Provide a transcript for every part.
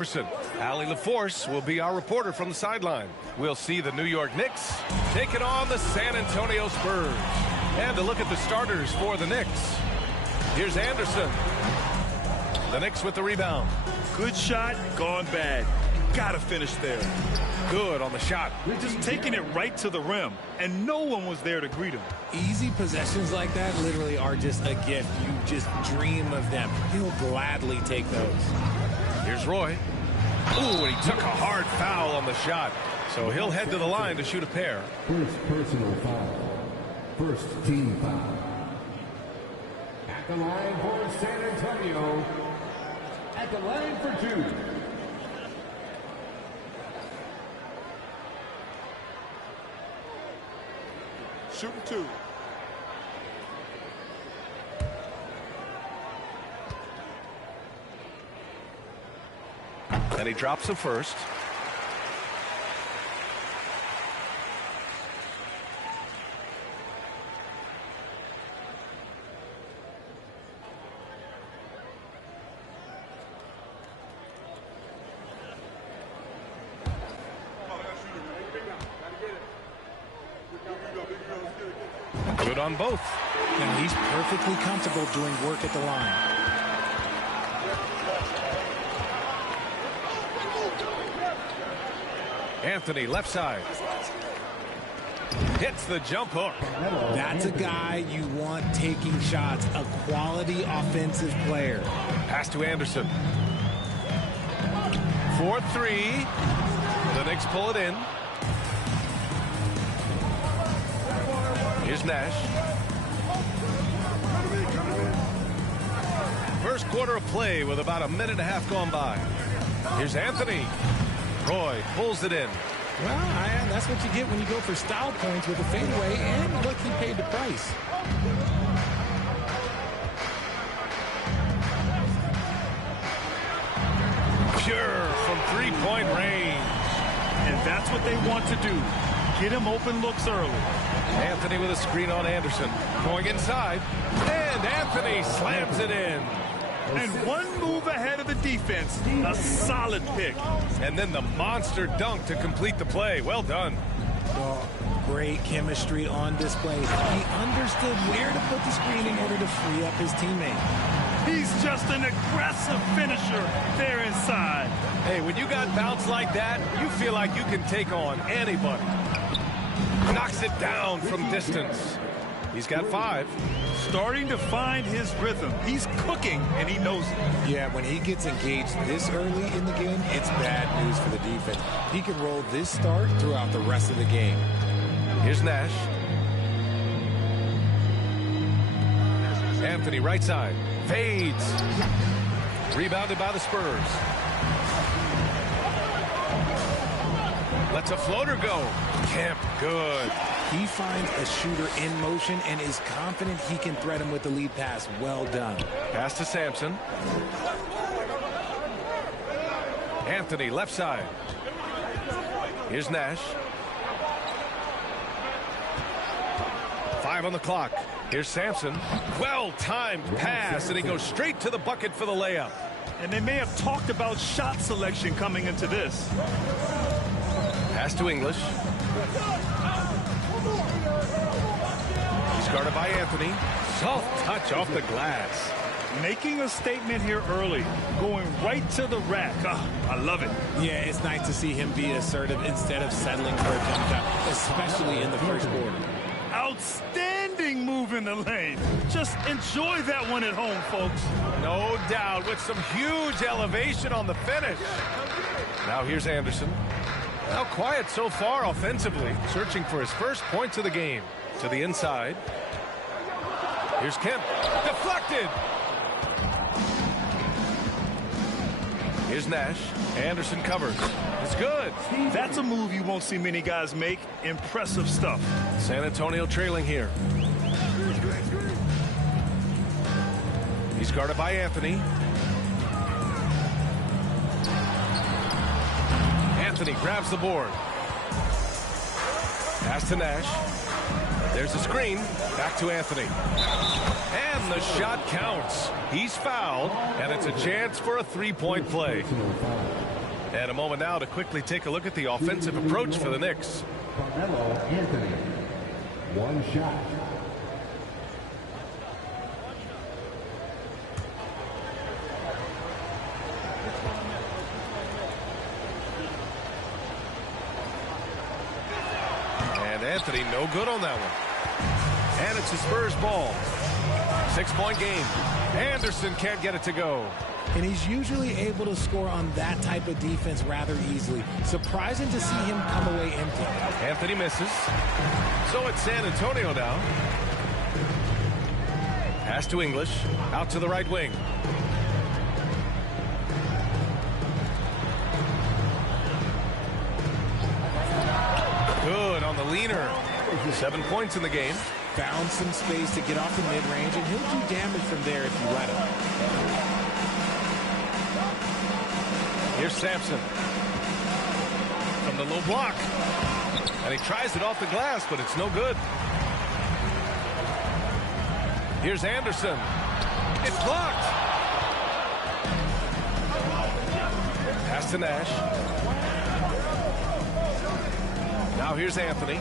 Allie LaForce will be our reporter from the sideline. We'll see the New York Knicks taking on the San Antonio Spurs. And to look at the starters for the Knicks, here's Anderson. The Knicks with the rebound. Good shot, gone bad. Gotta finish there. Good on the shot. Just taking it right to the rim, and no one was there to greet him. Easy possessions like that literally are just a gift. You just dream of them. He'll gladly take those. Here's Roy. Ooh, and he took a hard foul on the shot. So he'll head to the line to shoot a pair. First personal foul. First team foul. At the line for San Antonio. At the line for two. Shooting two. And he drops the first. Good on both. And he's perfectly comfortable doing work at the line. Anthony, left side. Hits the jump hook. That's a guy you want taking shots. A quality offensive player. Pass to Anderson. 4-3. The Knicks pull it in. Here's Nash. First quarter of play with about a minute and a half gone by. Here's Anthony. Roy pulls it in. Well, that's what you get when you go for style points with a fadeaway, and look, he paid the price. Pure from three-point range. And that's what they want to do. Get him open looks early. Anthony with a screen on Anderson. Going inside. And Anthony slams it in. And one move ahead of the defense. A solid pick. And then the monster dunk to complete the play. Well done. Well, great chemistry on display. He understood where to put the screen in order to free up his teammate. He's just an aggressive finisher there inside. Hey, when you got bounce like that, you feel like you can take on anybody. Knocks it down from distance. He's got 5. Starting to find his rhythm. He's cooking, and he knows it. Yeah, when he gets engaged this early in the game, it's bad news for the defense. He can roll this start throughout the rest of the game. Here's Nash. Anthony, right side. Fades. Rebounded by the Spurs. Lets a floater go. Kemp, good. He finds a shooter in motion and is confident he can threat him with the lead pass. Well done. Pass to Sampson. Anthony, left side. Here's Nash. 5 on the clock. Here's Sampson. Well-timed pass, and he goes straight to the bucket for the layup. And they may have talked about shot selection coming into this. Pass to English. He's guarded by Anthony. Soft touch off the glass. Making a statement here early. Going right to the rack. Oh, I love it. Yeah, it's nice to see him be assertive instead of settling for a jump shot, especially in the first quarter. Outstanding move in the lane. Just enjoy that one at home, folks. No doubt, with some huge elevation on the finish. Now here's Anderson. Now quiet so far offensively, searching for his first points of the game. To the inside. Here's Kemp. Deflected. Here's Nash. Anderson covers. It's good. That's a move you won't see many guys make. Impressive stuff. San Antonio trailing here. He's guarded by Anthony. Anthony grabs the board. Pass to Nash. There's a screen. Back to Anthony. And the shot counts. He's fouled, and it's a chance for a three-point play. And a moment now to quickly take a look at the offensive approach for the Knicks. Carmelo Anthony. One shot. And Anthony no good on that one. And it's the Spurs ball. 6-point game. Anderson can't get it to go. And he's usually able to score on that type of defense rather easily. Surprising to see him come away empty. Anthony misses. So it's San Antonio now. Pass to English. Out to the right wing. Good on the leaner. 7 points in the game. Found some space to get off the mid-range, and he'll do damage from there if you let him. Here's Sampson. From the low block. And he tries it off the glass, but it's no good. Here's Anderson. It's blocked. Pass to Nash. Now here's Anthony.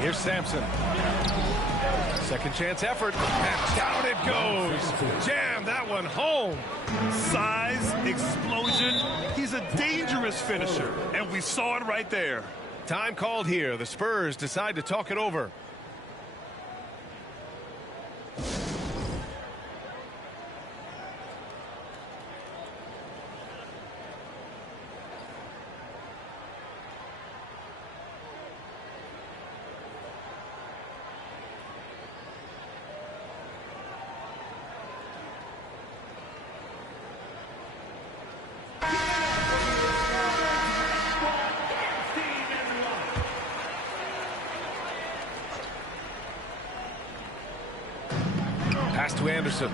Here's Sampson. Second chance effort. And down it goes. Jam that one home. Size, explosion. He's a dangerous finisher, and we saw it right there. Time called here. The Spurs decide to talk it over. Pass to Anderson.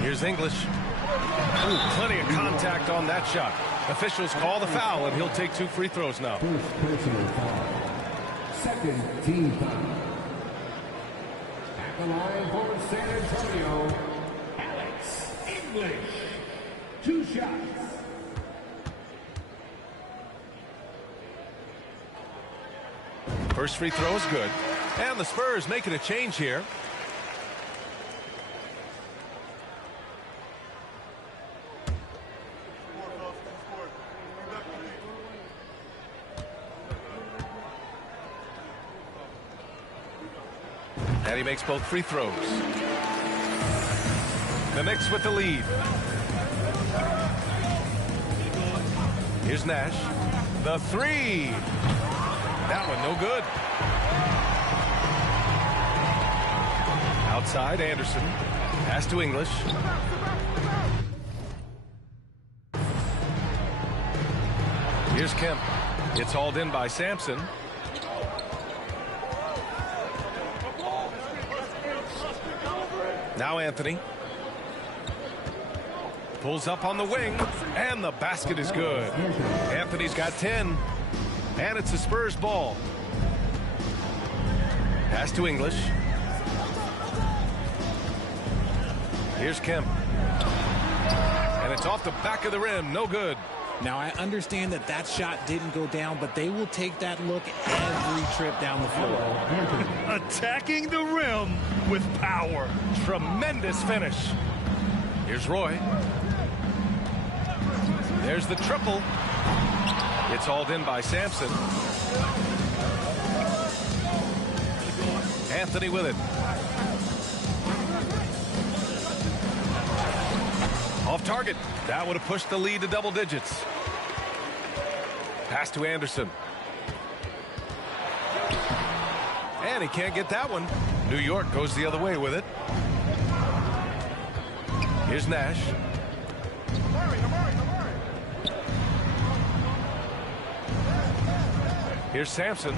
Here's English. Ooh, plenty of contact on that shot. Officials call the foul, and he'll take 2 free throws now. First personal foul. Second team foul. At the line for San Antonio, Alex English. 2 shots. First free throw is good. And the Spurs making a change here. And he makes both free throws. The Knicks with the lead. Here's Nash. The 3. That one no good. Outside, Anderson. Pass to English. Here's Kemp. It's hauled in by Sampson. Now Anthony. Pulls up on the wing, and the basket is good. Anthony's got 10. And it's the Spurs ball. Pass to English. Here's Kemp. And it's off the back of the rim. No good. Now, I understand that that shot didn't go down, but they will take that look every trip down the floor. Attacking the rim with power. Tremendous finish. Here's Roy. There's the triple. It's hauled in by Sampson. Anthony with it. Off target. That would have pushed the lead to double digits. Pass to Anderson. And he can't get that one. New York goes the other way with it. Here's Nash. Here's Sampson.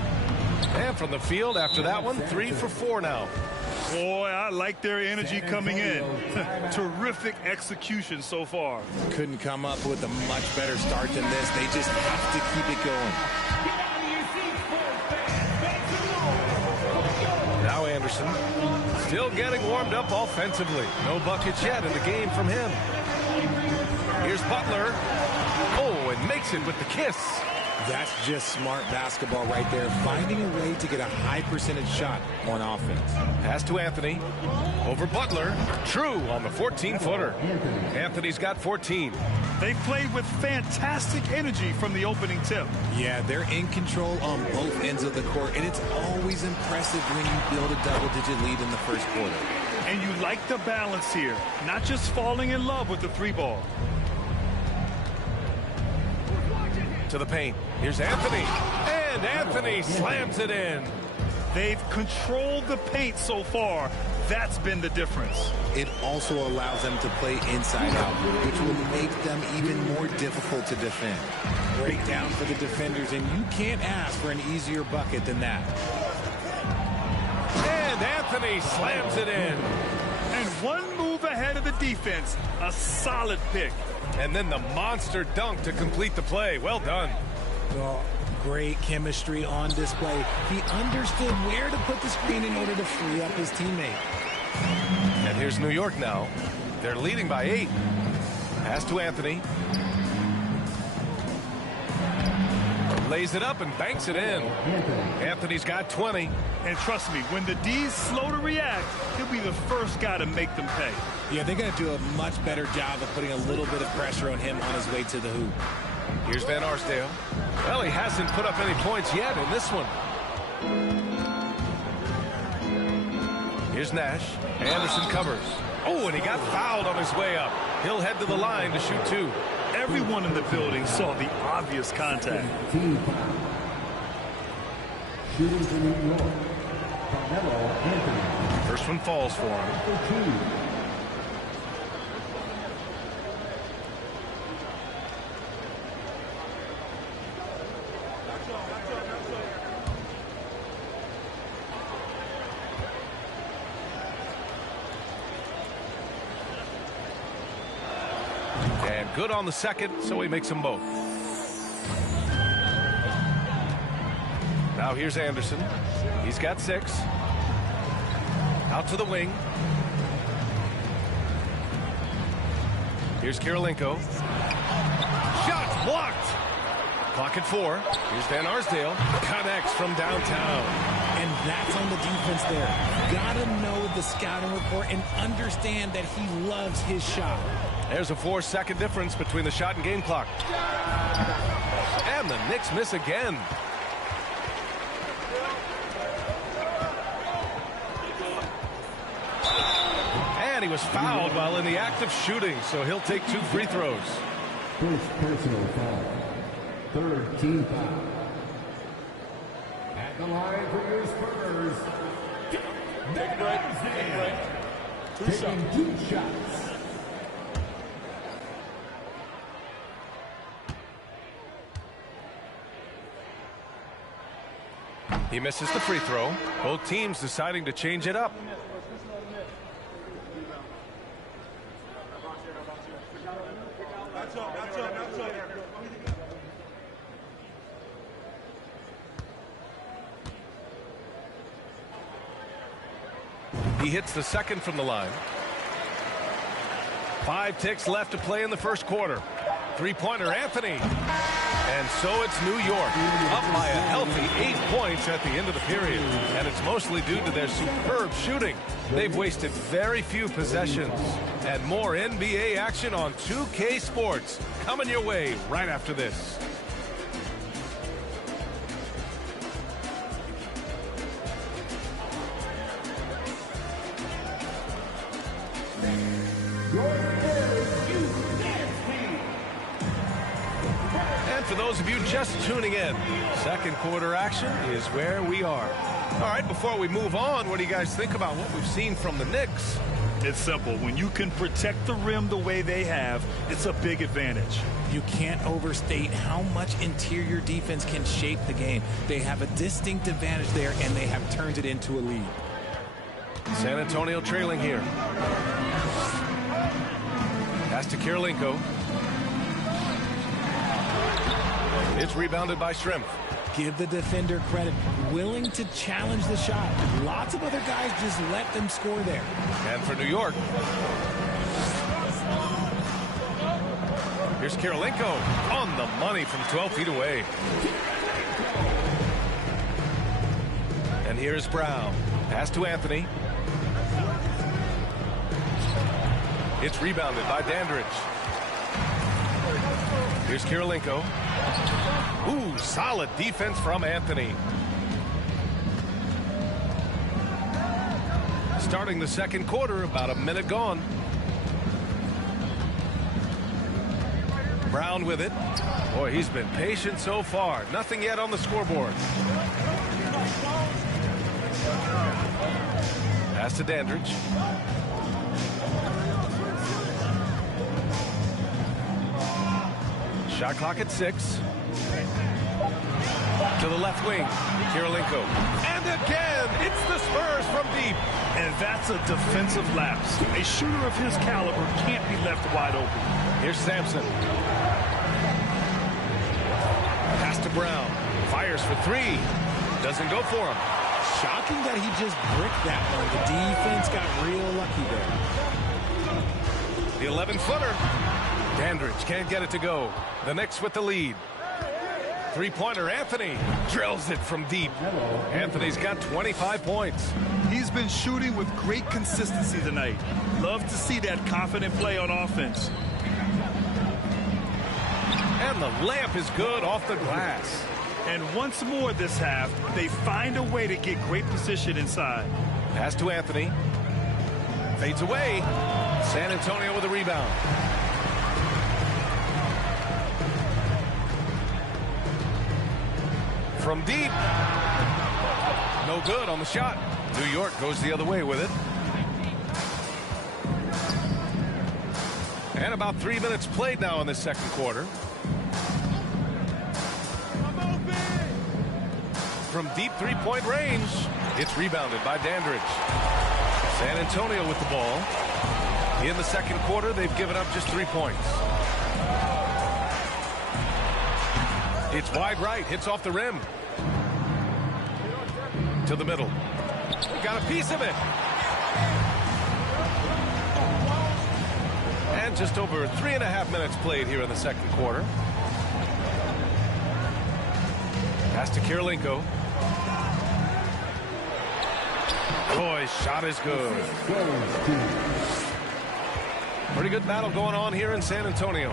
And from the field after that one, 3 for 4 now. Boy, I like their energy coming in. Terrific execution so far. Couldn't come up with a much better start than this. They just have to keep it going. Now Anderson. Anderson. Still getting warmed up offensively. No buckets yet in the game from him. Here's Butler. Oh, and makes it with the kiss. That's just smart basketball right there, finding a way to get a high percentage shot on offense. Pass to Anthony. Over Butler. True on the 14-footer. Anthony's got 14. They played with fantastic energy from the opening tip. Yeah, they're in control on both ends of the court, and it's always impressive when you build a double-digit lead in the first quarter. And you like the balance here, not just falling in love with the three ball. To the paint. Here's Anthony. And Anthony slams it in. They've controlled the paint so far. That's been the difference. It also allows them to play inside out, which will make them even more difficult to defend. Breakdown for the defenders, and you can't ask for an easier bucket than that. And Anthony slams it in. And one move ahead of the defense. A solid pick. And then the monster dunk to complete the play. Well done. Oh, great chemistry on display. He understood where to put the screen in order to free up his teammate. And here's New York now. They're leading by 8. Pass to Anthony. Lays it up and banks it in. Anthony's got 20. And trust me, when the D's slow to react, he'll be the first guy to make them pay. Yeah, they're going to do a much better job of putting a little bit of pressure on him on his way to the hoop. Here's Van Arsdale. Well, he hasn't put up any points yet in this one. Here's Nash. Anderson covers. Oh, and he got fouled on his way up. He'll head to the line to shoot 2. Everyone in the building saw the obvious contact. Team foul. Shooting for New York. Carmelo Anthony. First one falls for him. Number 2. And good on the second, so he makes them both. Now here's Anderson. He's got 6. Out to the wing. Here's Kirilenko. Shot blocked. Clock at 4. Here's Van Arsdale. Connects from downtown. And that's on the defense there. Gotta know the scouting report and understand that he loves his shot. There's a 4-second difference between the shot and game clock. And the Knicks miss again. And he was fouled while in the act of shooting, so he'll take 2 free throws. First personal foul. Third team foul. At the line for your Spurs. Take a break. Taking 2 shots. He misses the free throw. Both teams deciding to change it up. He hits the second from the line. 5 ticks left to play in the first quarter. Three-pointer, Anthony. And so it's New York, up by a healthy 8 points at the end of the period. And it's mostly due to their superb shooting. They've wasted very few possessions. And more NBA action on 2K Sports coming your way right after this. And for those of you just tuning in, second quarter action is where we are. All right, before we move on, what do you guys think about what we've seen from the Knicks? It's simple. When you can protect the rim the way they have, it's a big advantage. You can't overstate how much interior defense can shape the game. They have a distinct advantage there, and they have turned it into a lead. San Antonio trailing here. Pass to Kirilenko. It's rebounded by Shrimp. Give the defender credit. Willing to challenge the shot. Lots of other guys just let them score there. And for New York, here's Kirilenko on the money from 12 feet away. And here's Brown. Pass to Anthony. It's rebounded by Dandridge. Here's Kirilenko. Ooh, solid defense from Anthony. Starting the second quarter, about a minute gone. Brown with it. Boy, he's been patient so far. Nothing yet on the scoreboard. Pass to Dandridge. Shot clock at 6. To the left wing, Kirilenko. And again, it's the Spurs from deep. And that's a defensive lapse. A shooter of his caliber can't be left wide open. Here's Sampson. Pass to Brown. Fires for 3. Doesn't go for him. Shocking that he just bricked that one. The defense got real lucky there. The 11-footer. Dandridge can't get it to go. The Knicks with the lead. Three-pointer, Anthony drills it from deep. Anthony's got 25 points. He's been shooting with great consistency tonight. Love to see that confident play on offense. And the layup is good off the glass. And once more this half, they find a way to get great position inside. Pass to Anthony. Fades away. San Antonio with a rebound. From deep. No good on the shot. New York goes the other way with it. And about 3 minutes played now in the second quarter. From deep three-point range, it's rebounded by Dandridge. San Antonio with the ball. In the second quarter, they've given up just 3 points. It's wide right, hits off the rim. To the middle. Got a piece of it. And just over 3.5 minutes played here in the second quarter. Pass to Kirilenko. Boy, shot is good. Pretty good battle going on here in San Antonio.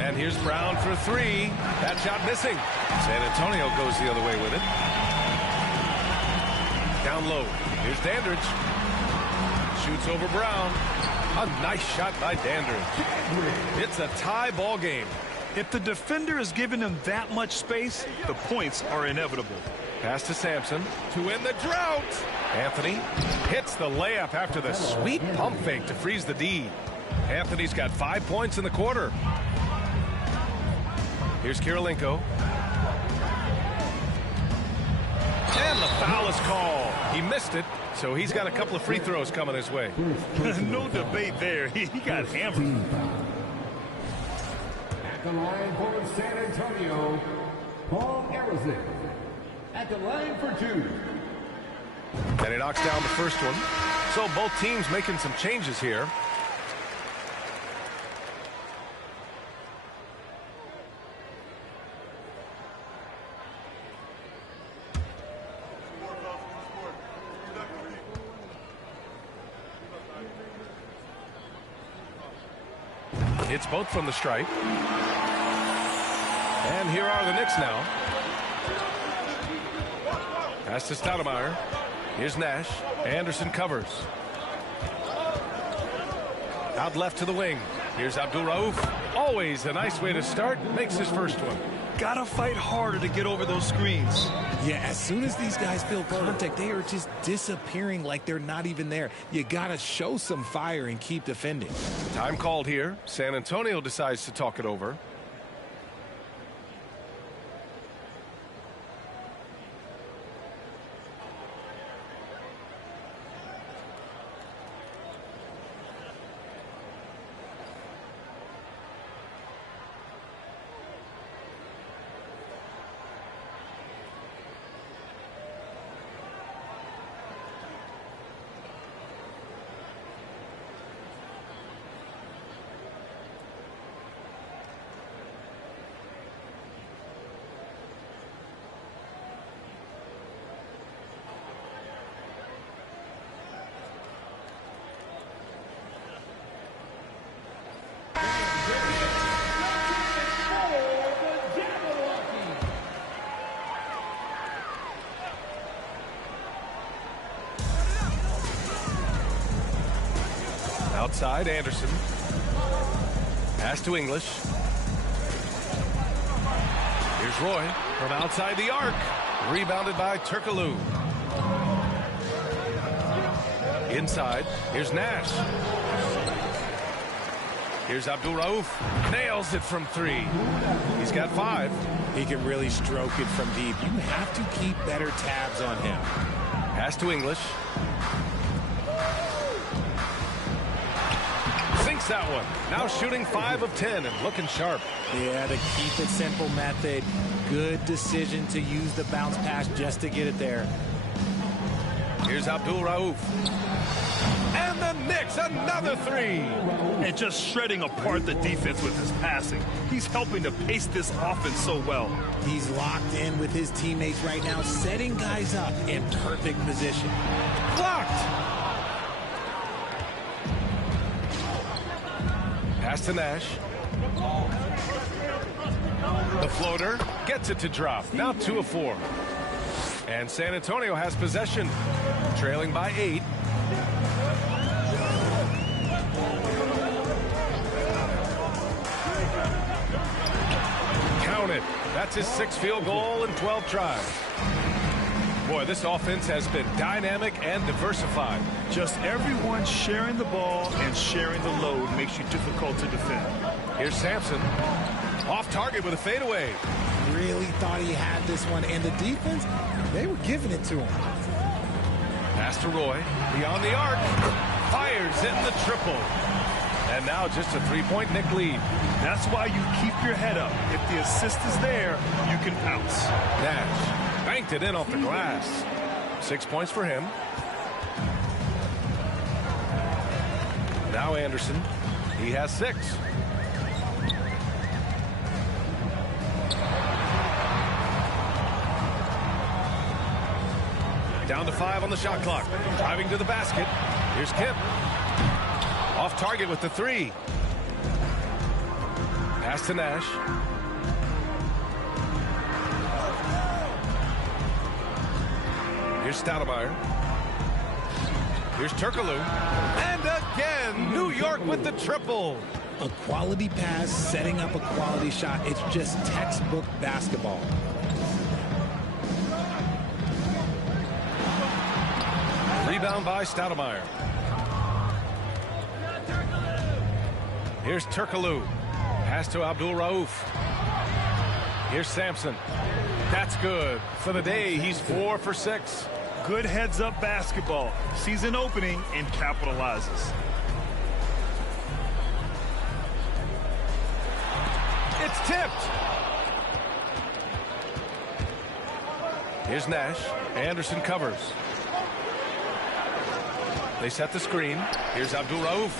And here's Brown for 3. That shot missing. San Antonio goes the other way with it. Down low. Here's Dandridge. Shoots over Brown. A nice shot by Dandridge. It's a tie ball game. If the defender is giving him that much space, the points are inevitable. Pass to Sampson to end the drought. Anthony hits the layup after the sweet pump fake to freeze the D. Anthony's got 5 points in the quarter. Here's Kirilenko. And the foul is called. He missed it, so he's got a couple of free throws coming his way. No debate there. He got hammered. At the line for San Antonio, Paul Arizin. At the line for 2. And he knocks down the first one. So both teams making some changes here. It's both from the stripe. And here are the Knicks now. Pass to Stoudemire. Here's Nash. Anderson covers. Out left to the wing. Here's Abdul Rauf. Always a nice way to start. Makes his first one. Gotta fight harder to get over those screens. Yeah, as soon as these guys feel contact, they are just disappearing like they're not even there. You gotta show some fire and keep defending. Time called here. San Antonio decides to talk it over. Outside, Anderson. Pass to English. Here's Roy from outside the arc. Rebounded by Turkoglu. Inside, here's Nash. Here's Abdul-Rauf. Nails it from 3. He's got 5. He can really stroke it from deep. You have to keep better tabs on him. Pass to English. Sinks that one. Now shooting 5 of 10 and looking sharp. Yeah, the keep it simple method. Good decision to use the bounce pass just to get it there. Here's Abdul-Rauf. And the Knicks, another 3. And just shredding apart the defense with his passing. He's helping to pace this offense so well. He's locked in with his teammates right now, setting guys up in perfect position. Blocked. Pass to Nash. The floater gets it to drop. Now 2 of 4. And San Antonio has possession, trailing by 8. Count it. That's his 6th field goal in 12 tries. Boy, this offense has been dynamic and diversified. Just everyone sharing the ball and sharing the load makes you difficult to defend. Here's Sampson. Off target with a fadeaway. Really thought he had this one, and the defense, they were giving it to him. Pass to Roy. Beyond the arc. Fires in the triple. And now just a 3-point Knick lead. That's why you keep your head up. If the assist is there, you can pounce. Nash banked it in off the glass. 6 points for him. Now Anderson. He has 6. Down to 5 on the shot clock. Driving to the basket. Here's Kemp. Off target with the 3. Pass to Nash. Here's Stoudemire. Here's Turkoglu. And again, New York with the triple. A quality pass, setting up a quality shot. It's just textbook basketball. Rebound by Stoudemire. Here's Turkoglu. Pass to Abdul-Rauf. Here's Sampson. That's good. For the day, he's 4 for 6. Good heads-up basketball. Sees an opening and capitalizes. It's tipped. Here's Nash. Anderson covers. They set the screen. Here's Abdul-Rauf.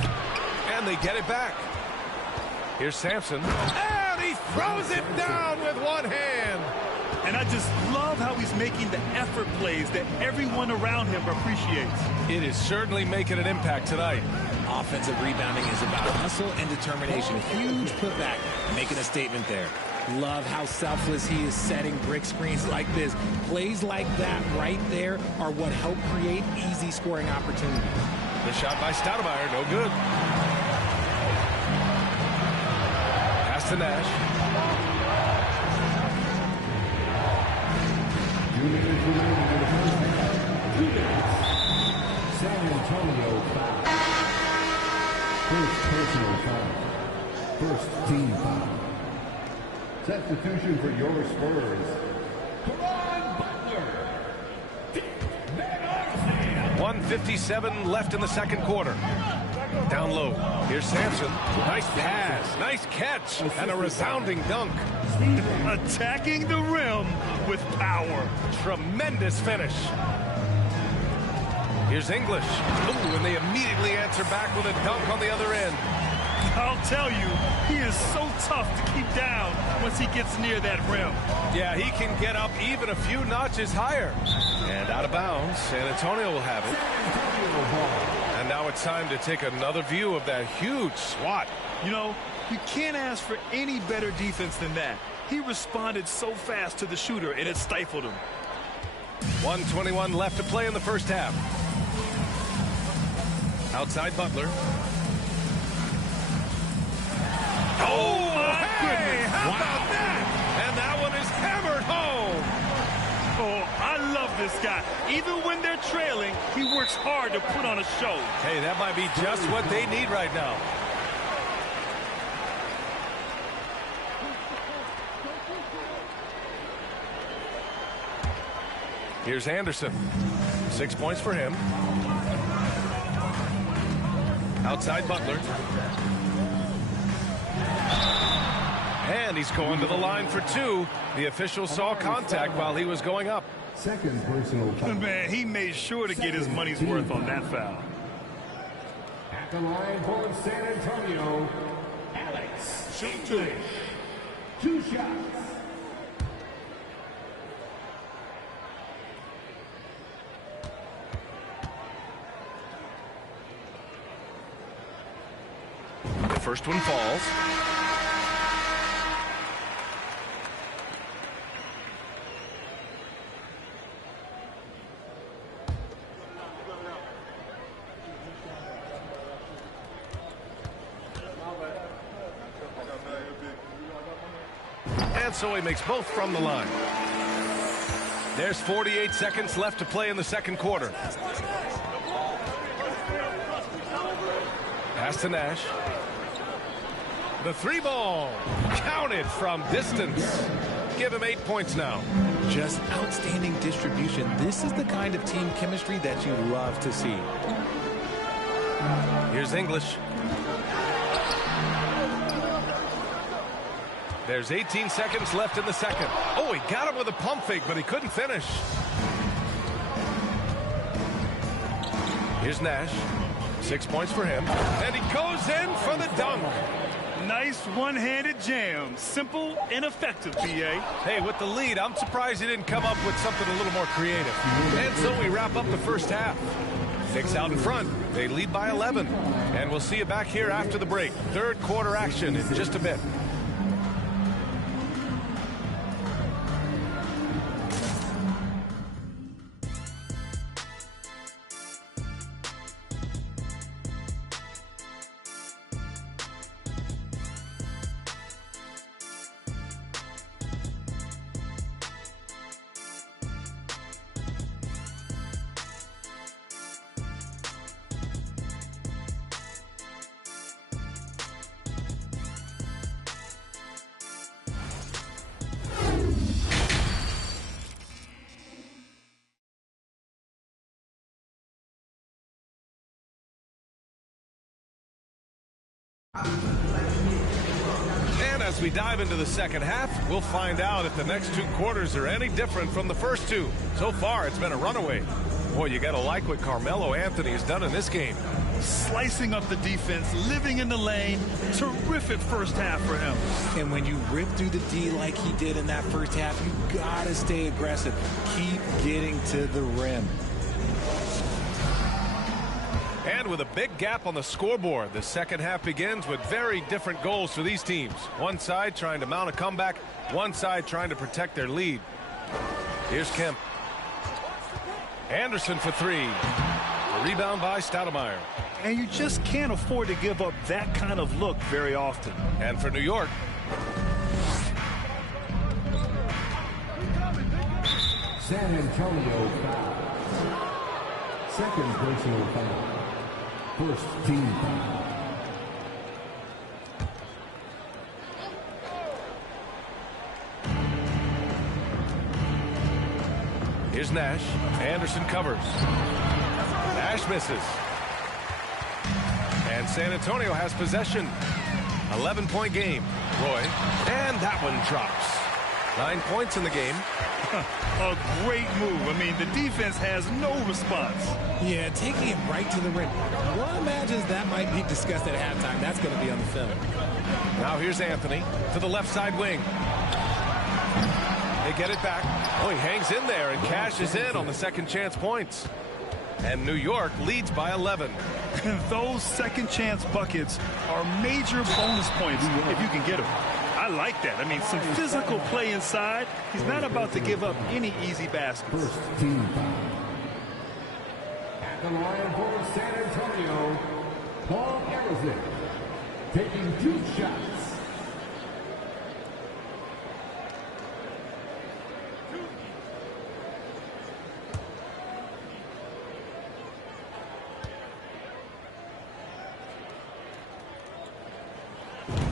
And they get it back. Here's Sampson. And he throws it down with one hand. And I just love how he's making the effort plays that everyone around him appreciates. It is certainly making an impact tonight. Offensive rebounding is about hustle and determination. Huge putback, making a statement there. Love how selfless he is setting brick screens like this. Plays like that right there are what help create easy scoring opportunities. The shot by Stoudemire, no good. Pass to Nash. San Antonio foul. First personal foul. First team foul. Substitution for your Spurs. Caron Butler. 1:57 left in the second quarter. Down low. Here's Sampson. Nice pass. Nice catch. And a resounding dunk. Attacking the rim with power. Tremendous finish. Here's English. Ooh, and they immediately answer back with a dunk on the other end. I'll tell you, he is so tough to keep down once he gets near that rim. Yeah, he can get up even a few notches higher. And out of bounds, San Antonio will have it. And now it's time to take another view of that huge swat. You know, you can't ask for any better defense than that. He responded so fast to the shooter, and it stifled him. 1:21 left to play in the first half. Outside Butler. Oh, my goodness. How about that? And that one is hammered home. Oh, I love this guy. Even when they're trailing, he works hard to put on a show. Hey, that might be just what they need right now. Here's Anderson. 6 points for him. Outside Butler. And he's going to the line for two. The official saw contact while he was going up. Second personal foul. Man, he made sure to get his money's worth on that foul. At the line for San Antonio, Alex English. 2 shots. The first one falls. And so he makes both from the line. There's 48 seconds left to play in the second quarter. Pass to Nash. The 3-ball. Counted from distance. Give him 8 points now. Just outstanding distribution. This is the kind of team chemistry that you love to see. Here's English. There's 18 seconds left in the second. Oh, he got him with a pump fake, but he couldn't finish. Here's Nash. 6 points for him. And he goes in for the dunk. Nice one-handed jam. Simple and effective, B.A. Hey, with the lead, I'm surprised he didn't come up with something a little more creative. And so we wrap up the first half. Knicks out in front. They lead by 11. And we'll see you back here after the break. Third quarter action in just a bit. And as we dive into the second half, we'll find out if the next 2 quarters are any different from the first 2. So far, it's been a runaway. Boy, you got to like what Carmelo Anthony has done in this game. Slicing up the defense, living in the lane. Terrific first half for him. And when you rip through the D like he did in that first half, you got to stay aggressive. Keep getting to the rim. And with a big gap on the scoreboard, the second half begins with very different goals for these teams. One side trying to mount a comeback, one side trying to protect their lead. Here's Kemp. Anderson for 3. A rebound by Stoudemire. And you just can't afford to give up that kind of look very often. And for New York, San Antonio foul. Second personal foul. First team foul. here's Nash. Anderson covers. Nash misses. And San Antonio has possession. 11-point game. Roy. And that one drops. 9 points in the game. A great move. I mean, the defense has no response. Yeah, taking him right to the rim. One imagines that might be discussed at halftime. That's going to be on the film. Now here's Anthony to the left side wing. They get it back. Oh, he hangs in there and cashes in on the second chance points. And New York leads by 11. Those second chance buckets are major bonus points if you can get them. I like that. I mean, some physical play inside. He's not about to give up any easy baskets. First team foul. At the line for San Antonio, Paul Arizin taking 2 shots.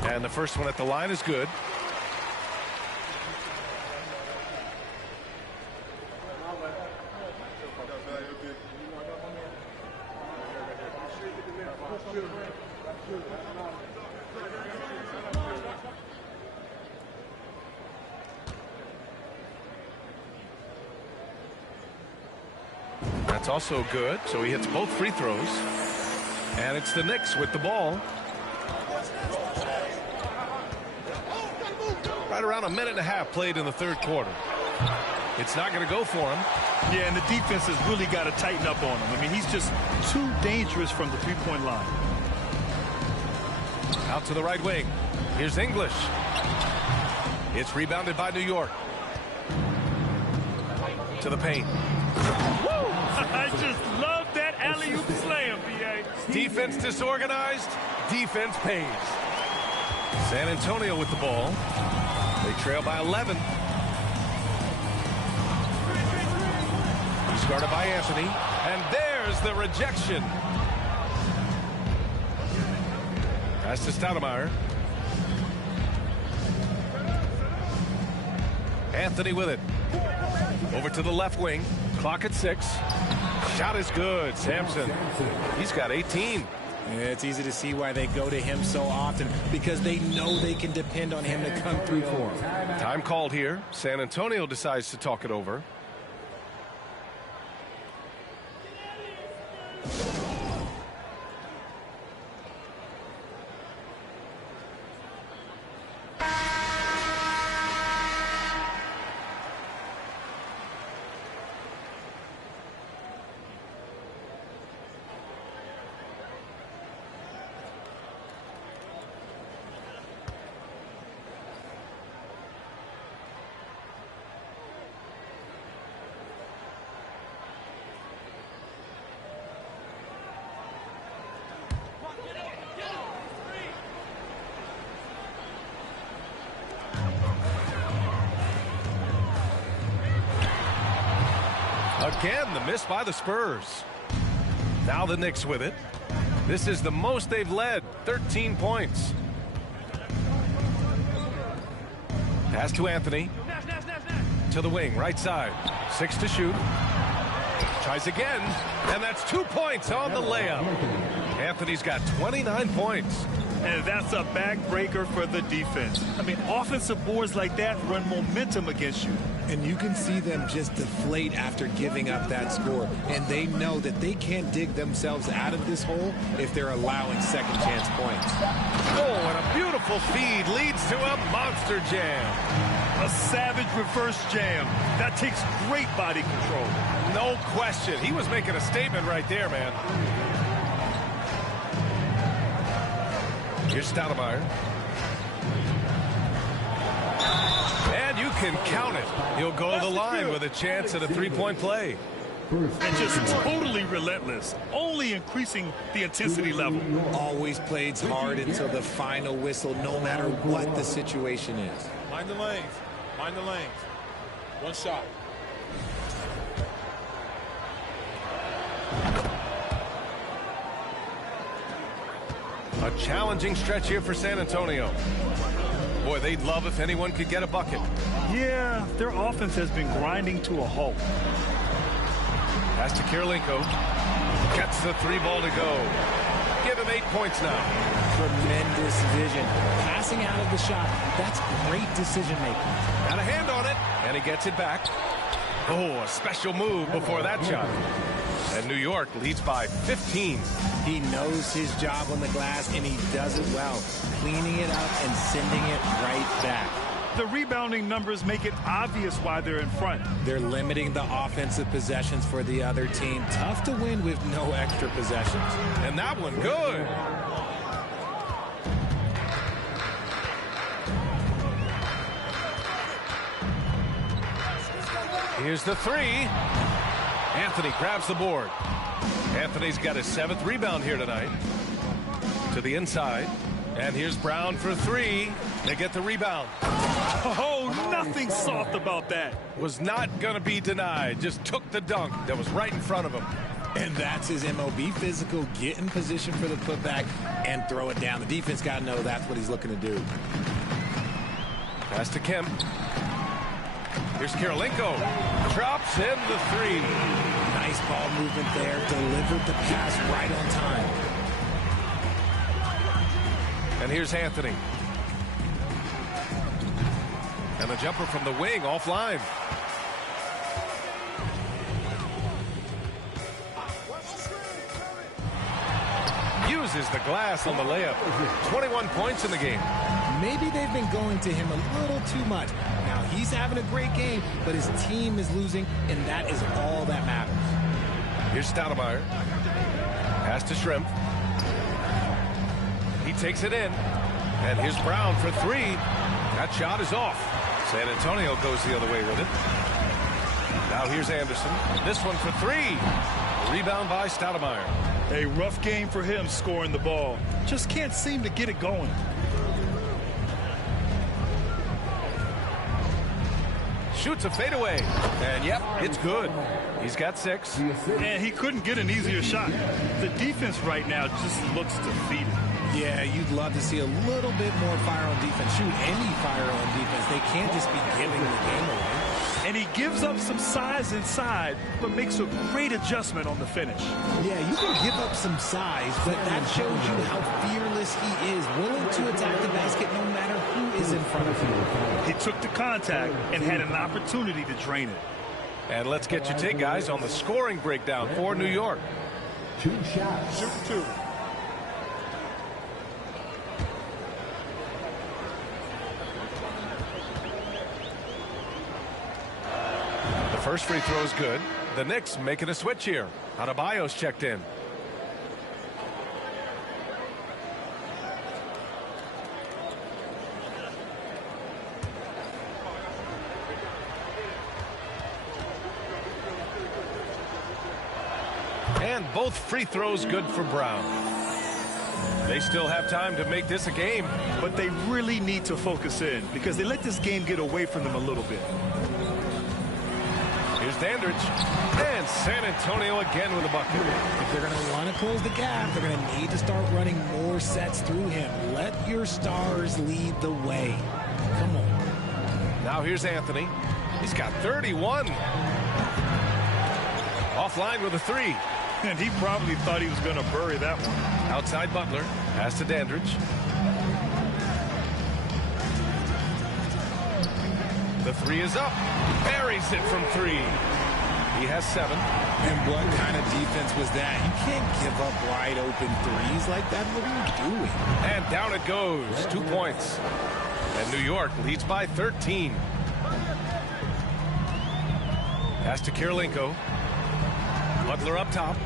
And the first one at the line is good. That's also good. So he hits both free throws. And it's the Knicks with the ball. Right around a minute and a half played in the third quarter. It's not going to go for him. Yeah, and the defense has really got to tighten up on him. I mean, he's just too dangerous from the three-point line. Out to the right wing. Here's English. It's rebounded by New York. To the paint. Woo! I just love that alley-oop slam, B.A. Defense disorganized. Defense pays. San Antonio with the ball. They trail by 11. He's guarded by Anthony. And there's the rejection. Pass to Stoudemire. Anthony with it. Over to the left wing. Clock at 6. Shot is good. Sampson. He's got 18. It's easy to see why they go to him so often, because they know they can depend on him to come through for them. Time called here. San Antonio decides to talk it over. Again, the miss by the Spurs. Now the Knicks with it. This is the most they've led, 13 points. Pass to Anthony. To the wing, right side. 6 to shoot. Tries again, and that's 2 points on the layup. Anthony's got 29 points. And that's a backbreaker for the defense. I mean, offensive boards like that run momentum against you. And you can see them just deflate after giving up that score. And they know that they can't dig themselves out of this hole if they're allowing second chance points. Oh, and a beautiful feed leads to a monster jam. A savage reverse jam. That takes great body control. No question. He was making a statement right there, man. Here's Stoudemire. And you can count it. He'll go to the line with a chance at a three-point play. And just totally relentless, only increasing the intensity level. Always plays hard until the final whistle, no matter what the situation is. Mind the lanes. Mind the lanes. One shot. A challenging stretch here for San Antonio. Boy, they'd love if anyone could get a bucket. Yeah, their offense has been grinding to a halt. Pass to Kirilenko. Gets the 3 ball to go. Give him 8 points now. Tremendous vision. Passing out of the shot. That's great decision making. Got a hand on it, and he gets it back. Oh, a special move before that shot. And New York leads by 15. He knows his job on the glass, and he does it well. Cleaning it up and sending it right back. The rebounding numbers make it obvious why they're in front. They're limiting the offensive possessions for the other team. Tough to win with no extra possessions. And that one good. Here's the 3. Anthony grabs the board. Anthony's got his 7th rebound here tonight. To the inside. And here's Brown for 3. They get the rebound. Oh, nothing soft about that. Was not going to be denied. Just took the dunk that was right in front of him. And that's his MO. Be physical, get in position for the putback, and throw it down. The defense got to know that's what he's looking to do. Pass to Kemp. Here's Kirilenko. Drops in the three. Nice ball movement there. Delivered the pass right on time. And here's Anthony. And the jumper from the wing offline. Uses the glass on the layup. 21 points in the game. Maybe they've been going to him a little too much. Now, he's having a great game, but his team is losing, and that is all that matters. Here's Stoudemire. Pass to Shrimp. He takes it in. And here's Brown for three. That shot is off. San Antonio goes the other way with it. Now here's Anderson. This one for three. Rebound by Stoudemire. A rough game for him scoring the ball. Just can't seem to get it going. Shoots a fadeaway. And yep, it's good. He's got 6. And he couldn't get an easier shot. The defense right now just looks defeated. Yeah, you'd love to see a little bit more fire on defense. Shoot, any fire on defense. They can't just be giving the game away. And he gives up some size inside, but makes a great adjustment on the finish. Yeah, you can give up some size, but that shows you how fearless he is, willing to attack the basket no matter who is in front of him. He took the contact and had an opportunity to drain it. And let's get your take, guys, on the scoring breakdown for New York. 2 shots. Shoot 2. The first free throw is good. The Knicks making a switch here. Adebayo's checked in. And both free throws good for Brown. They still have time to make this a game. But they really need to focus in because they let this game get away from them a little bit. Here's Dandridge. And San Antonio again with a bucket. If they're going to want to close the gap, they're going to need to start running more sets through him. Let your stars lead the way. Come on. Now here's Anthony. He's got 31. Offline with a three. And he probably thought he was going to bury that one. Outside Butler. Pass to Dandridge. The three is up. Buries it from 3. He has 7. And what kind of defense was that? You can't give up wide open threes like that. What are you doing? And down it goes. 2 points. And New York leads by 13. Pass to Kirilenko. Butler up top.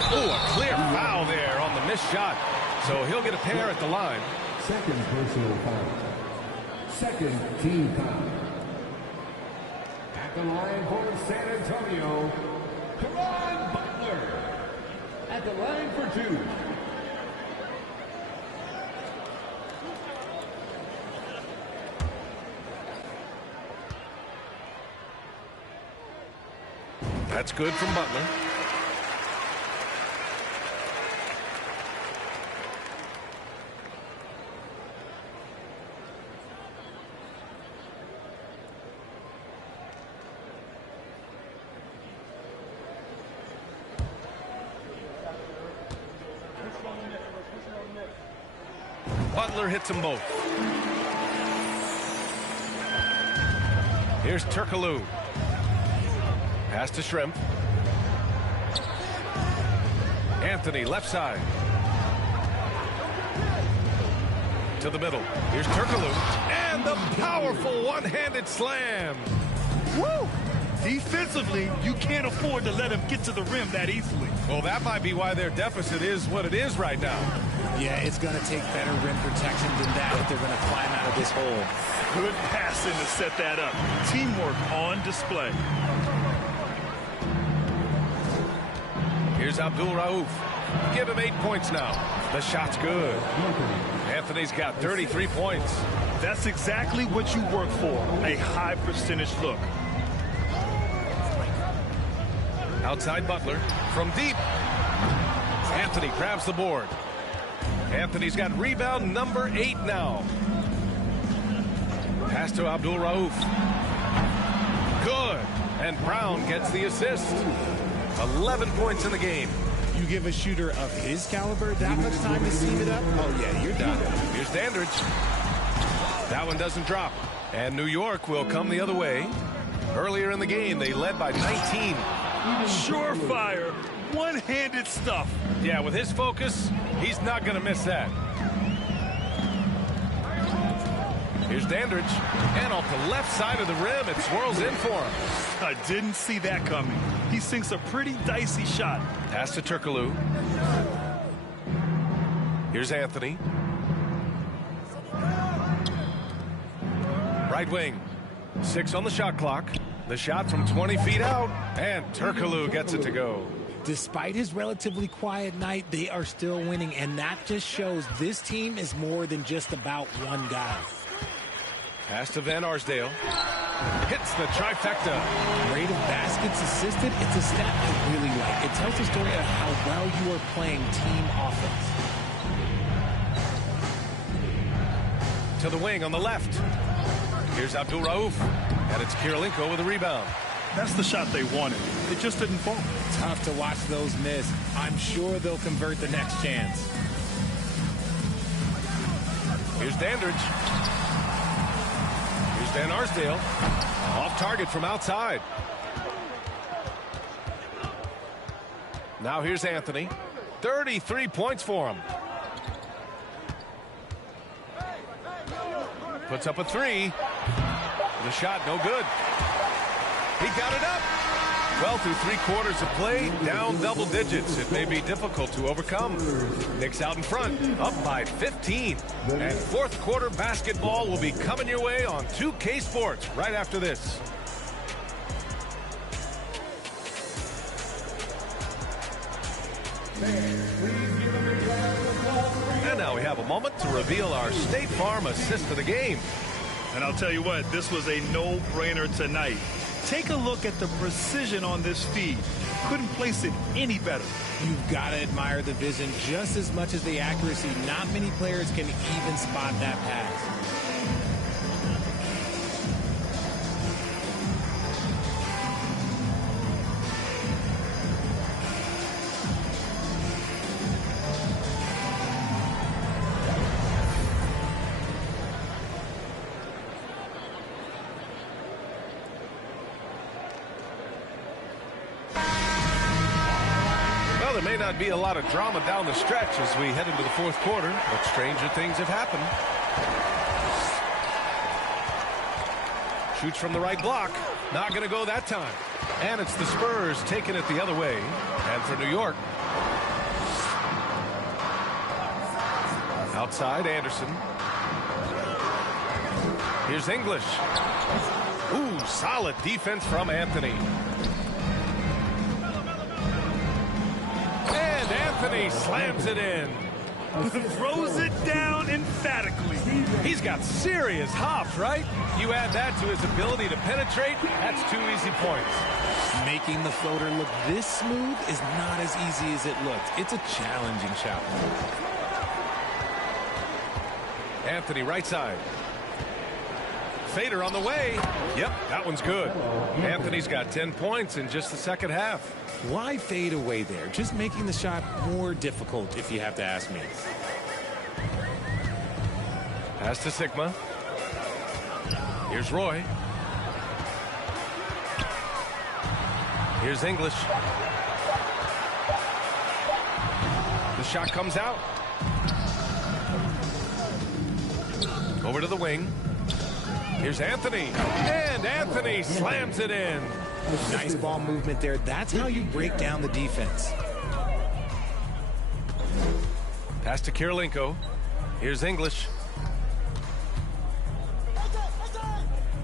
Oh, a clear foul there on the missed shot. So he'll get a pair at the line. Second personal foul. Second team foul. At the line for San Antonio, Caron Butler. At the line for 2. That's good from Butler. Butler hits them both. Here's Turkoglu. Pass to Shrimp. Anthony left side. To the middle. Here's Turkoglu. And the powerful one-handed slam. Woo! Defensively, you can't afford to let him get to the rim that easily. Well, that might be why their deficit is what it is right now. Yeah, it's going to take better rim protection than that if they're going to climb out of this hole. Good passing to set that up. Teamwork on display. Here's Abdul Rauf. Give him 8 points now. The shot's good. Anthony's got 33 points. That's exactly what you work for, a high percentage look. Outside Butler. From deep. Anthony grabs the board. Anthony's got rebound number 8 now. Pass to Abdul Rauf. Good. And Brown gets the assist. 11 points in the game. You give a shooter of his caliber that much time to steam it up? Oh, yeah, you're done. Here's Dandridge. That one doesn't drop. And New York will come the other way. Earlier in the game, they led by 19. Surefire, one-handed stuff. Yeah, with his focus, he's not going to miss that. Here's Dandridge. And off the left side of the rim, it swirls in for him. I didn't see that coming. He sinks a pretty dicey shot. Pass to Turkoglu. Here's Anthony. Right wing. 6 on the shot clock. The shot from 20 feet out. And Turkoglu gets it to go. Despite his relatively quiet night, they are still winning. And that just shows this team is more than just about one guy. Pass to Van Arsdale. Hits the trifecta. Rate of baskets assisted, it's a stat I really like. It tells the story of how well you are playing team offense. To the wing on the left. Here's Abdul Rauf. And it's Kirilenko with a rebound. That's the shot they wanted. It just didn't fall. Tough to watch those miss. I'm sure they'll convert the next chance. Here's Dandridge. Here's Van Arsdale. Off target from outside. Now here's Anthony. 33 points for him. Puts up a 3. The shot no good. He got it up. Well, through 3 quarters of play, down double digits. It may be difficult to overcome. Knicks out in front, up by 15. And fourth quarter basketball will be coming your way on 2K Sports right after this. And now we have a moment to reveal our State Farm assist of the game. And I'll tell you what, this was a no-brainer tonight. Take a look at the precision on this feed. Couldn't place it any better. You've got to admire the vision just as much as the accuracy. Not many players can even spot that pass. There may not be a lot of drama down the stretch as we head into the fourth quarter, but stranger things have happened. Shoots from the right block. Not going to go that time. And it's the Spurs taking it the other way. And for New York. Outside, Anderson. Here's English. Ooh, solid defense from Anthony. Anthony slams it in. Throws it down emphatically. He's got serious hops, right? You add that to his ability to penetrate, that's 2 easy points. Making the floater look this smooth is not as easy as it looks. It's a challenging shot. Anthony, right side. Fader on the way. Yep, that one's good. Anthony's got 10 points in just the second half. Why fade away there? Just making the shot more difficult, if you have to ask me. Pass to Sigma. Here's Roy. Here's English. The shot comes out. Over to the wing. Here's Anthony. And Anthony slams it in. Nice ball movement there. That's how you break down the defense. Pass to Kirilenko. Here's English.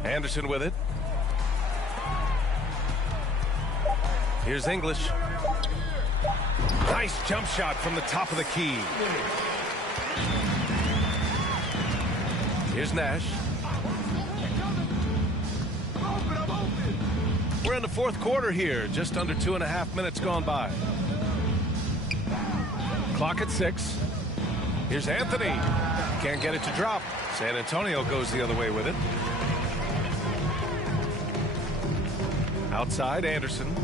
Anderson with it. Here's English. Nice jump shot from the top of the key. Here's Nash. We're in the fourth quarter here. Just under 2.5 minutes gone by. Clock at 6. Here's Anthony. Can't get it to drop. San Antonio goes the other way with it. Outside, Anderson.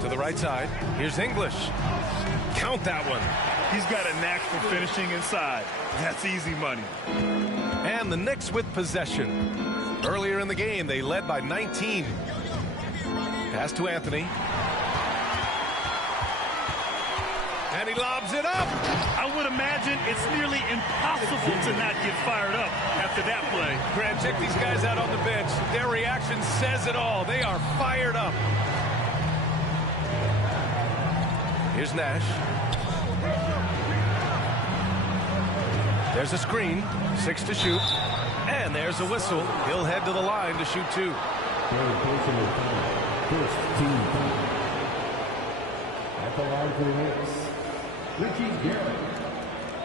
To the right side. Here's English. Count that one. He's got a knack for finishing inside. That's easy money. And the Knicks with possession. Earlier in the game, they led by 19. Pass to Anthony. And he lobs it up. I would imagine it's nearly impossible to not get fired up after that play. Grant, check these guys out on the bench. Their reaction says it all. They are fired up. Here's Nash. There's a screen. 6 to shoot. And there's a whistle. He'll head to the line to shoot 2. First team foul. At the line for the Knicks, Ricky Garrett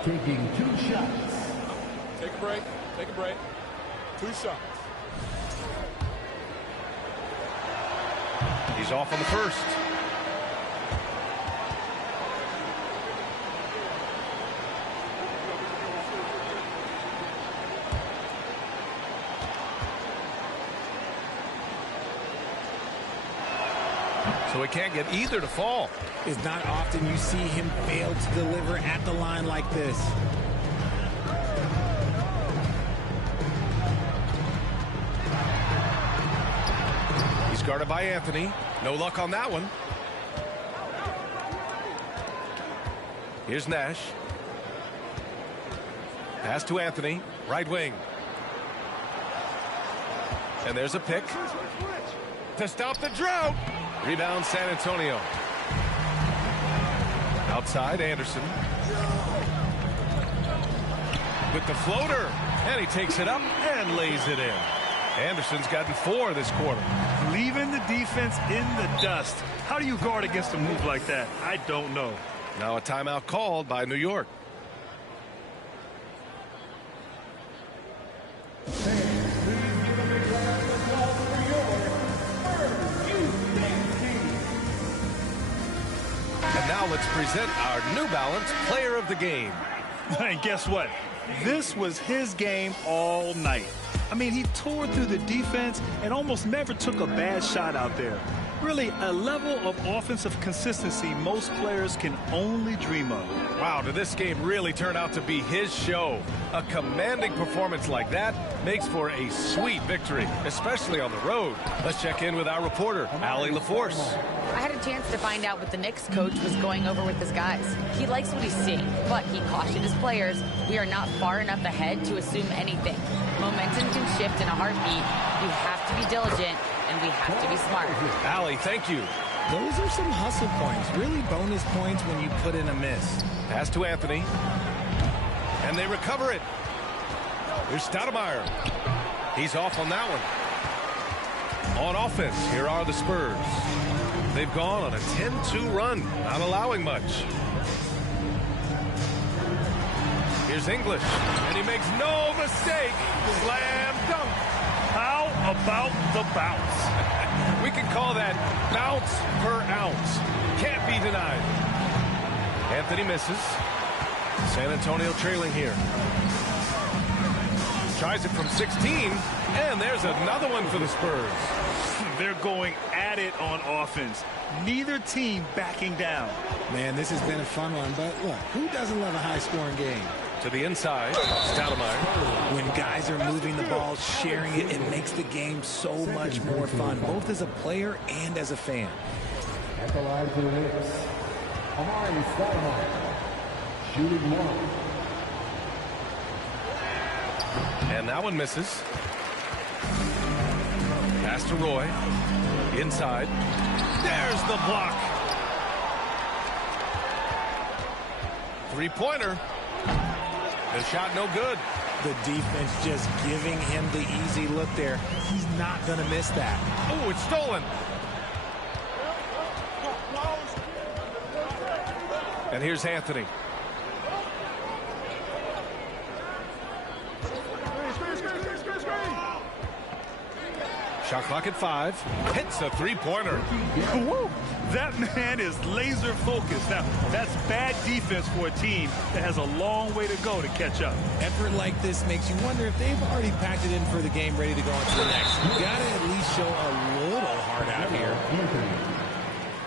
taking 2 shots. Take a break. Take a break. 2 shots. He's off on the first. So he can't get either to fall. It's not often you see him fail to deliver at the line like this. He's guarded by Anthony. No luck on that one. Here's Nash. Pass to Anthony. Right wing. And there's a pick. To stop the drought. Rebound San Antonio. Outside Anderson. With the floater. And he takes it up and lays it in. Anderson's gotten 4 this quarter. Leaving the defense in the dust. How do you guard against a move like that? I don't know. Now a timeout called by New York. And now let's present our New Balance Player of the Game. And guess what? This was his game all night. I mean, he tore through the defense and almost never took a bad shot out there. Really, a level of offensive consistency most players can only dream of. Wow, did this game really turn out to be his show? A commanding performance like that makes for a sweet victory, especially on the road. Let's check in with our reporter, Allie LaForce. I had a chance to find out what the Knicks coach was going over with his guys. He likes what he's seeing, but he cautioned his players, we are not far enough ahead to assume anything. Momentum can shift in a heartbeat. We have to be diligent, and we have to be smart. Allie, thank you. Those are some hustle points, really bonus points when you put in a miss. Pass to Anthony. And they recover it. Here's Stoudemire. He's off on that one. On offense, here are the Spurs. They've gone on a 10-2 run, not allowing much. Here's English, and he makes no mistake. Slam dunk. How about the bounce? We can call that bounce per ounce. Can't be denied. Anthony misses. San Antonio trailing here. Tries it from 16, and there's another one for the Spurs. They're going at it on offense. Neither team backing down. Man, this has been a fun one, but look, who doesn't love a high-scoring game? To the inside, Stoudemire. When guys are moving the ball, sharing it, it makes the game so much more fun, both as a player and as a fan. At the line for the Knicks, Amar'e Stoudemire, shooting 1. And that one misses. Pass to Roy. Inside. There's the block. Three-pointer. The shot no good. The defense just giving him the easy look there. He's not going to miss that. Oh, it's stolen. And here's Anthony. Shot clock at 5. Hits a three-pointer. Woo! That man is laser focused. Now, that's bad defense for a team that has a long way to go to catch up. Effort like this makes you wonder if they've already packed it in for the game, ready to go on to the next. You gotta at least show a little heart out here. Anthony.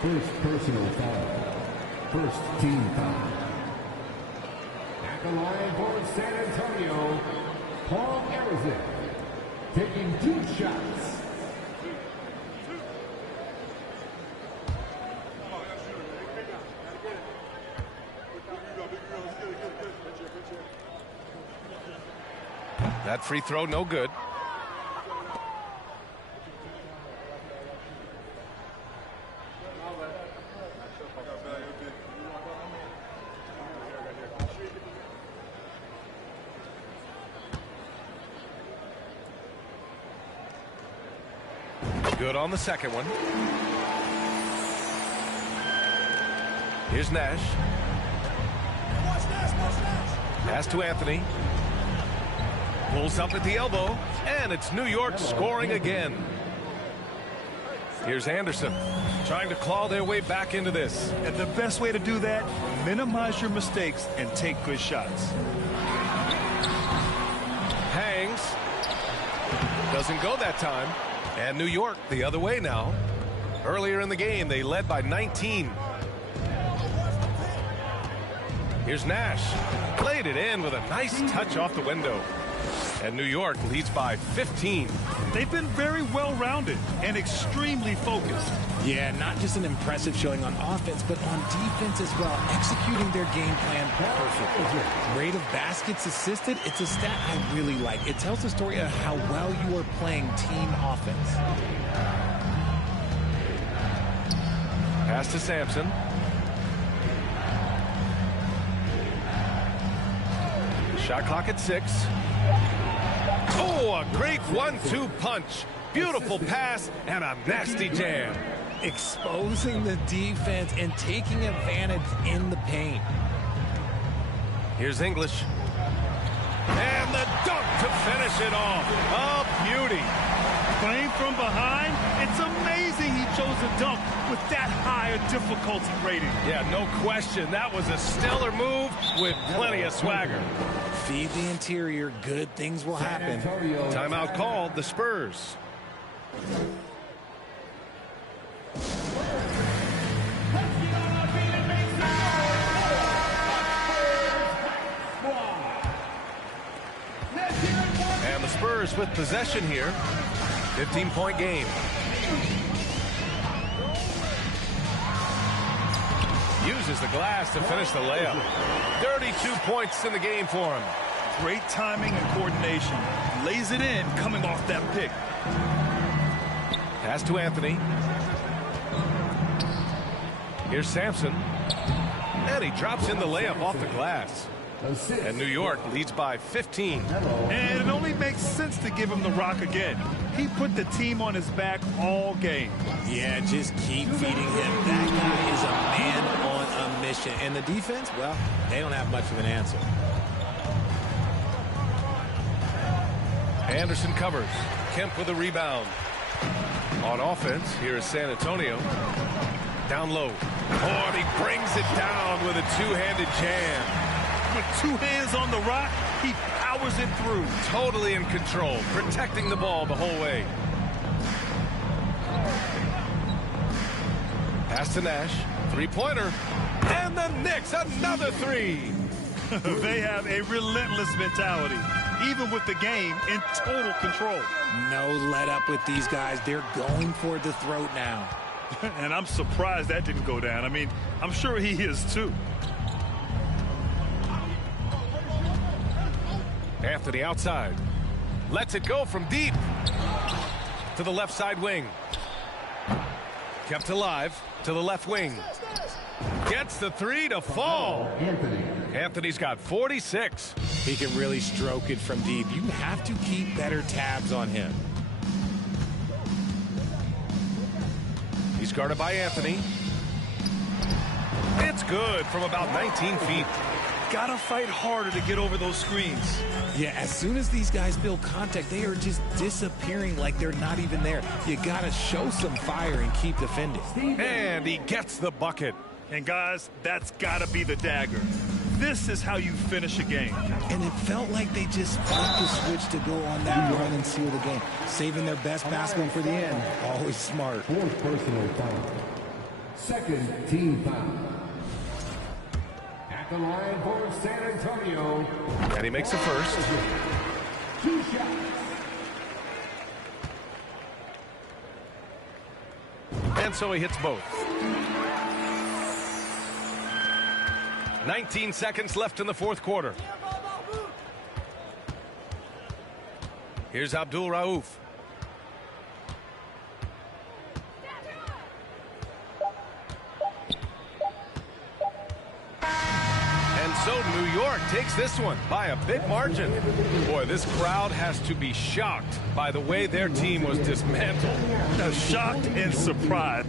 First personal foul. First team foul. At the line for San Antonio, Paul Arizin, taking 2 shots. That free throw, no good. Good on the second one. Here's Nash. Pass to Anthony. Pulls up at the elbow, and it's New York scoring again. Here's Anderson trying to claw their way back into this. And the best way to do that, minimize your mistakes and take good shots. Hangs. Doesn't go that time. And New York the other way now. Earlier in the game, they led by 19. Here's Nash. Played it in with a nice touch off the window. And New York leads by 15. They've been very well-rounded and extremely focused. Yeah, not just an impressive showing on offense, but on defense as well, executing their game plan perfectly. Rate of baskets assisted, it's a stat I really like. It tells the story of how well you are playing team offense. Pass to Sampson. Shot clock at 6. Oh, a great 1-2 punch. Beautiful pass and a nasty jam. Exposing the defense and taking advantage in the paint. Here's English. And the dunk to finish it off. A beauty. Playing from behind, it's amazing he chose a dunk with that higher difficulty rating. Yeah, no question. That was a stellar move with plenty of swagger. Feed the interior, good things will happen. Timeout called, the Spurs. And the Spurs with possession here. 15-point game. Uses the glass to finish the layup. 32 points in the game for him. Great timing and coordination. Lays it in coming off that pick. Pass to Anthony. Here's Sampson. And he drops in the layup off the glass. And New York leads by 15. And it only makes sense to give him the rock again. He put the team on his back all game. Yeah, just keep feeding him. That guy is a man on a mission. And the defense, well, they don't have much of an answer. Anderson covers. Kemp with a rebound. On offense, here is San Antonio. Down low. Oh, and he brings it down with a two-handed jam. With 2 hands on the rock, he powers it through. Totally in control, protecting the ball the whole way. Pass to Nash. Three-pointer. And the Knicks, another 3. They have a relentless mentality, even with the game in total control. No let up with these guys. They're going for the throat now. And I'm surprised that didn't go down. I mean, I'm sure he is too. Anthony outside. Lets it go from deep. To the left side wing. Kept alive to the left wing. Gets the 3 to fall. Anthony's got 46. He can really stroke it from deep. You have to keep better tabs on him. He's guarded by Anthony. It's good from about 19 feet. got to fight harder to get over those screens. Yeah, as soon as these guys build contact, they are just disappearing like they're not even there. You got to show some fire and keep defending. And he gets the bucket. And guys, that's got to be the dagger. This is how you finish a game. And it felt like they just flipped the switch to go on that run and seal the game. Saving their best basketball for the end. Always smart. Fourth personal foul. Second team foul. At the line for San Antonio. And he makes the first. 2 shots. And so he hits both. 19 seconds left in the fourth quarter. Here's Abdul Rauf. And so New York takes this one by a big margin. Boy, this crowd has to be shocked by the way their team was dismantled. Shocked and surprised.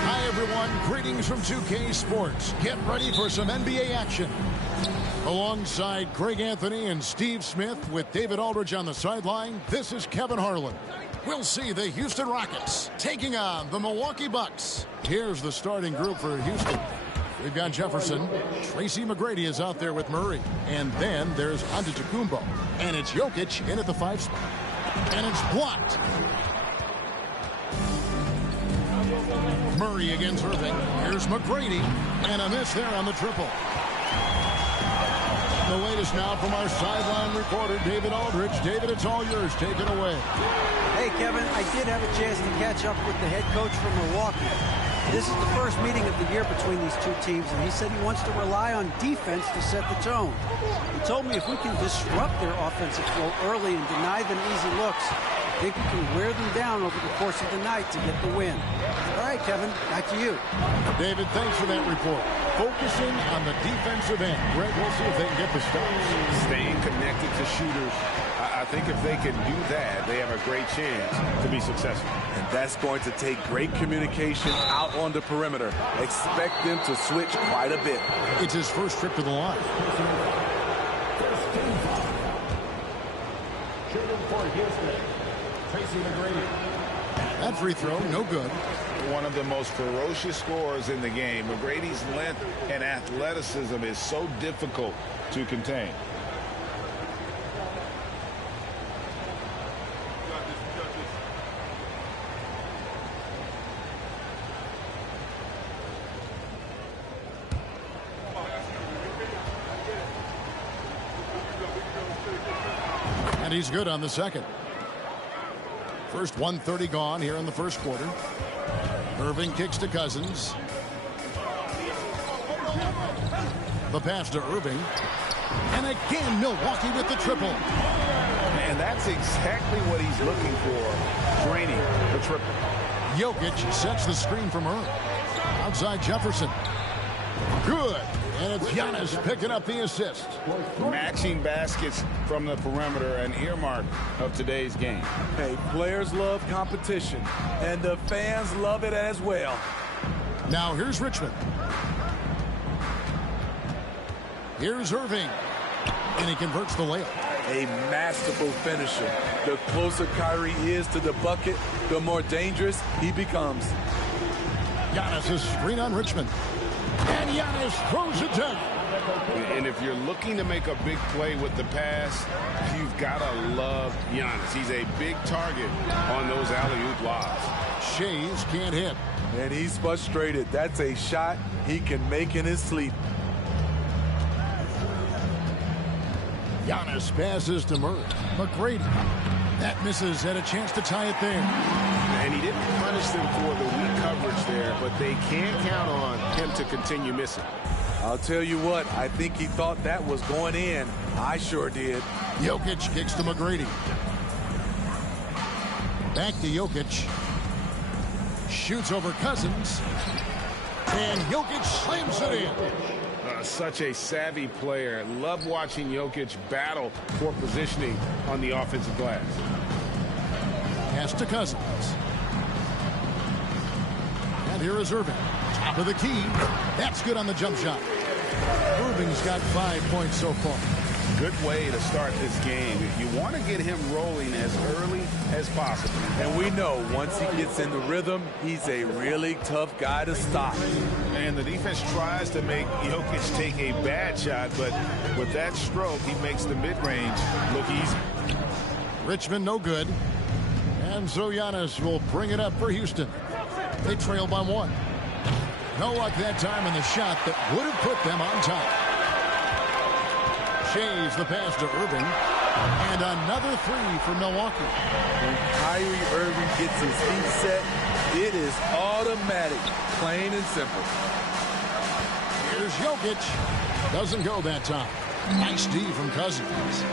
Hi, everyone. Greetings from 2K Sports. Get ready for some NBA action. Alongside Greg Anthony and Steve Smith with David Aldridge on the sideline, this is Kevin Harlan. We'll see the Houston Rockets taking on the Milwaukee Bucks. Here's the starting group for Houston. We've got Jefferson. Tracy McGrady is out there with Murray. And then there's Antetokounmpo. And it's Jokic in at the 5 spot. And it's blocked. Murray against Irving. Here's McGrady. And a miss there on the triple. The latest now from our sideline reporter, David Aldridge. David, it's all yours. Take it away. Hey, Kevin, I did have a chance to catch up with the head coach from Milwaukee. This is the first meeting of the year between these two teams, and he said he wants to rely on defense to set the tone. He told me if we can disrupt their offensive flow early and deny them easy looks, I think we can wear them down over the course of the night to get the win. All right, Kevin, back to you. David, thanks for that report. Focusing on the defensive end. Greg, we'll see if they can get the stops. Staying connected to shooters. I think if they can do that, they have a great chance to be successful. And that's going to take great communication out on the perimeter. Expect them to switch quite a bit. It's his first trip to the line. Shooting for Houston, Tracy McGrady. That free throw, no good. One of the most ferocious scorers in the game. McGrady's length and athleticism is so difficult to contain. And he's good on the second. First 1:30 gone here in the first quarter. Irving kicks to Cousins. The pass to Irving. And again, Milwaukee with the triple. And that's exactly what he's looking for, draining the triple. Jokic sets the screen from Irving. Outside Jefferson. Good. And it's Giannis picking up the assist. Matching baskets from the perimeter, an earmark of today's game. Hey, players love competition, and the fans love it as well. Now here's Richmond. Here's Irving. And he converts the layup. A masterful finisher. The closer Kyrie is to the bucket, the more dangerous he becomes. Giannis' screen on Richmond. And Giannis throws it down. And if you're looking to make a big play with the pass, you've got to love Giannis. He's a big target on those alley-oop lobs. Shays can't hit. And he's frustrated. That's a shot he can make in his sleep. Giannis passes to Murray. McGrady. That misses. Had a chance to tie it there. And he didn't punish them for the weak coverage there, but they can't count on him to continue missing. I'll tell you what, I think he thought that was going in. I sure did. Jokic kicks to McGrady. Back to Jokic. Shoots over Cousins. And Jokic slams it in. Such a savvy player. Love watching Jokic battle for positioning on the offensive glass. Pass to Cousins. And here is Irving. Top of the key. That's good on the jump shot. Irving's got 5 points so far. Good way to start this game. You want to get him rolling as early as possible. And we know once he gets in the rhythm, he's a really tough guy to stop. And the defense tries to make Jokic take a bad shot, but with that stroke, he makes the mid-range look easy. Richmond no good. And so Giannis will bring it up for Houston. They trail by 1. No luck that time in the shot that would have put them on top. Shays the pass to Irving. And another 3 for Milwaukee. When Kyrie Irving gets his feet set, it is automatic, plain and simple. Here's Jokic. Doesn't go that time. Nice D from Cousins.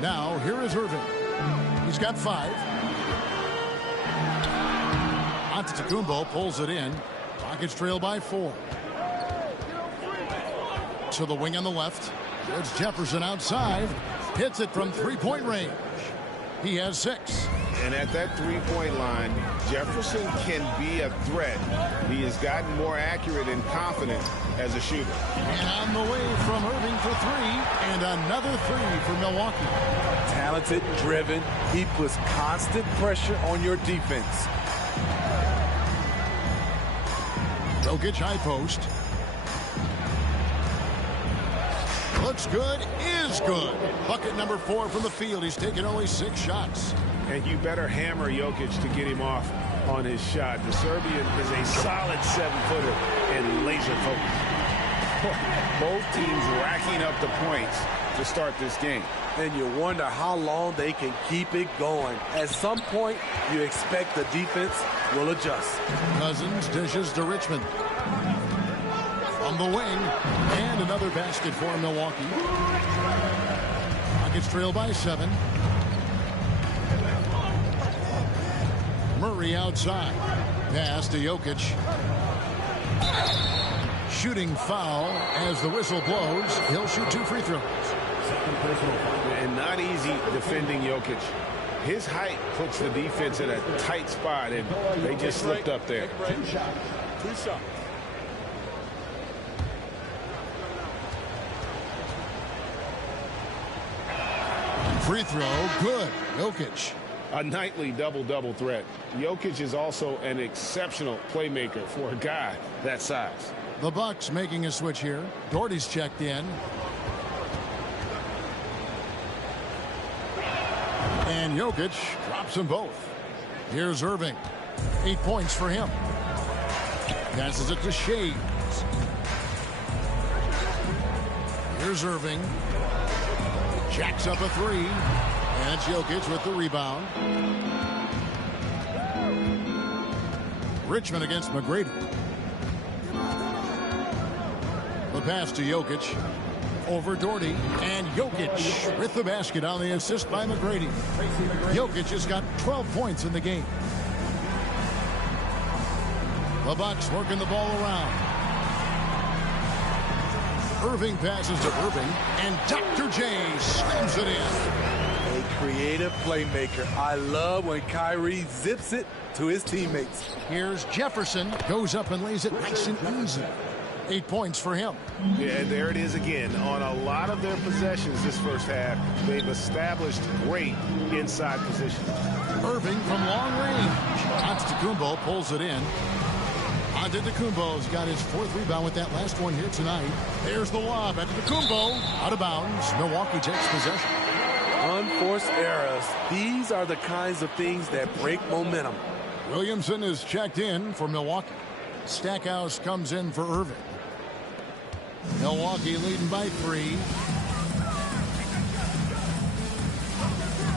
Now here is Irving. He's got 5. Antetokounmpo pulls it in. Rockets trail by 4. To the wing on the left. It's Jefferson outside. Hits it from 3-point range. He has 6. And at that 3-point line, Jefferson can be a threat. He has gotten more accurate and confident as a shooter. And on the way from Irving for 3. And another 3 for Milwaukee. Talented, driven. He puts constant pressure on your defense. Jokic high post. Looks good, is good. Bucket number 4 from the field. He's taken only 6 shots. And you better hammer Jokic to get him off on his shot. The Serbian is a solid 7-footer and laser focused. Both teams racking up the points to start this game. And you wonder how long they can keep it going. At some point, you expect the defense will adjust. Cousins dishes to Richmond. On the wing, and another basket for Milwaukee. Rockets trail by 7. Murray outside. Pass to Jokic. Shooting foul as the whistle blows. He'll shoot 2 free throws. And not easy defending Jokic. His height puts the defense in a tight spot, and they just slipped up there. 2 shots. Free throw, good. Jokic. A nightly double-double threat. Jokic is also an exceptional playmaker for a guy that size. The Bucks making a switch here. Doherty's checked in. And Jokic drops them both. Here's Irving. 8 points for him. Passes it to Shays. Here's Irving. Jacks up a 3. And it's Jokic with the rebound. Richmond against McGrady. The pass to Jokic. Over Doherty. And Jokic with the basket on the assist by McGrady. Jokic has got 12 points in the game. The Bucks working the ball around. Irving passes to Irving. And Dr. J slams it in. A creative playmaker. I love when Kyrie zips it to his teammates. Here's Jefferson. Goes up and lays it nice and easy. 8 points for him. Yeah, and there it is again. On a lot of their possessions this first half, they've established great inside position. Irving from long range. Antetokounmpo pulls it in. Antetokounmpo's got his 4th rebound with that last one here tonight. There's the lob. Antetokounmpo out of bounds. Milwaukee takes possession. Unforced errors. These are the kinds of things that break momentum. Williamson is checked in for Milwaukee. Stackhouse comes in for Irving. Milwaukee leading by 3.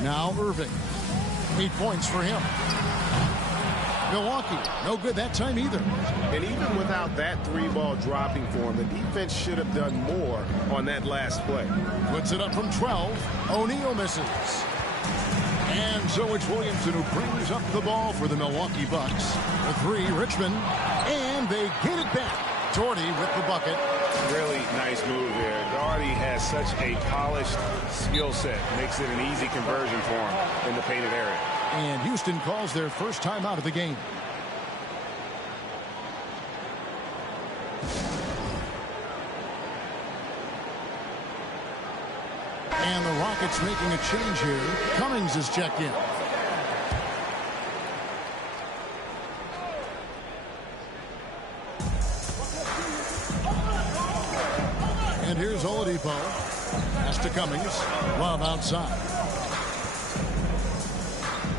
Now Irving. 8 points for him. Milwaukee, no good that time either. And even without that 3-ball dropping for him, the defense should have done more on that last play. Puts it up from 12. O'Neal misses. And so it's Williamson who brings up the ball for the Milwaukee Bucks. The 3, Richmond. And they get it back. Doherty with the bucket. Really nice move there. Doherty has such a polished skill set. Makes it an easy conversion for him in the painted area. And Houston calls their first time out of the game. And the Rockets making a change here. Cummings is checked in. And here's Oladipo. Pass to Cummings. Love outside.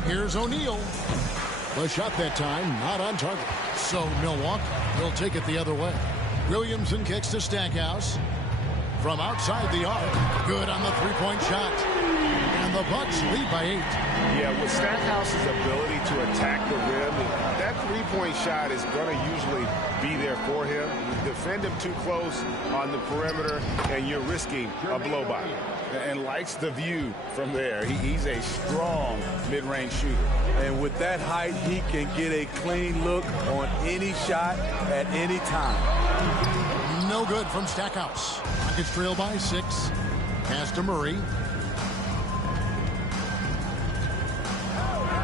Here's O'Neal. The shot that time, not on target. So Milwaukee will take it the other way. Williamson kicks to Stackhouse. From outside the arc. Good on the 3-point shot. And the Bucks lead by 8. Yeah, with Stackhouse's ability to attack the rim, that 3-point shot is going to usually be there for him. You defend him too close on the perimeter, and you're risking a blow-by. And likes the view from there. He's a strong mid-range shooter. And with that height, he can get a clean look on any shot at any time. No good from Stackhouse. Rockets trail by 6. Pass to Murray.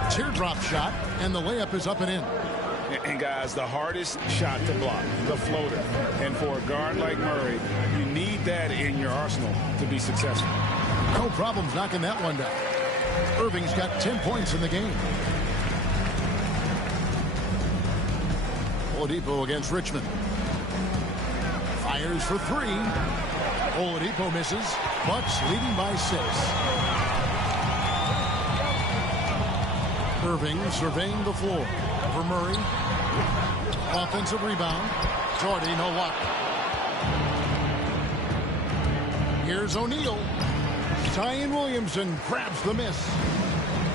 Teardrop shot, and the layup is up and in. And guys, the hardest shot to block, the floater. And for a guard like Murray, you need that in your arsenal to be successful. No problems knocking that one down. Irving's got 10 points in the game. Oladipo against Richmond. Fires for 3. Oladipo misses. Bucks leading by 6. Irving surveying the floor. For Murray. Offensive rebound. Doherty, no luck. Here's O'Neal. Zion Williamson grabs the miss.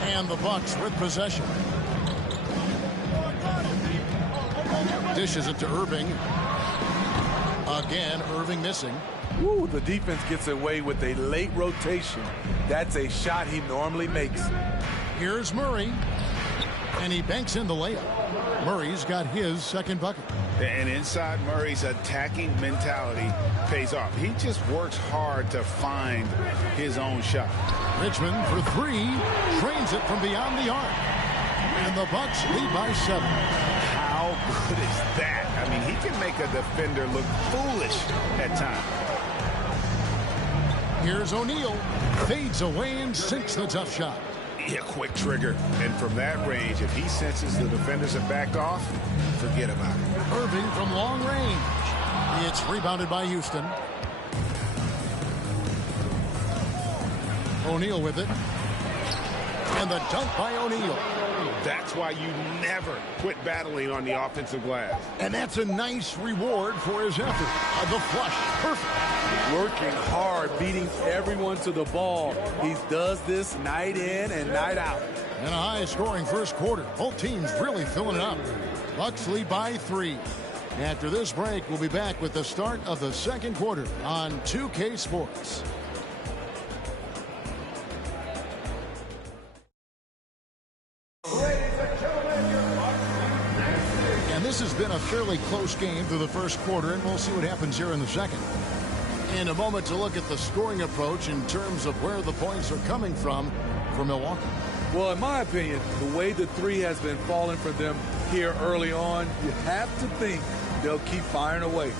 And the Bucks with possession. Dishes it to Irving. Again, Irving missing. Woo, the defense gets away with a late rotation. That's a shot he normally makes. Here's Murray. And he banks in the layup. Murray's got his second bucket. And inside Murray's attacking mentality pays off. He just works hard to find his own shot. Richmond for 3. Trains it from beyond the arc. And the Bucks lead by 7. How good is that? I mean, he can make a defender look foolish at times. Here's O'Neal. Fades away and sinks the tough shot. Yeah, quick trigger. And from that range, if he senses the defenders have backed off, forget about it. Irving from long range. It's rebounded by Houston. O'Neal with it. And the dunk by O'Neal. That's why you never quit battling on the offensive glass. And that's a nice reward for his effort. The flush. Perfect. Working hard, beating everyone to the ball. He does this night in and night out. And a high-scoring first quarter. Both teams really filling it up. Bucks lead by 3. After this break, we'll be back with the start of the second quarter on 2K Sports. And this has been a fairly close game through the first quarter, and we'll see what happens here in the second. In a moment to look at the scoring approach in terms of where the points are coming from for Milwaukee. Well, in my opinion, the way the three has been falling for them here early on, you have to think they'll keep firing away.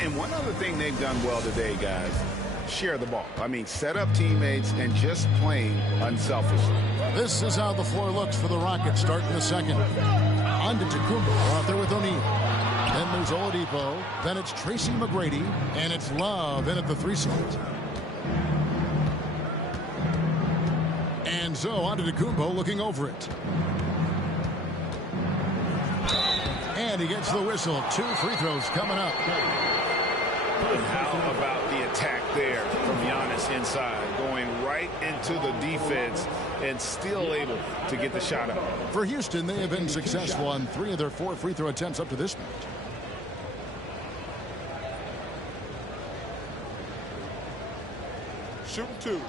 And one other thing they've done well today, guys, share the ball. I mean, set up teammates and just playing unselfishly. This is how the floor looks for the Rockets starting the second. Antetokounmpo out there with O'Neal. Then there's Oladipo. Then it's Tracy McGrady. And it's Love in at the 3 slot. And so Antetokounmpo looking over it. And he gets the whistle. 2 free throws coming up. How about the attack there from Giannis inside, going right into the defense and still able to get the shot up. For Houston, they have been successful on 3 of their 4 free throw attempts up to this point. Shooting 2.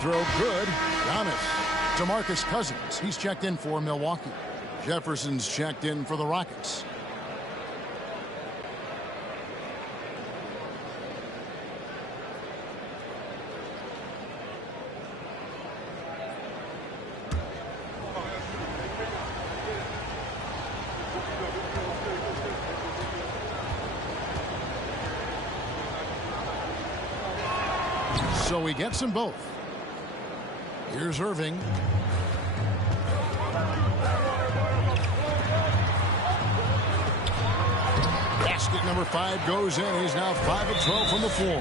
Throw good. Giannis. DeMarcus Cousins. He's checked in for Milwaukee. Jefferson's checked in for the Rockets. So he gets them both. Here's Irving. Basket number 5 goes in. He's now 5 of 12 from the floor.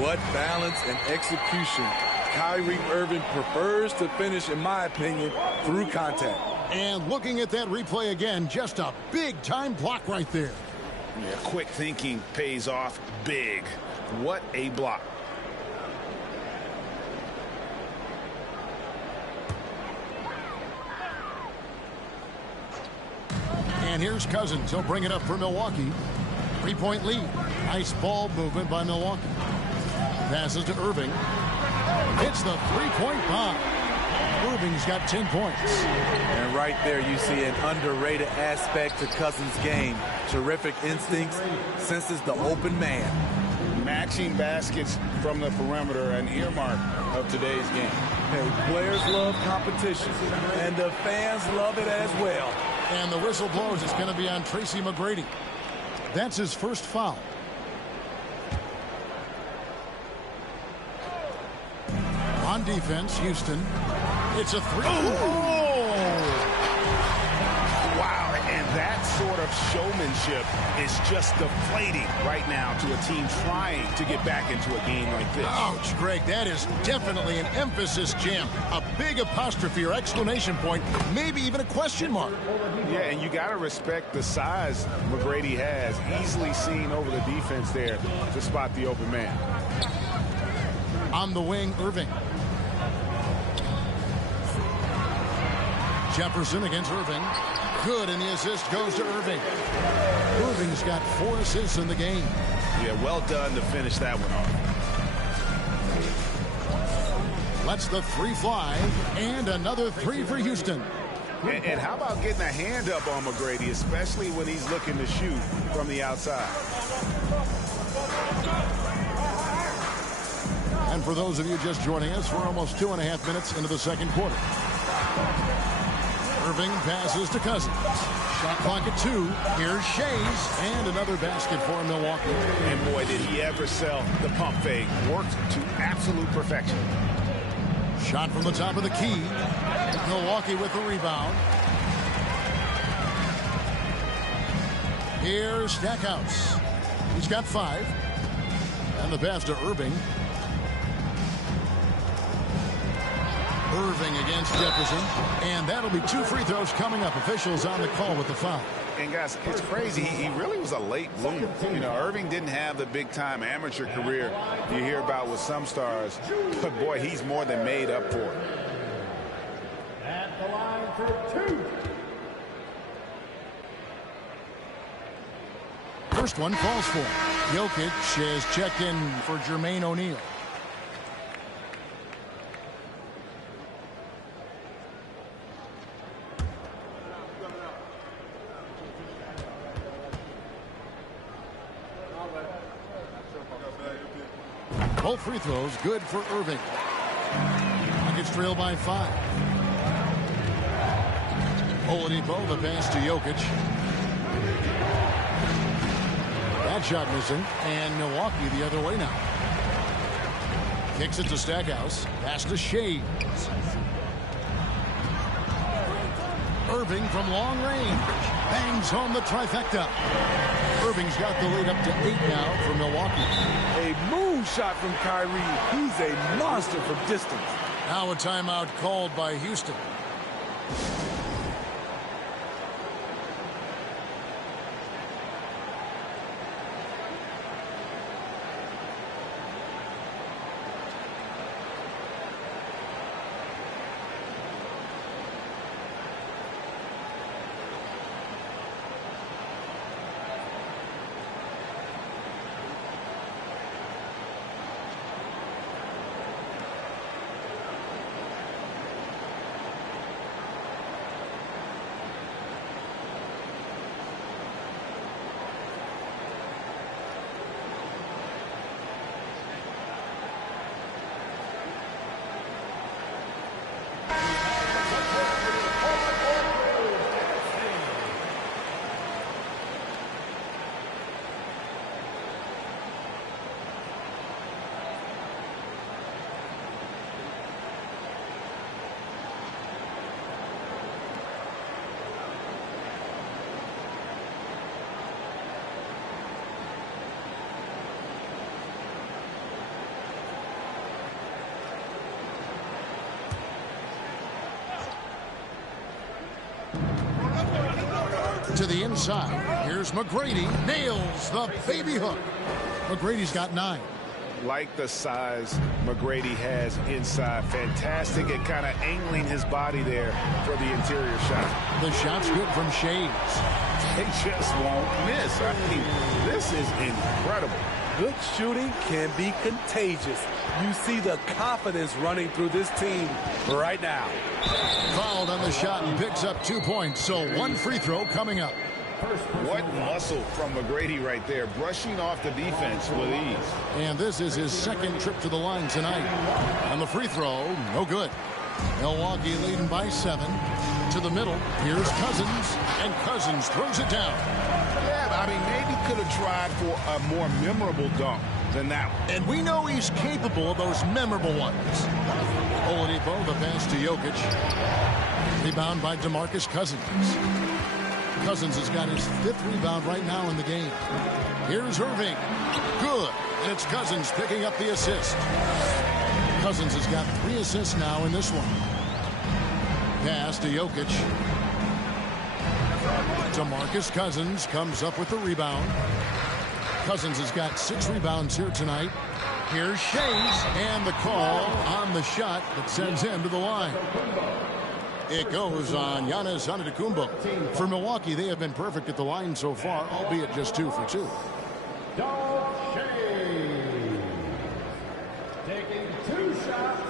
What balance and execution. Kyrie Irving prefers to finish, in my opinion, through contact. And looking at that replay again, just a big-time block right there. Yeah, quick thinking pays off big. What a block. And here's Cousins. He'll bring it up for Milwaukee. 3-point lead. Nice ball movement by Milwaukee. Passes to Irving. Hits the 3-point bomb. Irving's got 10 points. And right there you see an underrated aspect to Cousins' game. Terrific instincts, senses the open man. Matching baskets from the perimeter, an earmark of today's game. Hey, players love competition, and the fans love it as well. And the whistle blows. It's going to be on Tracy McGrady. That's his first foul. On defense, Houston. It's a 3. Wow, and that sort of showmanship is just deflating right now to a team trying to get back into a game like this. Ouch, Greg, that is definitely an emphasis jam. A big apostrophe or exclamation point, maybe even a question mark. Yeah, and you got to respect the size McGrady has. Easily seen over the defense there to spot the open man. On the wing, Irving. Jefferson against Irving. Good, and the assist goes to Irving. Irving's got 4 assists in the game. Yeah, well done to finish that one off. Lets the 3 fly, and another 3 for Houston. And how about getting a hand up on McGrady, especially when he's looking to shoot from the outside. And for those of you just joining us, we're almost 2.5 minutes into the second quarter. Irving passes to Cousins. Shot clock at 2. Here's Shays, and another basket for Milwaukee. And boy, did he ever sell the pump fake. Worked to absolute perfection. Shot from the top of the key. Milwaukee with the rebound. Here's Stackhouse. He's got 5. And the pass to Irving. Irving against Jefferson. And that'll be 2 free throws coming up. Officials on the call with the foul. And guys, it's crazy. He really was a late bloomer. You know, Irving didn't have the big-time amateur career you hear about with some stars. But, boy, he's more than made up for it. At the line for 2. First one falls for him. Jokic has checked in for Jermaine O'Neal. Both free throws good for Irving. Nuggets trail by 5. Oladipo, the pass to Jokic. That shot missing, and Milwaukee the other way now. Kicks it to Stackhouse. Pass to Shea. Irving from long range. Bangs home the trifecta. Irving's got the lead up to 8 now for Milwaukee. A moon shot from Kyrie. He's a monster from distance. Now a timeout called by Houston. To the inside. Here's McGrady. Nails the baby hook. McGrady's got 9. Like the size McGrady has inside. Fantastic at kind of angling his body there for the interior shot. The shot's good from Shades. They just won't miss. I mean, this is incredible. Good shooting can be contagious. You see the confidence running through this team right now. Fouled on the shot and picks up 2 points. So 1 free throw coming up. What muscle from McGrady right there, brushing off the defense with ease. And this is his 2nd trip to the line tonight. And the free throw, no good. Milwaukee leading by 7. To the middle, here's Cousins, and Cousins throws it down. Yeah, I mean, maybe could have tried for a more memorable dunk than that one. And we know he's capable of those memorable ones. Oladipo, the pass to Jokic. Rebound by DeMarcus Cousins. Cousins has got his 5th rebound right now in the game. Here's Irving. Good. And it's Cousins picking up the assist. Cousins has got 3 assists now in this one. Pass to Jokic. DeMarcus Cousins comes up with the rebound. Cousins has got 6 rebounds here tonight. Here's Shades, and the call on the shot that sends him to the line. It goes on Giannis Antetokounmpo. For Milwaukee, they have been perfect at the line so far, albeit just 2 for 2. Shades taking 2 shots.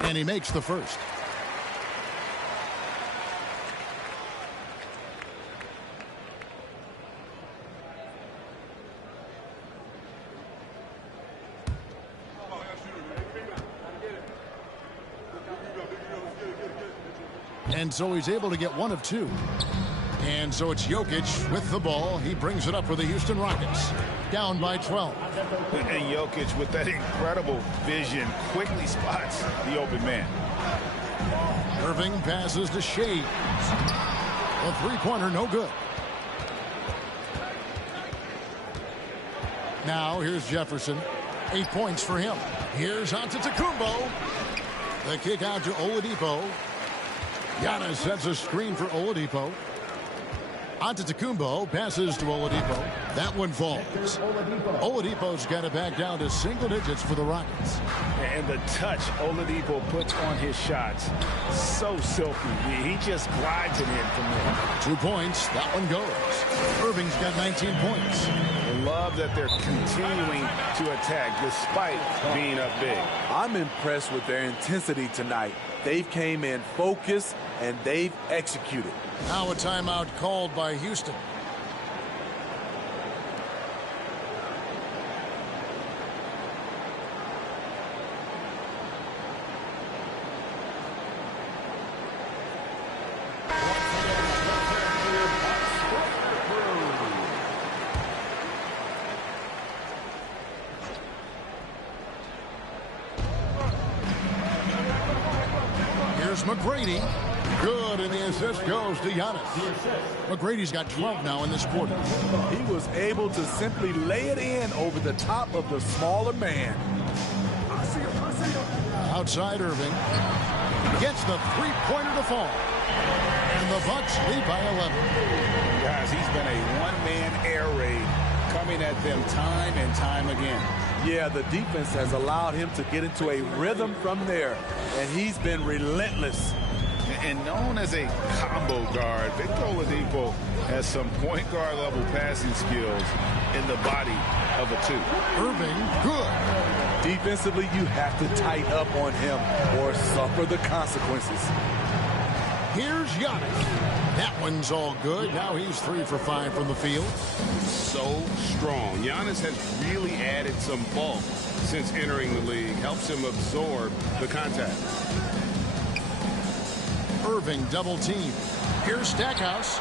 And he makes the first. And so he's able to get 1 of 2. And so it's Jokic with the ball. He brings it up for the Houston Rockets. Down by 12. And Jokic, with that incredible vision, quickly spots the open man. Irving passes to Shea. A three-pointer, no good. Now here's Jefferson. 8 points for him. Here's Antetokounmpo. The kick out to Oladipo. Giannis sets a screen for Oladipo. Antetokounmpo passes to Oladipo. That one falls. Oladipo's got it back down to single digits for the Rockets. And the touch Oladipo puts on his shots, so silky. He just glides it in from there. 2 points. That one goes. Irving's got 19 points. Love that they're continuing to attack despite being up big. I'm impressed with their intensity tonight. They've came in focused and they've executed. Now a timeout called by Houston. Here's McGrady. Good, and the assist goes to Giannis. McGrady's got 12 now in this quarter. He was able to simply lay it in over the top of the smaller man. Outside Irving. Gets the three-pointer to fall. And the Bucks lead by 11. Guys, he's been a one-man air raid coming at them time and time again. Yeah, the defense has allowed him to get into a rhythm from there, and he's been relentless. And known as a combo guard, Victor Oladipo has some point guard level passing skills in the body of a two. Irving, good. Defensively, you have to tighten up on him or suffer the consequences. Here's Giannis. That one's all good. Now he's 3 for 5 from the field. So strong. Giannis has really added some bulk since entering the league. Helps him absorb the contact. Irving double team. Here's Stackhouse.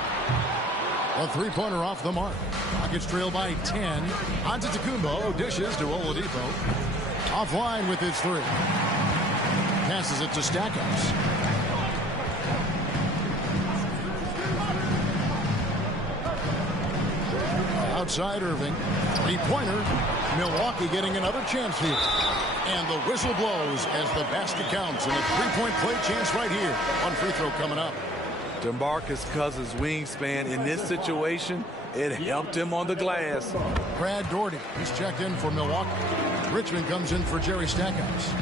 A three-pointer off the mark. Rockets trail by 10. Antetokounmpo dishes to Oladipo. Offline with his three. Passes it to Stackhouse. Outside Irving. Three-pointer. Milwaukee getting another chance here. And the whistle blows as the basket counts. And a three-point play chance right here. One free throw coming up. DeMarcus Cousins' wingspan in this situation, it helped him on the glass. Brad Daugherty, he's checked in for Milwaukee. Richmond comes in for Jerry Stackhouse.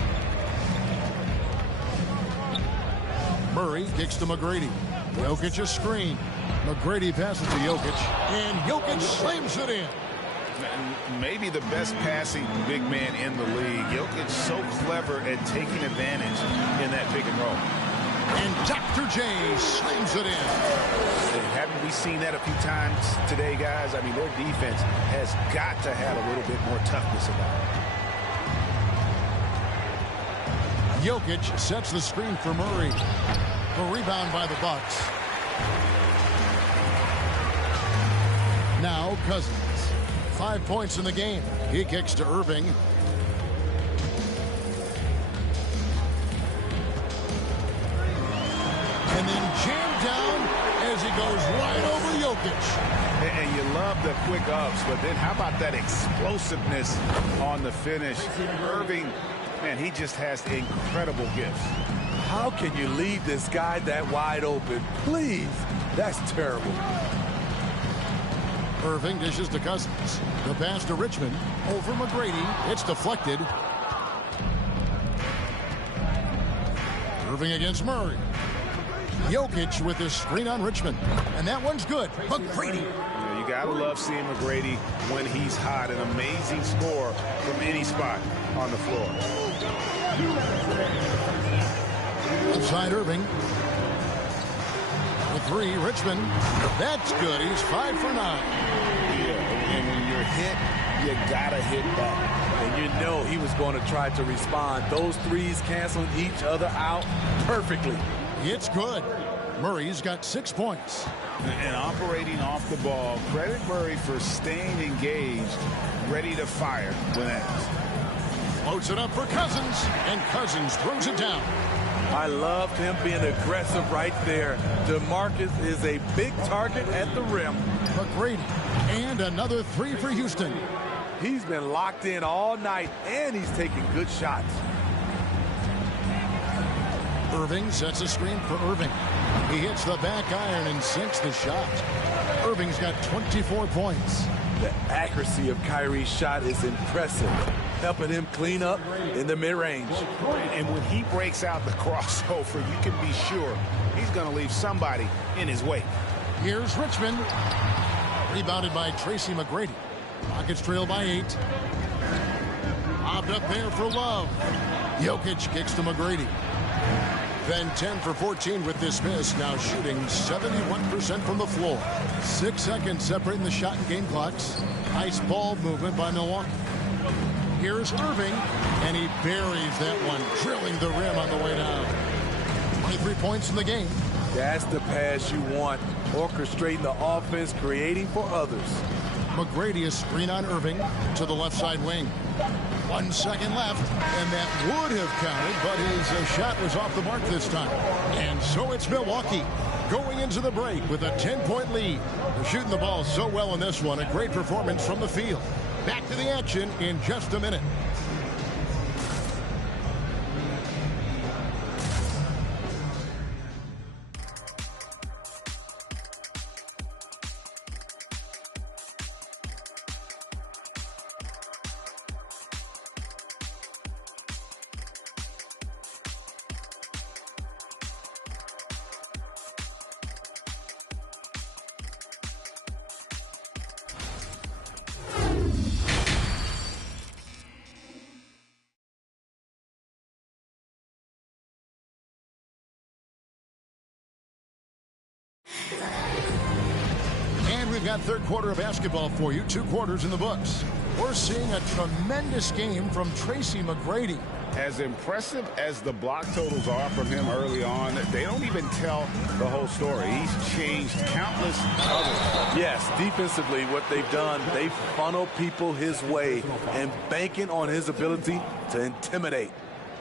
Murray kicks to McGrady. Jokic a screen. McGrady passes to Jokic. And Jokic slams it in. Maybe the best passing big man in the league. Jokic so clever at taking advantage in that pick and roll. And Dr. J slams it in. And haven't we seen that a few times today, guys? I mean, their defense has got to have a little bit more toughness about it. Jokic sets the screen for Murray. A rebound by the Bucks. Now Cousins. 5 points in the game. He kicks to Irving. And then jammed down as he goes right over Jokic. And you love the quick ups, but then how about that explosiveness on the finish? Irving, man, he just has incredible gifts. How can you leave this guy that wide open? Please, that's terrible. Irving dishes to Cousins. The pass to Richmond. Over McGrady. It's deflected. Irving against Murray. Jokic with his screen on Richmond. And that one's good. McGrady. Yeah, you gotta love seeing McGrady when he's hot. An amazing score from any spot on the floor. Inside Irving. The three, Richmond. That's good. He's 5 for 9. Yeah, and when you're hit, you gotta hit back. And you know he was going to try to respond. Those threes canceling each other out perfectly. It's good. Murray's got 6 points. And operating off the ball, credit Murray for staying engaged, ready to fire when asked. Floats it up for Cousins, and Cousins throws it down. I loved him being aggressive right there. DeMarcus is a big target at the rim. McGrady, and another 3 for Houston. He's been locked in all night, and he's taking good shots. Irving sets a screen for Irving. He hits the back iron and sinks the shot. Irving's got 24 points. The accuracy of Kyrie's shot is impressive, helping him clean up in the mid-range. And when he breaks out the crossover, you can be sure he's going to leave somebody in his wake. Here's Richmond. Rebounded by Tracy McGrady. Rockets trail by 8. Lobbed up there for Love. Jokic kicks to McGrady. Then 10 for 14 with this miss. Now shooting 71% from the floor. 6 seconds separating the shot and game clocks. Nice ball movement by Milwaukee. Here's Irving, and he buries that one, drilling the rim on the way down. 23 points in the game. That's the pass you want. Orchestrating the offense, creating for others. McGrady is screen on Irving to the left side wing. 1 second left, and that would have counted, but his shot was off the mark this time. And so it's Milwaukee going into the break with a 10-point lead. They're shooting the ball so well in this one. A great performance from the field. Back to the action in just a minute. And we've got third quarter of basketball for you. 2 quarters in the books. We're seeing a tremendous game from Tracy McGrady. As impressive as the block totals are from him early on, they don't even tell the whole story. He's changed countless others. Yes, defensively, what they've done, they funnel people his way and banking on his ability to intimidate.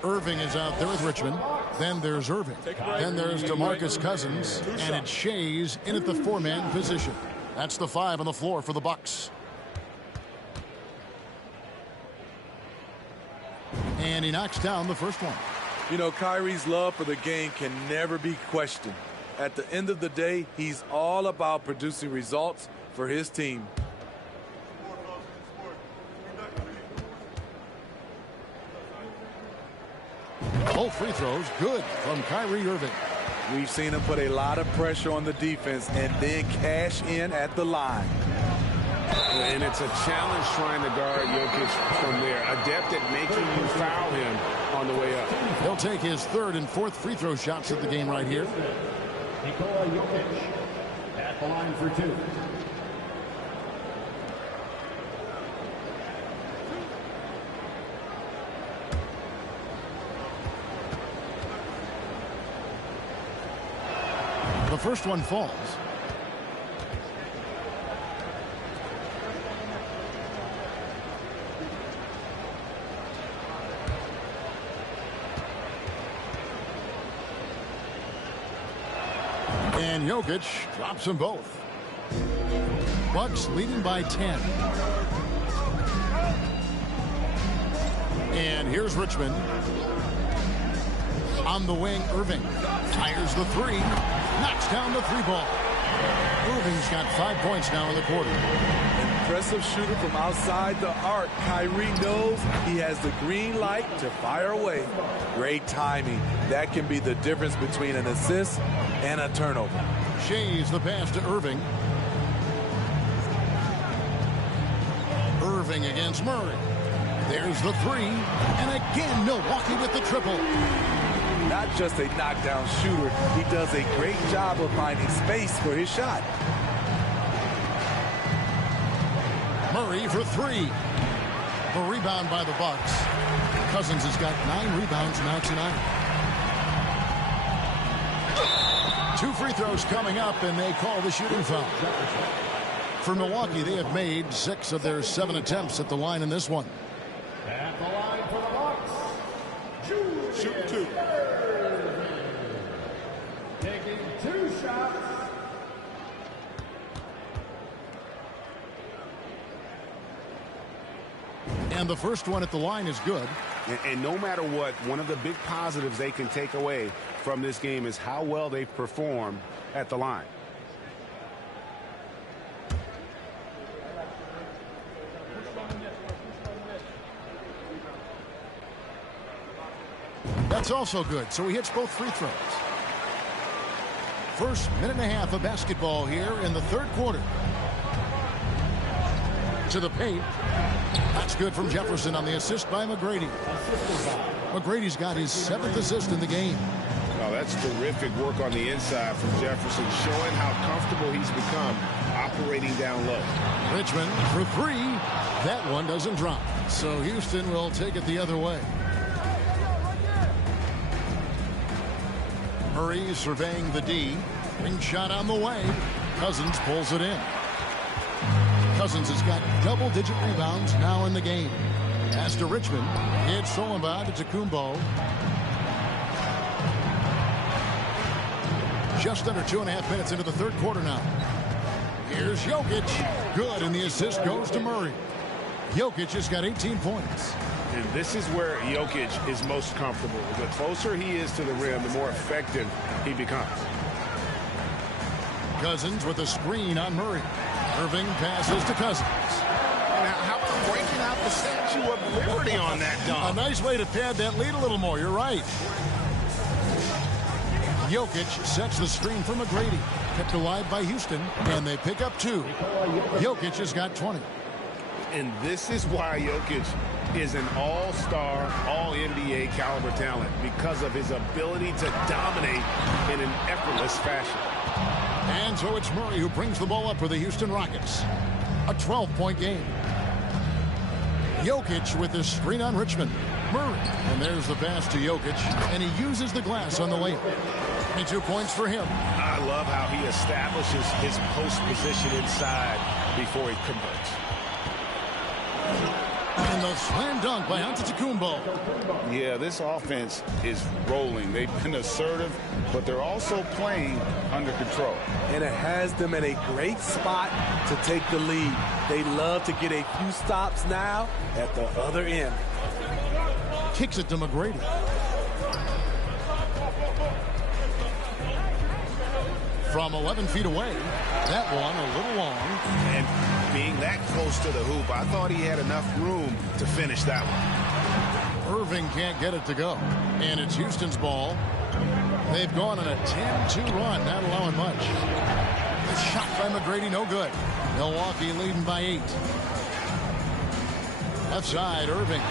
Irving is out there with Richmond. Then there's Irving. Then there's DeMarcus Cousins. And it's Shays in at the 4-man position. That's the 5 on the floor for the Bucks. And he knocks down the first one. You know, Kyrie's love for the game can never be questioned. At the end of the day, he's all about producing results for his team. Both free throws good from Kyrie Irving. We've seen him put a lot of pressure on the defense and then cash in at the line. And it's a challenge trying to guard Jokic from there. Adept at making you foul him on the way up. He'll take his 3rd and 4th free throw shots of the game right here. Nikola Jokic at the line for 2. The first one falls. And Jokic drops them both. Bucks leading by 10. And here's Richmond. On the wing, Irving fires the 3. Knocks down the 3 ball. Irving's got 5 points now in the quarter. Impressive shooter from outside the arc. Kyrie knows he has the green light to fire away. Great timing. That can be the difference between an assist and a turnover. Shays the pass to Irving. Irving against Murray. There's the 3. And again, Milwaukee with the triple. Not just a knockdown shooter, he does a great job of finding space for his shot. Murray for 3. The rebound by the Bucks. Cousins has got 9 rebounds now tonight. 2 free throws coming up, and they call the shooting foul. For Milwaukee, they have made 6 of their 7 attempts at the line in this one. At the line for the Bucks, Shoot 2. taking 2 shots. And the first one at the line is good. And no matter what, one of the big positives they can take away from this game is how well they perform at the line. That's also good, so he hits both free throws. First minute and a half of basketball here in the third quarter. To the paint. That's good from Jefferson on the assist by McGrady. McGrady's got his 7th assist in the game. Oh, that's terrific work on the inside from Jefferson, showing how comfortable he's become operating down low. Richmond for 3. That one doesn't drop. So Houston will take it the other way. Murray surveying the D. Ring shot on the way. Cousins pulls it in. Cousins has got double-digit rebounds now in the game. As to Richmond, it's Solombaugh to Kumbo. Just under 2.5 minutes into the third quarter now. Here's Jokic. Good, and the assist goes to Murray. Jokic has got 18 points. And this is where Jokic is most comfortable. The closer he is to the rim, the more effective he becomes. Cousins with a screen on Murray. Irving passes to Cousins. Now, how about breaking out the Statue of Liberty on that dunk? A nice way to pad that lead a little more. You're right. Jokic sets the screen for McGrady. Kept alive by Houston, and they pick up 2. Jokic has got 20. And this is why Jokic is an all-star, all-NBA caliber talent, because of his ability to dominate in an effortless fashion. And so it's Murray who brings the ball up for the Houston Rockets. A 12-point game. Jokic with the screen on Richmond. Murray. And there's the pass to Jokic. And he uses the glass on the layup. 22 points for him. I love how he establishes his post position inside before he converts. And the slam dunk by Antetokounmpo. Yeah, this offense is rolling. They've been assertive, but they're also playing under control. And it has them in a great spot to take the lead. They love to get a few stops now at the other end. Kicks it to McGrady. From 11 feet away. That one a little long. And being that close to the hoop, I thought he had enough room to finish that one. Irving can't get it to go. And it's Houston's ball. They've gone on a 10-2 run, not allowing much. The shot by McGrady, no good. Milwaukee leading by 8. Left side, Irving.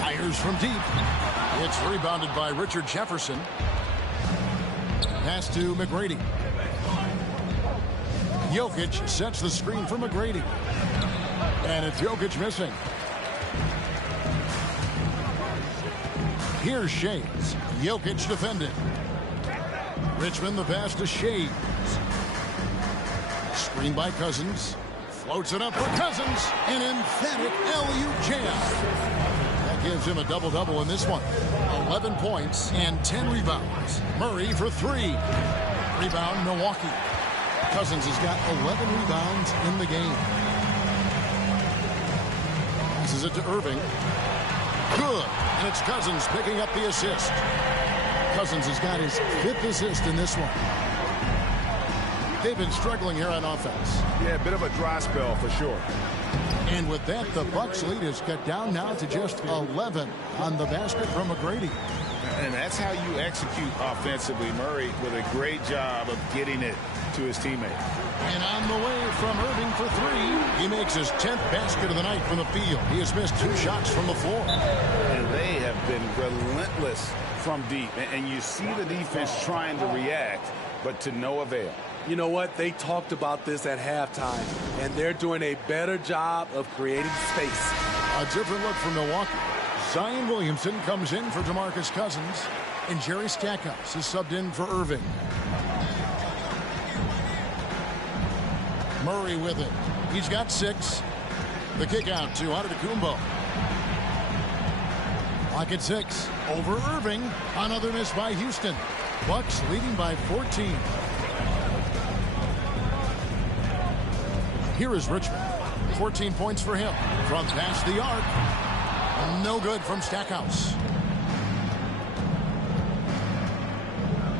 Fires from deep. It's rebounded by Richard Jefferson. Pass to McGrady. Jokic sets the screen for McGrady. And it's Jokic missing. Here's Shades. Jokic defending. Richmond the pass to Shades. Screen by Cousins. Floats it up for Cousins. An emphatic LU jam. That gives him a double-double in this one. 11 points and 10 rebounds. Murray for 3. Rebound, Milwaukee. Cousins has got 11 rebounds in the game. Passes it to Irving. Good. And it's Cousins picking up the assist. Cousins has got his 5th assist in this one. They've been struggling here on offense. Yeah, a bit of a dry spell for sure. And with that, the Bucks lead is cut down now to just 11 on the basket from McGrady. And that's how you execute offensively. Murray with a great job of getting it to his teammate. And on the way from Irving for 3. He makes his 10th basket of the night from the field. He has missed 2 shots from the floor. And they have been relentless from deep. And you see the defense trying to react, but to no avail. You know what? They talked about this at halftime, and they're doing a better job of creating space. A different look from Milwaukee. Zion Williamson comes in for DeMarcus Cousins. And Jerry Stackhouse is subbed in for Irving. Murray with it. He's got 6. The kick out to Antetokounmpo. Lock at 6. Over Irving. Another miss by Houston. Bucks leading by 14. Here is Richmond. 14 points for him. From past the arc. No good from Stackhouse.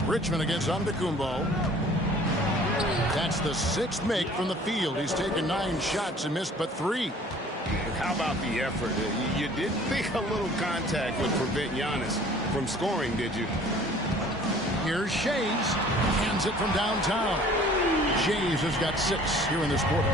Richmond against Antetokounmpo. That's the 6th make from the field. He's taken 9 shots and missed but 3. How about the effort? You didn't think a little contact would prevent Giannis from scoring, did you? Here's Shays. Hands it from downtown. Shays has got 6 here in this quarter.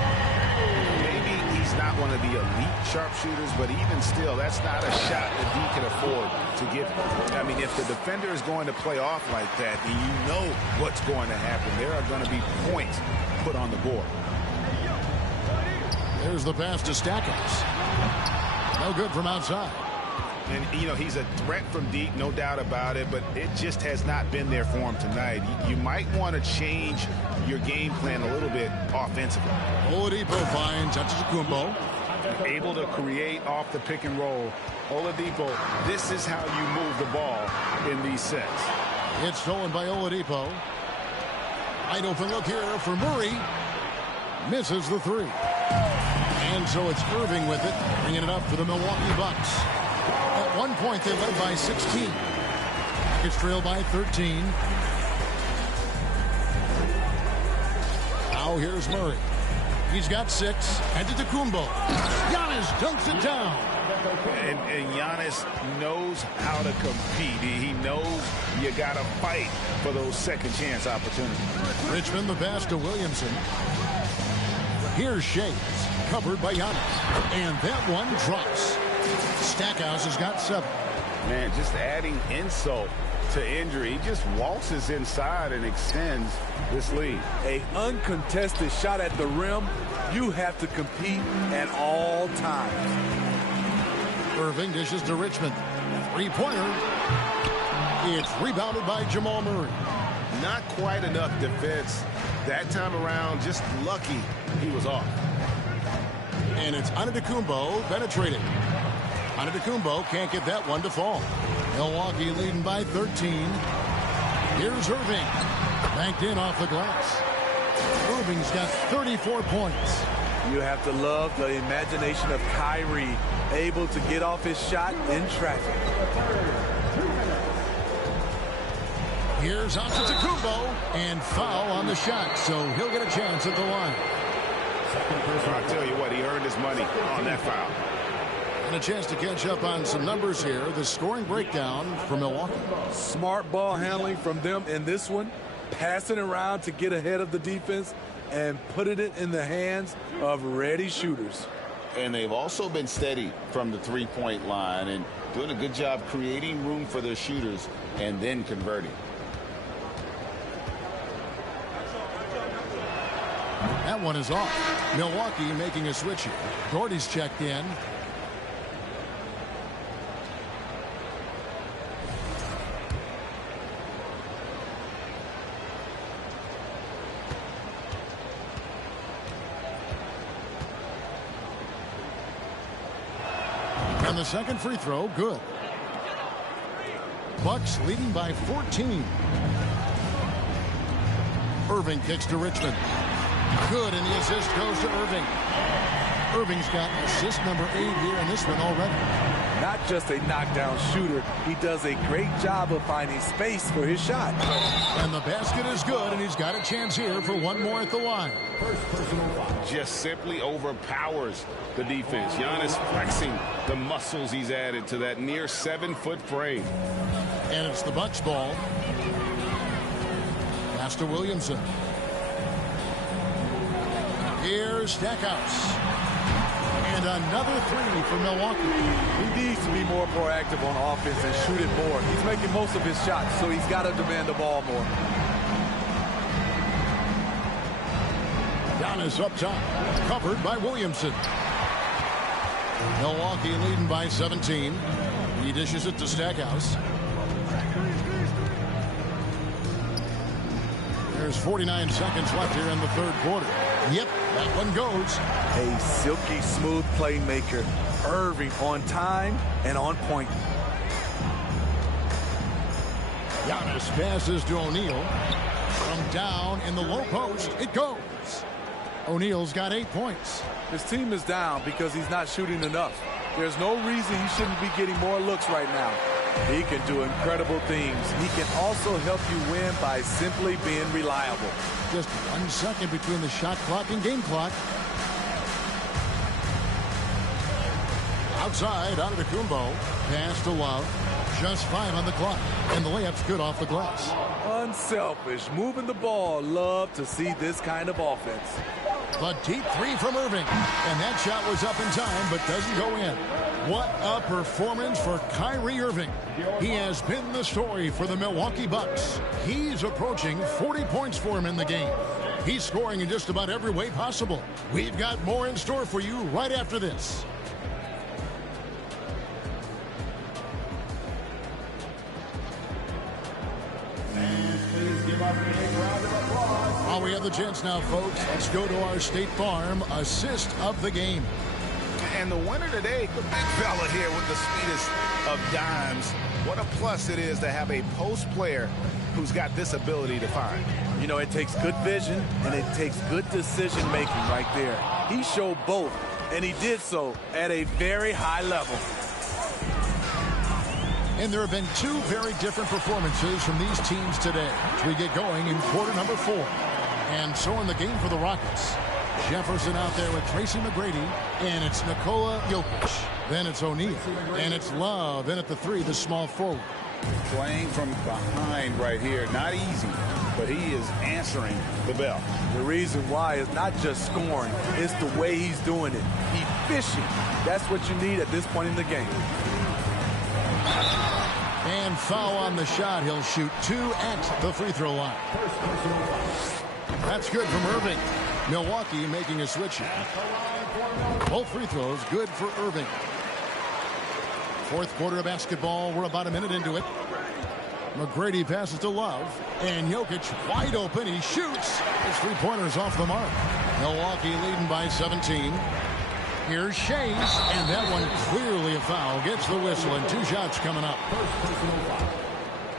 Maybe he's not one of the elite sharpshooters, but even still, that's not a shot that he can afford to give. I mean, if the defender is going to play off like that, then you know what's going to happen. There are going to be points put on the board. There's the pass to Stackhouse. No good from outside. And, you know, he's a threat from deep, no doubt about it, but it just has not been there for him tonight. You might want to change your game plan a little bit offensively. Oladipo finds Antetokounmpo. Able to create off the pick and roll. Oladipo, this is how you move the ball in these sets. It's stolen by Oladipo. Wide open look here for Murray. Misses the 3. And so it's Irving with it, bringing it up for the Milwaukee Bucks. At one point, they led by 16. It's trailed by 13. Now here's Murray. He's got 6. Antetokounmpo. Giannis dunks it down. And Giannis knows how to compete. He knows you got to fight for those second chance opportunities. Richmond the pass to Williamson. Here's Shays. Covered by Giannis. And that one drops. Stackhouse has got 7. Man, just adding insult to injury. He just waltzes inside and extends this lead. A uncontested shot at the rim. You have to compete at all times. Irving dishes to Richmond. 3-pointer. It's rebounded by Jamal Murray. Not quite enough defense that time around. Just lucky he was off. And it's Antetokounmpo penetrating. Antetokounmpo can't get that one to fall. Milwaukee leading by 13. Here's Irving. Banked in off the glass. Irving's got 34 points. You have to love the imagination of Kyrie, able to get off his shot in traffic. Here's Antetokounmpo, and foul on the shot, so he'll get a chance at the line. I'll tell you what, he earned his money on that foul. And a chance to catch up on some numbers here. The scoring breakdown for Milwaukee. Smart ball handling from them in this one. Passing around to get ahead of the defense and putting it in the hands of ready shooters. And they've also been steady from the three-point line and doing a good job creating room for their shooters and then converting. That one is off. Milwaukee making a switch here. Doherty's checked in. And the second free throw, good. Bucks leading by 14. Irving kicks to Richmond. Good, and the assist goes to Irving. Irving's got assist number 8 here in this one already. Not just a knockdown shooter, he does a great job of finding space for his shot. And the basket is good, and he's got a chance here for one more at the line. Just simply overpowers the defense. Giannis flexing the muscles he's added to that near 7-foot frame. And it's the Bucks ball. Pass to Williamson. Here's Stackhouse. And another 3 for Milwaukee. He needs to be more proactive on offense and shoot it more. He's making most of his shots, so he's got to demand the ball more. Giannis up top. Covered by Williamson. Milwaukee leading by 17. He dishes it to Stackhouse. There's 49 seconds left here in the third quarter. Yep, that one goes. A silky smooth playmaker. Irving on time and on point. Giannis passes to O'Neal. From down in the low post, it goes. O'Neal's got 8 points. His team is down because he's not shooting enough. There's no reason he shouldn't be getting more looks right now. He can do incredible things. He can also help you win by simply being reliable. Just 1 second between the shot clock and game clock. Outside, Antetokounmpo. Pass to Love. Just 5 on the clock. And the layup's good off the glass. Unselfish. Moving the ball. Love to see this kind of offense. The deep 3 from Irving. And that shot was up in time, but doesn't go in. What a performance for Kyrie Irving. He has been the story for the Milwaukee Bucks. He's approaching 40 points for him in the game. He's scoring in just about every way possible. We've got more in store for you right after this. While we have the chance now, folks, let's go to our State Farm assist of the game. And the winner today, the big fella here with the sweetest of dimes. What a plus it is to have a post player who's got this ability to find. You know, it takes good vision and it takes good decision making right there. He showed both, and he did so at a very high level. And there have been 2 very different performances from these teams today as we get going in quarter number 4. And so in the game for the Rockets, Jefferson out there with Tracy McGrady, and it's Nikola Jokic. Then it's O'Neal, and it's Love in at the 3, the small forward. Playing from behind right here, not easy, but he is answering the bell. The reason why is not just scoring, it's the way he's doing it. Efficient. That's what you need at this point in the game. And foul on the shot. He'll shoot 2 at the free throw line. That's good from Irving. Milwaukee making a switch here. Both free throws good for Irving. Fourth quarter of basketball. We're about a minute into it. McGrady passes to Love. And Jokic wide open. He shoots. His 3-pointer's off the mark. Milwaukee leading by 17. Here's Shays, and that one clearly a foul. Gets the whistle, and 2 shots coming up. First personal foul.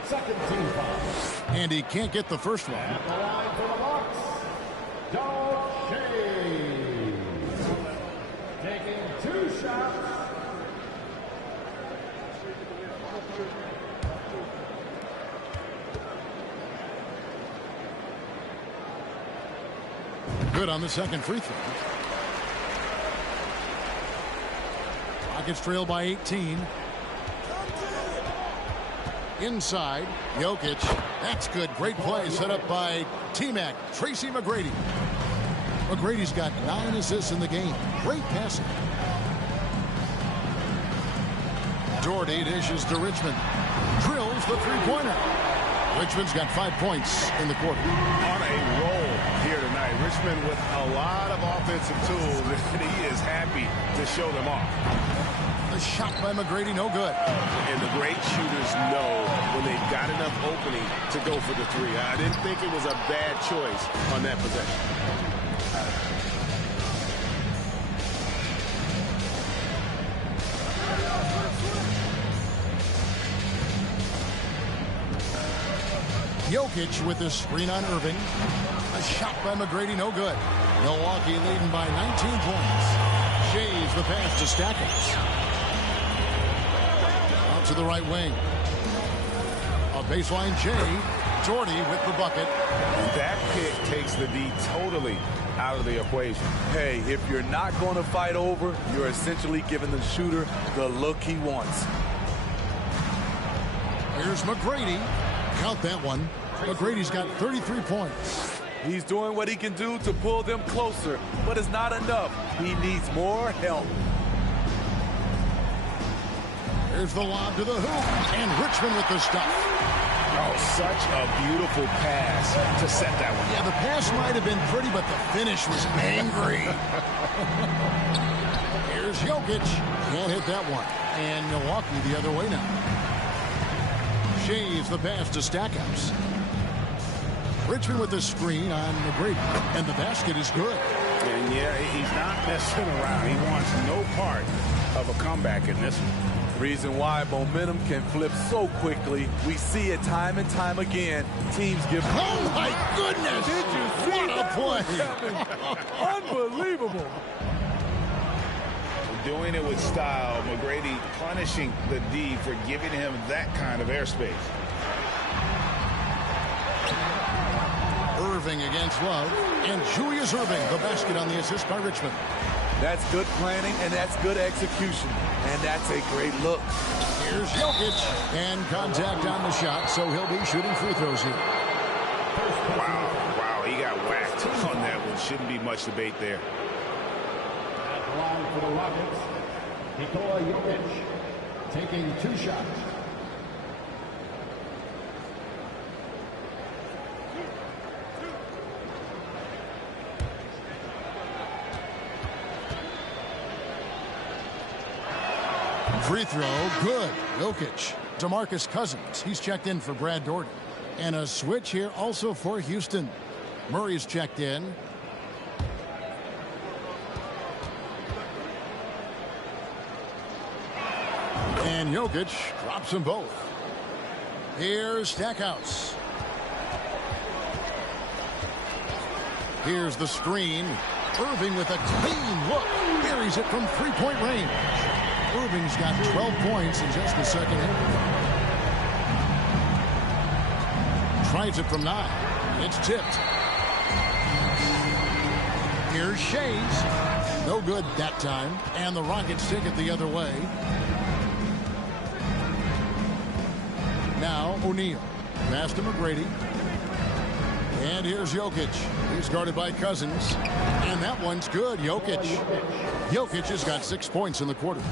Second team foul. And he can't get the first one. At the line for the Bucks, Dog Shays. Taking 2 shots. Good on the second free throw. Rockets trail by 18. Inside, Jokic. That's good. Great play set up by T-Mac, Tracy McGrady. McGrady's got 9 assists in the game. Great passing. Doherty dishes to Richmond. Drills the 3-pointer. Richmond's got 5 points in the quarter. On a roll here tonight. Richmond with a lot of offensive tools, and he is happy to show them off. The shot by McGrady, no good. And the great shooters know when they've got enough opening to go for the 3. I didn't think it was a bad choice on that possession. Jokic with the screen on Irving. A shot by McGrady, no good. Milwaukee leading by 19 points. Shays the pass to Stackhouse. Out to the right wing. A baseline J. Doherty with the bucket. And that pick takes the D totally out of the equation. Hey, if you're not going to fight over, you're essentially giving the shooter the look he wants. Here's McGrady. Count that one. McGrady's got 33 points. He's doing what he can do to pull them closer, but it's not enough. He needs more help. Here's the lob to the hoop, and Richmond with the stuff. Oh, such a beautiful pass to set that one. Yeah, the pass might have been pretty, but the finish was angry. Here's Jokic. Can't hit that one. And Milwaukee the other way now. Shays the pass to Stackhouse. Richmond with the screen on McGrady. And the basket is good. And yeah, he's not messing around. He wants no part of a comeback in this one. Reason why momentum can flip so quickly. We see it time and time again. Teams give... Oh, my goodness! Did you see what a play? Unbelievable. Doing it with style. McGrady punishing the D for giving him that kind of airspace. Irving against Love. And Julius Irving, the basket on the assist by Richmond. That's good planning, and that's good execution. And that's a great look. Here's Jokic. And contact on the shot, so he'll be shooting free throws here. Wow, he got whacked on that one. Shouldn't be much debate there. At the line for the Rockets, Nikola Jokic taking 2 shots. Free throw, good. Jokic. DeMarcus Cousins. He's checked in for Brad Daugherty. And a switch here also for Houston. Murray's checked in. And Jokic drops them both. Here's Stackhouse. Here's the screen. Irving with a clean look. Buries it from three-point range. Irving's got 12 points in just the second half. Tries it from 9. It's tipped. Here's Shays. No good that time. And the Rockets take it the other way. Now O'Neal. Pass to McGrady. And here's Jokic. He's guarded by Cousins. And that one's good. Jokic. Jokic has got 6 points in the quarter.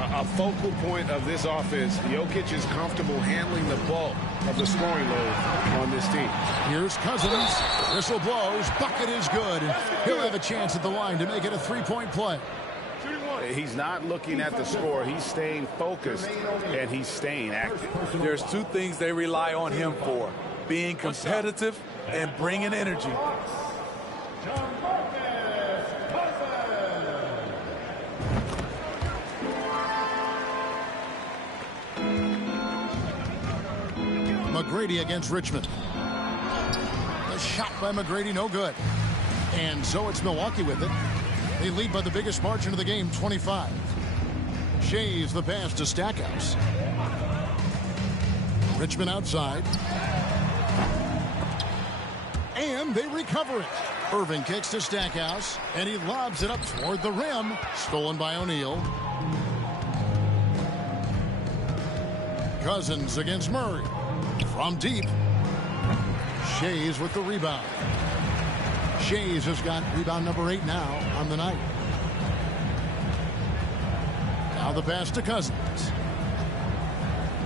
A focal point of this offense. Jokic is comfortable handling the bulk of the scoring load on this team. Here's Cousins. Whistle blows. Bucket is good. And he'll have a chance at the line to make it a three-point play. He's not looking at the score. He's staying focused, and he's staying active. There's 2 things they rely on him for. Being competitive and bringing energy. McGrady against Richmond. The shot by McGrady, no good. And so it's Milwaukee with it. They lead by the biggest margin of the game, 25. Shays the pass to Stackhouse. Richmond outside. And they recover it. Irving kicks to Stackhouse, and he lobs it up toward the rim. Stolen by O'Neal. Cousins against Murray. From deep. Shays with the rebound. Shays has got rebound number 8 now on the night. Now the pass to Cousins.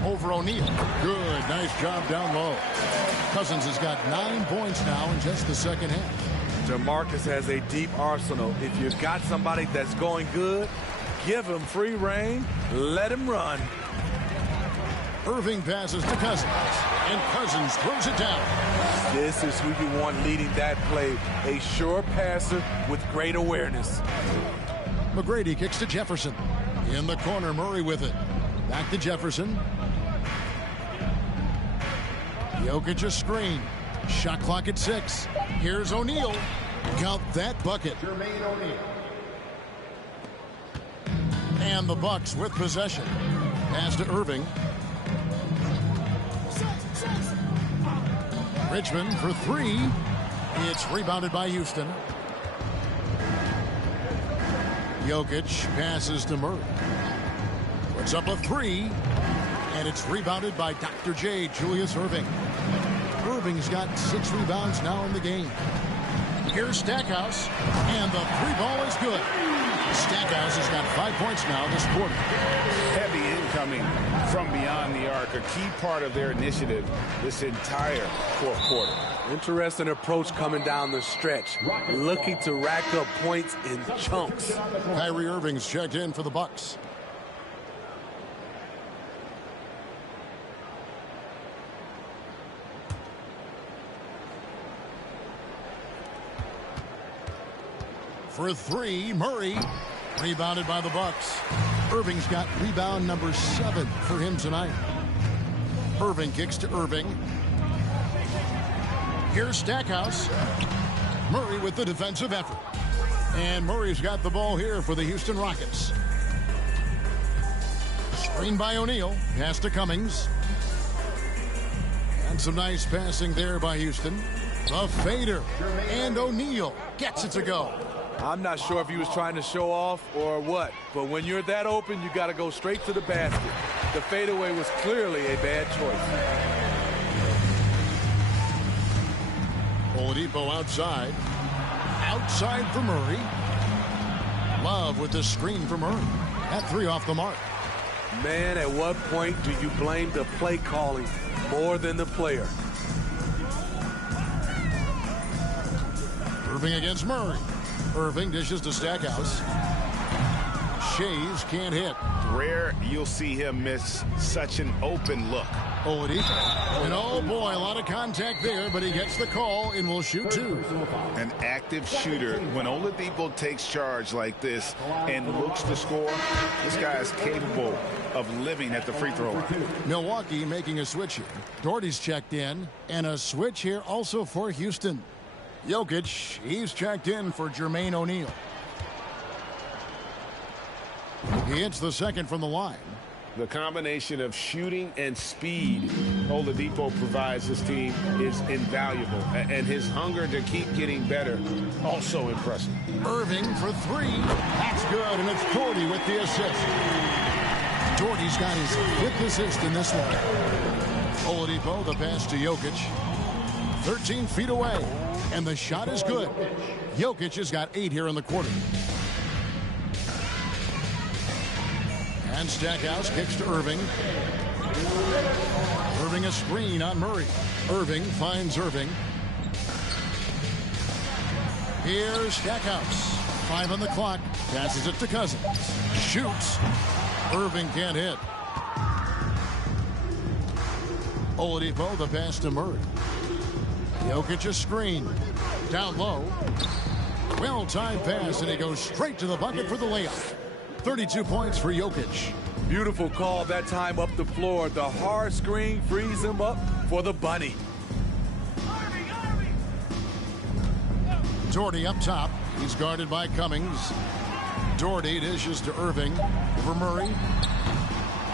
Over O'Neal. Good. Nice job down low. Cousins has got 9 points now in just the second half. DeMarcus has a deep arsenal. If you've got somebody that's going good, give him free reign. Let him run. Irving passes to Cousins. And Cousins throws it down. This is who you want leading that play. A sure passer with great awareness. McGrady kicks to Jefferson. In the corner, Murray with it. Back to Jefferson. Jokic a screen. Shot clock at 6. Here's O'Neal. Count that bucket. And the Bucks with possession. Pass to Irving. Richmond for 3. It's rebounded by Houston. Jokic passes to Murray. Puts up a 3. And it's rebounded by Dr. J, Julius Irving. Irving's got 6 rebounds now in the game. Here's Stackhouse. And the 3-ball is good. Stackhouse has got 5 points now this quarter. Heavy incoming from beyond the arc. A key part of their initiative this entire fourth quarter. Interesting approach coming down the stretch. Looking to rack up points in chunks. Kyrie Irving's checked in for the Bucks. for three, Murray. Rebounded by the Bucks. Irving's got rebound number 7 for him tonight. Irving kicks to Irving. Here's Stackhouse. Murray with the defensive effort. And Murray's got the ball here for the Houston Rockets. Screen by O'Neal. Pass to Cummings. And some nice passing there by Houston. The fader. And O'Neal gets it to go. I'm not sure if he was trying to show off or what, but when you're that open, you got to go straight to the basket. The fadeaway was clearly a bad choice. Oladipo outside. Outside for Murray. Love with the screen for Murray. That 3 off the mark. Man, at what point do you blame the play calling more than the player? Irving against Murray. Irving dishes to Stackhouse. Shays can't hit. Rare you'll see him miss such an open look. Oladipo. And oh boy, a lot of contact there, but he gets the call and will shoot 2. An active shooter. When Oladipo takes charge like this and looks to score, this guy is capable of living at the free throw line. Milwaukee making a switch here. Doherty's checked in, and a switch here also for Houston. Jokic, he's checked in for Jermaine O'Neal. He hits the second from the line. The combination of shooting and speed Oladipo provides this team is invaluable. And his hunger to keep getting better, also impressive. Irving for 3. That's good, and it's Doherty with the assist. Doherty's got his 5th assist in this one. Oladipo, the pass to Jokic. 13 feet away, and the shot is good. Jokic has got 8 here in the quarter. And Stackhouse kicks to Irving. Irving a screen on Murray. Irving finds Irving. Here's Stackhouse. 5 on the clock. Passes it to Cousins. Shoots. Irving can't hit. Oladipo, the pass to Murray. Jokic a screen. Down low. Well-timed pass, and he goes straight to the bucket for the layup. 32 points for Jokic. Beautiful call that time up the floor. The hard screen frees him up for the bunny. Doherty up top. He's guarded by Cummings. Doherty dishes to Irving. Over Murray.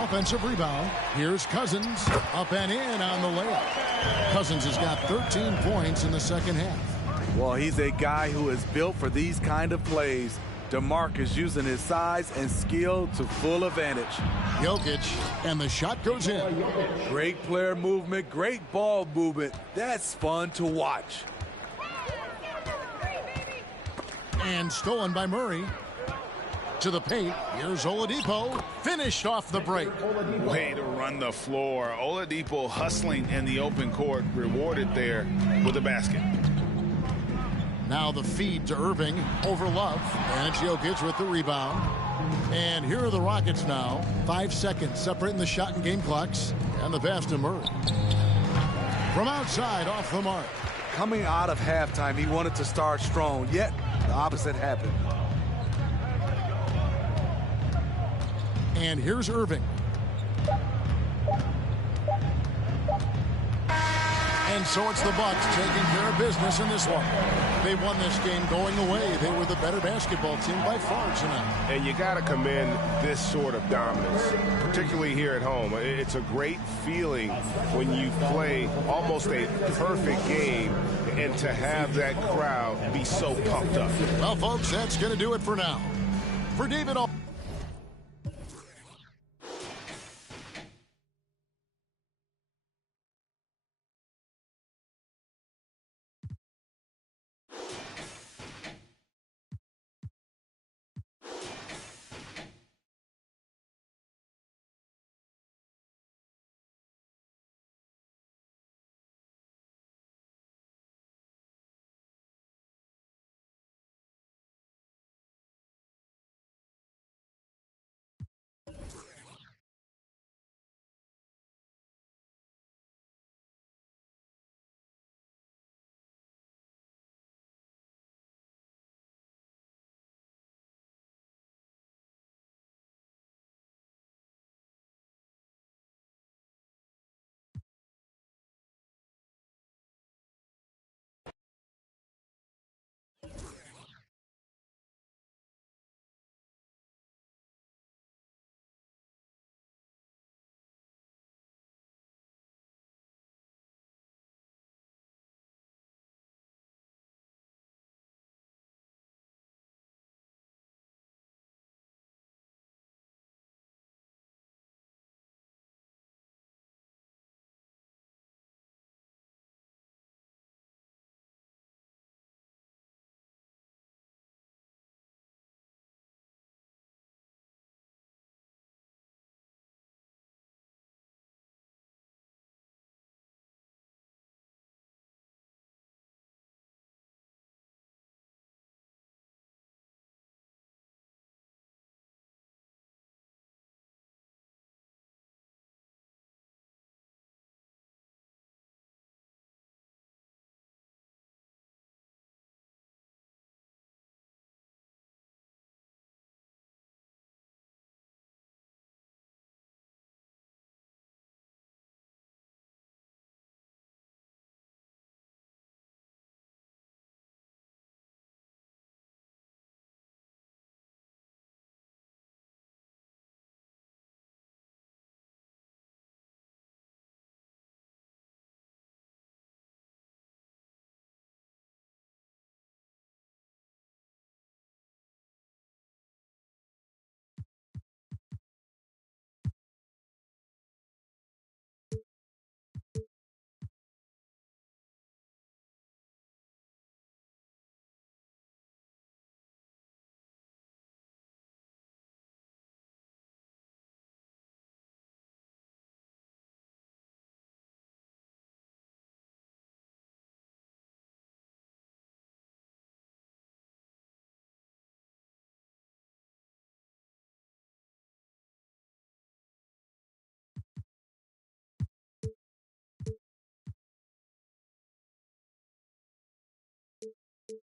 Offensive rebound. Here's Cousins. Up and in on the layup. Cousins has got 13 points in the second half. Well, he's a guy who is built for these kind of plays. DeMarcus using his size and skill to full advantage. Jokic, and the shot goes in. Great player movement, great ball movement. That's fun to watch. And stolen by Murray. To the paint. Here's Oladipo. Finished off the break. Way to run the floor. Oladipo hustling in the open court. Rewarded there with a basket. Now the feed to Irving over Love. And it's Jokic with the rebound. And here are the Rockets now. 5 seconds separating the shot and game clocks. And the pass to Murray. From outside, off the mark. Coming out of halftime, he wanted to start strong, yet the opposite happened. And here's Irving. And so it's the Bucks taking care of business in this one. They won this game going away. They were the better basketball team by far tonight. And you got to commend this sort of dominance, particularly here at home. It's a great feeling when you play almost a perfect game and to have that crowd be so pumped up. Well, folks, that's going to do it for now. For David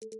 Glad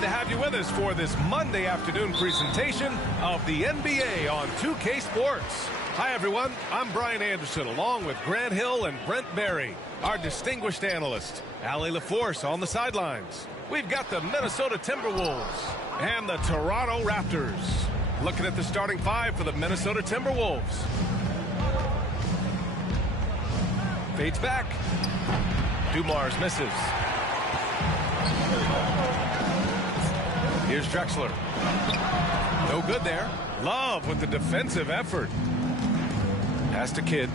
to have you with us for this Monday afternoon presentation of the NBA on 2K Sports. Hi, everyone. I'm Brian Anderson, along with Grant Hill and Brent Barry, our distinguished analyst, Allie LaForce on the sidelines. We've got the Minnesota Timberwolves and the Toronto Raptors. Looking at the starting five for the Minnesota Timberwolves. Fades back. Dumars misses. Here's Drexler. No good there. Love with the defensive effort. Pass to Kidd.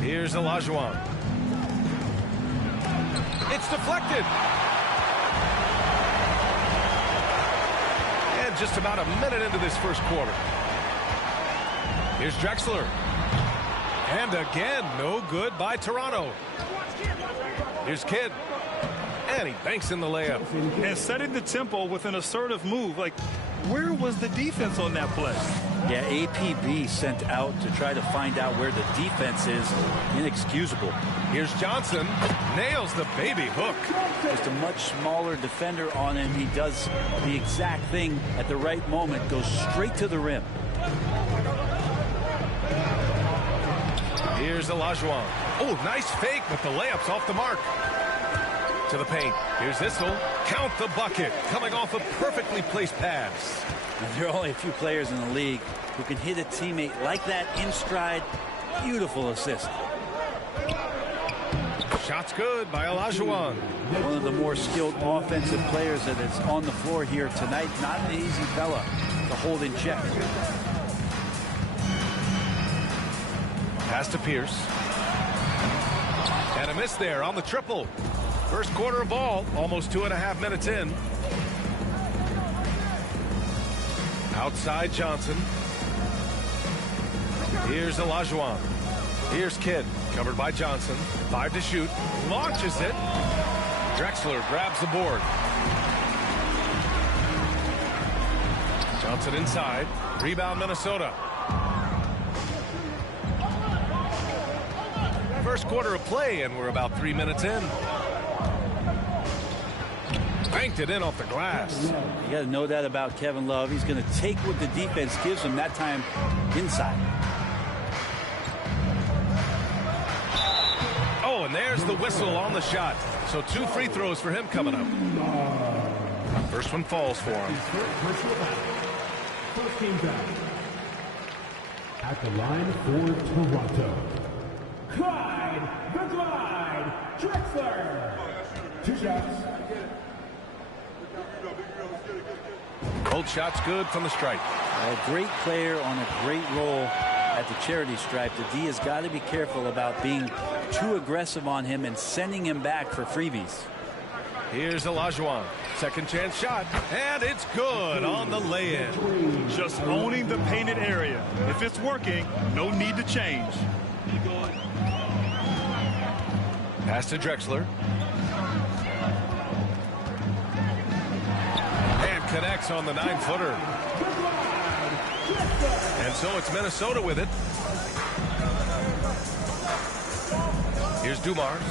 Here's Olajuwon. It's deflected. And just about a minute into this first quarter. Here's Drexler. And again, no good by Toronto. Here's Kidd. And he banks in the layup. And setting the tempo with an assertive move. Like, where was the defense on that play? Yeah, APB sent out to try to find out where the defense is. Inexcusable. Here's Johnson. Nails the baby hook. Just a much smaller defender on him. He does the exact thing at the right moment. Goes straight to the rim. Here's Olajuwon. Oh, nice fake, but the layup's off the mark. To the paint. Here's Issel. Count the bucket. Coming off a perfectly placed pass. And there are only a few players in the league who can hit a teammate like that in stride. Beautiful assist. Shot's good by Olajuwon. One of the more skilled offensive players that is on the floor here tonight. Not an easy fella to hold in check. Pass to Pierce. And a miss there on the triple. First quarter of ball, almost 2.5 minutes in. Outside Johnson. Here's Olajuwon. Here's Kidd, covered by Johnson. 5 to shoot. Launches it. Drexler grabs the board. Johnson inside. Rebound Minnesota. First quarter of play, and we're about 3 minutes in. Banked it in off the glass. You got to know that about Kevin Love. He's going to take what the defense gives him, that time inside. Oh, and there's the whistle on the shot. So 2 free throws for him coming up. First one falls for him. First team down. At the line for Toronto, Clyde the Glide Drexler. 2 shots. Both shots good from the stripe. A great player on a great role at the charity stripe. The D has got to be careful about being too aggressive on him and sending him back for freebies. Here's Olajuwon. Second chance shot. And it's good on the lay-in. Just owning the painted area. If it's working, no need to change. Pass to Drexler. And connects on the 9-footer. And so it's Minnesota with it. Here's Dumars.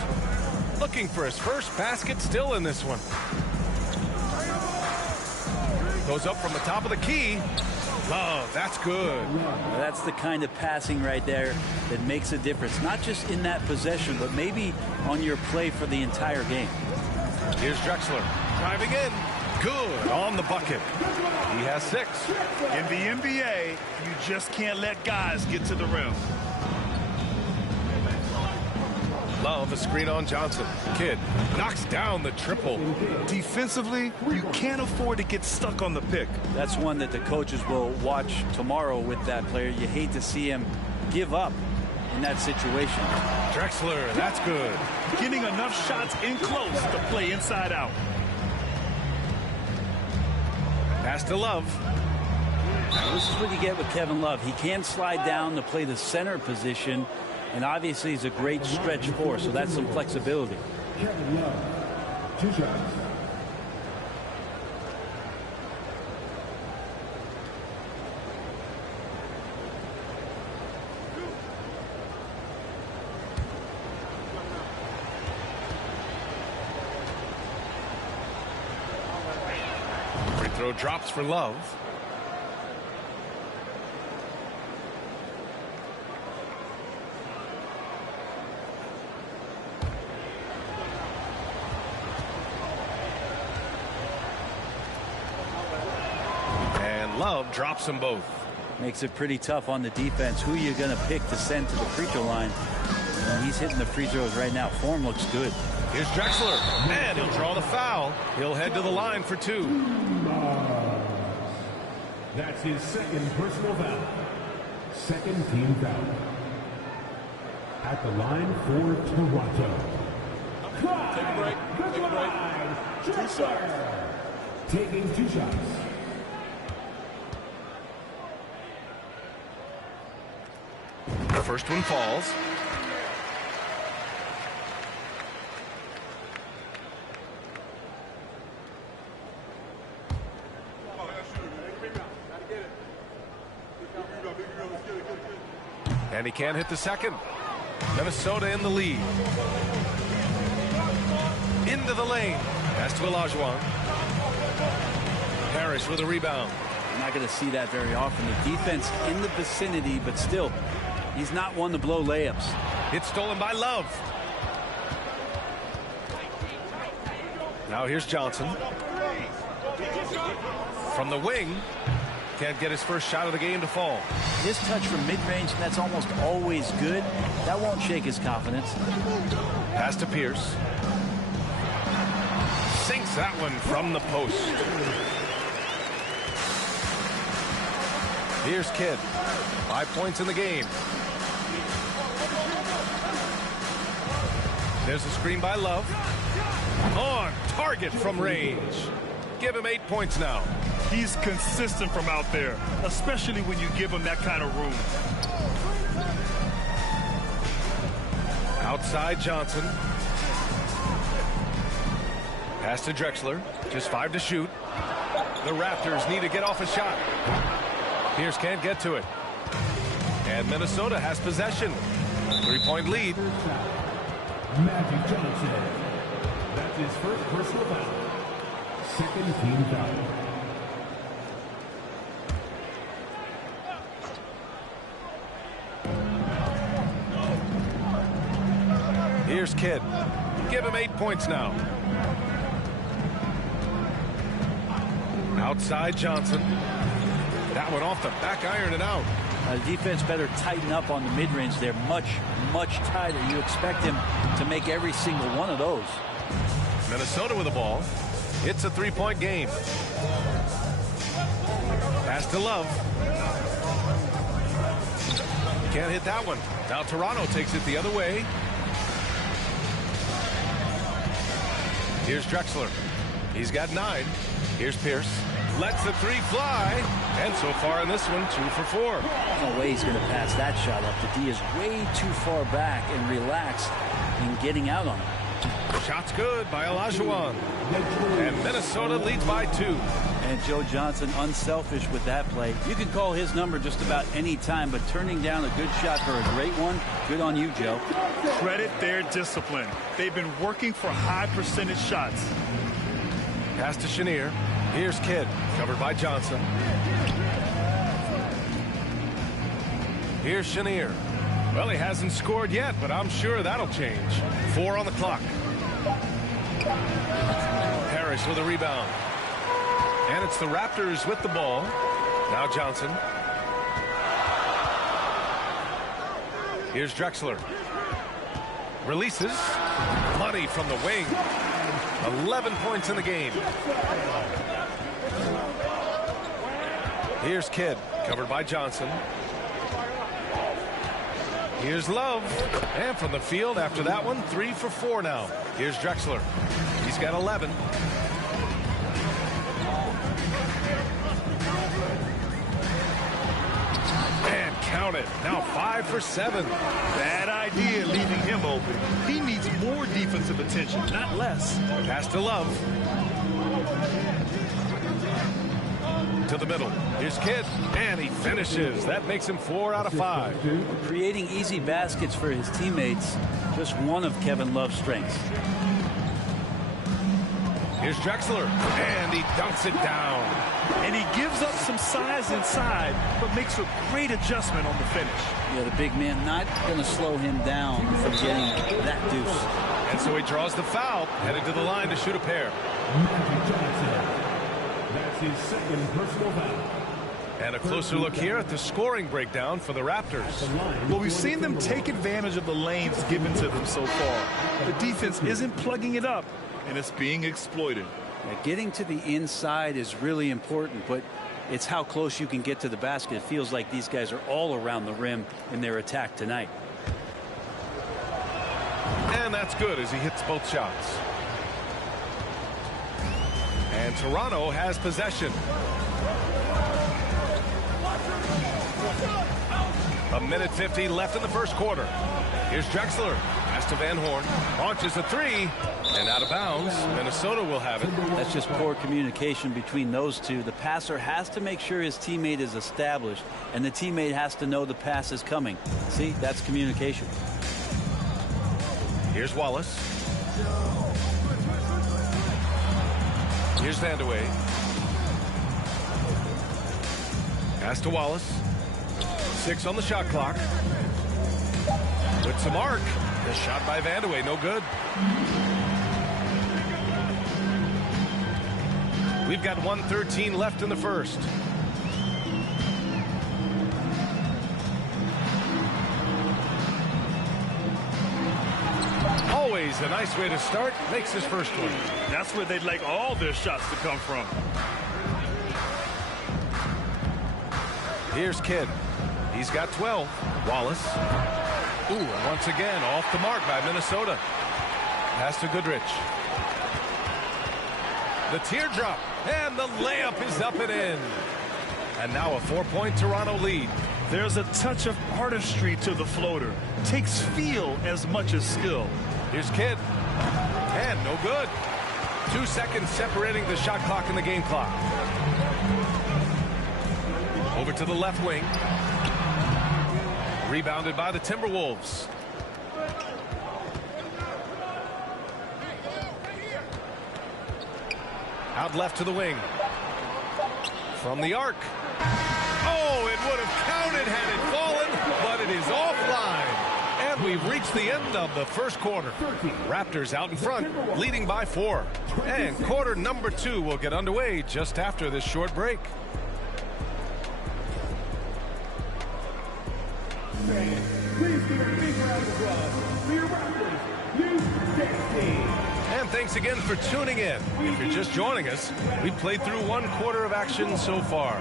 Looking for his first basket, still in this one. Goes up from the top of the key. Love, that's good. Well, that's the kind of passing right there that makes a difference. Not just in that possession, but maybe on your play for the entire game. Here's Drexler. Driving in. Good on the bucket. He has 6. In the NBA, you just can't let guys get to the rim. Love a screen on Johnson. Kidd knocks down the triple. Defensively, you can't afford to get stuck on the pick. That's one that the coaches will watch tomorrow with that player. You hate to see him give up in that situation. Drexler, that's good. Getting enough shots in close to play inside out. Pass to Love. Now, this is what you get with Kevin Love. He can slide down to play the center position, and obviously he's a great stretch force, so that's some flexibility. Kevin Love. 2 shots. Free throw drops for Love. Love drops them both. Makes it pretty tough on the defense. Who you're going to pick to send to the free throw line. And he's hitting the free throws right now. Form looks good. Here's Drexler, and he'll draw the foul. He'll head to the line for 2. That's his second personal foul. Second team foul. At the line for Toronto. Take a break. Take a break. 2 shots. Taking 2 shots. The first one falls. And he can't hit the second. Minnesota in the lead. Into the lane. Pass to Olajuwon. Parrish with a rebound. You're not going to see that very often. The defense in the vicinity, but still, he's not one to blow layups. It's stolen by Love. Now here's Johnson. From the wing. Can't get his first shot of the game to fall. His touch from mid-range, that's almost always good. That won't shake his confidence. Pass to Pierce. Sinks that one from the post. Here's Kidd. 5 points in the game. There's a screen by Love. On target from range. Give him 8 points now. He's consistent from out there, especially when you give him that kind of room. Outside Johnson. Pass to Drexler. Just 5 to shoot. The Raptors need to get off a shot. Pierce can't get to it. And Minnesota has possession. 3-point lead. Magic Johnson. That's his first personal foul. Second team foul. Here's Kidd. Give him 8 points now. Outside Johnson. That one off the back iron and out. The defense better tighten up on the mid-range. They're much, much tighter. You expect him to make every single one of those. Minnesota with the ball. It's a 3-point game. Pass to Love. Can't hit that one. Now Toronto takes it the other way. Here's Drexler. He's got 9. Here's Pierce. Lets the 3 fly. And so far in this one, 2 for 4. No way he's going to pass that shot up. The D is way too far back and relaxed in getting out on it. Shot's good by Olajuwon. And Minnesota leads by 2. And Joe Johnson unselfish with that play. You can call his number just about any time, but turning down a good shot for a great one, good on you, Joe. Credit their discipline. They've been working for high percentage shots. Pass to Chenier. Here's Kidd, covered by Johnson. Here's Chenier. Well, he hasn't scored yet, but I'm sure that'll change. 4 on the clock. Parrish with a rebound. And it's the Raptors with the ball. Now Johnson. Here's Drexler. Releases. Money from the wing. 11 points in the game. Here's Kidd, covered by Johnson. Here's Love. And from the field after that one, 3 for 4 now. Here's Drexler. He's got 11. And count it. Now 5 for 7. Bad idea leaving him open. He needs more defensive attention, not less. Pass to Love. To the middle. Here's Kidd, and he finishes. That makes him 4 out of 5. Creating easy baskets for his teammates, just one of Kevin Love's strengths. Here's Drexler, and he dunks it down. And he gives up some size inside, but makes a great adjustment on the finish. Yeah, the big man not going to slow him down from getting that deuce. And so he draws the foul, headed to the line to shoot a pair. That's his second personal foul. And a closer look here at the scoring breakdown for the Raptors. Well, we've seen them take advantage of the lanes given to them so far. The defense isn't plugging it up, and it's being exploited. Yeah, getting to the inside is really important, but it's how close you can get to the basket. It feels like these guys are all around the rim in their attack tonight. And that's good as he hits both shots. And Toronto has possession. A minute 50 left in the first quarter. Here's Drexler. Pass to Van Horn. Launches a three. And out of bounds. Minnesota will have it. That's just poor communication between those two. The passer has to make sure his teammate is established, and the teammate has to know the pass is coming. See, that's communication. Here's Wallace. Here's Vandeweghe. Pass to Wallace. 6 on the shot clock. With some arc. The shot by Vandeweghe, no good. We've got 1:13 left in the first. Always a nice way to start. Makes his first one. That's where they'd like all their shots to come from. Here's Kidd. He's got 12. Wallace. Ooh, and once again, off the mark by Minnesota. Pass to Goodrich. The teardrop, and the layup is up and in. And now a 4-point Toronto lead. There's a touch of artistry to the floater. Takes feel as much as skill. Here's Kidd. And no good. 2 seconds separating the shot clock and the game clock. Over to the left wing. Rebounded by the Timberwolves. Out left to the wing. From the arc. Oh, it would have counted had it fallen, but it is offline. And we've reached the end of the first quarter. Raptors out in front, leading by 4. And quarter number 2 will get underway just after this short break. Please give a big round of applause for your Raptors, New Dynasty. And thanks again for tuning in. If you're just joining us, we played through 1 quarter of action so far.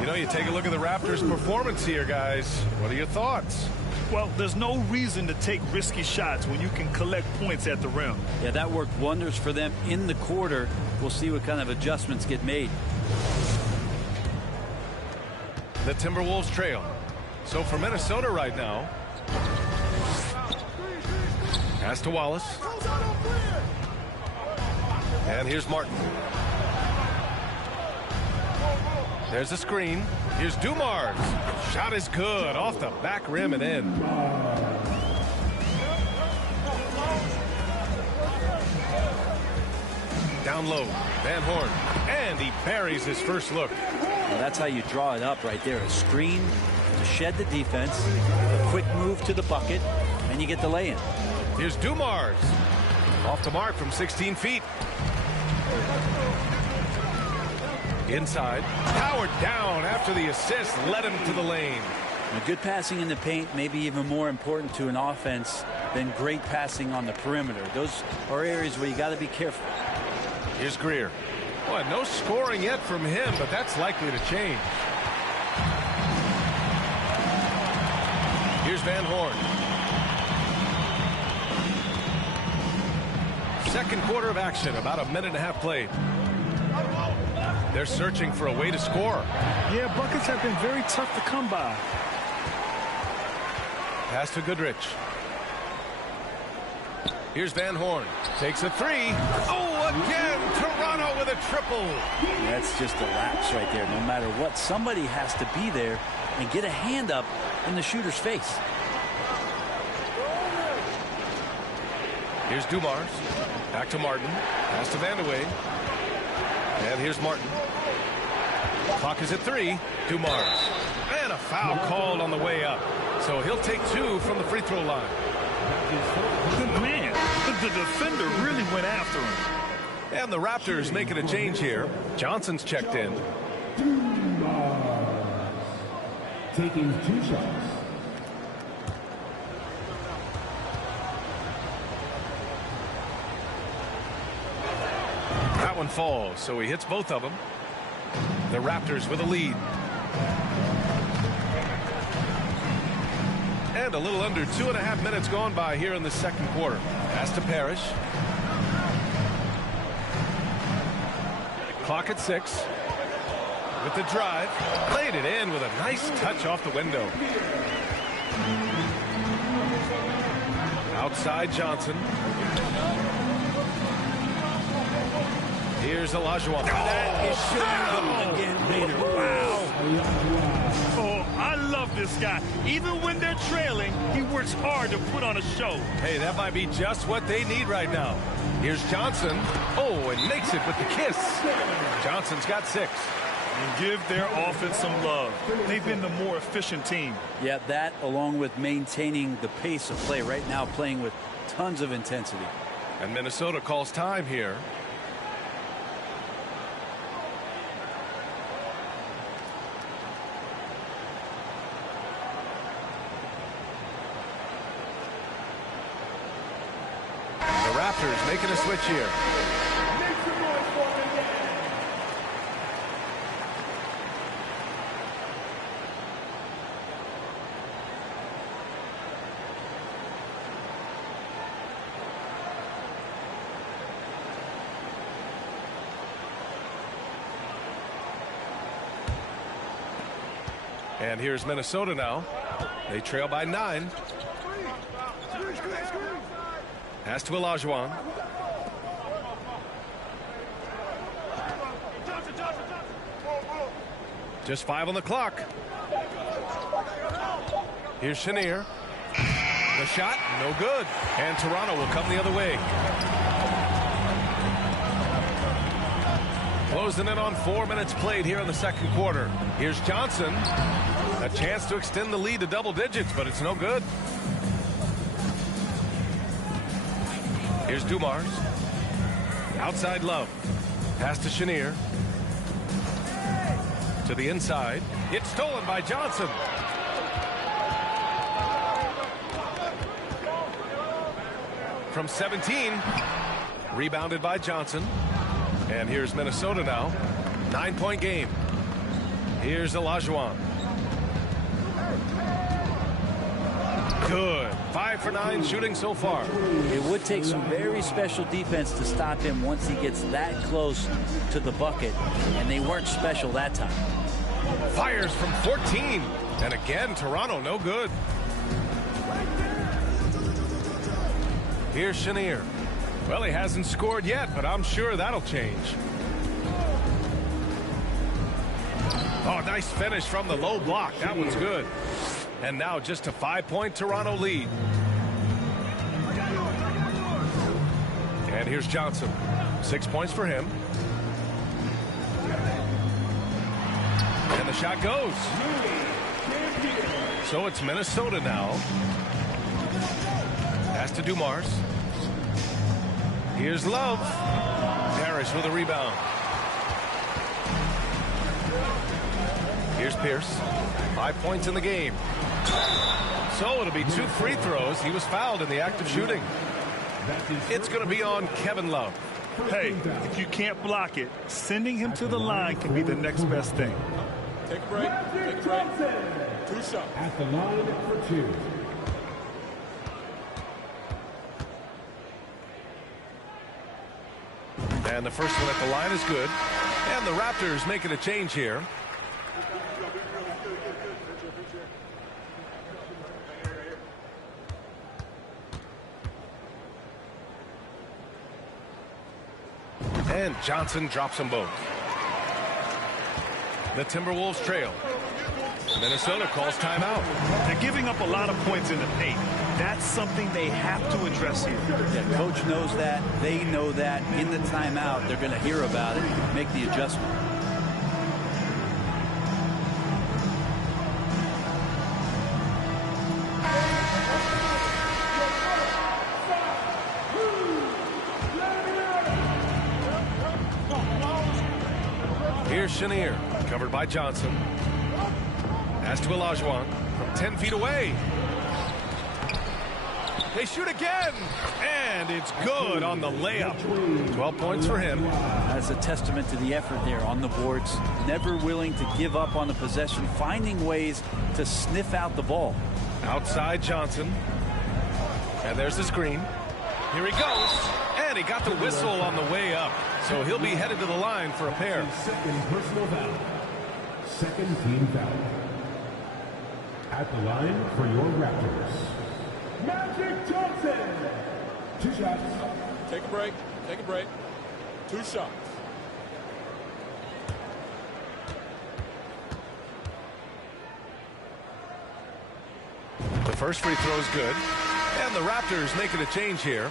You know, you take a look at the Raptors' performance here, guys. What are your thoughts? Well, there's no reason to take risky shots when you can collect points at the rim. Yeah, that worked wonders for them in the quarter. We'll see what kind of adjustments get made. The Timberwolves trail. So for Minnesota right now, pass to Wallace. And here's Martin. There's a screen. Here's Dumars. Shot is good. Off the back rim and in. Down low. Van Horn. And he buries his first look. Well, that's how you draw it up right there. A screen to shed the defense. A quick move to the bucket. And you get the lay-in. Here's Dumars. Off the mark from 16 feet. Inside. Powered down after the assist. Led him to the lane. Now, good passing in the paint may be even more important to an offense than great passing on the perimeter. Those are areas where you got to be careful. Here's Greer. Boy, no scoring yet from him, but that's likely to change. Here's Van Horn. Second quarter of action, about a minute and a half played. They're searching for a way to score. Yeah, buckets have been very tough to come by. Pass to Goodrich. Here's Van Horn. Takes a three. Oh, again, Toronto with a triple. That's just a lapse right there. No matter what, somebody has to be there and get a hand up in the shooter's face. Here's Dumars. Back to Martin. Pass to Vandeweghe. And here's Martin. Clock is at 3. Dumars. And a foul called on the way up. So he'll take 2 from the free throw line. Good man. The defender really went after him. And the Raptors making a change here. Johnson's checked in. Taking 2 shots. That one falls, so he hits both of them. The Raptors with a lead. And a little under 2.5 minutes gone by here in the second quarter. Pass to Parrish. Clock at 6. With the drive. Played it in with a nice touch off the window. Outside Johnson. Here's Olajuwon. That is shooting again later. Wow. Oh, I love this guy. Even when they're trailing, he works hard to put on a show. Hey, that might be just what they need right now. Here's Johnson. Oh, and makes it with the kiss. Johnson's got 6. And give their offense some love. They've been the more efficient team. Yeah, that along with maintaining the pace of play right now, playing with tons of intensity. And Minnesota calls time here. The Raptors making a switch here. And here's Minnesota now. They trail by 9. Pass to Olajuwon. Just 5 on the clock. Here's Chenier. The shot, no good. And Toronto will come the other way. Closing in on 4 minutes played here in the second quarter. Here's Johnson. A chance to extend the lead to double digits, but it's no good. Here's Dumars. Outside Love. Pass to Chenier. To the inside. It's stolen by Johnson. From 17. Rebounded by Johnson. And here's Minnesota now. 9-point game. Here's Olajuwon. Good. 5 for 9 shooting so far. It would take some very special defense to stop him once he gets that close to the bucket. And they weren't special that time. Fires from 14. And again, Toronto no good. Here's Chenier. Well, he hasn't scored yet, but I'm sure that'll change. Oh, nice finish from the low block. That one's good. And now just a 5-point Toronto lead. And here's Johnson. 6 points for him. And the shot goes. So it's Minnesota now. Pass to Dumars. Here's Love. Parrish with a rebound. Here's Pierce. 5 points in the game. So it'll be 2 free throws. He was fouled in the act of shooting. It's going to be on Kevin Love. Hey, if you can't block it, sending him to the line can be the next best thing. Take a break. Take a break. 2 shots. At the line for 2. And the first one at the line is good. And the Raptors making a change here. And Johnson drops them both. The Timberwolves trail. Minnesota calls timeout. They're giving up a lot of points in the paint. That's something they have to address here. Yeah, coach knows that. They know that. In the timeout, they're going to hear about it, make the adjustment. Here's Chenier, covered by Johnson. Pass to Olajuwon from 10 feet away. They shoot again, and it's good on the layup. 12 points for him. That's a testament to the effort there on the boards. Never willing to give up on the possession, finding ways to sniff out the ball. Outside Johnson. And there's the screen. Here he goes. And he got the whistle on the way up. So he'll be headed to the line for a pair. Second personal foul. Second team foul. At the line for your Raptors, Magic Johnson. 2 shots. Take a break. Take a break. 2 shots. The first free throw is good. And the Raptors making a change here.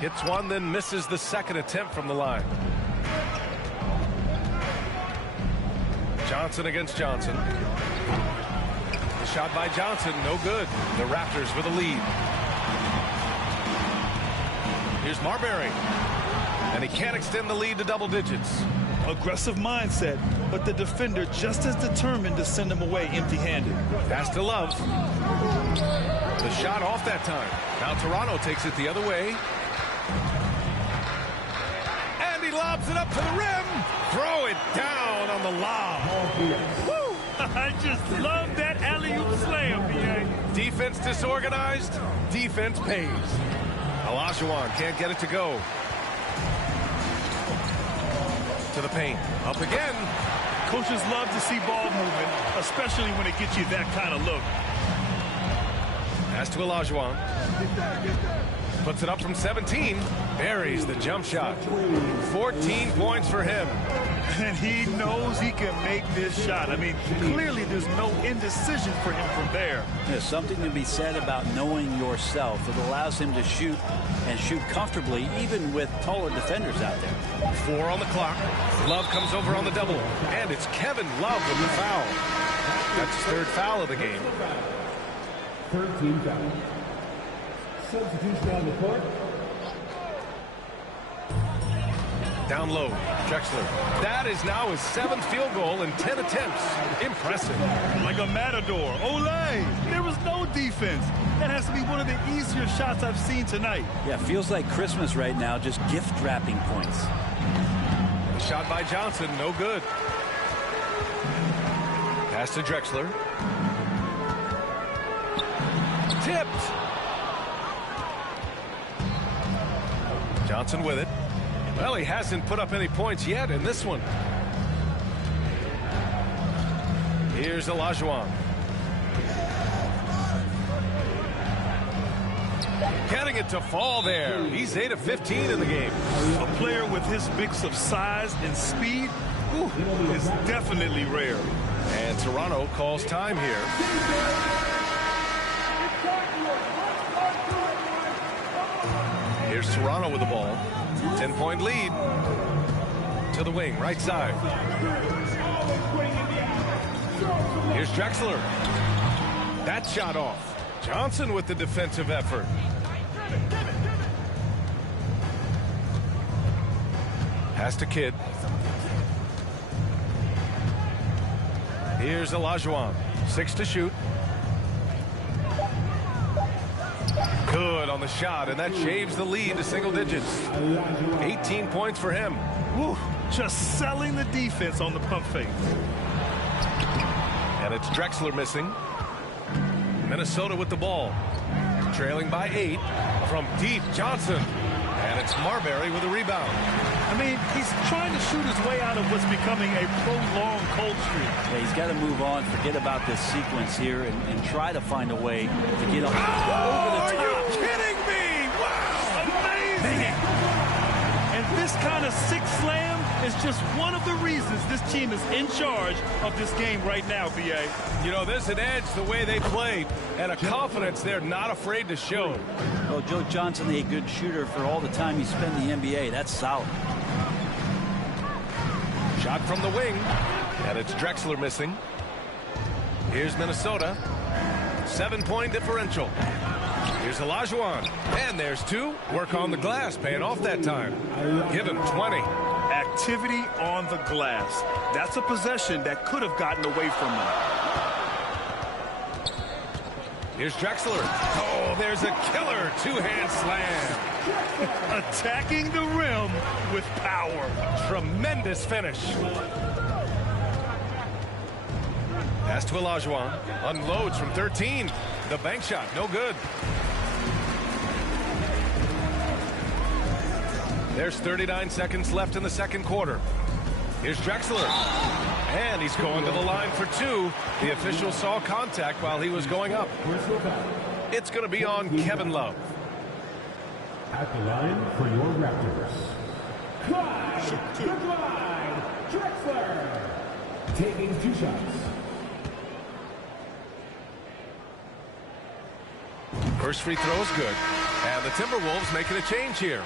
Hits one, then misses the second attempt from the line. Johnson against Johnson. The shot by Johnson, no good. The Raptors with a lead. Here's Marbury. And he can't extend the lead to double digits. Aggressive mindset, but the defender just as determined to send him away empty-handed. Pass to Love. The shot off that time. Now Toronto takes it the other way. And he lobs it up to the rim. Throw it down on the lob. Woo! I just love that alley-oop slam, BA. Defense disorganized. Defense pays. Olajuwon can't get it to go. To the paint. Up again. Coaches love to see ball movement, especially when it gets you that kind of look. Pass to Olajuwon. Puts it up from 17. Buries the jump shot. 14 points for him. And he knows he can make this shot. I mean, clearly there's no indecision for him from there. There's something to be said about knowing yourself. It allows him to shoot and shoot comfortably, even with taller defenders out there. 4 on the clock. Love comes over on the double. And it's Kevin Love with the foul. That's his 3rd foul of the game. 3rd team foul. Substitution on the court. Down low, Drexler. That is now his 7th field goal in 10 attempts. Impressive. Like a matador. Olay! There was no defense. That has to be one of the easier shots I've seen tonight. Yeah, feels like Christmas right now, just gift wrapping points. The shot by Johnson, no good. Pass to Drexler. Tipped. Johnson with it. Well, he hasn't put up any points yet in this one. Here's Olajuwon. Getting it to fall there. He's 8 of 15 in the game. A player with his mix of size and speed is definitely rare. And Toronto calls time here. Here's Toronto with the ball. 10-point lead. To the wing, right side. Here's Drexler. That shot off. Johnson with the defensive effort. Pass to Kidd. Here's Olajuwon. 6 to shoot. Good on the shot, and that shaves the lead to single digits. 18 points for him. Woo, just selling the defense on the pump fake. And it's Drexler missing. Minnesota with the ball. Trailing by 8 from deep. Johnson. And And it's Marbury with a rebound. I mean, he's trying to shoot his way out of what's becoming a prolonged cold streak. Yeah, he's got to move on, forget about this sequence here, and try to find a way to get up over the top. Are you kidding me? Wow, amazing! And this kind of six slam is just one of the reasons this team is in charge of this game right now, B.A. You know, there's an edge the way they play and a confidence they're not afraid to show. Well, Joe Johnson, a good shooter for all the time he spent in the NBA. That's solid. Shot from the wing, and it's Drexler missing. Here's Minnesota. 7-point differential. Here's Olajuwon, and there's two. Work on the glass, paying off that time. Give him 20. Activity on the glass. That's a possession that could have gotten away from him. Here's Drexler. Oh, there's a killer two-hand slam. Attacking the rim with power. Tremendous finish. Pass to Olajuwon. Unloads from 13. The bank shot, no good. There's 39 seconds left in the second quarter. Here's Drexler. And he's going to the line for two. The official saw contact while he was going up. It's going to be on Kevin Love. At the line for your Raptors, Clyde Drexler, taking 2 shots. First free throw is good. And the Timberwolves making a change here.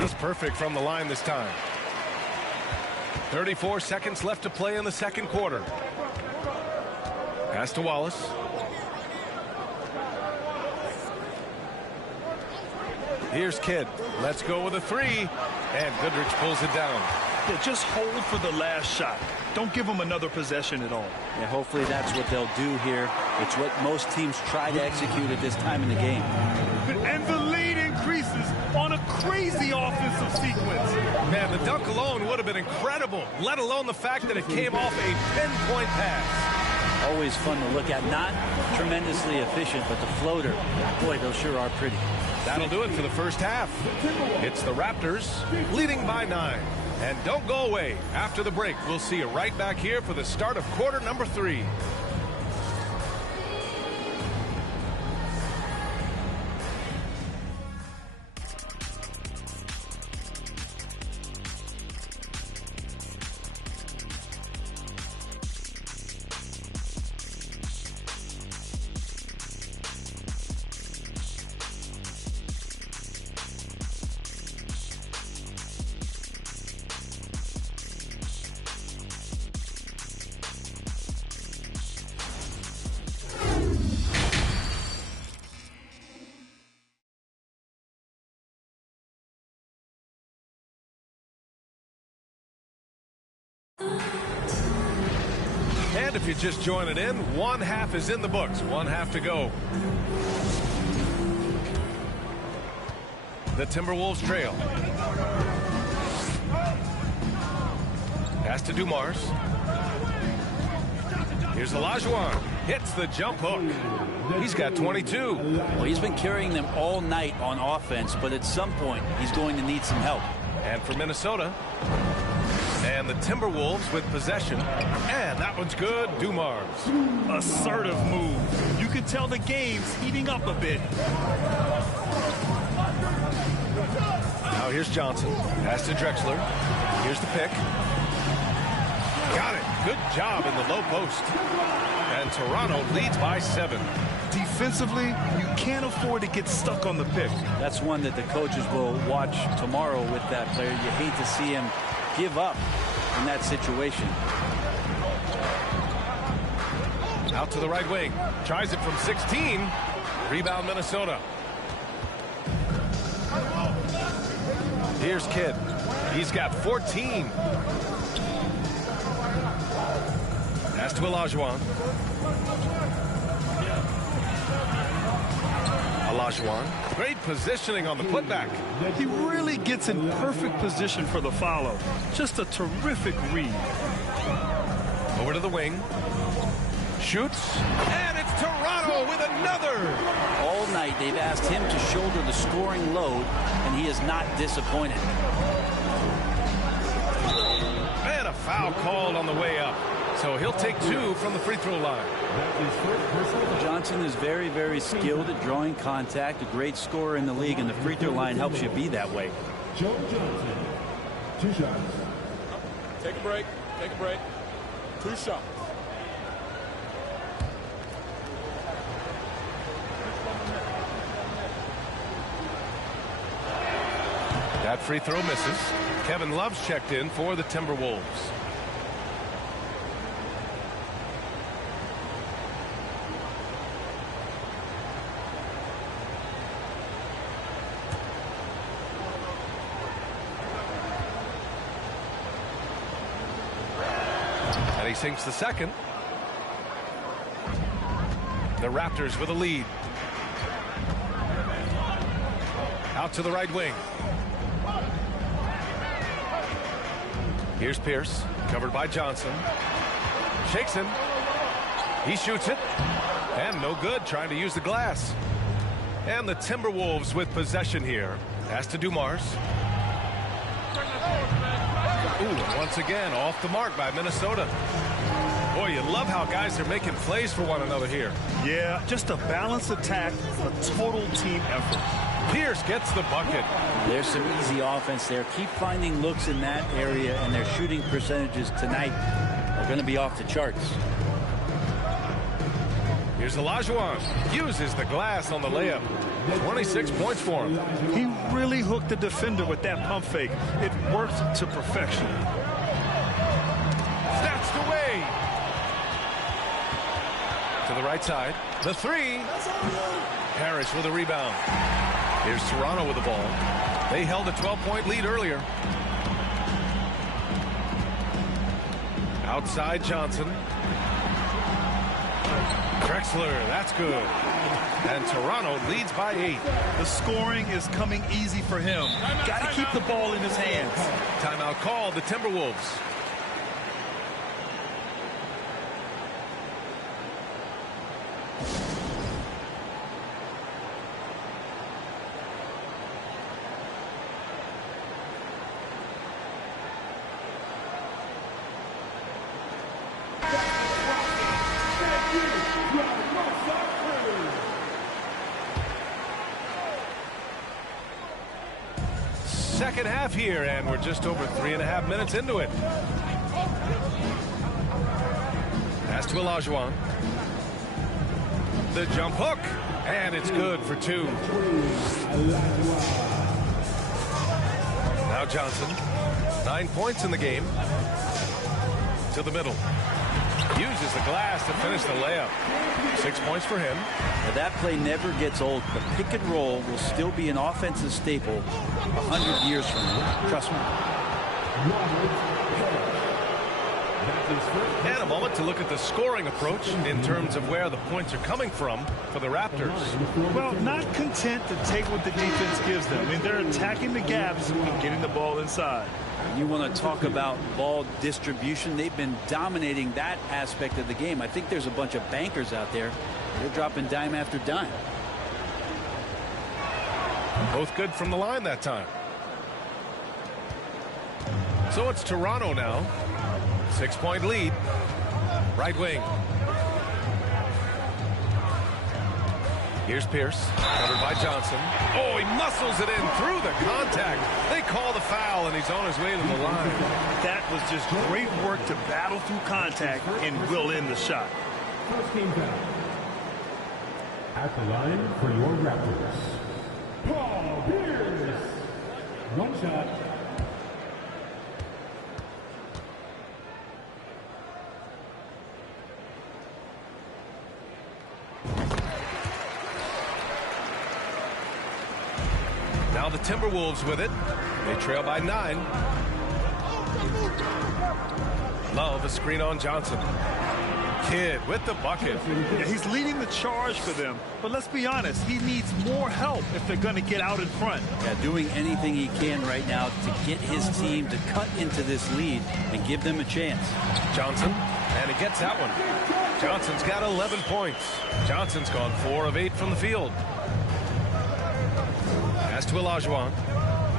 He's perfect from the line this time. 34 seconds left to play in the second quarter. Pass to Wallace. Here's Kidd. Let's go with a three. And Goodrich pulls it down. Yeah, just hold for the last shot. Don't give them another possession at all. Yeah, hopefully that's what they'll do here. It's what most teams try to execute at this time in the game. And the lead increases on a crazy offensive sequence. Man, the dunk alone would have been incredible, let alone the fact that it came off a pinpoint pass. Always fun to look at. Not tremendously efficient, but the floater, boy, those sure are pretty. That'll do it for the first half. It's the Raptors leading by 9. And don't go away. After the break, we'll see you right back here for the start of quarter number 3. And if you're just joining in, one half is in the books. One half to go. The Timberwolves trail. Pass to Dumars. Here's Olajuwon. Hits the jump hook. He's got 22. Well, he's been carrying them all night on offense, but at some point, he's going to need some help. And for Minnesota. And the Timberwolves with possession. And that one's good. Dumars. Assertive move. You can tell the game's heating up a bit. Now here's Johnson. Pass to Drexler. Here's the pick. Got it. Good job in the low post. And Toronto leads by 7. Defensively, you can't afford to get stuck on the pick. That's one that the coaches will watch tomorrow with that player. You hate to see him give up in that situation. Out to the right wing. Tries it from 16. Rebound Minnesota. Here's Kidd. He's got 14. Pass to Olajuwon. Olajuwon. Great positioning on the putback. He really gets in perfect position for the follow. Just a terrific read. Over to the wing. Shoots. And it's Toronto with another. All night they've asked him to shoulder the scoring load, and he is not disappointed. And a foul called on the way up. So he'll take 2 from the free throw line. Johnson is very, very skilled at drawing contact, a great scorer in the league, and the free throw line helps you be that way. Joe Johnson, 2 shots. Take a break. Take a break. 2 shots. That free throw misses. Kevin Love's checked in for the Timberwolves. And he sinks the second. The Raptors with a lead. Out to the right wing. Here's Pierce, covered by Johnson. Shakes him. He shoots it. And no good, trying to use the glass. And the Timberwolves with possession here. Pass to Dumars. Ooh, once again, off the mark by Minnesota. Boy, you love how guys are making plays for one another here. Yeah, just a balanced attack, a total team effort. Pierce gets the bucket. There's some easy offense there. Keep finding looks in that area, and their shooting percentages tonight are going to be off the charts. Here's Olajuwon. Uses the glass on the layup. 26 points for him. He really hooked the defender with that pump fake. It worked to perfection. Snatched away. To the right side. The 3. Harris with a rebound. Here's Toronto with the ball. They held a 12-point lead earlier. Outside Johnson. Drexler, that's good. And Toronto leads by 8. The scoring is coming easy for him. Got to keep the ball in his hands. Timeout called, the Timberwolves. Second half here, and we're just over 3.5 minutes into it. Pass to Olajuwon. The jump hook, and it's good for 2. Now Johnson, 9 points in the game. To the middle. Uses the glass to finish the layup. 6 points for him. Now that play never gets old. The pick and roll will still be an offensive staple 100 years from now. Trust me. And a moment to look at the scoring approach in terms of where the points are coming from for the Raptors. Well, not content to take what the defense gives them. I mean, they're attacking the gaps and getting the ball inside. You want to talk about ball distribution. They've been dominating that aspect of the game. I think there's a bunch of bankers out there. They're dropping dime after dime. Both good from the line that time. So it's Toronto now. 6-point lead. Right wing. Here's Pierce, covered by Johnson. Oh, he muscles it in through the contact. They call the foul, and he's on his way to the line. That was just great work to battle through contact and will in the shot. First team foul. At the line for your Raptors, Paul Pierce. 1 shot. Now the Timberwolves with it. They trail by 9. Love a screen on Johnson. Kidd with the bucket. Yeah, he's leading the charge for them. But let's be honest, he needs more help if they're going to get out in front. Yeah, doing anything he can right now to get his team to cut into this lead and give them a chance. Johnson, and he gets that one. Johnson's got 11 points. Johnson's gone 4 of 8 from the field. Pass to Olajuwon.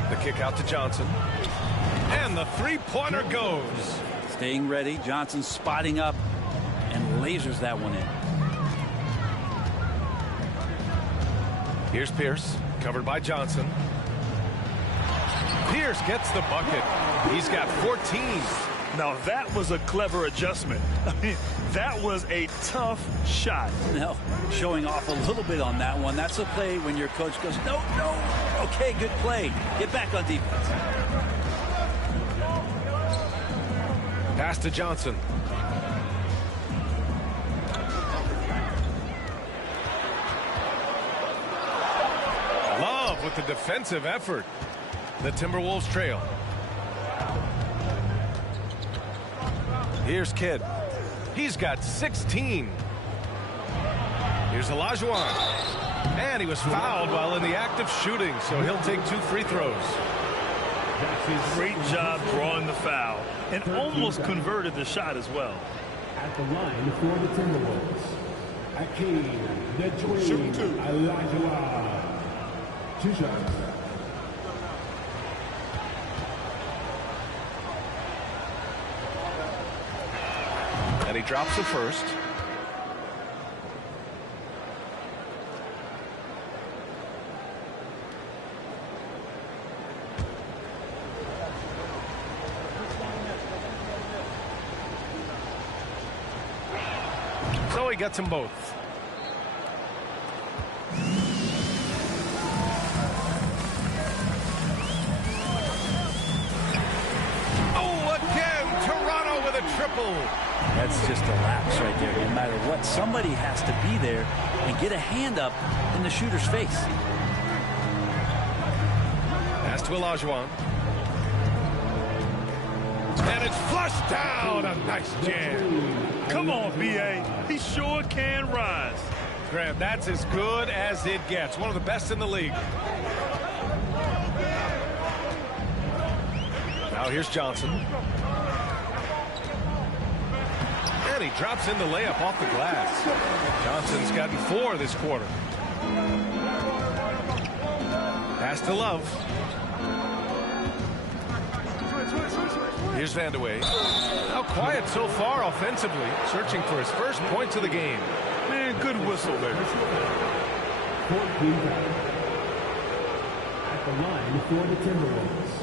The kick out to Johnson. And the three-pointer goes. Staying ready. Johnson spotting up and lasers that one in. Here's Pierce, covered by Johnson. Pierce gets the bucket. He's got 14. Now that was a clever adjustment. I mean, that was a tough shot. No, showing off a little bit on that one. That's a play when your coach goes, no, no. Okay, good play. Get back on defense. Pass to Johnson. Love with the defensive effort. The Timberwolves trail. Here's Kidd. He's got 16. Here's Olajuwon. And he was fouled while in the act of shooting, so he'll take 2 free throws. Great job drawing the foul and almost converted the shot as well. At the line for the Timberwolves, Akeem the Dream Olajuwon. 2 shots. And he drops the first. So he gets them both. Oh, again, Toronto with a triple. That's just a lapse right there. No matter what, somebody has to be there and get a hand up in the shooter's face. Pass to Olajuwon. And it's flushed down. A nice jam. Come on, B.A. He sure can rise. Graham, that's as good as it gets. One of the best in the league. Now here's Johnson. And he drops in the layup off the glass. Johnson's gotten 4 this quarter. Pass to Love. Here's Vandeweghe. How quiet so far offensively, searching for his first points of the game. Man, good whistle there. 14 fouls. At the line for the Timberwolves,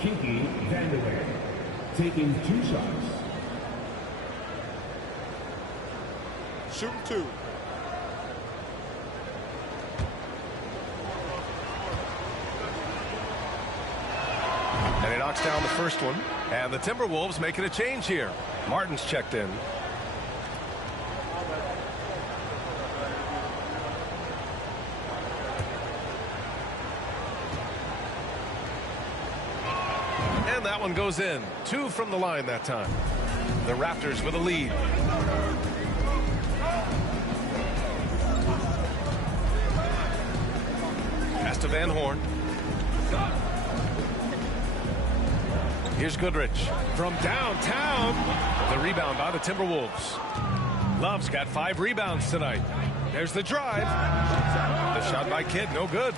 Kiki Vandeweghe, taking 2 shots. Shooting 2. And he knocks down the first one. And the Timberwolves making a change here. Martin's checked in. And that one goes in. 2 from the line that time. The Raptors with a lead. Pass to Van Horn. Here's Goodrich from downtown. The rebound by the Timberwolves. Love's got 5 rebounds tonight. There's the drive. The shot by Kidd, no good.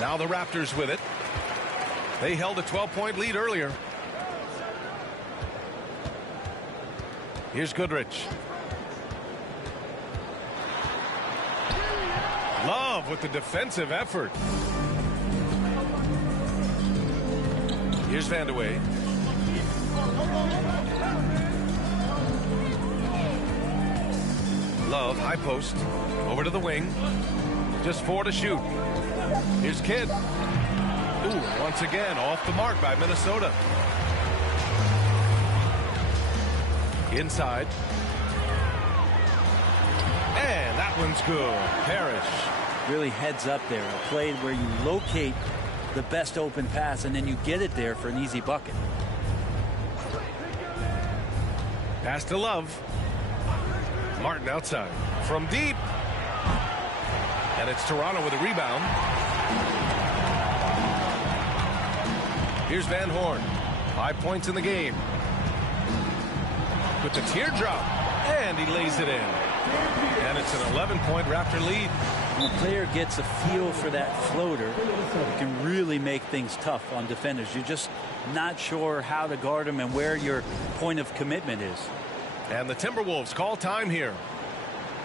Now the Raptors with it. They held a 12-point lead earlier. Here's Goodrich. Love with the defensive effort. Here's Vandeweghe. Love, high post. Over to the wing. Just 4 to shoot. Here's Kidd. Ooh, once again, off the mark by Minnesota. Inside. And that one's good. Parrish. Really heads up there. A play where you locate the best open pass and then you get it there for an easy bucket. Pass to Love. Martin outside. From deep. And it's Toronto with a rebound. Here's Van Horn. 5 points in the game. With the teardrop. And he lays it in. And it's an 11-point Raptor lead. When a player gets a feel for that floater, it can really make things tough on defenders. You're just not sure how to guard them and where your point of commitment is. And the Timberwolves call time here.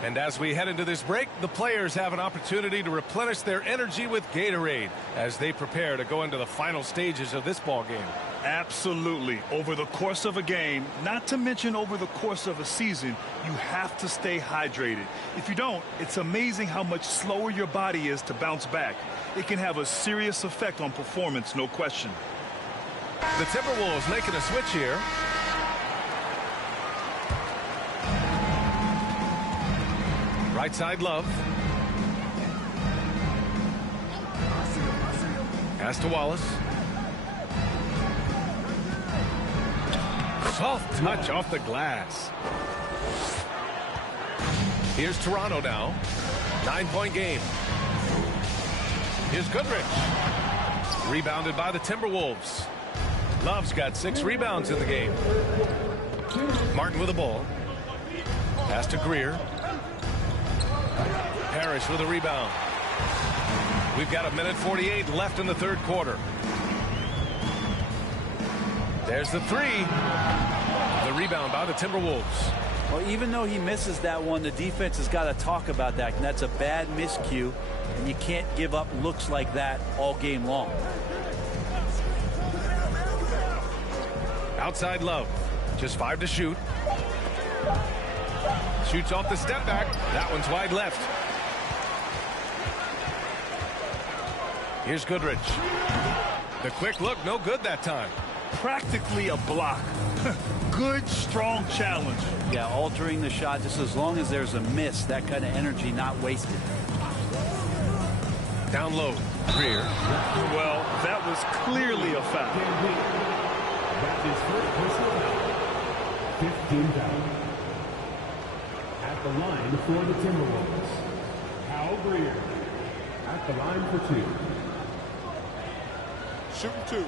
And as we head into this break, the players have an opportunity to replenish their energy with Gatorade as they prepare to go into the final stages of this ball game. Absolutely. Over the course of a game, not to mention over the course of a season, you have to stay hydrated. If you don't, it's amazing how much slower your body is to bounce back. It can have a serious effect on performance, no question. The Timberwolves making a switch here. Right side, Love. Pass to Wallace. Soft touch off the glass. Here's Toronto now. 9-point game. Here's Goodrich. Rebounded by the Timberwolves. Love's got 6 rebounds in the game. Martin with the ball. Pass to Greer. Parrish with a rebound. We've got 1:48 left in the third quarter. There's the 3. The rebound by the Timberwolves. Well, even though he misses that one, the defense has got to talk about that. And that's a bad miscue. And you can't give up looks like that all game long. Outside Love. Just 5 to shoot. Shoots off the step back. That one's wide left. Here's Goodrich. The quick look, no good that time. Practically a block. Good, strong challenge. Yeah, altering the shot just as long as there's a miss. That kind of energy not wasted. Down low. Greer. Well, that was clearly a foul. That's his first personal foul. 15 foul. At the line for the Timberwolves, Kyle Greer. At the line for 2. Shooting 2.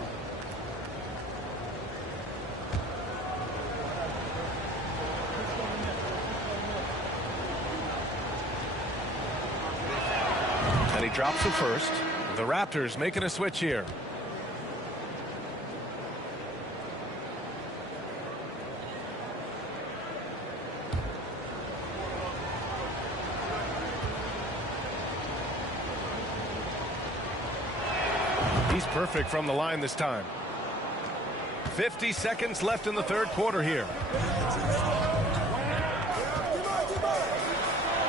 And he drops the first. The Raptors making a switch here. He's perfect from the line this time. 50 seconds left in the third quarter here.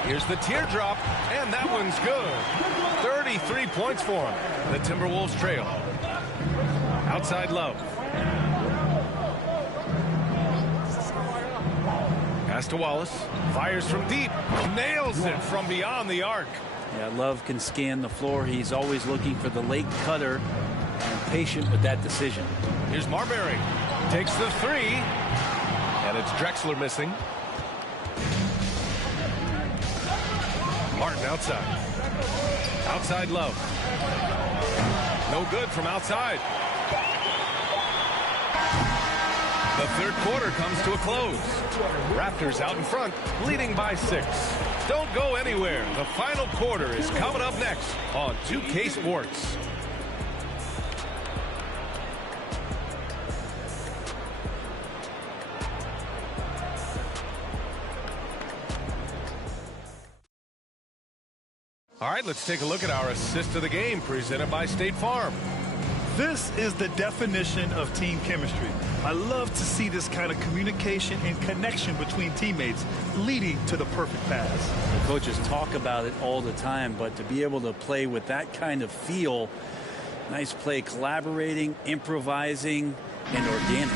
Here's the teardrop, and that one's good. 33 points for him. The Timberwolves trail. Outside Love. Pass to Wallace. Fires from deep. Nails it from beyond the arc. Yeah, Love can scan the floor. He's always looking for the late cutter and patient with that decision. Here's Marbury. Takes the 3. And it's Drexler missing. Martin outside. Outside Love. No good from outside. The third quarter comes to a close. Raptors out in front, leading by 6. Don't go anywhere. The final quarter is coming up next on 2K Sports. All right, let's take a look at our assist of the game presented by State Farm. This is the definition of team chemistry. I love to see this kind of communication and connection between teammates leading to the perfect pass. The coaches talk about it all the time, but to be able to play with that kind of feel, nice play, collaborating, improvising, and organic.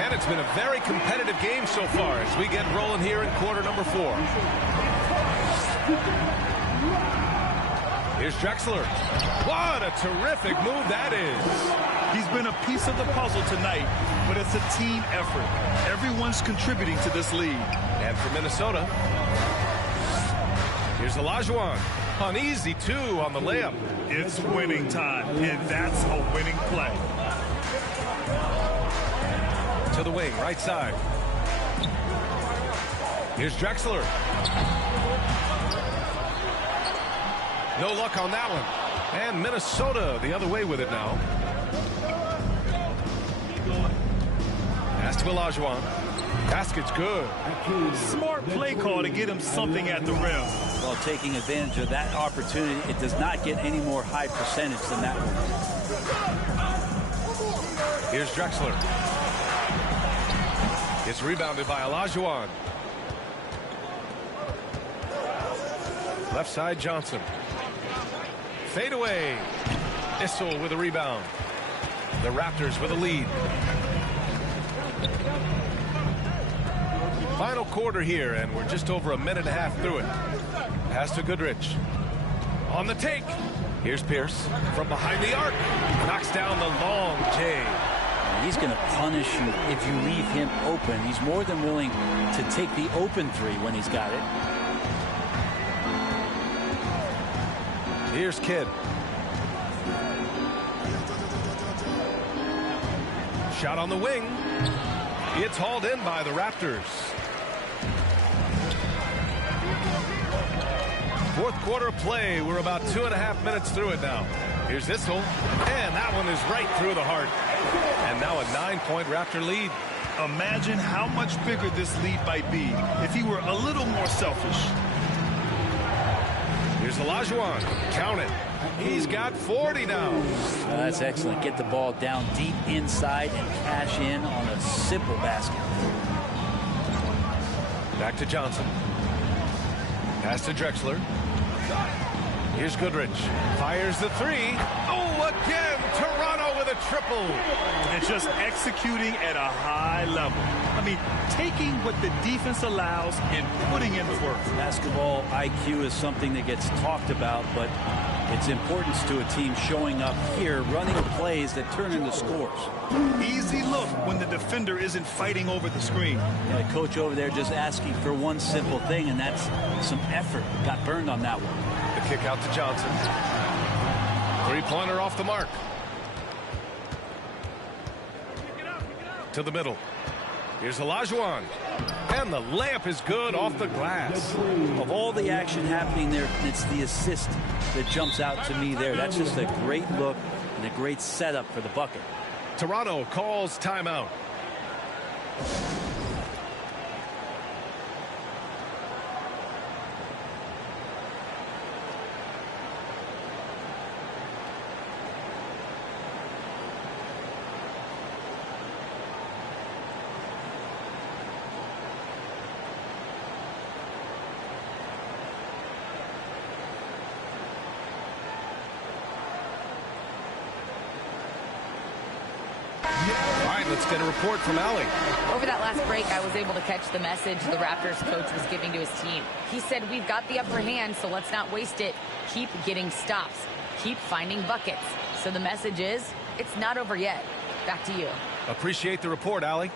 And it's been a very competitive game so far as we get rolling here in quarter number 4. Here's Drexler. What a terrific move that is. He's been a piece of the puzzle tonight, but it's a team effort. Everyone's contributing to this lead. And for Minnesota, here's Olajuwon. An easy 2 on the layup. It's winning time, and that's a winning play. To the wing, right side. Here's Drexler. No luck on that one. And Minnesota the other way with it now. Pass to Olajuwon. Basket's good. Smart play call to get him something at the rim. Well, taking advantage of that opportunity, it does not get any more high percentage than that one. Here's Drexler. It's rebounded by Olajuwon. Left side, Johnson. Fade away. Issel with a rebound. The Raptors with a lead. Final quarter here, and we're just over a minute and a half through it. Pass to Goodrich. On the take. Here's Pierce from behind the arc. Knocks down the long J. He's going to punish you if you leave him open. He's more than willing to take the open 3 when he's got it. Here's Kidd. Shot on the wing. It's hauled in by the Raptors. Fourth quarter play. We're about 2.5 minutes through it now. Here's Issel. And that one is right through the heart. And now a 9-point Raptor lead. Imagine how much bigger this lead might be if he were a little more selfish. Here's Olajuwon. Count it. He's got 40 now. That's excellent. Get the ball down deep inside and cash in on a simple basket. Back to Johnson. Pass to Drexler. Here's Goodrich. Fires the 3. Oh, again. Toronto with a triple. And just executing at a high level. I mean, taking what the defense allows and putting in the work. Basketball IQ is something that gets talked about, but its importance to a team showing up here, running plays that turn into scores. Easy look when the defender isn't fighting over the screen. The coach over there just asking for one simple thing, and that's some effort. Got burned on that one. The kick out to Johnson. 3-pointer off the mark. To the middle. Here's Olajuwon. And the layup is good off the glass. Of all the action happening there, it's the assist that jumps out to me there. That's just a great look and a great setup for the bucket. Toronto calls timeout. Let's get a report from Allie. Over that last break, I was able to catch the message the Raptors coach was giving to his team. He said, we've got the upper hand, so let's not waste it. Keep getting stops. Keep finding buckets. So the message is, it's not over yet. Back to you. Appreciate the report, Allie.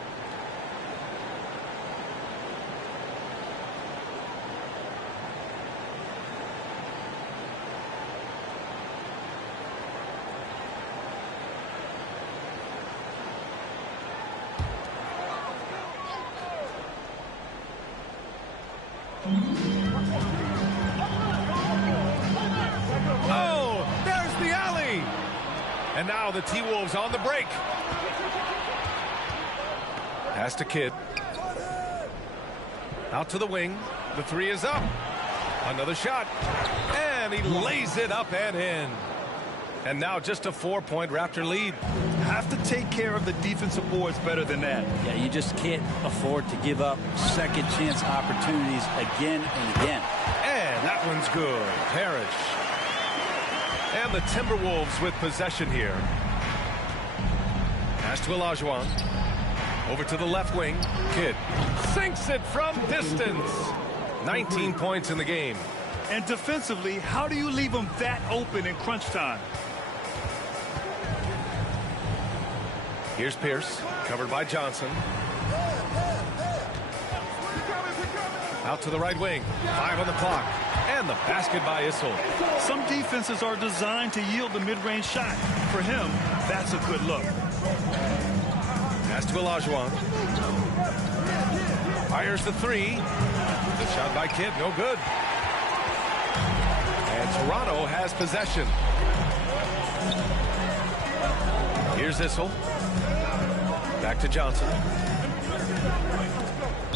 Oh, there's the alley. And now the T-Wolves on the break. Pass to Kidd. Out to the wing. The 3 is up. Another shot. And he lays it up and in. And now just a 4-point Raptor lead. Have to take care of the defensive boards better than that. Yeah, you just can't afford to give up second chance opportunities again and again. And that one's good. Parrish. And the Timberwolves with possession here. Pass to Olajuwon. Over to the left wing. Kidd sinks it from distance. 19 points in the game. And defensively, how do you leave them that open in crunch time? Here's Pierce, covered by Johnson. Out to the right wing. 5 on the clock. And the basket by Issel. Some defenses are designed to yield the mid-range shot. For him, that's a good look. Pass to Olajuwon. Fires the 3. The shot by Kidd, no good. And Toronto has possession. Here's Issel. Back to Johnson.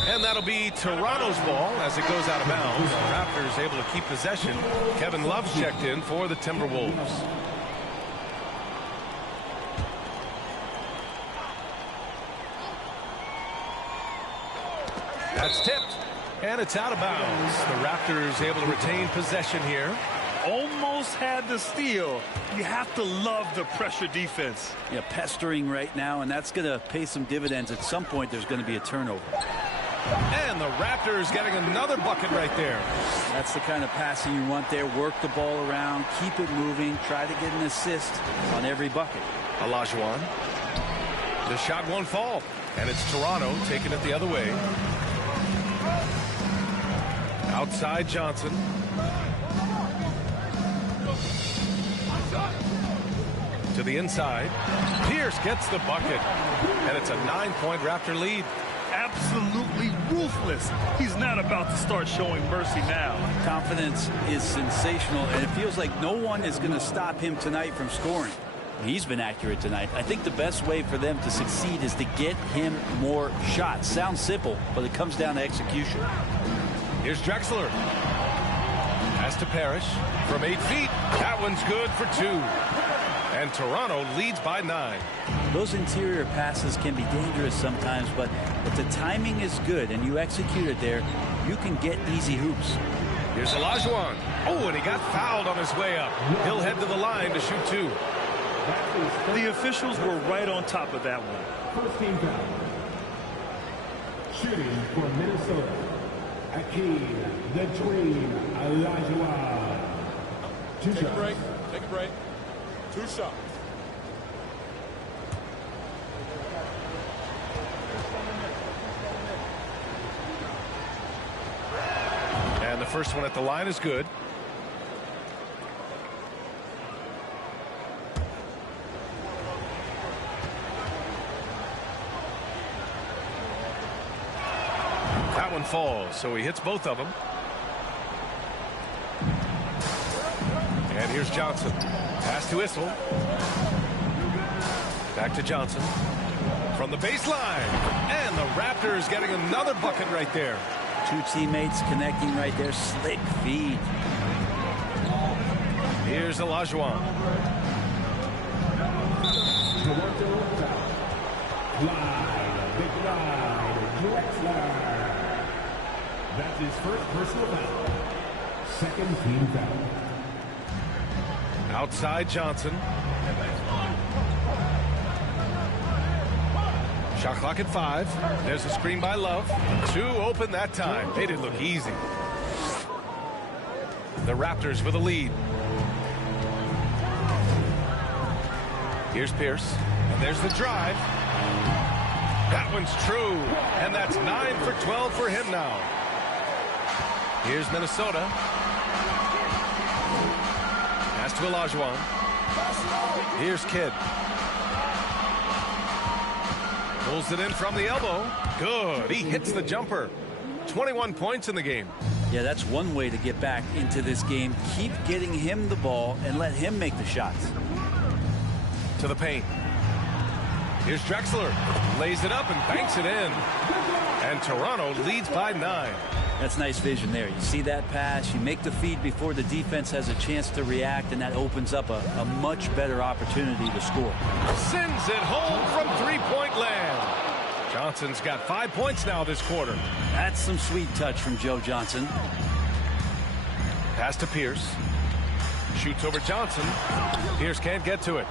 And that'll be Toronto's ball as it goes out of bounds. The Raptors able to keep possession. Kevin Love's checked in for the Timberwolves. That's tipped. And it's out of bounds. The Raptors able to retain possession here. Almost had the steal. You have to love the pressure defense. Yeah, pestering right now, and that's going to pay some dividends. At some point, there's going to be a turnover. And the Raptors getting another bucket right there. That's the kind of passing you want there. Work the ball around, keep it moving, try to get an assist on every bucket. Olajuwon. The shot won't fall. And it's Toronto taking it the other way. Outside Johnson. To the inside. Pierce gets the bucket. And it's a 9-point Raptor lead. Absolutely ruthless. He's not about to start showing mercy now. Confidence is sensational, and it feels like no one is going to stop him tonight from scoring. He's been accurate tonight. I think the best way for them to succeed is to get him more shots. Sounds simple, but it comes down to execution. Here's Drexler. Pass to Parrish from 8 feet. That one's good for 2. And Toronto leads by 9. Those interior passes can be dangerous sometimes, but if the timing is good and you execute it there, you can get easy hoops. Here's Olajuwon. Oh, and he got fouled on his way up. He'll head to the line to shoot 2. The officials were right on top of that one. First team foul. Shooting for Minnesota, Hakeem the Dream Olajuwon. Take a break. Take a break. 2 shots. And the first one at the line is good. That one falls, so he hits both of them. And here's Johnson. Pass to Issel. Back to Johnson. From the baseline. And the Raptors getting another bucket right there. 2 teammates connecting right there. Slick feed. Here's Olajuwon. Big Clyde Drexler. That's his first personal foul. Second team foul. Outside Johnson. Shot clock at 5. There's a screen by Love. 2 open that time. They didn't look easy. The Raptors with a lead. Here's Pierce. And there's the drive. That one's true. And that's 9 for 12 for him now. Here's Minnesota. Pass to Olajuwon. Here's Kidd. Pulls it in from the elbow. Good. He hits the jumper. 21 points in the game. Yeah, that's one way to get back into this game. Keep getting him the ball and let him make the shots. To the paint. Here's Drexler. Lays it up and banks it in. And Toronto leads by 9. That's nice vision there. You see that pass, you make the feed before the defense has a chance to react, and that opens up a much better opportunity to score. Sends it home from 3-point land. Johnson's got 5 points now this quarter. That's some sweet touch from Joe Johnson. Pass to Pierce. Shoots over Johnson. Pierce can't get to it.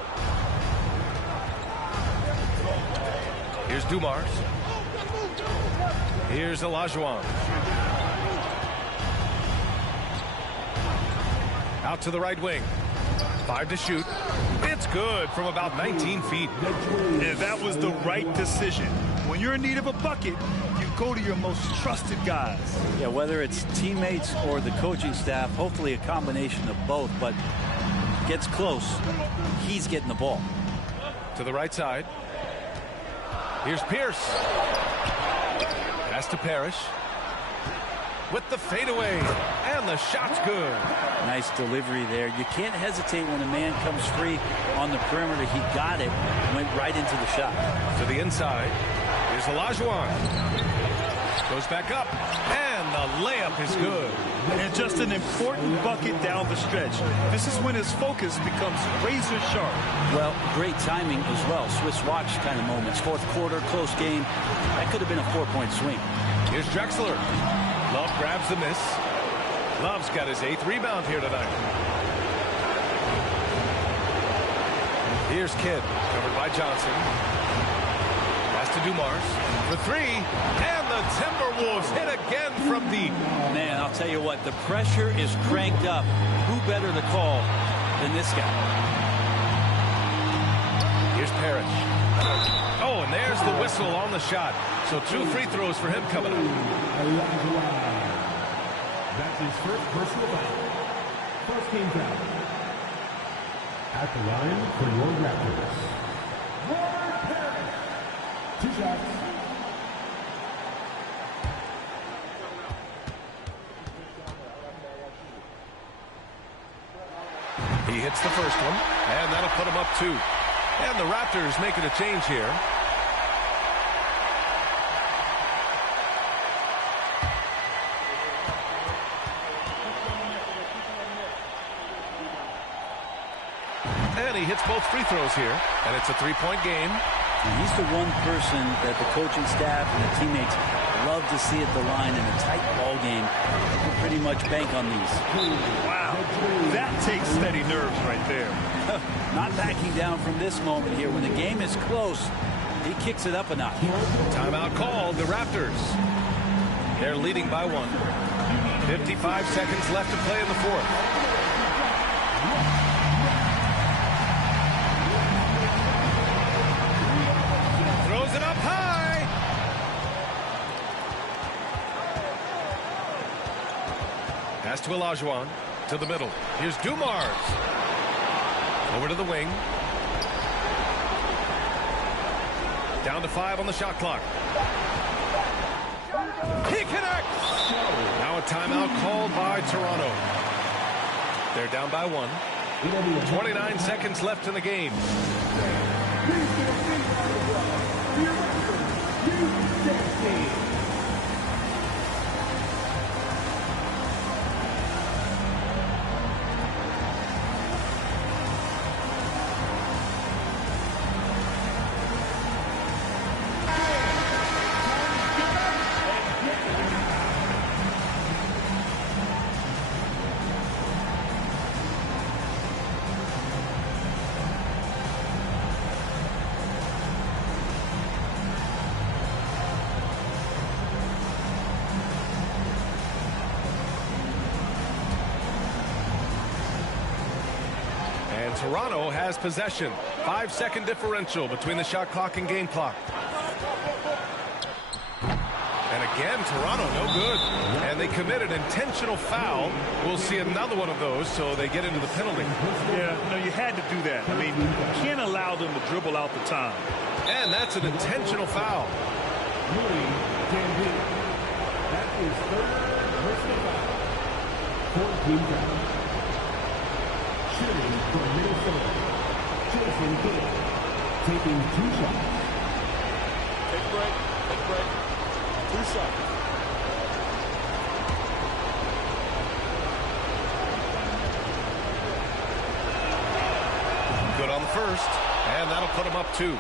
Here's Dumars. Here's Olajuwon. Out to the right wing. 5 to shoot. It's good from about 19 feet. And that was the right decision. When you're in need of a bucket, you go to your most trusted guys. Yeah, whether it's teammates or the coaching staff, hopefully a combination of both, but gets close, he's getting the ball. To the right side. Here's Pierce. Pass to Parrish. With the fadeaway. And the shot's good. Nice delivery there. You can't hesitate when a man comes free on the perimeter. He got it, went right into the shot. To the inside. Here's Olajuwon. Goes back up. And the layup is good. And just an important bucket down the stretch. This is when his focus becomes razor sharp. Well, great timing as well. Swiss watch kind of moments. Fourth quarter, close game. That could have been a 4-point swing. Here's Drexler. Love grabs the miss. Love's got his 8th rebound here tonight. Here's Kidd, covered by Johnson. Pass to Dumars for 3, and the Timberwolves hit again from deep. Man, I'll tell you what, the pressure is cranked up. Who better to call than this guy? Here's Parrish. Oh, and there's the whistle on the shot. So 2 free throws for him coming up. That's his first personal foul. First team foul. At the line for your Raptors, Robert Parrish. 2 shots. He hits the first one, and that'll put him up 2. And the Raptors making a change here. And he hits both free throws here, and it's a 3-point game. And he's the one person that the coaching staff and the teammates love to see at the line in a tight ball game. You can pretty much bank on these. Wow, that takes steady nerves right there. Not backing down from this moment here. When the game is close, he kicks it up a notch. Timeout called, the Raptors. They're leading by 1. 55 seconds left to play in the 4th. Throws it up high. Pass to Olajuwon. To the middle. Here's Dumars. Over to the wing. Down to 5 on the shot clock. He connects. Now a timeout called by Toronto. They're down by 1. 29 seconds left in the game. Toronto has possession. 5-second differential between the shot clock and game clock. And again, Toronto no good. And they commit an intentional foul. We'll see another one of those, so they get into the penalty. Yeah, no, you had to do that. I mean, you can't allow them to dribble out the time. And that's an intentional foul. That is third personal foul. 14 foul. Shooting from Minnesota, Jason Kidd, taking 2 shots. Take a break. 2 shots. Good on the first, and that'll put him up 2.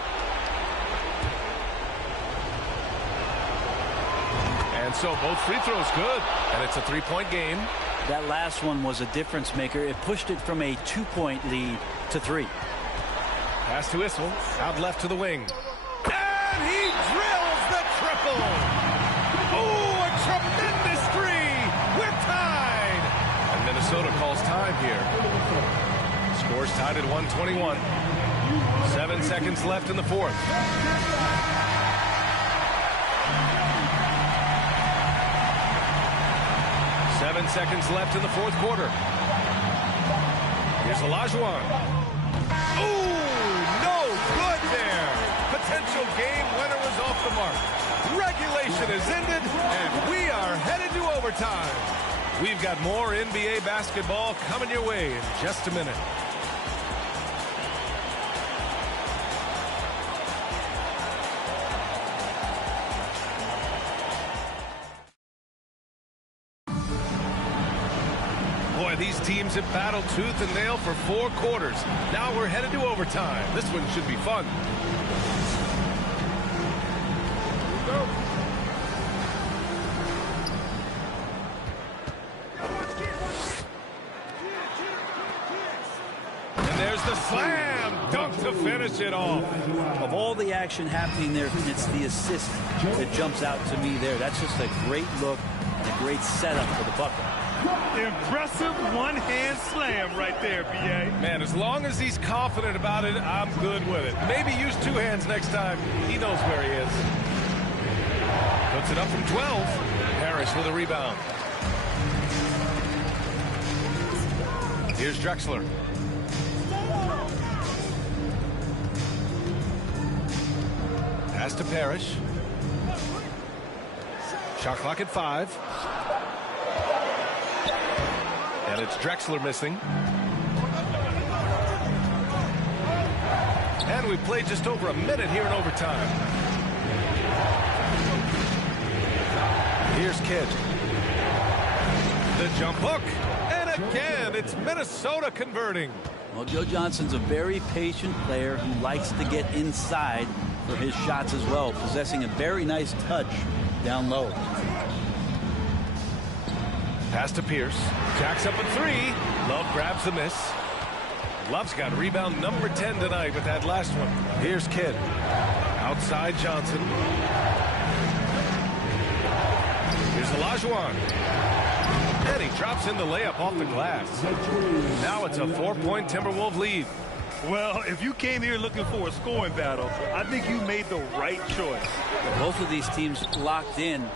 And so both free throws good, and it's a 3-point game. That last one was a difference maker. It pushed it from a 2-point lead to 3. Pass to Issel, out left to the wing. And he drills the triple. Oh, a tremendous 3. We're tied. And Minnesota calls time here. Score's tied at 121. 7 seconds left in the fourth. Seconds left in the fourth quarter. Here's Olajuwon. Ooh, no good there. Potential game winner was off the mark. Regulation is ended, and we are headed to overtime. We've got more NBA basketball coming your way in just a minute. These teams have battled tooth and nail for 4 quarters. Now we're headed to overtime. This one should be fun. And there's the slam dunk to finish it off. Of all the action happening there, it's the assist that jumps out to me there. That's just a great look and a great setup for the bucket. Impressive one-hand slam right there, B.A. Man, as long as he's confident about it, I'm good with it. Maybe use 2 hands next time. He knows where he is. Puts it up from 12. Harris with a rebound. Here's Drexler. Pass to Parrish. Shot clock at 5. And it's Drexler missing. And we played just over a minute here in overtime. Here's Kidd. The jump hook. And again, it's Minnesota converting. Well, Joe Johnson's a very patient player who likes to get inside for his shots as well, possessing a very nice touch down low. Pass to Pierce. Jacks up a 3. Love grabs the miss. Love's got rebound number 10 tonight with that last one. Here's Kidd. Outside Johnson. Here's Olajuwon. And he drops in the layup off the glass. Now it's a 4-point Timberwolves lead. Well, if you came here looking for a scoring battle, I think you made the right choice. Both of these teams locked in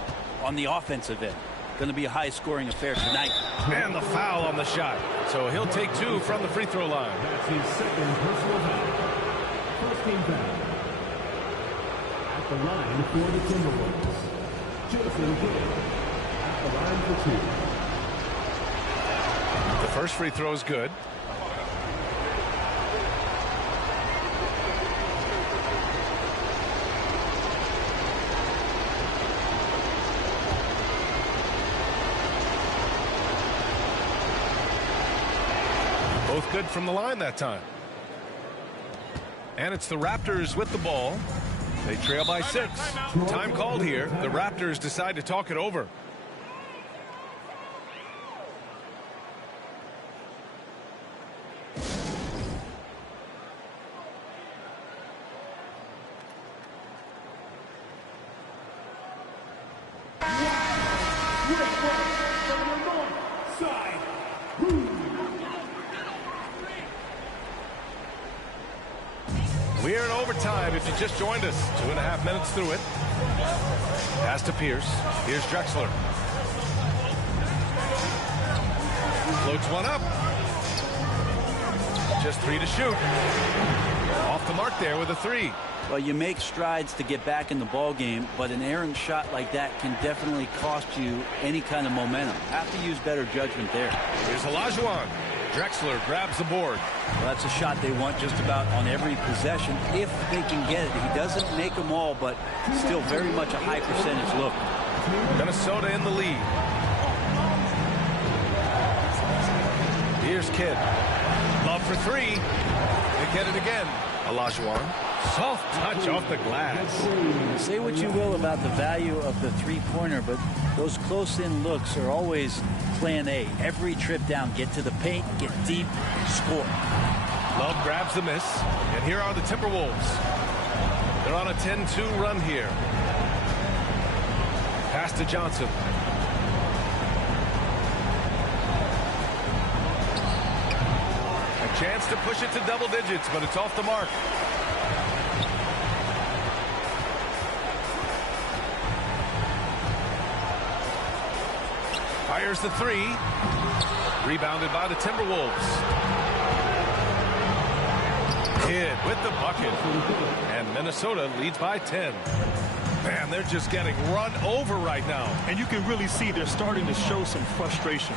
on the offensive end. Going to be a high-scoring affair tonight. And the foul on the shot. So he'll take 2 from the free throw line. That's his second personal foul. First team foul. At the line for the Timberwolves, Jason Kidd. At the line for 2. The first free throw is good. Both good from the line that time. And it's the Raptors with the ball. They trail by 6. Time called here. The Raptors decide to talk it over. We're in overtime if you just joined us. 2.5 minutes through it. Pass to Pierce. Here's Drexler. Floats one up. Just 3 to shoot. Off the mark there with a 3. Well, you make strides to get back in the ball game, but an errant shot like that can definitely cost you any kind of momentum. Have to use better judgment there. Here's Olajuwon. Drexler grabs the board. Well, that's a shot they want just about on every possession if they can get it. He doesn't make them all, but still very much a high percentage look. Minnesota in the lead. Here's Kidd. Love for 3. They get it again. Olajuwon. Soft touch off the glass. Say what you will about the value of the three-pointer, but those close-in looks are always plan A. Every trip down, get to the paint, get deep, score. Love grabs the miss. And here are the Timberwolves. They're on a 10-2 run here. Pass to Johnson. Chance to push it to double digits, but it's off the mark. Fires the three. Rebounded by the Timberwolves. Kidd with the bucket. And Minnesota leads by 10. Man, they're just getting run over right now. And you can really see they're starting to show some frustration.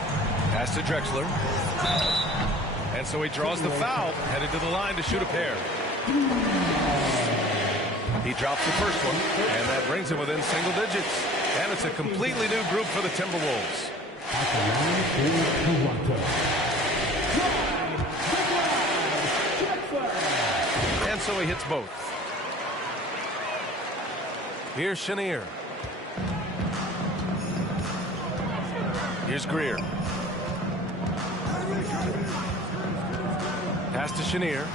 Pass to Drexler. And so he draws the foul, headed to the line to shoot a pair. He drops the first one, and that brings him within single digits. And it's a completely new group for the Timberwolves. And so he hits both. Here's Chenier. Here's Greer. Pass to Chenier.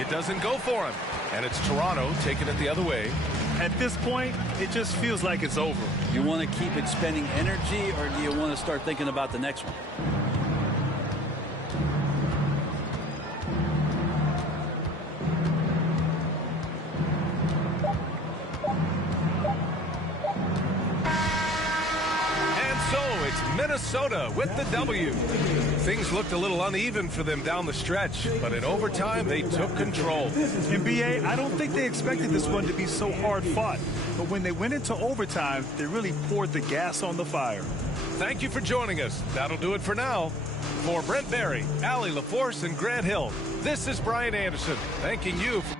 It doesn't go for him. And it's Toronto taking it the other way. At this point, it just feels like it's over. You want to keep expending energy, or do you want to start thinking about the next one? Minnesota with the W. Things looked a little uneven for them down the stretch, but in overtime they took control. NBA, I don't think they expected this one to be so hard fought, but when they went into overtime, they really poured the gas on the fire. Thank you for joining us. That'll do it for now. For Brent Barry, Allie LaForce, and Grant Hill, this is Brian Anderson thanking you for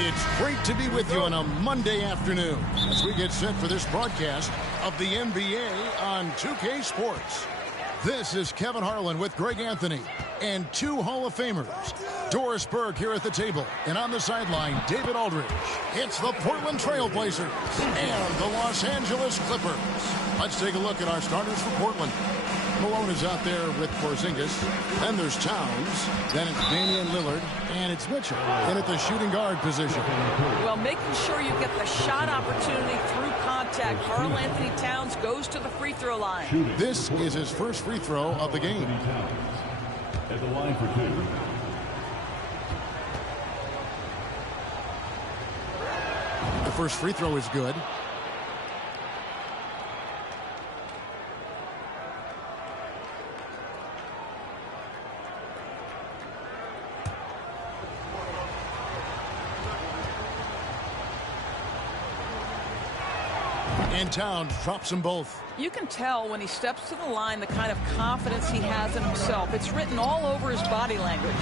It's great to be with you on a Monday afternoon as we get set for this broadcast of the NBA on 2K Sports. This is Kevin Harlan with Greg Anthony and two Hall of Famers. Doris Burke here at the table, and on the sideline, David Aldridge. It's the Portland Trail Blazers and the Los Angeles Clippers. Let's take a look at our starters for Portland. Malone is out there with Porzingis. Then there's Towns. Then it's Damian Lillard. And it's Mitchell in at the shooting guard position. Well, making sure you get the shot opportunity through contact. Karl-Anthony Towns goes to the free throw line. This is his first free throw of the game. At the line for two. The first free throw is good. In town, drops them both. You can tell when he steps to the line the kind of confidence he has in himself. It's written all over his body language.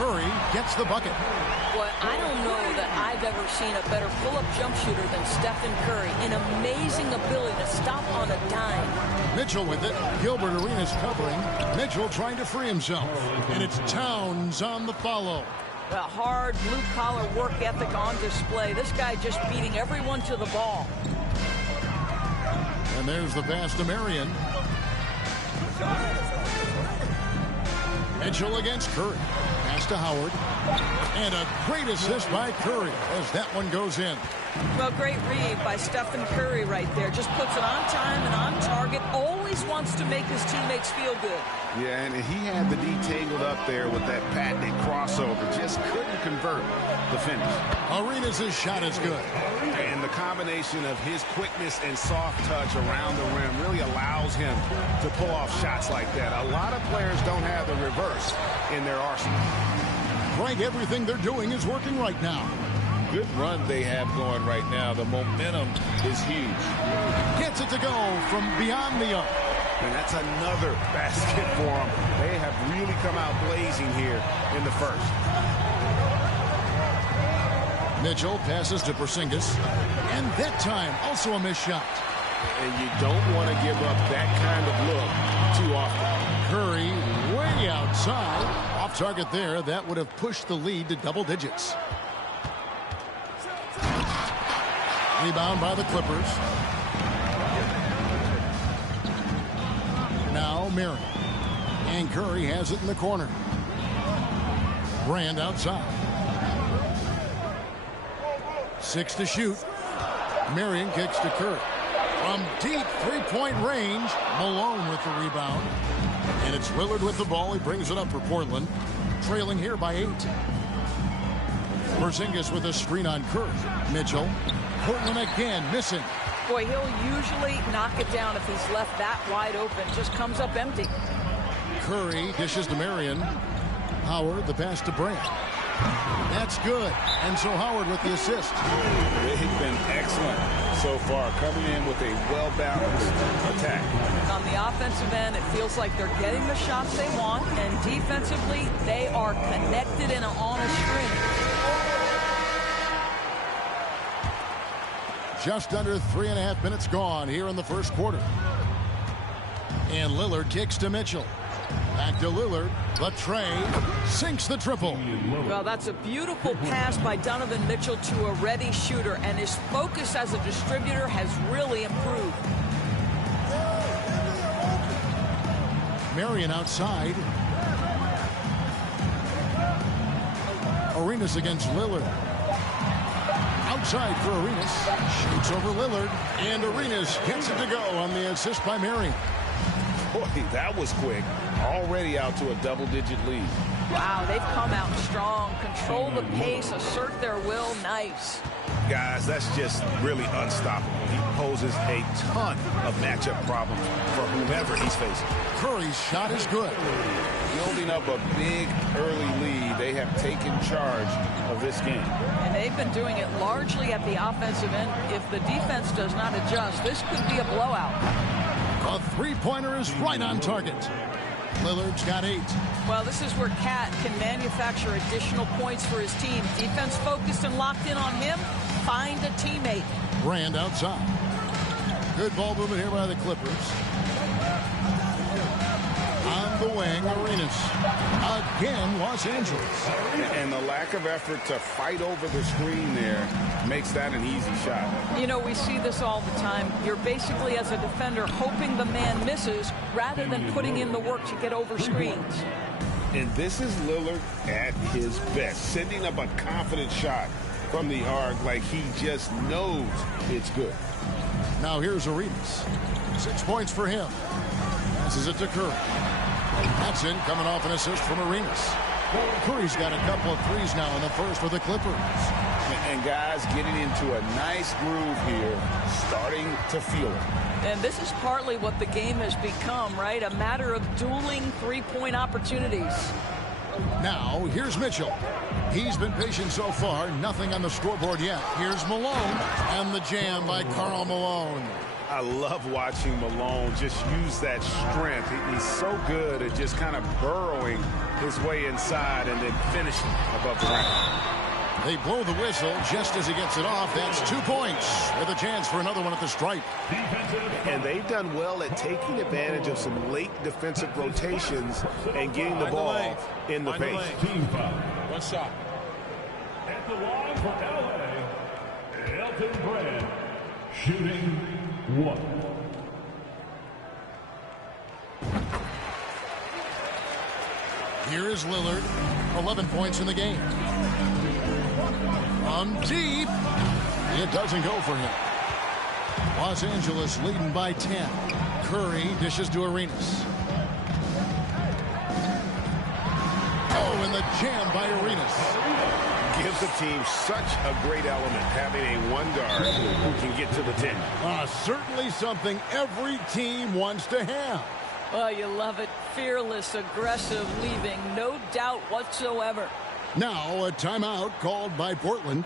Curry gets the bucket. Boy, I don't know that I've ever seen a better pull-up jump shooter than Stephen Curry. An amazing ability to stop on a dime. Mitchell with it. Gilbert Arenas covering. Mitchell trying to free himself. And it's Towns on the follow. The hard blue-collar work ethic on display. This guy just beating everyone to the ball. And there's the pass to Marion. Mitchell against Curry. Pass to Howard. And a great assist by Curry as that one goes in. Well, great read by Stephen Curry right there. Just puts it on time and on target. Always wants to make his teammates feel good. Yeah, and he had the D tangled up there with that patented crossover. Just couldn't convert the finish. Arenas' shot is good. And the combination of his quickness and soft touch around the rim really allows him to pull off shots like that. A lot of players don't have the reverse in their arsenal. Greg, everything they're doing is working right now. Good run they have going right now. The momentum is huge. Gets it to go from beyond the arc. And that's another basket for them. They have really come out blazing here in the first. Mitchell passes to Porzingis. And that time, also a missed shot. And you don't want to give up that kind of look too often. Curry way outside. Off target there. That would have pushed the lead to double digits. Rebound by the Clippers. Now Marion. And Curry has it in the corner. Brand outside. 6 to shoot. Marion kicks to Curry. From deep three-point range, Malone with the rebound. And it's Lillard with the ball. He brings it up for Portland. Trailing here by 8. Porzingis with a screen on Curry. Mitchell. Portland again missing. Boy, he'll usually knock it down if he's left that wide open. Just comes up empty. Curry dishes to Marion. Howard, the pass to Brand. That's good. And so Howard with the assist. They've been excellent so far, coming in with a well-balanced attack. On the offensive end, it feels like they're getting the shots they want, and defensively, they are connected and on a string. Just under 3.5 minutes gone here in the first quarter. And Lillard kicks to Mitchell. Back to Lillard. The tray sinks the triple. Well, that's a beautiful pass by Donovan Mitchell to a ready shooter, and his focus as a distributor has really improved. Marion outside. Arenas against Lillard. Outside for Arenas. Shoots over Lillard. And Arenas gets it to go on the assist by Marion. Boy, that was quick. Already out to a double-digit lead. Wow, they've come out strong. Control the pace, assert their will. Nice. Guys, that's just really unstoppable. He poses a ton of matchup problems for whomever he's facing. Curry's shot is good. Building up a big early lead, they have taken charge of this game. And they've been doing it largely at the offensive end. If the defense does not adjust, this could be a blowout. A three-pointer is right on target. Lillard's got 8. Well, this is where Cat can manufacture additional points for his team. Defense focused and locked in on him. Find a teammate. Brand outside. Good ball movement here by the Clippers. On the wing, Arenas. Again, Los Angeles. And the lack of effort to fight over the screen there makes that an easy shot. You know, we see this all the time. You're basically, as a defender, hoping the man misses rather than putting in the work to get over screens. And this is Lillard at his best, sending up a confident shot from the arc like he just knows it's good. Now here's Arenas. 6 points for him. Passes it to Curry. That's in, coming off an assist from Arenas. Curry's got a couple of threes now in the first for the Clippers. And guys getting into a nice groove here, starting to feel it. And this is partly what the game has become, right? A matter of dueling three-point opportunities. Now, here's Mitchell. He's been patient so far. Nothing on the scoreboard yet. Here's Malone. And the jam by Karl Malone. I love watching Malone just use that strength. He's so good at just kind of burrowing his way inside and then finishing above the rim. They blow the whistle just as he gets it off. That's 2 points with a chance for another one at the stripe. And they've done well at taking advantage of some late defensive rotations and getting the ball in the paint. One shot. At the line for LA, Elton Brand, shooting 1. Here is Lillard, 11 points in the game. From deep, it doesn't go for him. Los Angeles leading by 10. Curry dishes to Arenas. Oh, and the jam by Arenas. Gives the team such a great element, having a one guard who can get to the 10. Certainly something every team wants to have. Oh, you love it. Fearless, aggressive, leaving no doubt whatsoever. Now a timeout called by Portland.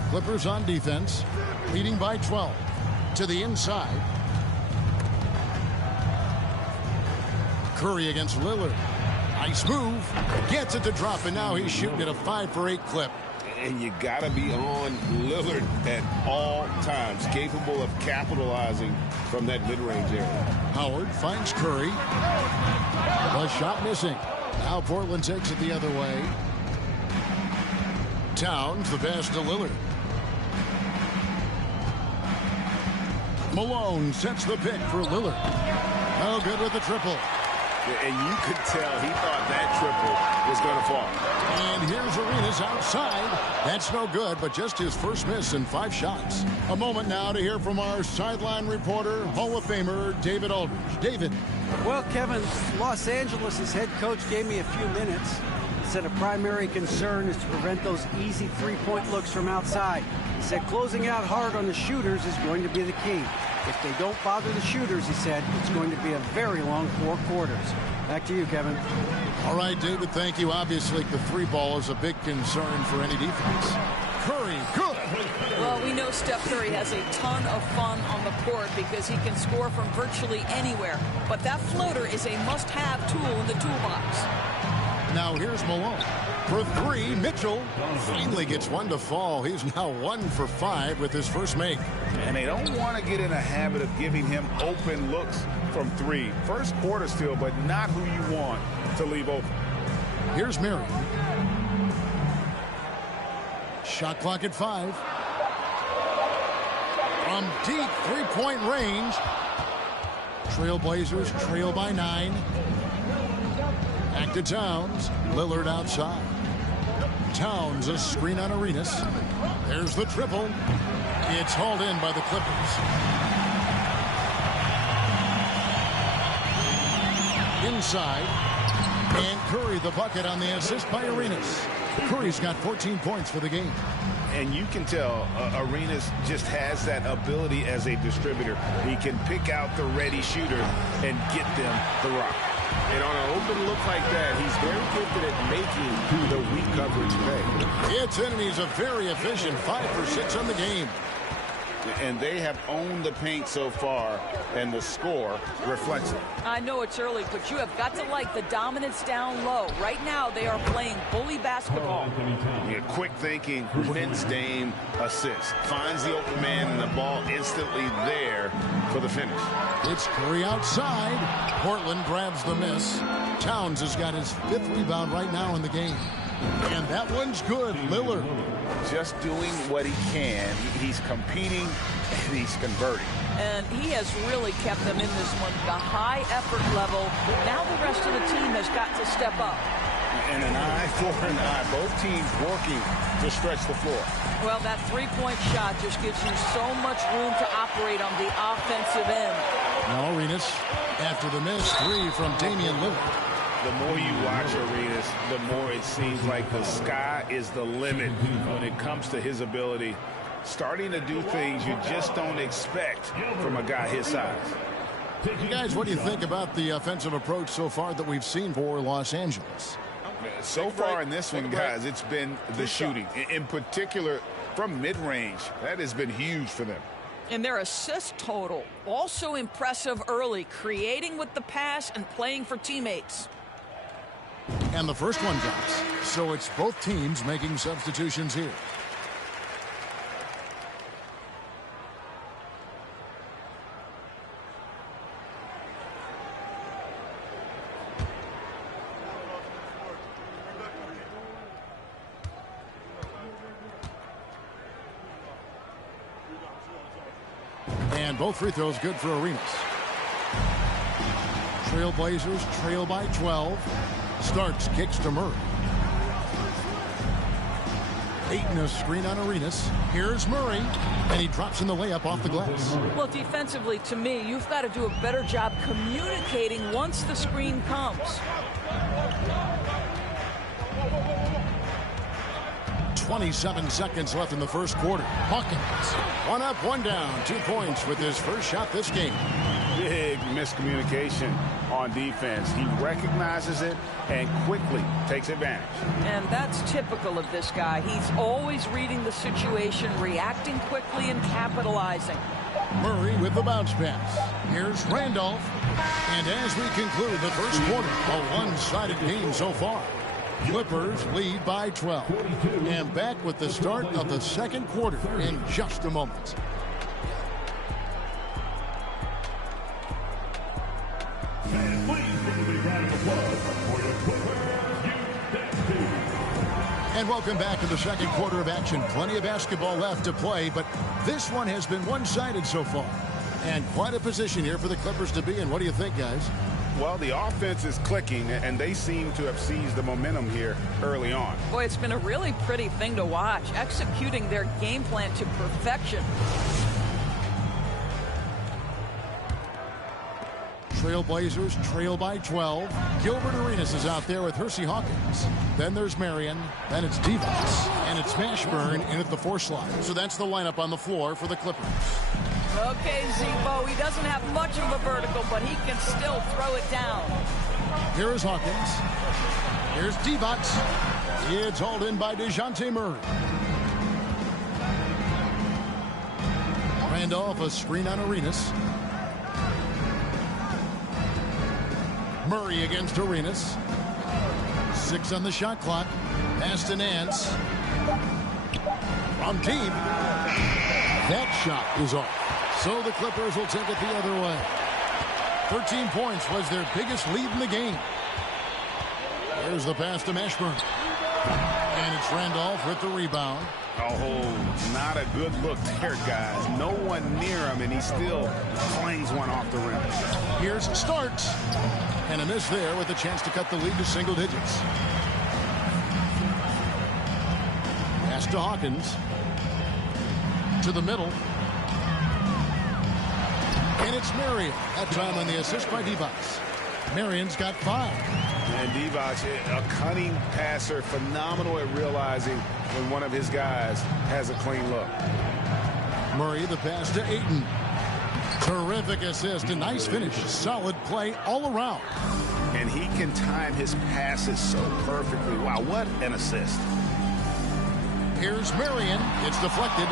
The Clippers on defense, leading by 12. To the inside. Curry against Lillard. Nice move. Gets it to drop, and now he's shooting at a 5-for-8 clip. And you got to be on Lillard at all times, capable of capitalizing from that mid-range area. Howard finds Curry. The shot missing. Now Portland takes it the other way. Towns the pass to Lillard. Malone sets the pick for Lillard. No good with the triple. And you could tell he thought that triple was going to fall. And here's Arenas outside. That's no good, but just his first miss in 5 shots. A moment now to hear from our sideline reporter, Hall of Famer David Aldridge. David. Well, Kevin, Los Angeles' head coach gave me a few minutes. He said a primary concern is to prevent those easy three-point looks from outside. He said closing out hard on the shooters is going to be the key. If they don't bother the shooters, he said, it's going to be a very long 4 quarters. Back to you, Kevin. All right, David, thank you. Obviously, the 3-ball is a big concern for any defense. Curry, good. Well, we know Steph Curry has a ton of fun on the court because he can score from virtually anywhere. But that floater is a must-have tool in the toolbox. Now here's Malone. For 3, Mitchell finally gets one to fall. He's now 1 for 5 with his first make. And they don't want to get in a habit of giving him open looks from 3. First quarter still, but not who you want to leave open. Here's Murray. Shot clock at 5. From deep 3-point range. Trailblazers trail by 9. Back to Towns. Lillard outside. Towns a screen on Arenas. There's the triple. It's hauled in by the Clippers. Inside. And Curry the bucket on the assist by Arenas. Curry's got 14 points for the game. And you can tell Arenas just has that ability as a distributor. He can pick out the ready shooter and get them the rock. And on an open look like that, he's very gifted at making the weak coverage pay. It's in, and he's a very efficient 5 for 6 on the game. And they have owned the paint so far, and the score reflects it. I know it's early, but you have got to like the dominance down low. Right now, they are playing bully basketball. Yeah, quick thinking, wins Dame assist. Finds the open man, and the ball instantly there for the finish. It's Curry outside. Portland grabs the miss. Towns has got his 5th rebound right now in the game. And that one's good. Lillard. Just doing what he can. He's competing, and he's converting. And he has really kept them in this one. The high effort level. Now the rest of the team has got to step up. And an eye for an eye. Both teams working to stretch the floor. Well, that three-point shot just gives you so much room to operate on the offensive end. Now Arenas, after the miss, 3 from Damian Lillard. The more you watch Arenas, the more it seems like the sky is the limit when it comes to his ability. Starting to do things you just don't expect from a guy his size. You guys, what do you think about the offensive approach so far that we've seen for Los Angeles? So far in this one, guys, it's been the shooting. In particular, from mid-range. That has been huge for them. And their assist total, also impressive early, creating with the pass and playing for teammates. And the first one drops. So it's both teams making substitutions here. And both free throws good for Arenas. Trailblazers trail by 12. Starks, kicks to Murray. Ayton, a screen on Arenas. Here's Murray, and he drops in the layup off the glass. Well, defensively, to me, you've got to do a better job communicating once the screen comes. 27 seconds left in the first quarter. Hawkins, 1 up, 1 down, 2 points with his first shot this game. Big miscommunication on defense. He recognizes it and quickly takes advantage. And that's typical of this guy. He's always reading the situation, reacting quickly, and capitalizing. Murray with the bounce pass. Here's Randolph. And as we conclude the first quarter, a one-sided game so far. Clippers lead by 12. And back with the start of the second quarter in just a moment. And welcome back to the second quarter of action. Plenty of basketball left to play, but this one has been one-sided so far. And quite a position here for the Clippers to be in. What do you think, guys? Well, the offense is clicking, and they seem to have seized the momentum here early on. Boy, it's been a really pretty thing to watch, executing their game plan to perfection. Trailblazers trail by 12. Gilbert Arenas is out there with Hersey Hawkins. Then there's Marion. Then it's Divac. And it's Mashburn in at the 4 slot. So that's the lineup on the floor for the Clippers. Okay, Zebo, he doesn't have much of a vertical, but he can still throw it down. Here is Hawkins. Here's Divac. It's hauled in by DeJounte Murray. Randolph, a screen on Arenas. Murray against Arenas. 6 on the shot clock. Pass to Nance. From deep. That shot is off. So the Clippers will take it the other way. 13 points was their biggest lead in the game. There's the pass to Mashburn. And it's Randolph with the rebound. Oh, not a good look there, guys. No one near him, and he still flings one off the rim. Here's Starks. And a miss there with a chance to cut the lead to single digits. Pass to Hawkins. To the middle. And it's Marion. That time on the assist by Divac. Marion's got 5. And Divac, a cunning passer, phenomenal at realizing when one of his guys has a clean look. Murray, the pass to Ayton. Terrific assist, a nice finish. Solid play all around. And he can time his passes so perfectly. Wow, what an assist. Here's Marion. It's deflected.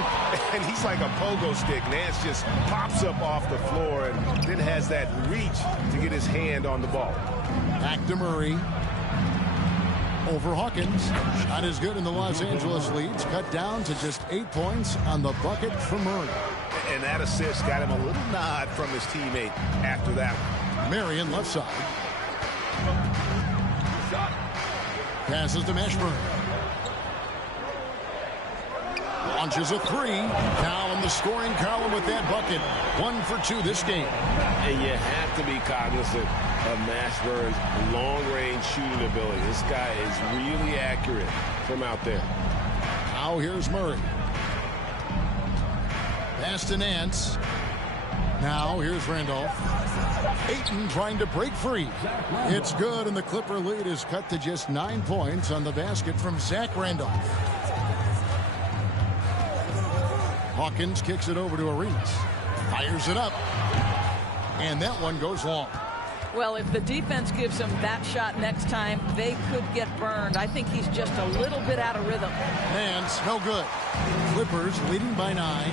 And he's like a pogo stick. Nance just pops up off the floor and then has that reach to get his hand on the ball. Back to Murray. Over Hawkins. Shot is good, and the Los Angeles leads cut down to just 8 points on the bucket for Murray. And that assist got him a little nod from his teammate after that one. Marion left side. Passes to Mashburn. Launches a 3. Now from the scoring column with that bucket. 1 for 2 this game. And you have to be cognizant of Mashburn's long-range shooting ability. This guy is really accurate from out there. Now here's Murray. Pass to Nance. Now here's Randolph. Ayton trying to break free. It's good, and the Clipper lead is cut to just 9 points on the basket from Zach Randolph. Hawkins kicks it over to Arenas. Fires it up. And that one goes long. Well, if the defense gives him that shot next time, they could get burned. I think he's just a little bit out of rhythm. Nance, no good. Clippers leading by 9.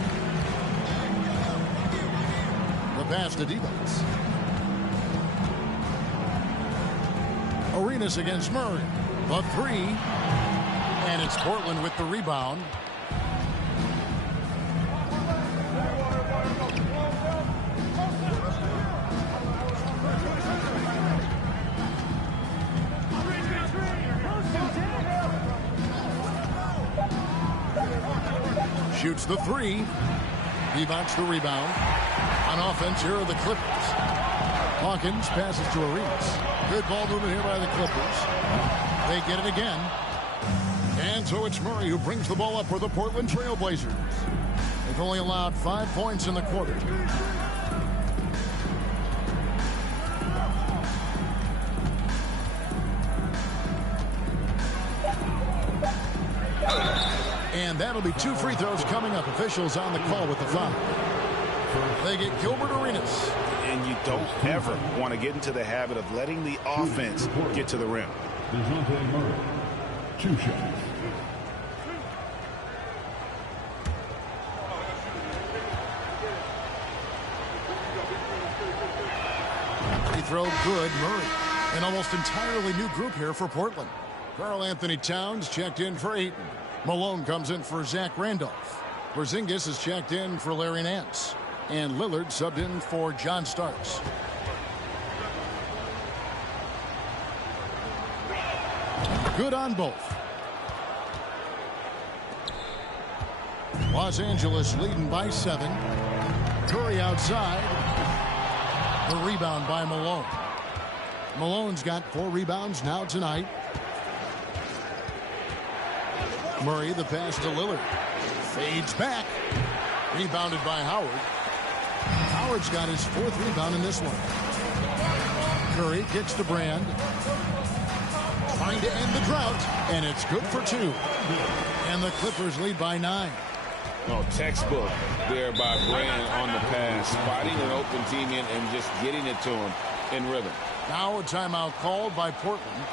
The pass to Divac. Arenas against Murray. The 3. And it's Portland with the rebound. Shoots the 3. Divac the rebound. On offense, here are the Clippers. Hawkins passes to Arenas. Good ball movement here by the Clippers. They get it again. And so it's Murray who brings the ball up for the Portland Trail Blazers. They've only allowed 5 points in the quarter. And that'll be 2 free throws coming up. Officials on the call with the foul. They get Gilbert Arenas. And you don't ever want to get into the habit of letting the offense get to the rim. DeJounte Murray, 2 shots. Free throw good, Murray. An almost entirely new group here for Portland. Karl Anthony Towns checked in for Ayton. Malone comes in for Zach Randolph. Porzingis is checked in for Larry Nance. And Lillard subbed in for John Starks. Good on both. Los Angeles leading by 7. Curry outside. The rebound by Malone. Malone's got 4 rebounds now tonight. Murray, the pass to Lillard. Fades back. Rebounded by Howard. Howard's got his 4th rebound in this one. Curry kicks to Brand. Trying to end the drought. And it's good for 2. And the Clippers lead by 9. Oh, textbook there by Brand on the pass. Spotting an open team in and just getting it to him in rhythm. Now a timeout called by Portland.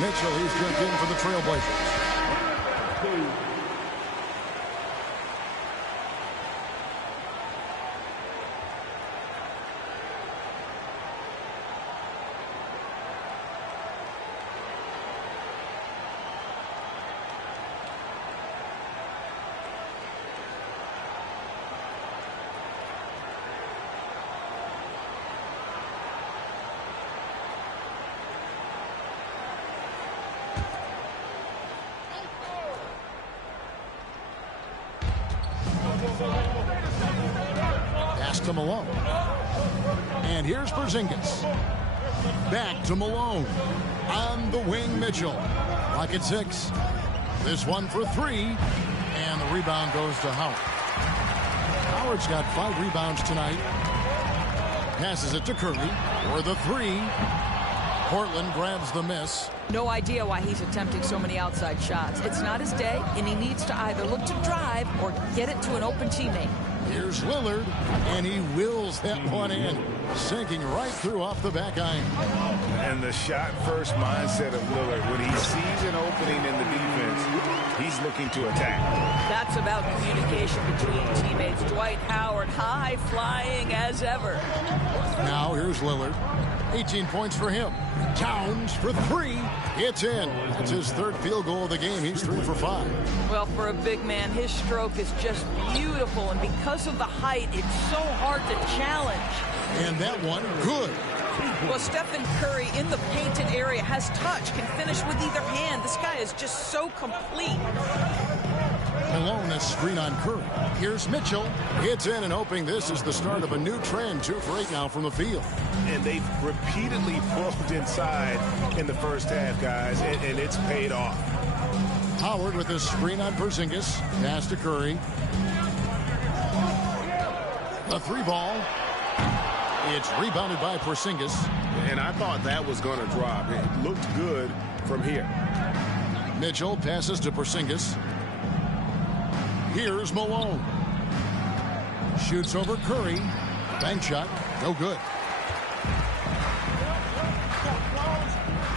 Mitchell, he's jumped in for the Trailblazers. Pass to Malone. And here's Porzingis. Back to Malone. On the wing, Mitchell. Lock at 6. This one for 3. rebound goes to Howard. Howard's got 5 rebounds tonight. Passes it to Curry for the 3. Portland grabs the miss. No idea why he's attempting so many outside shots. It's not his day, and he needs to either look to drive or get it to an open teammate. Here's Lillard, and he wills that one in, sinking right through off the back iron. And the shot-first mindset of Lillard, when he sees an opening in the defense, he's looking to attack. That's about communication between teammates. Dwight Howard, high-flying as ever. Now here's Lillard. 18 points for him. Towns for 3. It's in. That's his 3rd field goal of the game. He's 3 for 5. Well, for a big man, his stroke is just beautiful. And because of the height, it's so hard to challenge. And that one, good. Well, Stephen Curry in the painted area has touch, can finish with either hand. This guy is just so complete. Malone, a screen on Curry. Here's Mitchell. It's in and hoping this is the start of a new trend. 2 for 8 now from the field. And they've repeatedly probed inside in the first half, guys, and it's paid off. Howard with a screen on Porzingis. Pass to Curry. The 3 ball. It's rebounded by Porzingis. And I thought that was going to drop. It looked good from here. Mitchell passes to Porzingis. Here's Malone. Shoots over Curry. Bank shot. No good.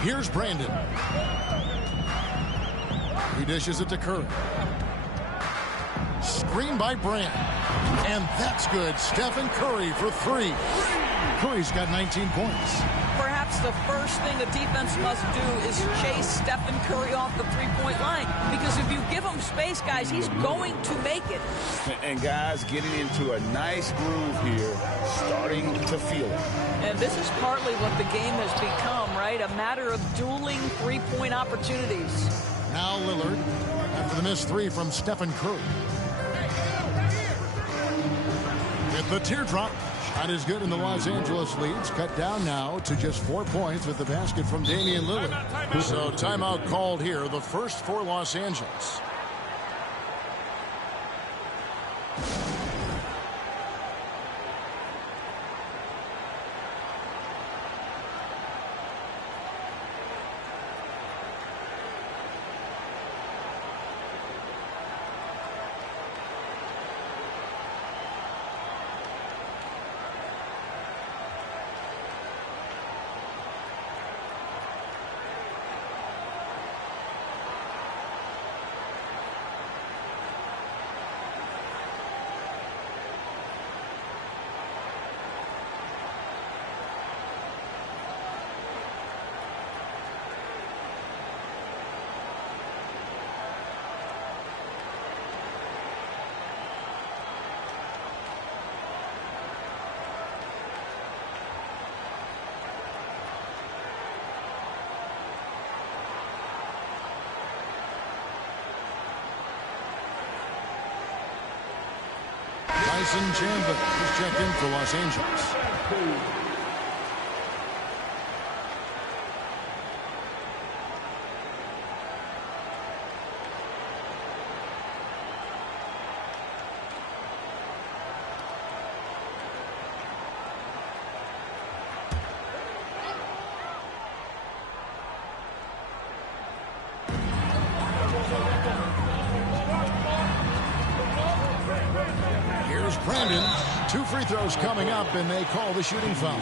Here's Brandon. He dishes it to Curry. Screen by Brand. And that's good. Stephen Curry for 3. Curry's got 19 points. Perhaps the first thing a defense must do is chase Stephen Curry off the three-point line. Because if you give him space, guys, he's going to make it. And guys, getting into a nice groove here, starting to feel it. And this is partly what the game has become, right? A matter of dueling three-point opportunities. Now Lillard after the missed 3 from Stephen Curry. With the teardrop. Shot is good, and the Los Angeles leads cut down now to just 4 points with the basket from Damian Lillard. So timeout called here, the first for Los Angeles. Tyson Chandler is checked in for Los Angeles. Brandon, 2 free throws coming up, and they call the shooting foul.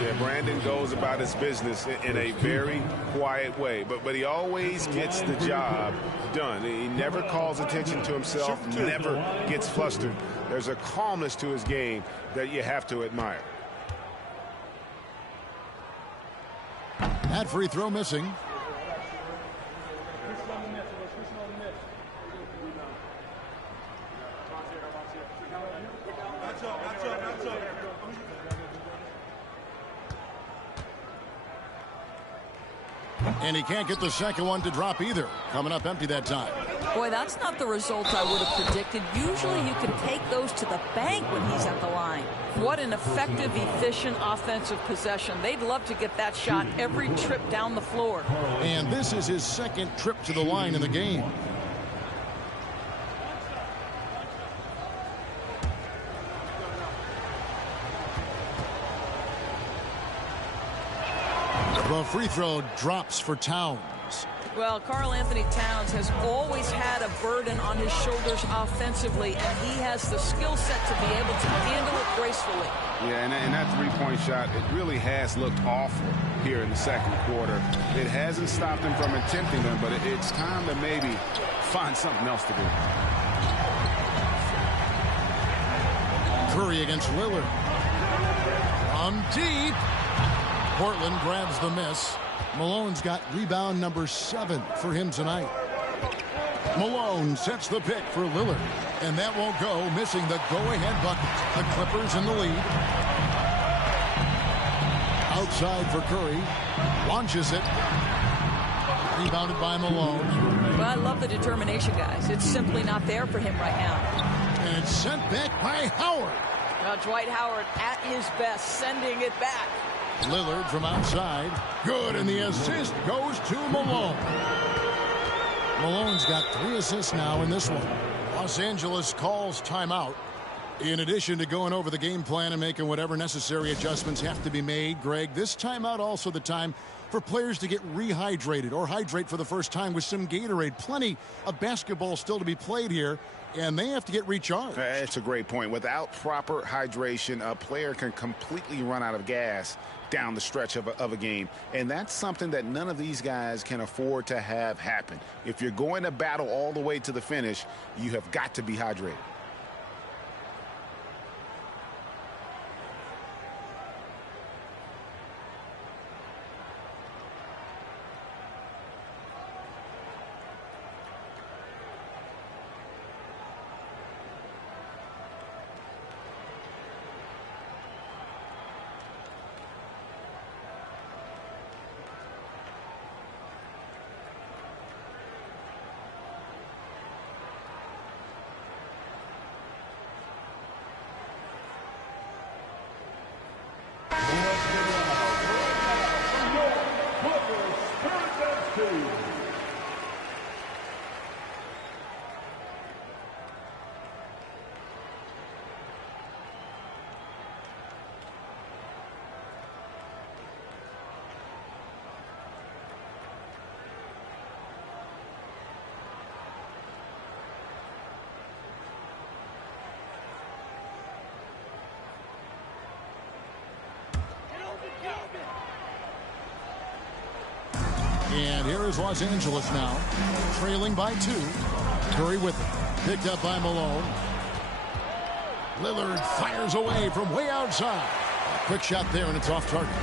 Yeah, Brandon goes about his business in a very quiet way, but he always gets the job done. He never calls attention to himself, never gets flustered. There's a calmness to his game that you have to admire. That free throw missing. And he can't get the second one to drop either. Coming up empty that time. Boy, that's not the result I would have predicted. Usually you can take those to the bank when he's at the line. What an effective, efficient offensive possession. They'd love to get that shot every trip down the floor. And this is his second trip to the line in the game. The free throw drops for Towns. Well, Karl-Anthony Towns has always had a burden on his shoulders offensively, and he has the skill set to be able to handle it gracefully. Yeah, and that three-point shot, it really has looked awful here in the second quarter. It hasn't stopped him from attempting them, but it's time to maybe find something else to do. Curry against Lillard. From deep. Portland grabs the miss. Malone's got rebound number 7 for him tonight. Malone sets the pick for Lillard. And that won't go, missing the go-ahead bucket. The Clippers in the lead. Outside for Curry. Launches it. Rebounded by Malone. Well, I love the determination, guys. It's simply not there for him right now. And it's sent back by Howard. Well, Dwight Howard at his best, sending it back. Lillard from outside. Good, and the assist goes to Malone. Malone's got 3 assists now in this one. Los Angeles calls timeout. In addition to going over the game plan and making whatever necessary adjustments have to be made, Greg, this timeout also the time for players to get rehydrated or hydrate for the first time with some Gatorade. Plenty of basketball still to be played here, and they have to get recharged. That's a great point. Without proper hydration, a player can completely run out of gas down the stretch of a game. And that's something that none of these guys can afford to have happen. If you're going to battle all the way to the finish, you have got to be hydrated. And here is Los Angeles now, trailing by 2. Curry with it. Picked up by Malone. Lillard fires away from way outside. Quick shot there, and it's off target.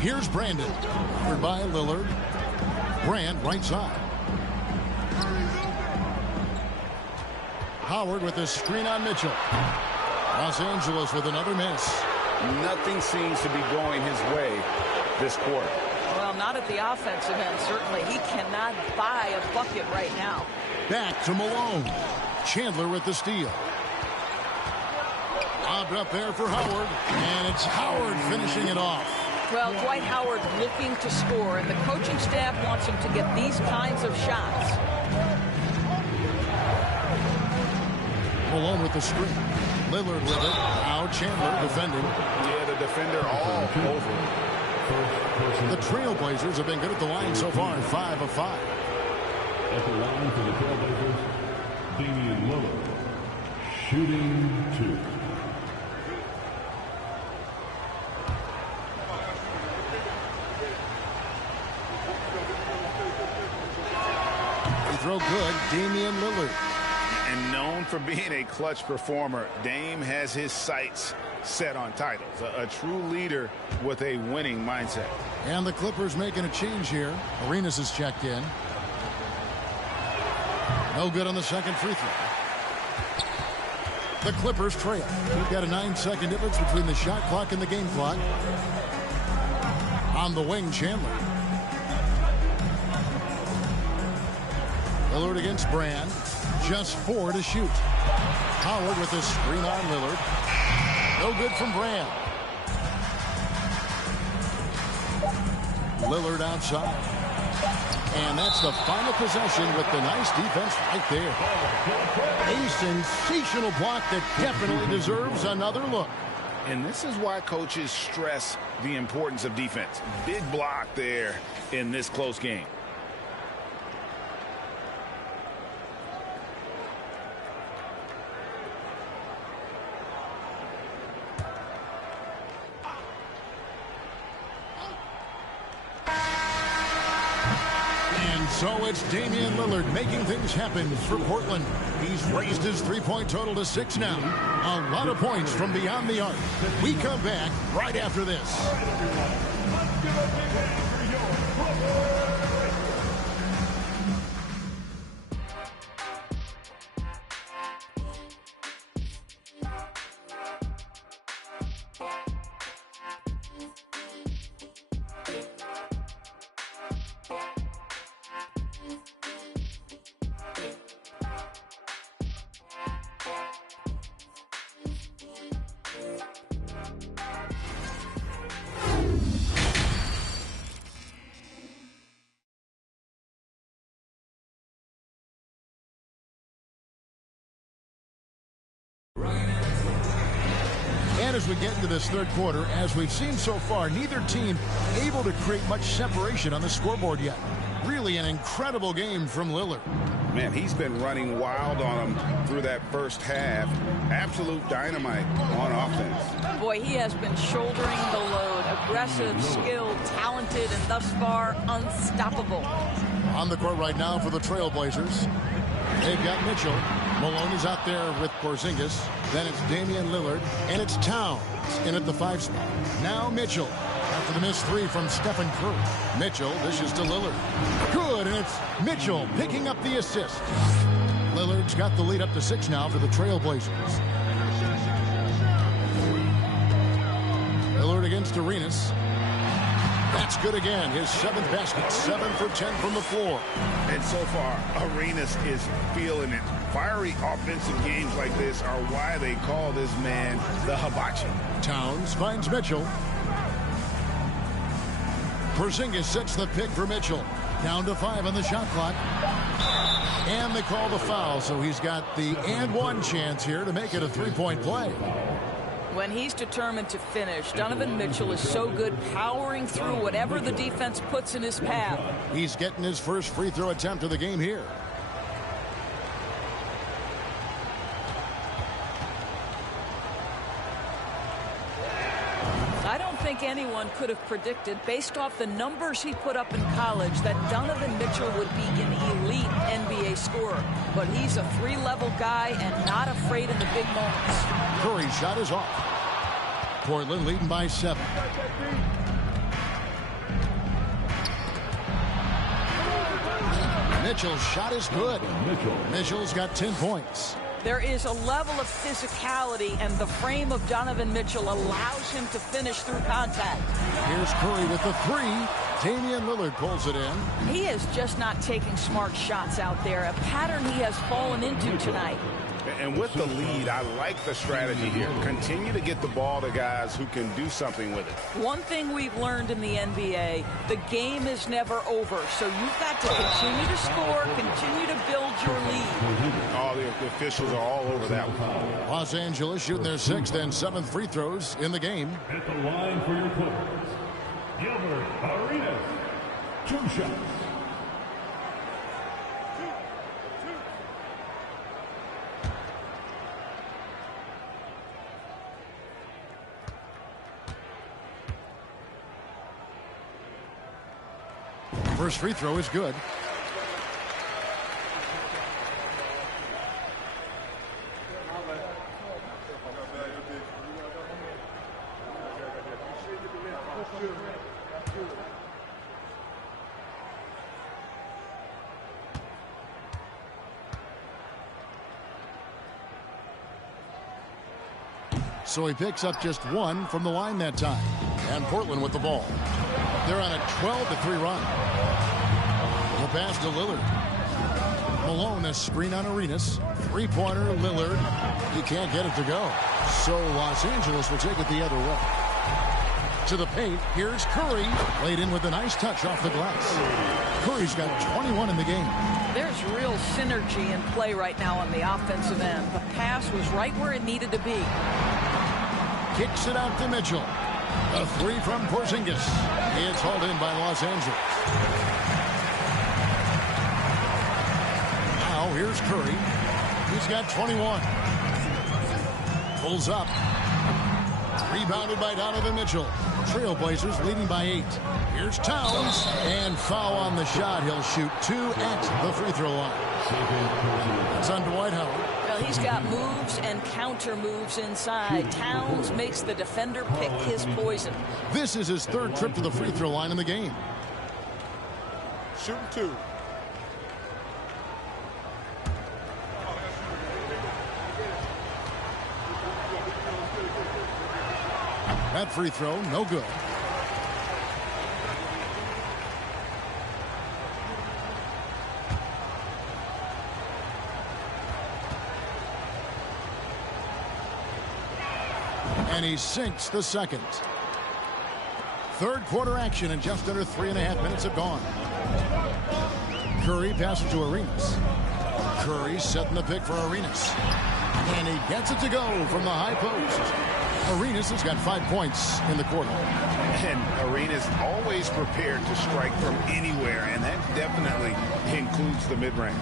Here's Brandon. Covered by Lillard. Brand right side. Howard with a screen on Mitchell. Los Angeles with another miss. Nothing seems to be going his way this quarter. Well, not at the offensive end, certainly. He cannot buy a bucket right now. Back to Malone. Chandler with the steal. Lobbed up there for Howard, and it's Howard finishing it off. Well, Dwight Howard looking to score, and the coaching staff wants him to get these kinds of shots. Malone with the screen. Lillard with it. Now Chandler defending. Yeah, the defender all over. The Trailblazers have been good at the line so far, 5 of 5. At the line for the Trailblazers, Damian Lillard, shooting 2. Free throw good, Damian Lillard. And known for being a clutch performer, Dame has his sights set on titles. A true leader with a winning mindset. And the Clippers making a change here. Arenas is checked in. No good on the second free throw. The Clippers trail. We've got a 9-second difference between the shot clock and the game clock. On the wing, Chandler. Lillard against Brand. Just 4 to shoot. Howard with a screen on Lillard. No good from Brand. Lillard outside. And that's the final possession with the nice defense right there. A sensational block that definitely deserves another look. And this is why coaches stress the importance of defense. Big block there in this close game. So it's Damian Lillard making things happen for Portland. He's raised his three-point total to 6 now. A lot of points from beyond the arc. We come back right after this. And as we get into this third quarter, as we've seen so far, neither team able to create much separation on the scoreboard yet. Really an incredible game from Lillard. Man, he's been running wild on them through that first half. Absolute dynamite on offense. Boy, he has been shouldering the load. Aggressive, skilled, talented, and thus far unstoppable. On the court right now for the Trailblazers, they've got Mitchell. Malone is out there with Porzingis. Then it's Damian Lillard, and it's Towns in at the 5 spot. Now Mitchell after the missed 3 from Stephen Curry. Mitchell dishes to Lillard. Good, and it's Mitchell picking up the assist. Lillard's got the lead up to 6 now for the Trailblazers. Lillard against Arenas. That's good again. His 7th basket, 7 for 10 from the floor. And so far, Arenas is feeling it. Fiery offensive games like this are why they call this man the Hibachi. Towns finds Mitchell. Porzingis sets the pick for Mitchell. Down to 5 on the shot clock. And they call the foul, so he's got the and one chance here to make it a 3-point play. When he's determined to finish, Donovan Mitchell is so good powering through whatever the defense puts in his path. He's getting his first free throw attempt of the game here. I don't think anyone could have predicted, based off the numbers he put up in college, that Donovan Mitchell would be an elite NBA scorer. But he's a 3-level guy and not afraid in the big moments. Curry's shot is off. Portland leading by 7. Mitchell's shot is good. Mitchell's got 10 points. There is a level of physicality, and the frame of Donovan Mitchell allows him to finish through contact. Here's Curry with the 3. Damian Lillard pulls it in. He is just not taking smart shots out there, a pattern he has fallen into tonight. And with the lead, I like the strategy here. Continue to get the ball to guys who can do something with it. One thing we've learned in the NBA, the game is never over. So you've got to continue to score, continue to build your lead. All the officials are all over that one. Los Angeles shooting their 6th and 7th free throws in the game. At the line for your players, Gilbert Arenas, 2 shots. First free throw is good. So he picks up just 1 from the line that time. And Portland with the ball. They're on a 12-3 run. The pass to Lillard. Malone, a screen on Arenas. 3-pointer, Lillard. He can't get it to go. So Los Angeles will take it the other way. To the paint, here's Curry. Laid in with a nice touch off the glass. Curry's got 21 in the game. There's real synergy in play right now on the offensive end. The pass was right where it needed to be. Kicks it out to Mitchell. A three from Porzingis. It's hauled in by Los Angeles. Now here's Curry. He's got 21. Pulls up. Rebounded by Donovan Mitchell. Trailblazers leading by 8. Here's Towns. And foul on the shot. He'll shoot 2 at the free throw line. It's on Dwight Howard. Well, he's got moves and counter moves inside. Towns makes the defender pick his poison. This is his 3rd trip to the free throw line in the game. Shooting 2. That free throw, no good. And he sinks the second. 3rd quarter action, and just under 3.5 minutes have gone. Curry passes to Arenas. Curry setting the pick for Arenas. And he gets it to go from the high post. Arenas has got 5 points in the quarter. And Arenas always prepared to strike from anywhere, and that definitely includes the mid-range.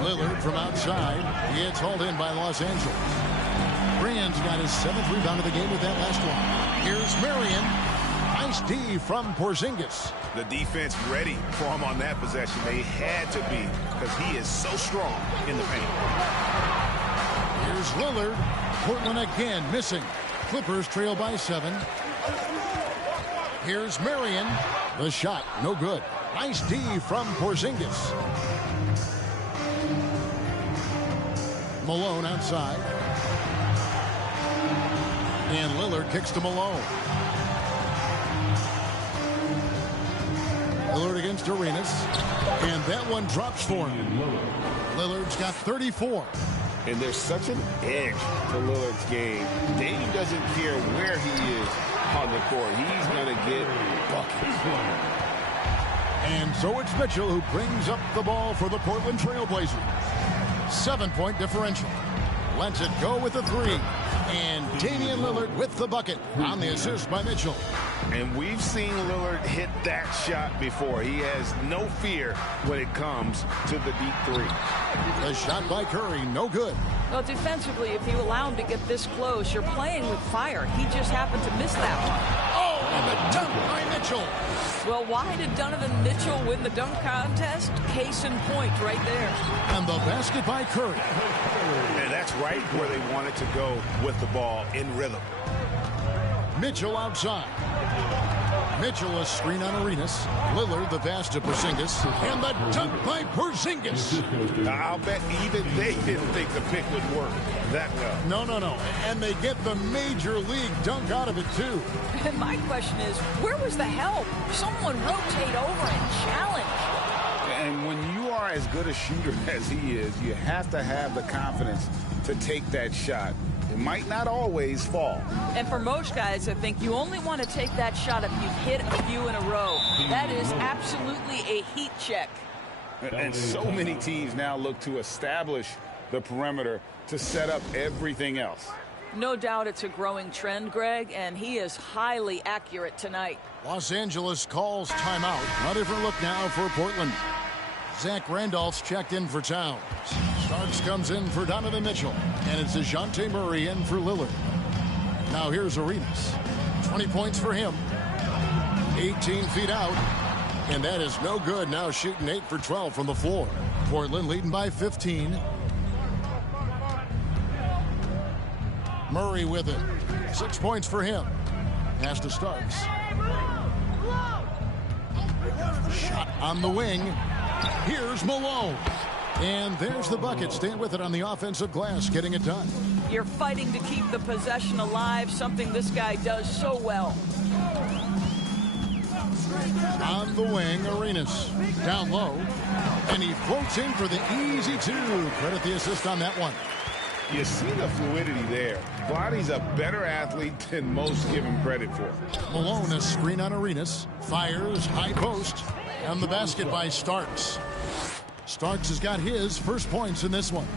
Lillard from outside. It's hauled in by Los Angeles. Brand's got his 7th rebound of the game with that last one. Here's Marion. Nice D from Porzingis. The defense ready for him on that possession. They had to be, because he is so strong in the paint. Here's Lillard. Portland again missing. Clippers trail by 7. Here's Marion. The shot, no good. Nice D from Porzingis. Malone outside. And Lillard kicks to Malone. Lillard against Arenas. And that one drops for him. Lillard's got 34. And there's such an edge to Lillard's game. Dame doesn't care where he is on the court. He's going to get buckets. And so it's Mitchell who brings up the ball for the Portland Trailblazers. 7-point differential. Lets it go with the 3. And Damian Lillard with the bucket on the assist by Mitchell. And we've seen Lillard hit that shot before. He has no fear when it comes to the deep 3. The shot by Curry, no good. Well, defensively, if you allow him to get this close, you're playing with fire. He just happened to miss that one. Oh, and the dunk by Mitchell. Well, why did Donovan Mitchell win the dunk contest? Case in point right there. And the basket by Curry. And that's right where they wanted to go with the ball in rhythm. Mitchell outside. Mitchell a screen on Arenas. Lillard the pass to Porzingis. And the dunk by Porzingis. I'll bet even they didn't think the pick would work that well. No. And they get the major league dunk out of it, too. And my question is, where was the help? Someone rotate over and challenge. And when you are as good a shooter as he is, you have to have the confidence to take that shot. It might not always fall. And for most guys, I think you only want to take that shot if you've hit a few in a row. That is absolutely a heat check. And so many teams now look to establish the perimeter to set up everything else. No doubt it's a growing trend, Greg, and he is highly accurate tonight. Los Angeles calls timeout. A different look now for Portland. Zach Randolph's checked in for Towns. Starks comes in for Donovan Mitchell. And it's DeJounte Murray in for Lillard. Now here's Arenas. 20 points for him. 18 feet out. And that is no good. Now shooting 8 for 12 from the floor. Portland leading by 15. Murray with it. 6 points for him. Pass to Starks. Shot on the wing. Here's Malone. And there's the bucket. Staying with it on the offensive glass, getting it done. You're fighting to keep the possession alive, something this guy does so well. On the wing, Arenas. Down low. And he floats in for the easy 2. Credit the assist on that one. You see the fluidity there. Body's a better athlete than most give him credit for. Malone, a screen on Arenas. Fires, high post. And the basket by Starks. Starks has got his first points in this one.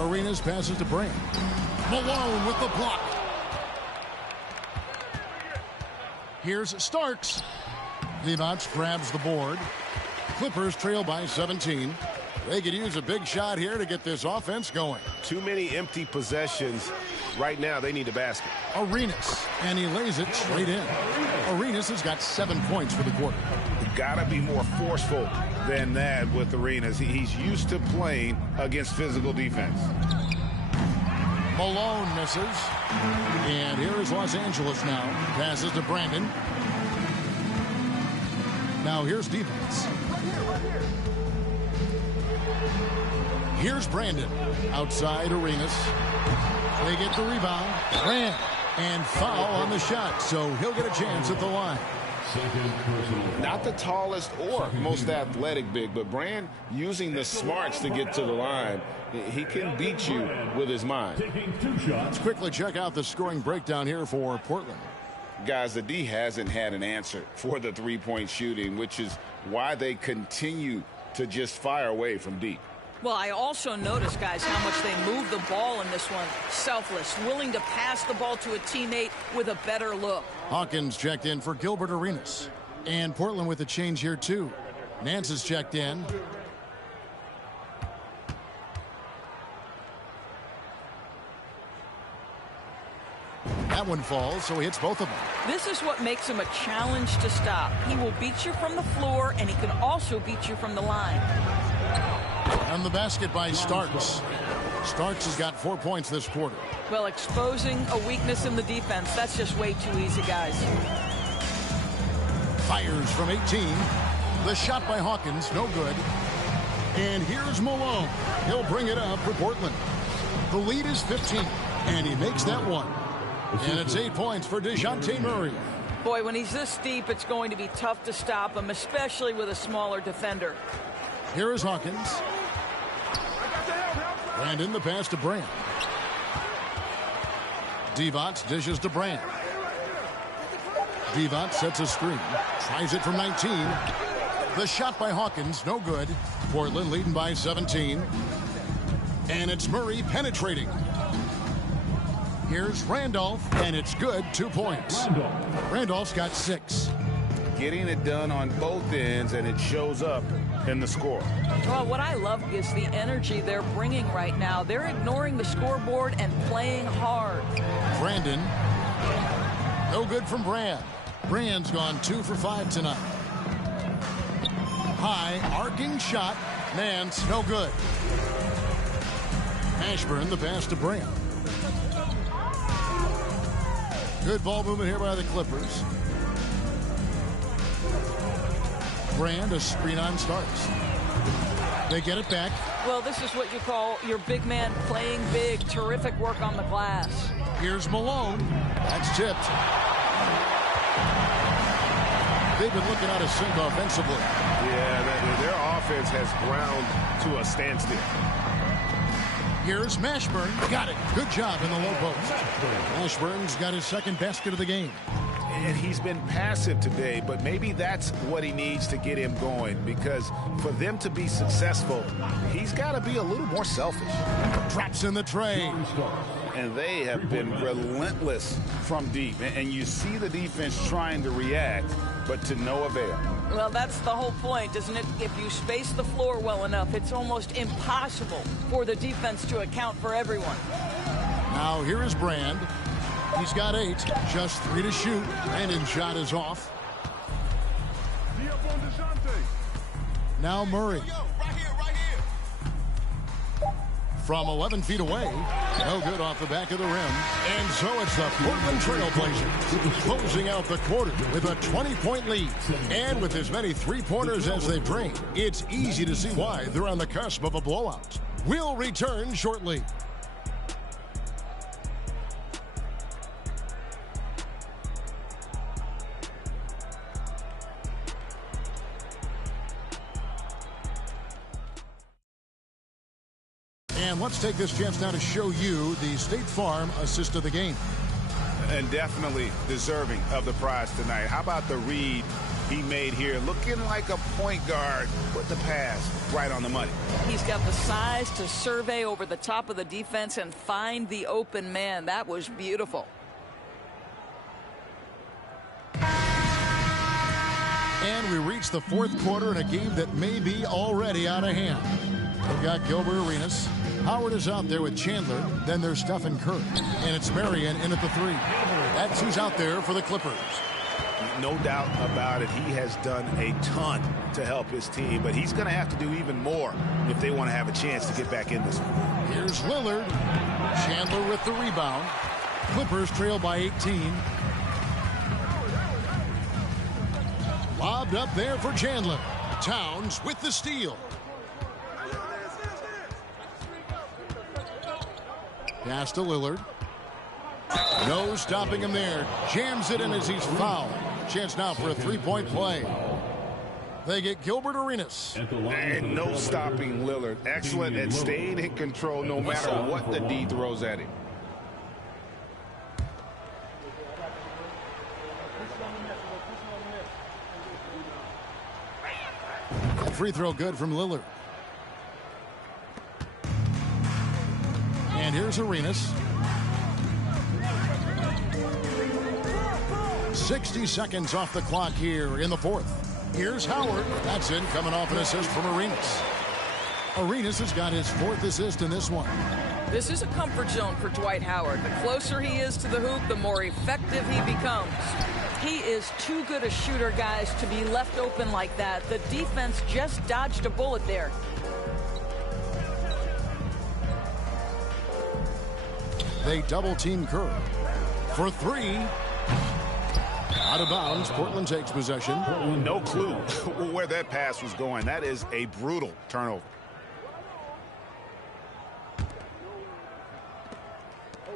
Arenas passes to Brand. Malone with the block. Here's Starks. Divac grabs the board. Clippers trail by 17. They could use a big shot here to get this offense going. Too many empty possessions. Right now, they need a basket. Arenas, and he lays it straight in. Arenas has got 7 points for the quarter. You gotta be more forceful than that with Arenas. He's used to playing against physical defense. Malone misses. And here is Los Angeles now. Passes to Brandon. Now here's defense. Here's Brandon. Outside Arenas. They get the rebound. Brand. And foul on the shot. So he'll get a chance at the line. Not the tallest or most athletic big, but Brand using the smarts to get to the line. He can beat you with his mind. Let's quickly check out the scoring breakdown here for Portland. Guys, the D hasn't had an answer for the three-point shooting, which is why they continue to just fire away from deep. Well, I also noticed, guys, how much they move the ball in this one. Selfless, willing to pass the ball to a teammate with a better look. Hawkins checked in for Gilbert Arenas. And Portland with a change here, too. Nance has checked in. That one falls, so he hits both of them. This is what makes him a challenge to stop. He will beat you from the floor, and he can also beat you from the line. And the basket by Starks. Starks has got 4 points this quarter. Well, exposing a weakness in the defense, that's just way too easy, guys. Fires from 18. The shot by Hawkins, no good. And here's Malone. He'll bring it up for Portland. The lead is 15, and he makes that one. And it's 8 points for DeJounte Murray. Boy, when he's this deep, it's going to be tough to stop him, especially with a smaller defender. Here is Hawkins. Brandon, the pass to Brand. Divac dishes to Brand. Divac sets a screen. Tries it from 19. The shot by Hawkins, no good. Portland leading by 17. And it's Murray penetrating. Here's Randolph, and it's good. 2 points. Randolph's got 6. Getting it done on both ends, and it shows up in the score. Well, what I love is the energy they're bringing right now. They're ignoring the scoreboard and playing hard. Brandon. No good from Brand. Brand's gone 2 for 5 tonight. High, arcing shot. Nance, no good. Ashburn, the pass to Brand. Good ball movement here by the Clippers. Brand, a screen on Starks. They get it back. Well, this is what you call your big man playing big. Terrific work on the glass. Here's Malone. That's tipped. They've been looking out of sync offensively. Yeah, their offense has ground to a standstill. Here's Mashburn. Got it. Good job in the low post. Mashburn's got his second basket of the game. And he's been passive today, but maybe that's what he needs to get him going, because for them to be successful, he's got to be a little more selfish. Drops in the tray. And they have been relentless from deep. And you see the defense trying to react, but to no avail. Well, that's the whole point, isn't it? If you space the floor well enough, it's almost impossible for the defense to account for everyone. Now here is Brand. He's got 8, just 3 to shoot. Brandon's shot is off. Now Murray. From 11 feet away. No good off the back of the rim. And so it's the Portland Trailblazers closing out the quarter with a 20-point lead. And with as many three-pointers as they've drained, it's easy to see why they're on the cusp of a blowout. We'll return shortly. And let's take this chance now to show you the State Farm assist of the game. And definitely deserving of the prize tonight. How about the read he made here. Looking like a point guard. Put the pass right on the money. He's got the size to survey over the top of the defense and find the open man. That was beautiful. And we reach the fourth quarter in a game that may be already out of hand. We've got Gilbert Arenas. Howard is out there with Chandler. Then there's Stephen Curry. And it's Marion in at the 3. That's who's out there for the Clippers. No doubt about it. He has done a ton to help his team, but he's going to have to do even more if they want to have a chance to get back in this one. Here's Lillard. Chandler with the rebound. Clippers trail by 18. Lobbed up there for Chandler. Towns with the steal. Pass to Lillard. No stopping him there. Jams it in as he's fouled. Chance now for a three-point play. They get Gilbert Arenas. And no stopping Lillard. Excellent at staying in control no matter what the D throws at him. Free throw good from Lillard. And here's Arenas. 60 seconds off the clock here in the fourth. Here's Howard. That's in, coming off an assist from Arenas. Arenas has got his 4th assist in this one. This is a comfort zone for Dwight Howard. The closer he is to the hoop, the more effective he becomes. He is too good a shooter, guys, to be left open like that. The defense just dodged a bullet there. They double team Curry for 3. Out of bounds. Portland takes possession. No clue where that pass was going. That is a brutal turnover.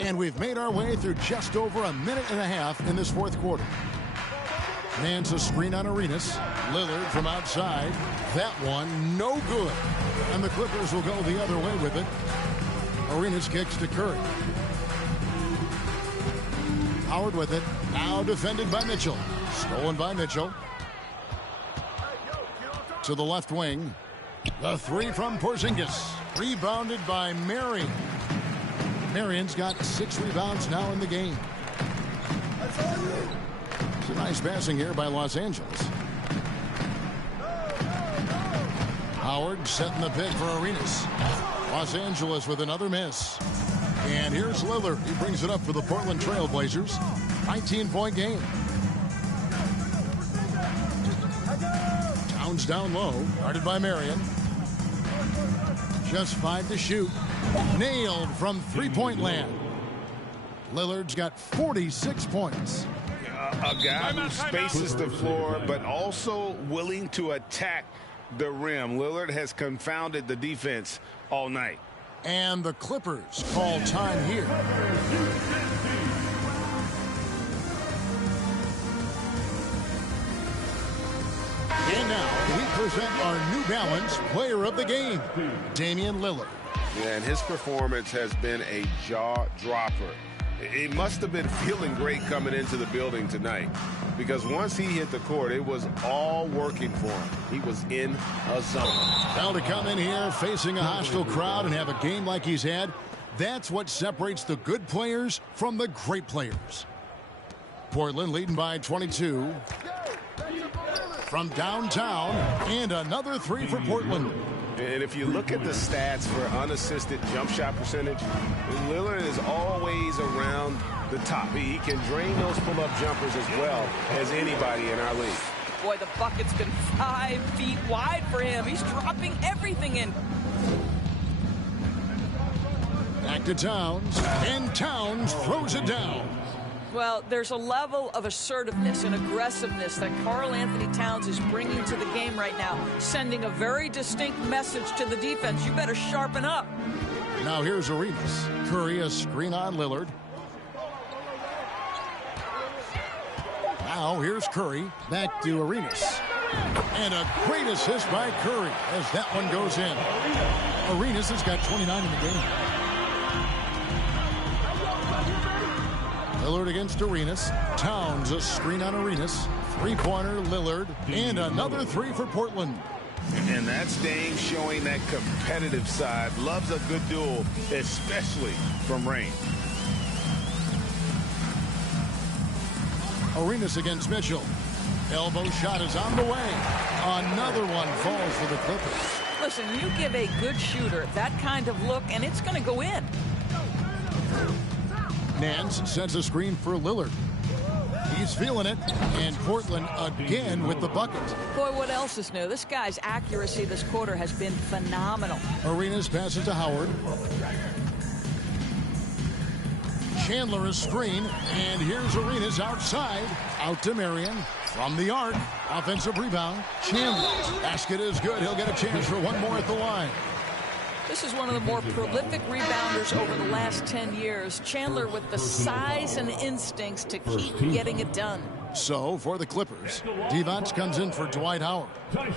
And we've made our way through just over a minute and a half in this fourth quarter. Man's a screen on Arenas. Lillard from outside. That one no good. And the Clippers will go the other way with it. Arenas kicks to Curry. Howard with it. Now defended by Mitchell. Stolen by Mitchell. To the left wing. The 3 from Porzingis. Rebounded by Marion. Marion's got 6 rebounds now in the game. It's a nice passing here by Los Angeles. Howard setting the pick for Arenas. Los Angeles with another miss. And here's Lillard. He brings it up for the Portland Trail Blazers. 19-point game. Towns down low. Guarded by Marion. Just 5 to shoot. Nailed from three-point land. Lillard's got 46 points. A guy who spaces the floor, but also willing to attack the rim. Lillard has confounded the defense all night. And the Clippers call time here. And now we present our New Balance Player of the Game, Damian Lillard. Yeah, and his performance has been a jaw-dropper. He must have been feeling great coming into the building tonight, because once he hit the court, it was all working for him. He was in a zone. Now to come in here facing a hostile crowd and have a game like he's had, that's what separates the good players from the great players. Portland leading by 22. From downtown, and another 3 for Portland. And if you look at the stats for unassisted jump shot percentage, Lillard is always around the top. He can drain those pull-up jumpers as well as anybody in our league. Boy, the bucket's been 5 feet wide for him. He's dropping everything in. Back to Towns, and Towns throws it down. Well, there's a level of assertiveness and aggressiveness that Karl Anthony Towns is bringing to the game right now, sending a very distinct message to the defense. You better sharpen up. Now here's Arenas. Curry a screen on Lillard. Now here's Curry. Back to Arenas. And a great assist by Curry as that one goes in. Arenas has got 29 in the game. Lillard against Arenas. Towns a screen on Arenas. Three-pointer, Lillard, and another three for Portland. And that's Dame showing that competitive side. Loves a good duel, especially from range. Arenas against Mitchell. Elbow shot is on the way. Another one falls for the Clippers. Listen, you give a good shooter that kind of look, and it's going to go in. Nance sends a screen for Lillard. He's feeling it, and Portland again with the bucket. Boy, what else is new? This guy's accuracy this quarter has been phenomenal. Arenas passes to Howard. Chandler is screen, and here's Arenas outside. Out to Marion. From the arc. Offensive rebound. Chandler. Basket is good. He'll get a chance for one more at the line. This is one of the more prolific rebounders over the last 10 years. Chandler with the size and instincts to keep getting it done. So, for the Clippers, Divac comes in for Dwight Howard.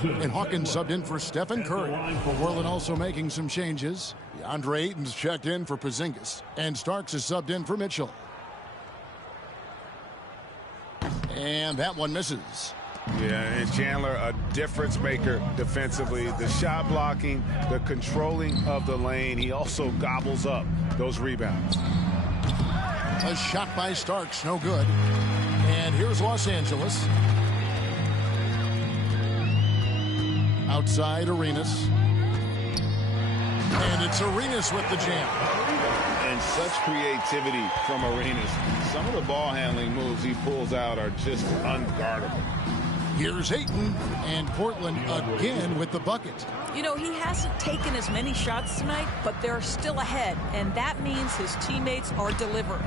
And Hawkins subbed in for Stephen Curry. Portland also making some changes. DeAndre Ayton's checked in for Porzingis. And Starks is subbed in for Mitchell. And that one misses. Yeah, and Chandler, a difference maker defensively. The shot blocking, the controlling of the lane. He also gobbles up those rebounds. A shot by Starks, no good. And here's Los Angeles. Outside, Arenas. And it's Arenas with the jam. And such creativity from Arenas. Some of the ball handling moves he pulls out are just unguardable. Here's Ayton, and Portland again with the bucket. You know, he hasn't taken as many shots tonight, but they're still ahead, and that means his teammates are delivering.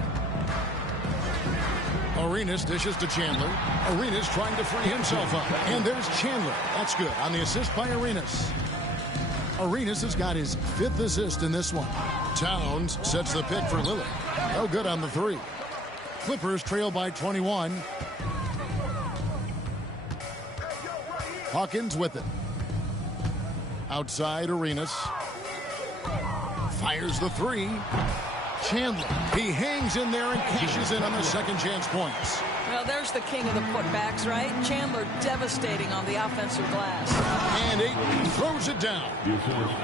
Arenas dishes to Chandler. Arenas trying to free himself up. And there's Chandler. That's good on the assist by Arenas. Arenas has got his 5th assist in this one. Towns sets the pick for Lillard. No good on the three. Clippers trail by 21. Hawkins with it. Outside, Arenas. Fires the three. Chandler. He hangs in there and cashes in on the second chance points. Well, there's the king of the putbacks, right? Chandler devastating on the offensive glass. And Ayton throws it down.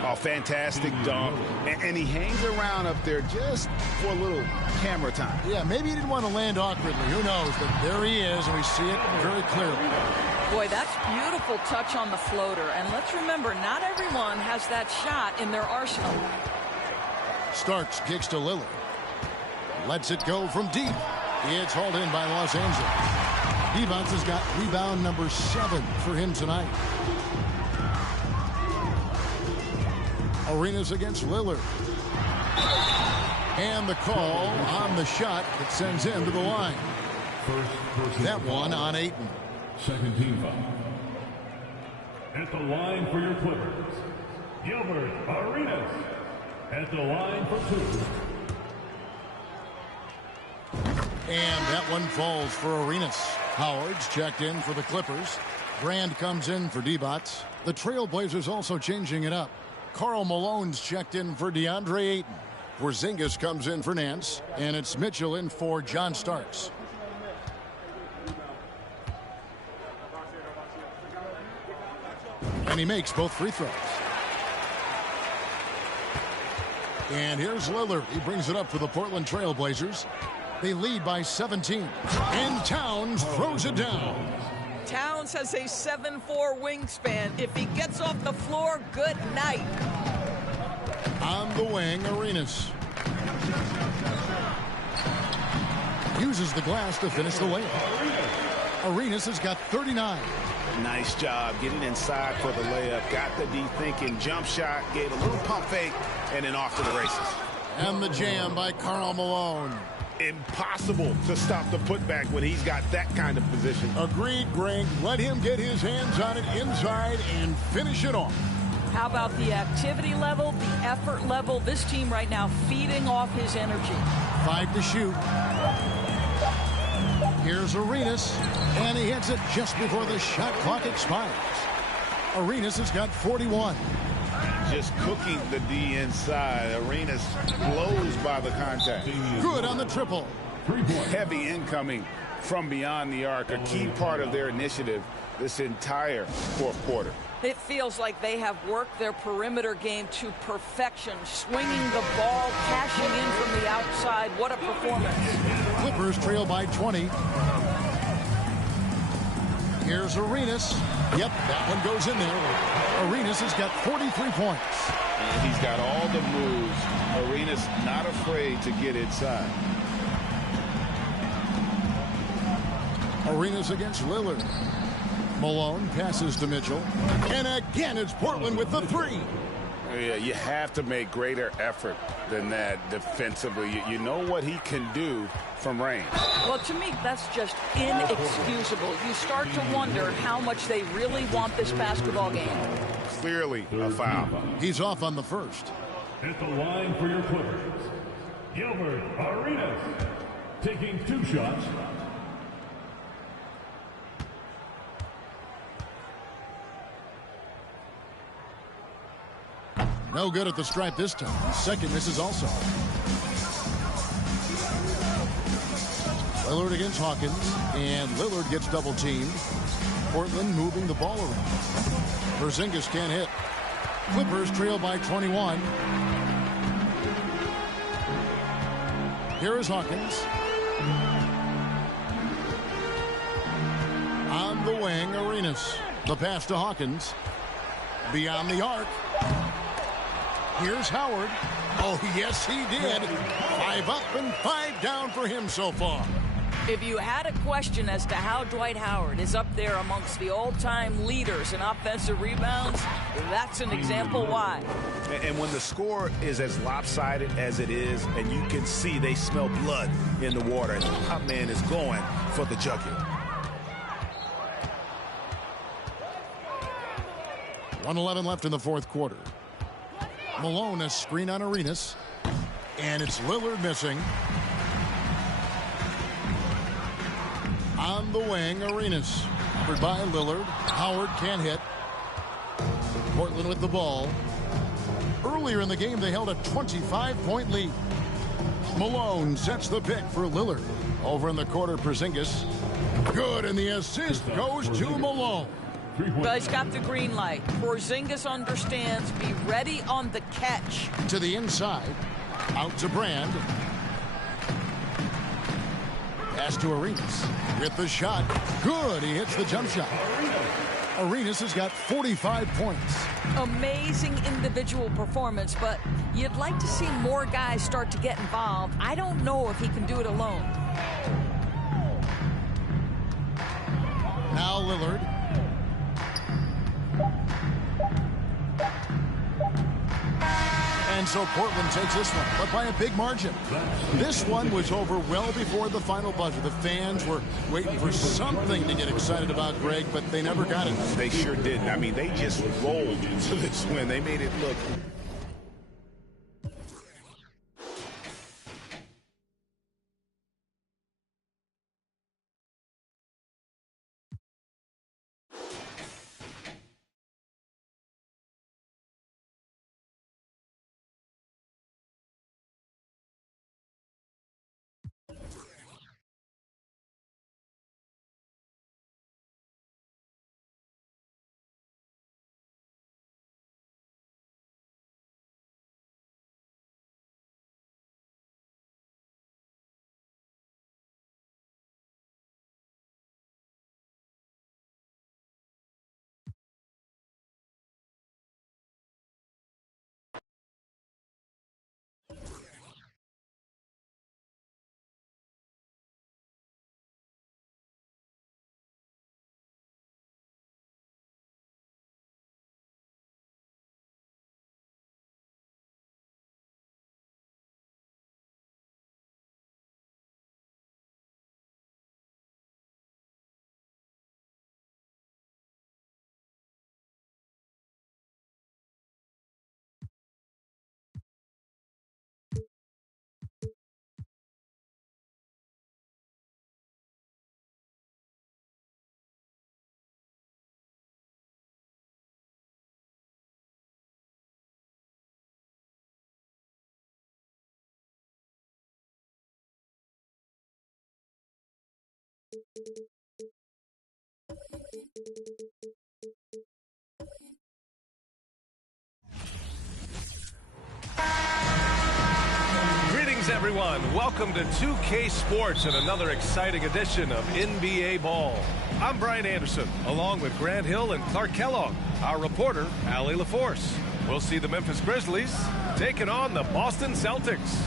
Oh, fantastic dunk. And he hangs around up there just for a little camera time. Yeah, maybe he didn't want to land awkwardly. Who knows? But there he is, and we see it very clearly. Boy, that's beautiful touch on the floater. And let's remember, not everyone has that shot in their arsenal. Starks kicks to Lillard. Lets it go from deep. It's hauled in by Los Angeles. Divac has got rebound number 7 for him tonight. Arenas against Lillard. And the call on the shot that sends him to the line. That one on Ayton. Second team foul. At the line for your Clippers, Gilbert Arenas. At the line for 2. And that one falls for Arenas. Howard's checked in for the Clippers. Brand comes in for Divac. The Trailblazers also changing it up. Karl Malone's checked in for DeAndre Ayton. Porzingis comes in for Nance. And it's Mitchell in for John Starks. And he makes both free throws. And here's Lillard. He brings it up for the Portland Trailblazers. They lead by 17. And Towns throws it down. Towns has a 7'4" wingspan. If he gets off the floor, good night. On the wing, Arenas. Uses the glass to finish the layup. Arenas has got 39. Nice job getting inside for the layup. Got the D thinking. Jump shot. Gave a little pump fake. And then off to the races. And the jam by Karl Malone. Impossible to stop the putback when he's got that kind of position. Agreed, Greg. Let him get his hands on it inside and finish it off. How about the activity level, the effort level? This team right now feeding off his energy. 5 to shoot. Here's Arenas, and he hits it just before the shot clock expires. Arenas has got 41. Just cooking the D inside. Arenas blows by the contact. Good on the triple. Heavy incoming from beyond the arc, a key part of their initiative this entire fourth quarter. It feels like they have worked their perimeter game to perfection, swinging the ball, cashing in from the outside. What a performance. Clippers trail by 20. Here's Arenas. Yep, that one goes in there. Arenas has got 43 points. And he's got all the moves. Arenas not afraid to get inside. Arenas against Lillard. Malone passes to Mitchell. And again, it's Portland with the three. Yeah, you have to make greater effort than that defensively. You know what he can do from range. Well, to me, that's just inexcusable. You start to wonder how much they really want this basketball game. Clearly a foul. He's off on the first. At the line for your Clippers, Gilbert Arenas, taking 2 shots. No good at the stripe this time. Second misses also. Lillard against Hawkins, and Lillard gets double teamed. Portland moving the ball around. Porzingis can't hit. Clippers trail by 21. Here is Hawkins. On the wing, Arenas. The pass to Hawkins. Beyond the arc. Here's Howard. Oh, yes, he did. 5 up and 5 down for him so far. If you had a question as to how Dwight Howard is up there amongst the all-time leaders in offensive rebounds, that's an example why. And when the score is as lopsided as it is, and you can see they smell blood in the water, and the top man is going for the jugular. 1:11 left in the fourth quarter. Malone, a screen on Arenas. And it's Lillard missing. On the wing, Arenas. Covered by Lillard. Howard can't hit. Portland with the ball. Earlier in the game, they held a 25-point lead. Malone sets the pick for Lillard. Over in the quarter, Porzingis. Good, and the assist goes to Malone. Well, he's got the green light. Porzingis understands. Be ready on the catch. To the inside. Out to Brand. Pass to Arenas. With the shot. Good. He hits the jump shot. Arenas has got 45 points. Amazing individual performance, but you'd like to see more guys start to get involved. I don't know if he can do it alone. Now Lillard. And so Portland takes this one, but by a big margin. This one was over well before the final buzzer. The fans were waiting for something to get excited about, Greg, but they never got it. They sure didn't. I mean, they just rolled into this win. They made it look Greetings, everyone. Welcome to 2K Sports and another exciting edition of NBA Ball. I'm Brian Anderson, along with Grant Hill and Clark Kellogg. Our reporter, Allie LaForce. We'll see the Memphis Grizzlies taking on the Boston Celtics.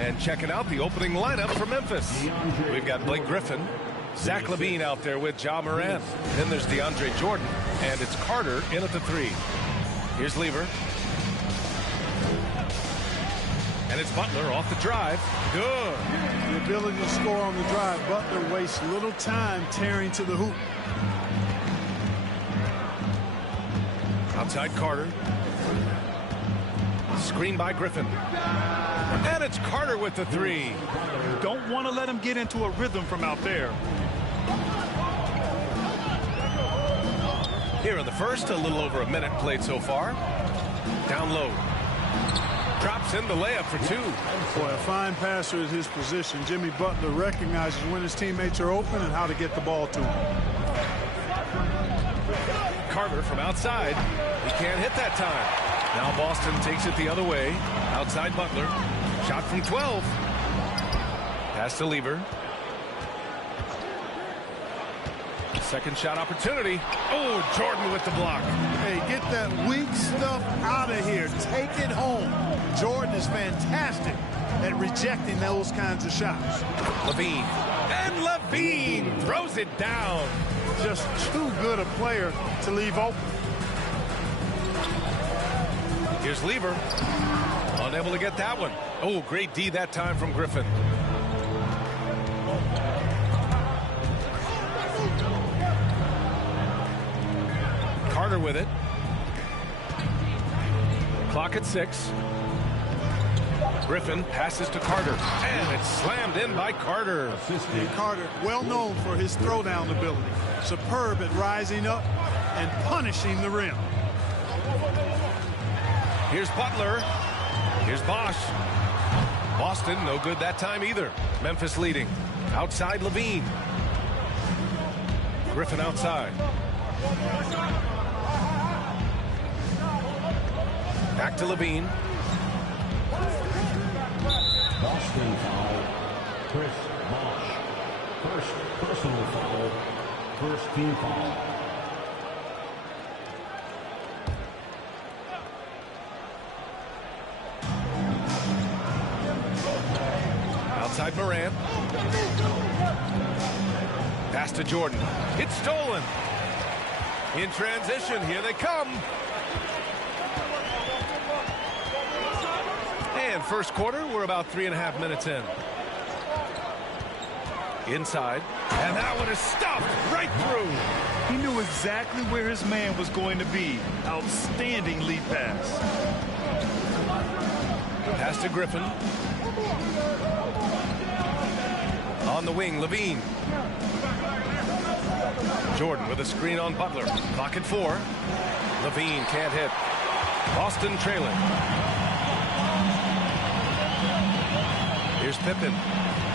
And checking out the opening lineup for Memphis. We've got Blake Griffin, Zach LaVine out there with Ja Morant. Then there's DeAndre Jordan, and it's Carter in at the 3. Here's Lever. And it's Butler off the drive. Good. The ability to score on the drive. Butler wastes little time tearing to the hoop. Outside Carter. Screen by Griffin. And it's Carter with the 3. You don't want to let him get into a rhythm from out there. Here in the first, a little over a minute played so far. Down low. Drops in the layup for 2. Boy, a fine passer at his position. Jimmy Butler recognizes when his teammates are open and how to get the ball to him. Carter from outside. He can't hit that time. Now Boston takes it the other way. Outside Butler. Shot from 12. Pass to Lever. Second shot opportunity. Oh, Jordan with the block. Hey, get that weak stuff out of here. Take it home. Jordan is fantastic at rejecting those kinds of shots. LaVine. And LaVine throws it down. Just too good a player to leave open. Here's Lever. Unable to get that one. Oh, great D that time from Griffin. Carter with it. Clock at 6. Griffin passes to Carter. And it's slammed in by Carter. Carter, well known for his throwdown ability. Superb at rising up and punishing the rim. Here's Butler. Here's Bosch. Boston, no good that time either. Memphis leading. Outside LaVine. Griffin outside. Back to LaVine. Boston foul. Chris Bosch. First personal foul. First team foul. Outside Morant. Pass to Jordan. It's stolen. In transition, here they come. And first quarter, we're about 3.5 minutes in. Inside. And that one is stuffed right through. He knew exactly where his man was going to be. Outstanding lead pass. Pass to Griffin. On the wing, LaVine. Jordan with a screen on Butler. Clock at 4. LaVine can't hit. Boston trailing. Here's Pippen.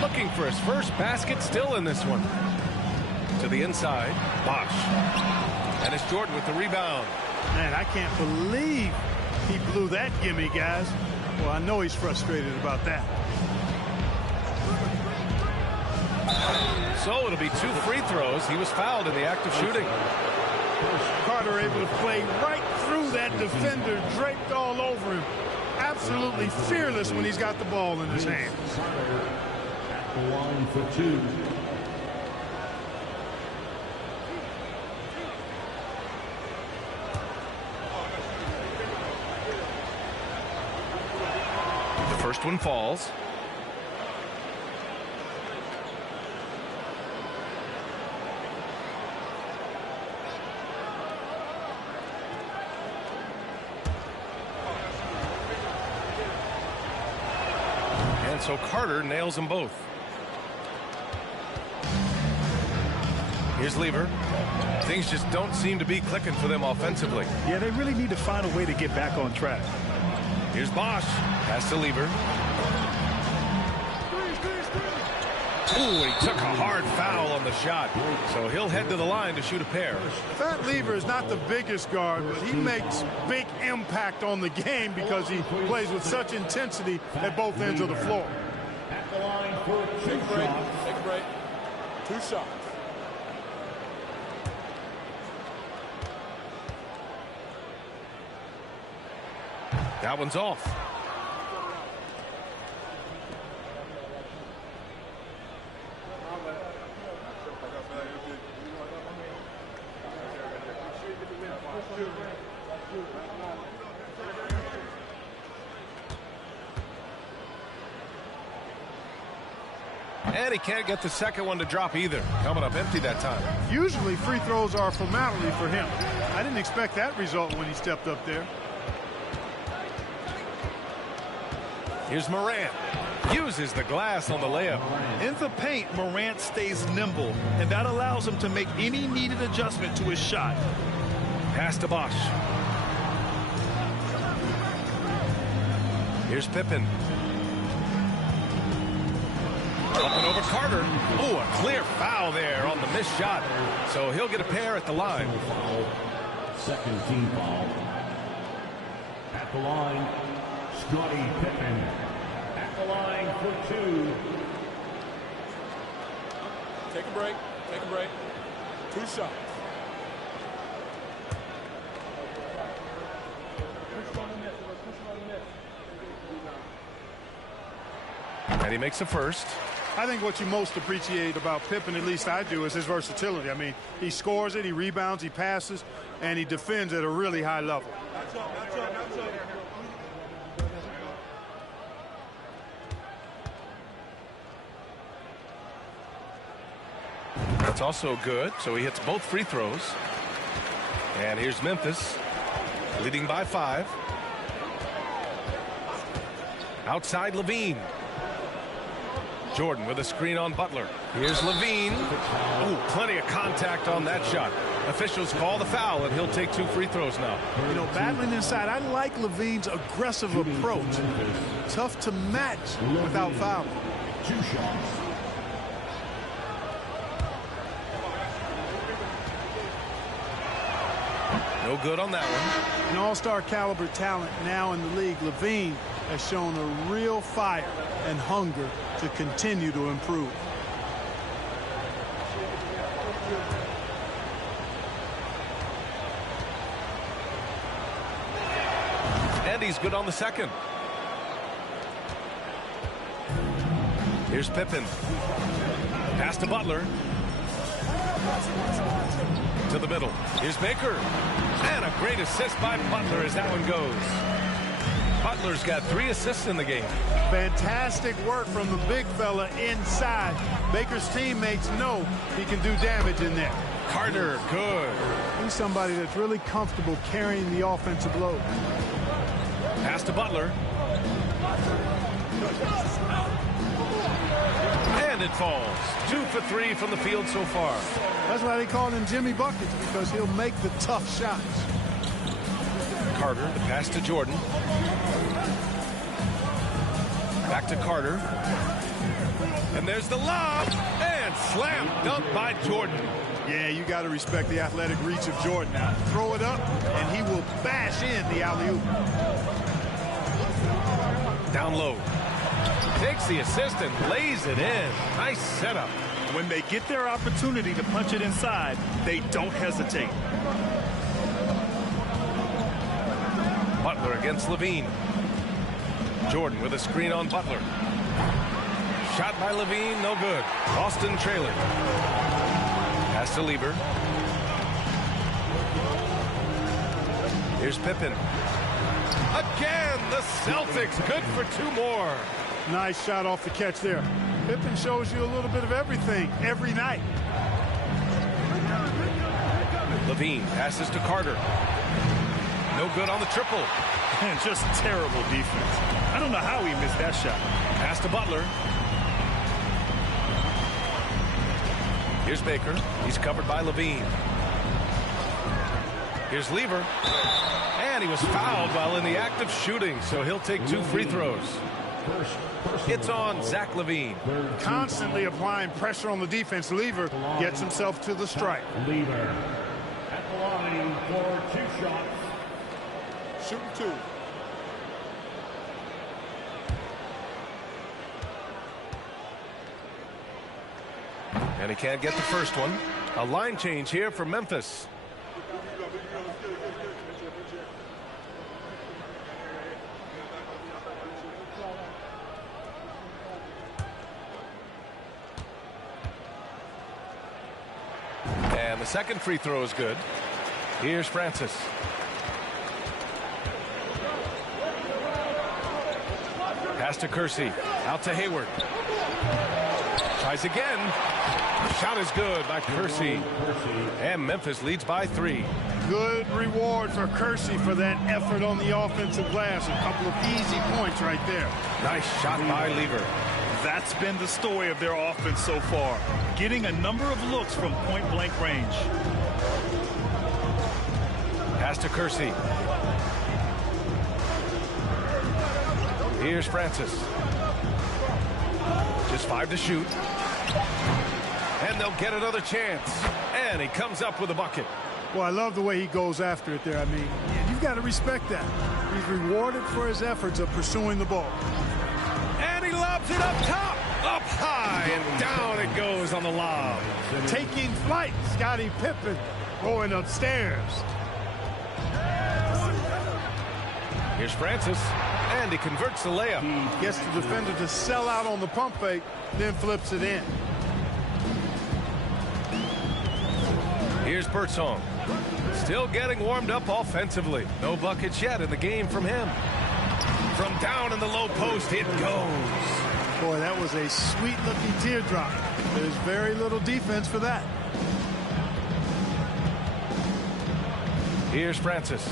Looking for his first basket still in this one. To the inside. Bosch. And it's Jordan with the rebound. Man, I can't believe he blew that gimme, guys. Well, I know he's frustrated about that. So it'll be 2 free throws. He was fouled in the act of shooting. Carter able to play right through that defender, draped all over him. Absolutely fearless when he's got the ball in his hands. At the line for 2. The first one falls. So Carter nails them both. Here's Lever. Things just don't seem to be clicking for them offensively. Yeah, they really need to find a way to get back on track. Here's Bosch. Pass to Lever. Ooh, he took a hard foul on the shot. So he'll head to the line to shoot a pair. Fat Lever is not the biggest guard, but he makes big impact on the game because he plays with such intensity at both ends of the floor. At the line for Take a break. Take a break. 2 shots. That one's off. And he can't get the second one to drop either. Coming up empty that time. Usually free throws are a formality for him. I didn't expect that result when he stepped up there. Here's Morant. Uses the glass on the layup. In the paint, Morant stays nimble, and that allows him to make any needed adjustment to his shot. Pass to Bosch. Here's Pippen. Up and over Carter. Oh, a clear foul there on the missed shot. So he'll get a pair at the line. Second team foul. At the line, Scottie Pippen. At the line for 2. Take a break. Take a break. 2 shots. And he makes a first. I think what you most appreciate about Pippen, at least I do, is his versatility. I mean, he scores it, he rebounds, he passes, and he defends at a really high level. That's also good. So he hits both free throws. And here's Memphis, leading by 5. Outside Levine. Jordan with a screen on Butler. Here's Levine. Oh, plenty of contact on that shot. Officials call the foul, and he'll take 2 free throws now. You know, battling inside, I like Levine's aggressive approach. Tough to match without fouling. 2 shots. No good on that one. An all-star caliber talent now in the league. Levine has shown a real fire and hunger to continue to improve. And he's good on the second. Here's Pippen. Pass to Butler. To the middle. Here's Baker. And a great assist by Butler as that one goes. Butler's got 3 assists in the game. Fantastic work from the big fella inside. Baker's teammates know he can do damage in there. Carter, good. He's somebody that's really comfortable carrying the offensive load. Pass to Butler. And it falls. 2 for 3 from the field so far. That's why they call him Jimmy Buckets, because he'll make the tough shots. Carter, the pass to Jordan. Back to Carter. And there's the lob. And slam dunk by Jordan. Yeah, you got to respect the athletic reach of Jordan. Now, throw it up, and he will bash in the alley-oop. Down low. Takes the assist and lays it in. Nice setup. When they get their opportunity to punch it inside, they don't hesitate. Butler against Levine. Jordan with a screen on Butler. Shot by Levine, no good. Boston trailing. Pass to Lieber. Here's Pippen. Again, the Celtics good for 2 more. Nice shot off the catch there. Pippen shows you a little bit of everything every night. Levine passes to Carter. No good on the triple. And just terrible defense. I don't know how he missed that shot. Pass to Butler. Here's Baker. He's covered by Levine. Here's Lieber. And he was fouled while in the act of shooting, so he'll take 2 free throws. It's on Zach LaVine. Constantly applying pressure on the defense. Lever gets himself to the strike. Lever at the line for 2 shots. Shooting 2. And he can't get the first one. A line change here for Memphis. And the second free throw is good. Here's Francis. Pass to Kersey. Out to Hayward. Tries again. Shot is good by Kersey. And Memphis leads by 3. Good reward for Kersey for that effort on the offensive glass. A couple of easy points right there. Nice shot by Lever. That's been the story of their offense so far. Getting a number of looks from point-blank range. Pass to Kersey. Here's Francis. Just 5 to shoot. And they'll get another chance. And he comes up with a bucket. Well, I love the way he goes after it there. I mean, you've got to respect that. He's rewarded for his efforts of pursuing the ball. And he lobs it up top. Up high and down it goes on the lob. Taking flight, Scottie Pippen going upstairs. Here's Francis. And he converts the layup. He gets the defender to sell out on the pump fake, then flips it in. Here's Birdsong. Still getting warmed up offensively. No buckets yet in the game from him. From down in the low post, it goes. Boy, that was a sweet-looking teardrop. There's very little defense for that. Here's Francis.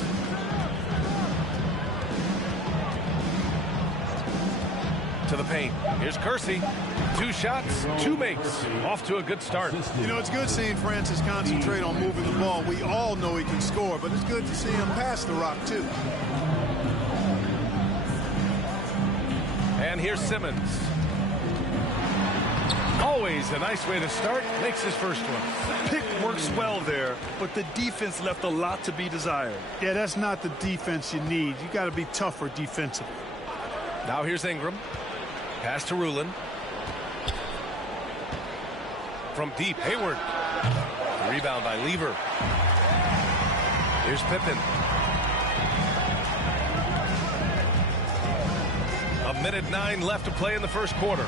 To the paint. Here's Kersey. 2 shots, 2 makes. Off to a good start. You know, it's good seeing Francis concentrate on moving the ball. We all know he can score, but it's good to see him pass the rock, too. And here's Simmons. Always a nice way to start. Makes his first one. Pick works well there, but the defense left a lot to be desired. Yeah, that's not the defense you need. You got to be tougher defensively. Now here's Ingram. Pass to Rulin. From deep, Hayward. Rebound by Lever. Here's Pippen. A minute 9 left to play in the first quarter.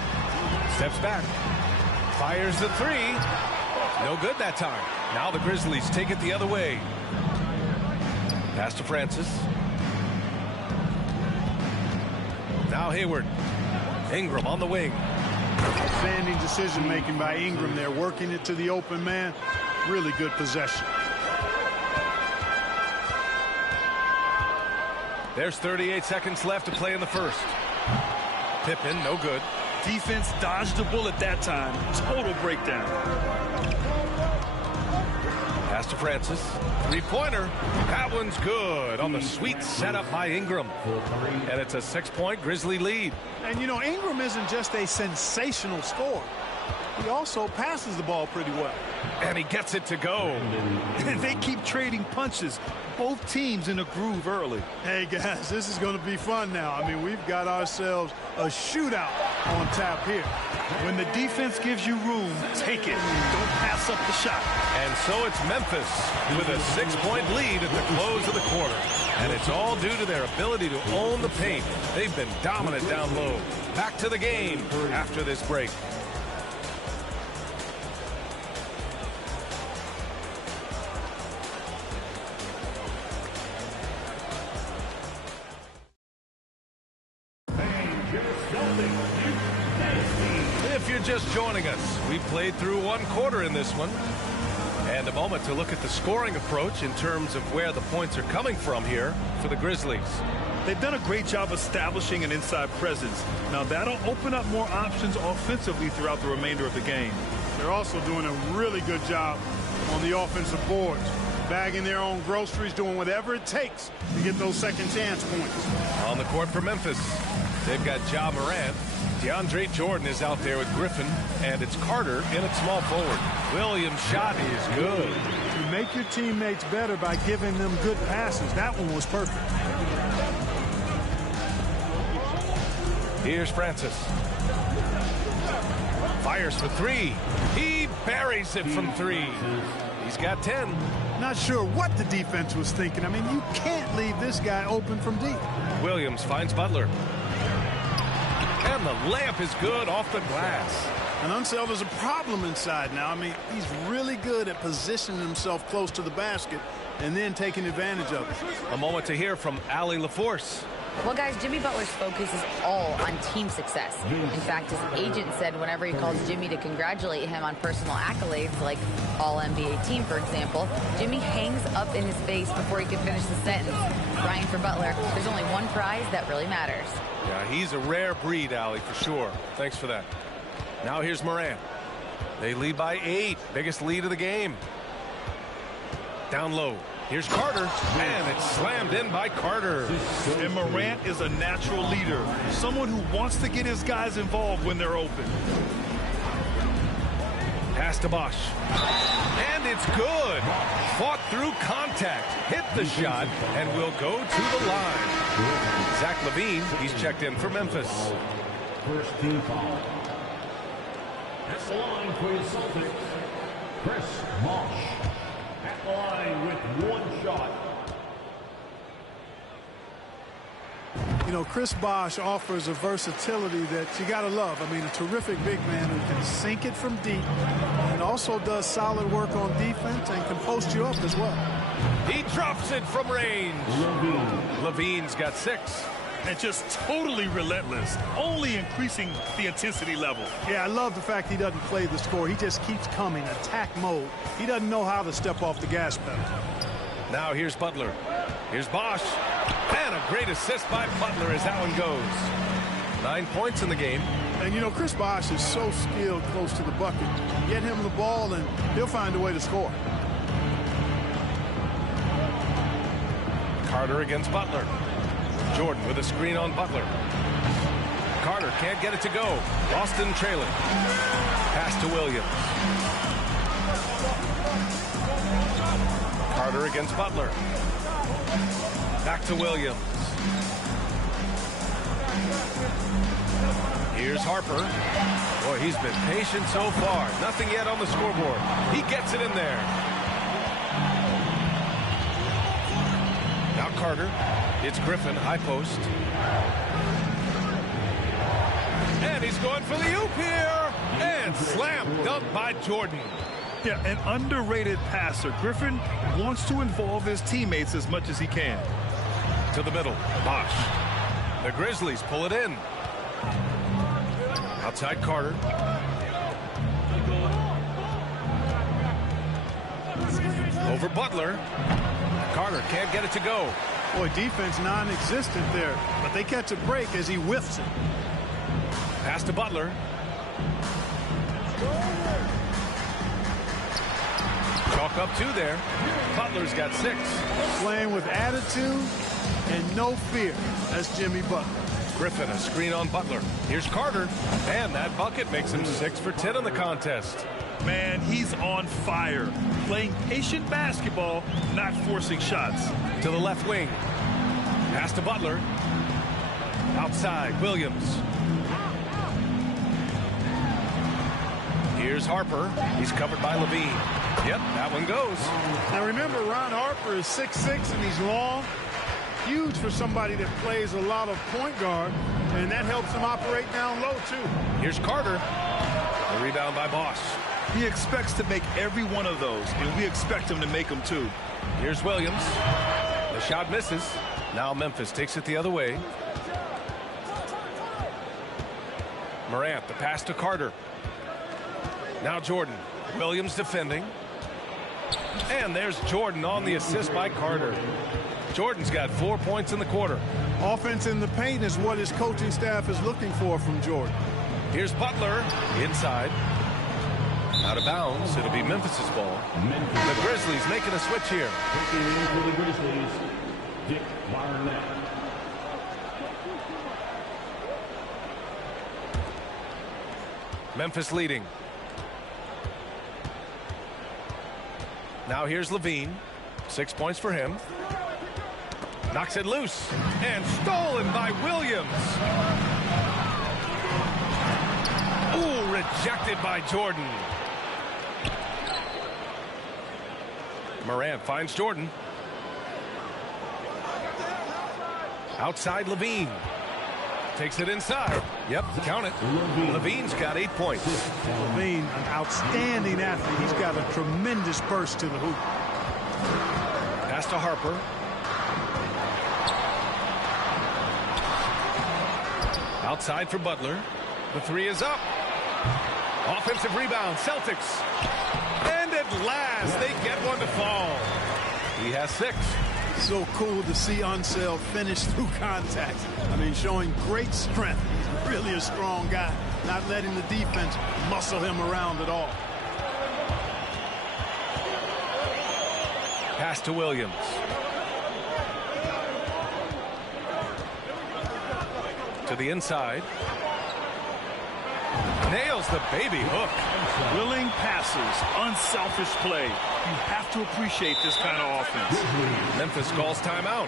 Steps back. Fires the 3. No good that time. Now the Grizzlies take it the other way. Pass to Francis. Now Hayward. Ingram on the wing. Outstanding decision-making by Ingram there, working it to the open man. Really good possession. There's 38 seconds left to play in the first. Pippen, no good. Defense dodged the bullet that time. Total breakdown. Pass to Francis. 3-pointer. That one's good on the sweet setup by Ingram. And it's a 6-point Grizzly lead. And, you know, Ingram isn't just a sensational scorer. He also passes the ball pretty well. And he gets it to go. They keep trading punches. Both teams in a groove early. Hey, guys, this is going to be fun now. I mean, we've got ourselves a shootout on tap here. When the defense gives you room, take it. Don't pass up the shot. And so it's Memphis with a 6-point lead at the close of the quarter. And it's all due to their ability to own the paint. They've been dominant down low. Back to the game after this break. If you're just joining us, we played through 1 quarter in this one. And a moment to look at the scoring approach in terms of where the points are coming from here for the Grizzlies. They've done a great job establishing an inside presence. Now that'll open up more options offensively throughout the remainder of the game. They're also doing a really good job on the offensive boards. Bagging their own groceries, doing whatever it takes to get those second chance points. On the court for Memphis. They've got Ja Morant. DeAndre Jordan is out there with Griffin, and it's Carter in at small forward. Williams' shot is good. You make your teammates better by giving them good passes. That one was perfect. Here's Francis. Fires for three. He buries it from three. He's got 10. Not sure what the defense was thinking. I mean, you can't leave this guy open from deep. Williams finds Butler. And the layup is good off the glass. And Unseld is a problem inside now. I mean, he's really good at positioning himself close to the basket and then taking advantage of it. A moment to hear from Allie LaForce. Well, guys, Jimmy Butler's focus is all on team success. In fact, his agent said whenever he calls Jimmy to congratulate him on personal accolades, like All-NBA team, for example, Jimmy hangs up in his face before he can finish the sentence. Ryan, for Butler, there's only one prize that really matters. Yeah, he's a rare breed, Allie, for sure. Thanks for that. Now here's Morant. They lead by 8. Biggest lead of the game. Down low. Here's Carter, and it's slammed in by Carter. And Morant is a natural leader, someone who wants to get his guys involved when they're open. Pass to Bosch. And it's good. Fought through contact, hit the shot, and will go to the line. Zach LaVine, he's checked in for Memphis. First team foul. At the line for the Celtics, Chris Bosh. At the line with one shot. You know, Chris Bosh offers a versatility that you got to love. I mean, a terrific big man who can sink it from deep and also does solid work on defense and can post you up as well. He drops it from range. LaVine's got 6. And just totally relentless, only increasing the intensity level. Yeah, I love the fact he doesn't play the score. He just keeps coming, attack mode. He doesn't know how to step off the gas pedal. Now here's Butler. Here's Bosch. And a great assist by Butler as that one goes. 9 points in the game. And, you know, Chris Bosh is so skilled close to the bucket. Get him the ball, and he'll find a way to score. Carter against Butler. Jordan with a screen on Butler. Carter can't get it to go. Boston trailing. Pass to Williams. Carter against Butler. Back to Williams. Here's Harper. Boy, he's been patient so far. Nothing yet on the scoreboard. He gets it in there. Now Carter. It's Griffin, high post. And he's going for the oop here. And slam dunk by Jordan. Yeah, an underrated passer. Griffin wants to involve his teammates as much as he can. To the middle, Bosch. The Grizzlies pull it in. Outside Carter. Over Butler. Carter can't get it to go. Boy, defense non-existent there, but they catch a break as he whiffs it. Pass to Butler. Chalk up 2 there. Butler's got 6. Playing with attitude and no fear. That's Jimmy Butler. Griffin, a screen on Butler. Here's Carter. And that bucket makes him 6 for 10 in the contest. Man, he's on fire. Playing patient basketball, not forcing shots. To the left wing. Pass to Butler. Outside, Williams. Here's Harper. He's covered by LaVine. Yep, that one goes. Now remember, Ron Harper is 6'6", and he's long. Huge for somebody that plays a lot of point guard, and that helps him operate down low, too. Here's Carter. A rebound by Bosch. He expects to make every one of those, and we expect him to make them, too. Here's Williams. The shot misses. Now Memphis takes it the other way. Morant, the pass to Carter. Now Jordan. Williams defending. And there's Jordan on the assist by Carter. Jordan's got 4 points in the quarter. Offense in the paint is what his coaching staff is looking for from Jordan. Here's Butler inside. Out of bounds. It'll be Memphis's ball. The Grizzlies making a switch here. Taking in for the Grizzlies, Dick Barnett. Memphis leading. Now here's Levine. 6 points for him. Knocks it loose. And stolen by Williams. Ooh, rejected by Jordan. Morant finds Jordan. Outside Levine. Takes it inside. Yep, count it. Levine's got 8 points. Levine, an outstanding athlete. He's got a tremendous burst to the hoop. Pass to Harper. Outside for Butler. The three is up. Offensive rebound, Celtics. And at last, they get one to fall. He has 6. So cool to see Unseld finish through contact. I mean, showing great strength. He's really a strong guy. Not letting the defense muscle him around at all. Pass to Williams. To the inside. Nails the baby hook. Willing passes, unselfish play. You have to appreciate this kind of offense. Memphis calls timeout.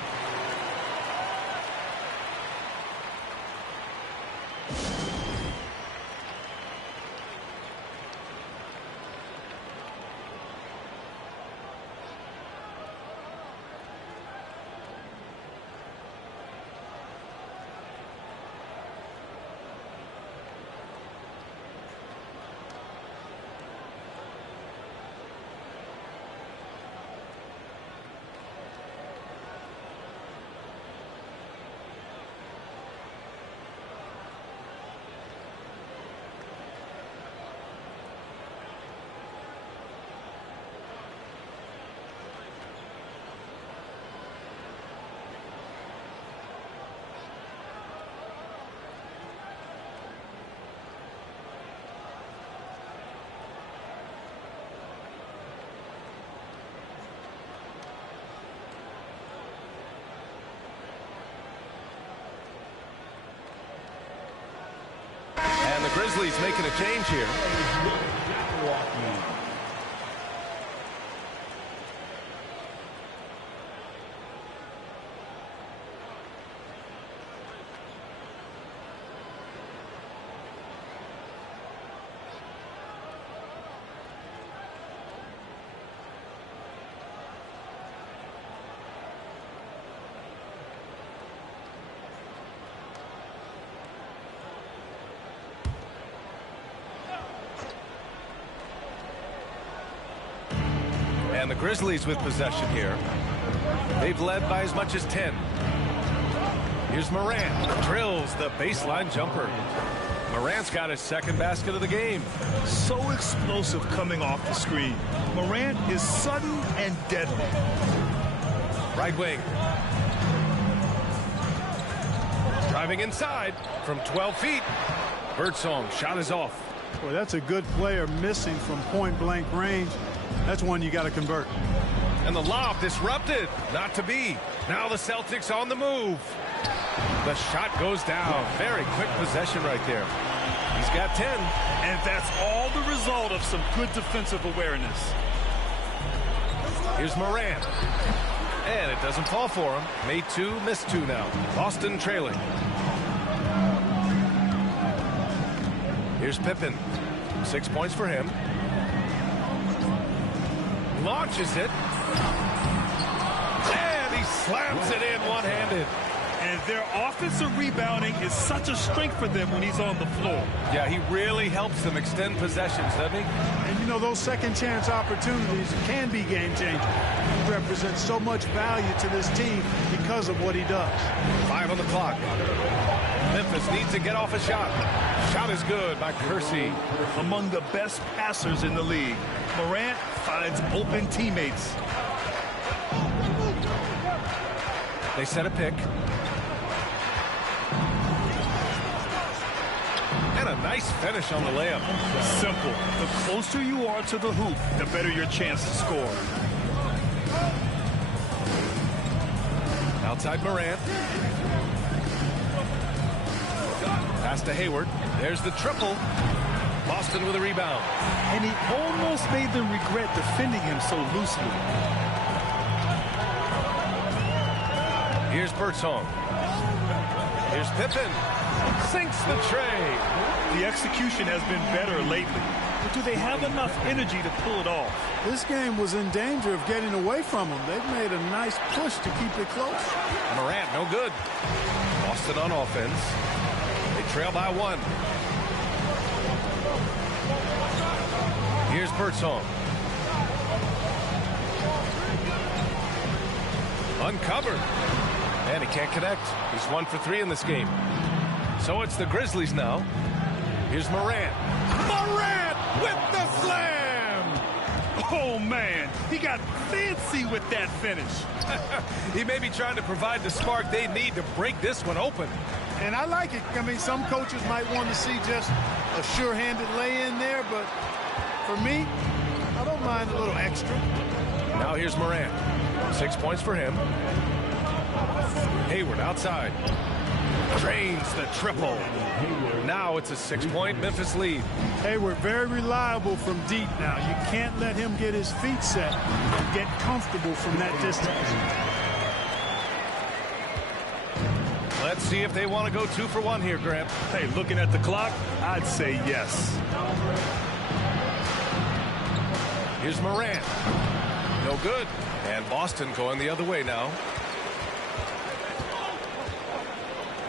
The Grizzlies making a change here. And the Grizzlies with possession here. They've led by as much as 10. Here's Morant. Drills the baseline jumper. Morant's got his second basket of the game. So explosive coming off the screen. Morant is sudden and deadly. Right wing. Driving inside from 12 feet. Birdsong shot is off. Boy, that's a good player missing from point-blank range. That's one you got to convert. And the lob disrupted. Not to be. Now the Celtics on the move. The shot goes down. Very quick possession right there. He's got 10. And that's all the result of some good defensive awareness. Here's Morant. And it doesn't fall for him. Made 2, missed 2 now. Boston trailing. Here's Pippen. 6 points for him. Launches it. And he slams it in one-handed. And their offensive rebounding is such a strength for them when he's on the floor. Yeah, he really helps them extend possessions, doesn't he? And you know, those second chance opportunities can be game-changing. He represents so much value to this team because of what he does. 5 on the clock. Memphis needs to get off a shot. Shot is good by Kersey. Among the best passers in the league, Morant finds open teammates. They set a pick. And a nice finish on the layup. Simple. The closer you are to the hoop, the better your chance to score. Outside Morant. Pass to Hayward. There's the triple. Boston with a rebound. And he almost made them regret defending him so loosely. Here's Birdsong. Here's Pippen. Sinks the tray. The execution has been better lately. But do they have enough energy to pull it off? This game was in danger of getting away from them. They've made a nice push to keep it close. Morant, no good. Boston on offense. They trail by 1. Here's Birdsong. Uncovered. And he can't connect. He's 1 for 3 in this game. So it's the Grizzlies now. Here's Morant. Morant with the slam! Oh, man. He got fancy with that finish. He may be trying to provide the spark they need to break this one open. And I like it. I mean, some coaches might want to see just a sure-handed lay-in there, but for me, I don't mind a little extra. Now here's Morant. 6 points for him. Hayward outside. Drains the triple. Now it's a 6-point Memphis lead. Hayward very reliable from deep now. You can't let him get his feet set and get comfortable from that distance. Let's see if they want to go 2 for 1 here, Grant. Hey, looking at the clock, I'd say yes. Here's Morant. No good. And Boston going the other way now.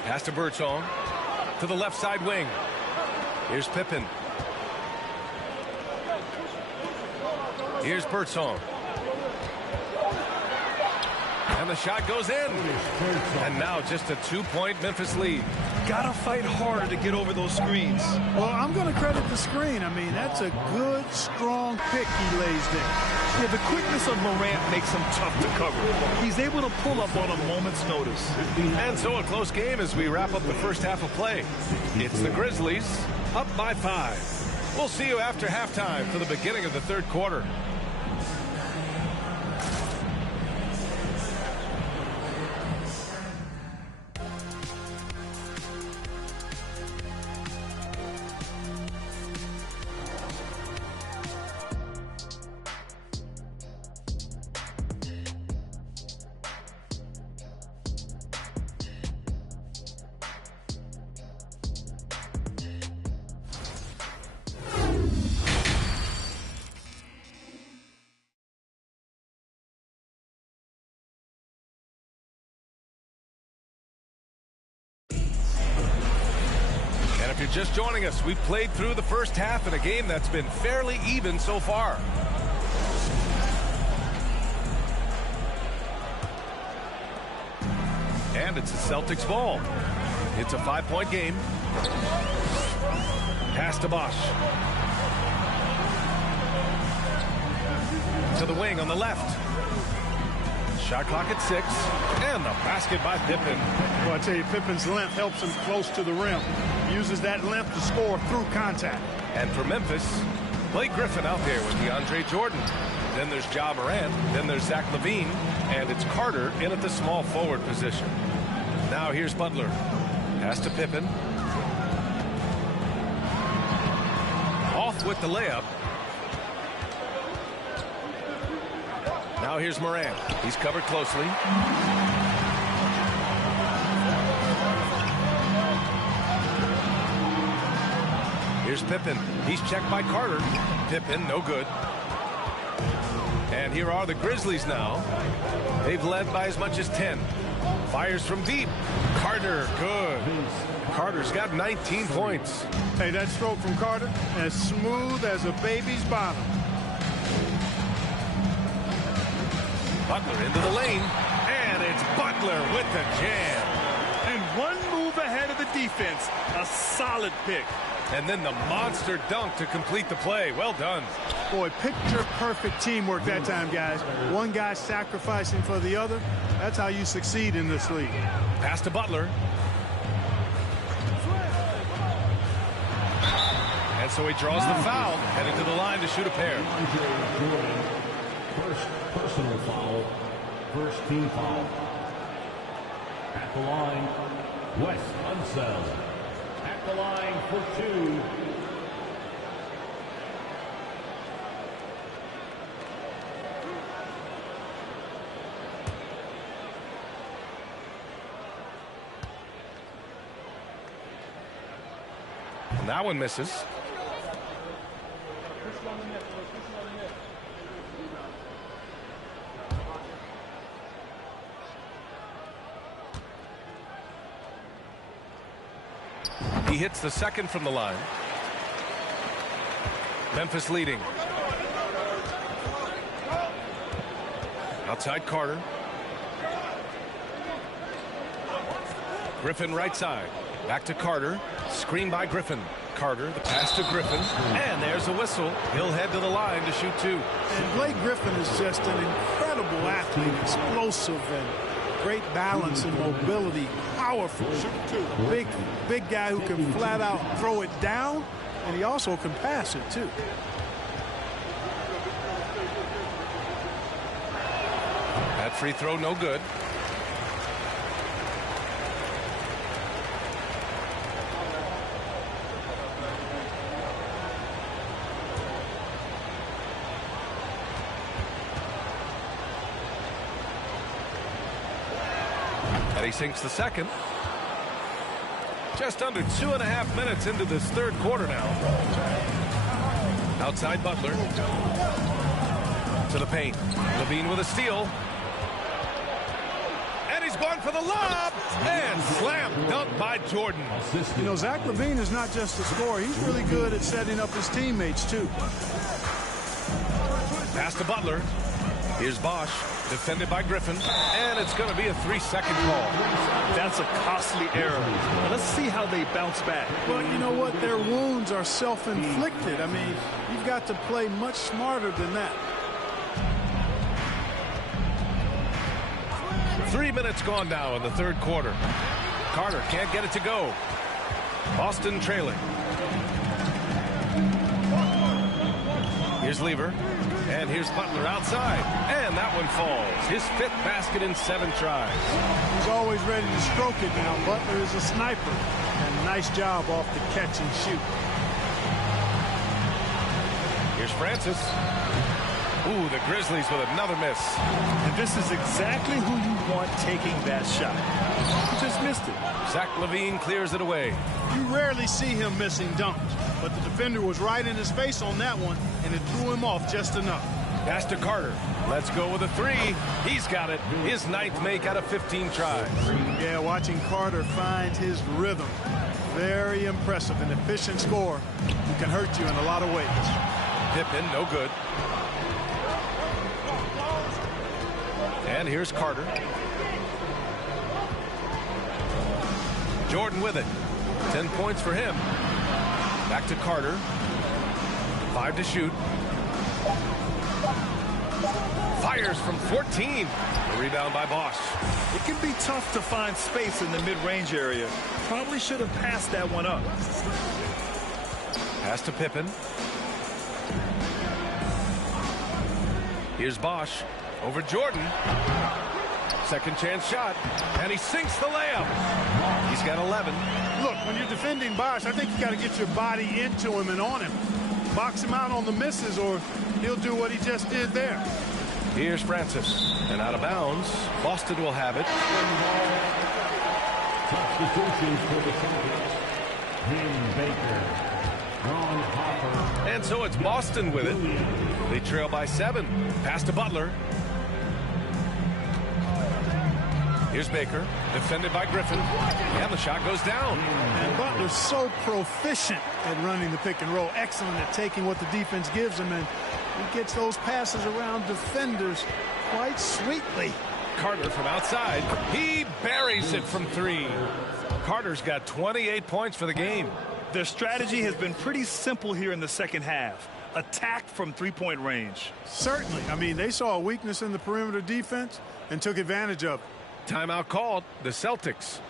Pass to Birdsong. To the left side wing. Here's Pippen. Here's Birdsong. And the shot goes in. And now just a 2-point Memphis lead. Gotta fight harder to get over those screens. Well, I'm going to credit the screen. I mean, that's a good, strong pick he lays there. Yeah, the quickness of Morant makes him tough to cover. He's able to pull up on a moment's notice. And so a close game as we wrap up the first half of play. It's the Grizzlies up by 5. We'll see you after halftime for the beginning of the third quarter. If you're just joining us, we've played through the first half in a game that's been fairly even so far. And it's the Celtics ball. It's a 5-point game. Pass to Bosch. To the wing on the left. Shot clock at 6. And the basket by Pippen. Well, I tell you, Pippen's length helps him close to the rim. Uses that length to score through contact. And for Memphis, Blake Griffin out there with DeAndre Jordan. Then there's Ja Morant. Then there's Zach LaVine. And it's Carter in at the small forward position. Now here's Butler. Pass to Pippen. Off with the layup. Now here's Morant. He's covered closely. Here's Pippen. He's checked by Carter. Pippen, no good. And here are the Grizzlies now. They've led by as much as 10. Fires from deep. Carter, good. Carter's got 19 points. Hey, that stroke from Carter, as smooth as a baby's bottom. Butler into the lane. And it's Butler with the jam. And one move ahead of the defense. A solid pick. And then the monster dunk to complete the play. Well done. Boy, picture-perfect teamwork that time, guys. One guy sacrificing for the other. That's how you succeed in this league. Pass to Butler. And so he draws the foul, heading to the line to shoot a pair. First personal foul, first team foul. At the line, Wes Unseld. At the line for 2. That one misses. He hits the second from the line. Memphis leading. Outside Carter. Griffin right side. Back to Carter. Screen by Griffin. Carter, the pass to Griffin. And there's a whistle. He'll head to the line to shoot two. And Blake Griffin is just an incredible athlete. Explosive and great balance and mobility. Powerful. Big guy who can flat out throw it down. And he also can pass it, too. That free throw no good. And he sinks the second. Just under 2.5 minutes into this third quarter now. Outside Butler. To the paint. LaVine with a steal. And he's going for the lob. And slam dunk by Jordan. You know, Zach LaVine is not just a scorer. He's really good at setting up his teammates, too. Pass to Butler. Here's Bosch. Defended by Griffin. And it's going to be a 3-second call. That's a costly error. Let's see how they bounce back. Well, you know what? Their wounds are self-inflicted. I mean, you've got to play much smarter than that. 3 minutes gone now in the third quarter. Carter can't get it to go. Boston trailing. Here's Lever. And here's Butler outside. And that one falls. His 5th basket in 7 tries. He's always ready to stroke it now. Butler is a sniper. And nice job off the catch and shoot. Here's Francis. Ooh, the Grizzlies with another miss. And this is exactly who you want taking that shot. He just missed it. Zach LaVine clears it away. You rarely see him missing dunks, but the defender was right in his face on that one, and it threw him off just enough. Pass to Carter. Let's go with a 3. He's got it. His 9th make out of 15 tries. Yeah, watching Carter find his rhythm. Very impressive. An efficient scorer who can hurt you in a lot of ways. Pippen, no good. And here's Carter. Jordan with it. 10 points for him. Back to Carter. 5 to shoot. Fires from 14. A rebound by Bosch. It can be tough to find space in the mid-range area. Probably should have passed that one up. Pass to Pippen. Here's Bosch over Jordan. Second chance shot. And he sinks the layup. He's got 11. Look, when you're defending Bosch, I think you got to get your body into him and on him. Box him out on the misses or he'll do what he just did there. Here's Francis. And out of bounds. Boston will have it. Substitutions for the Celtics. Tim Baker. Ron Harper. And so it's Boston with it. They trail by 7. Pass to Butler. Here's Baker, defended by Griffin, and the shot goes down. And Butler's so proficient at running the pick and roll, excellent at taking what the defense gives him, and he gets those passes around defenders quite sweetly. Carter from outside, he buries it from 3. Carter's got 28 points for the game. Their strategy has been pretty simple here in the second half. Attack from three-point range. Certainly. I mean, they saw a weakness in the perimeter defense and took advantage of it. Timeout called, the Celtics.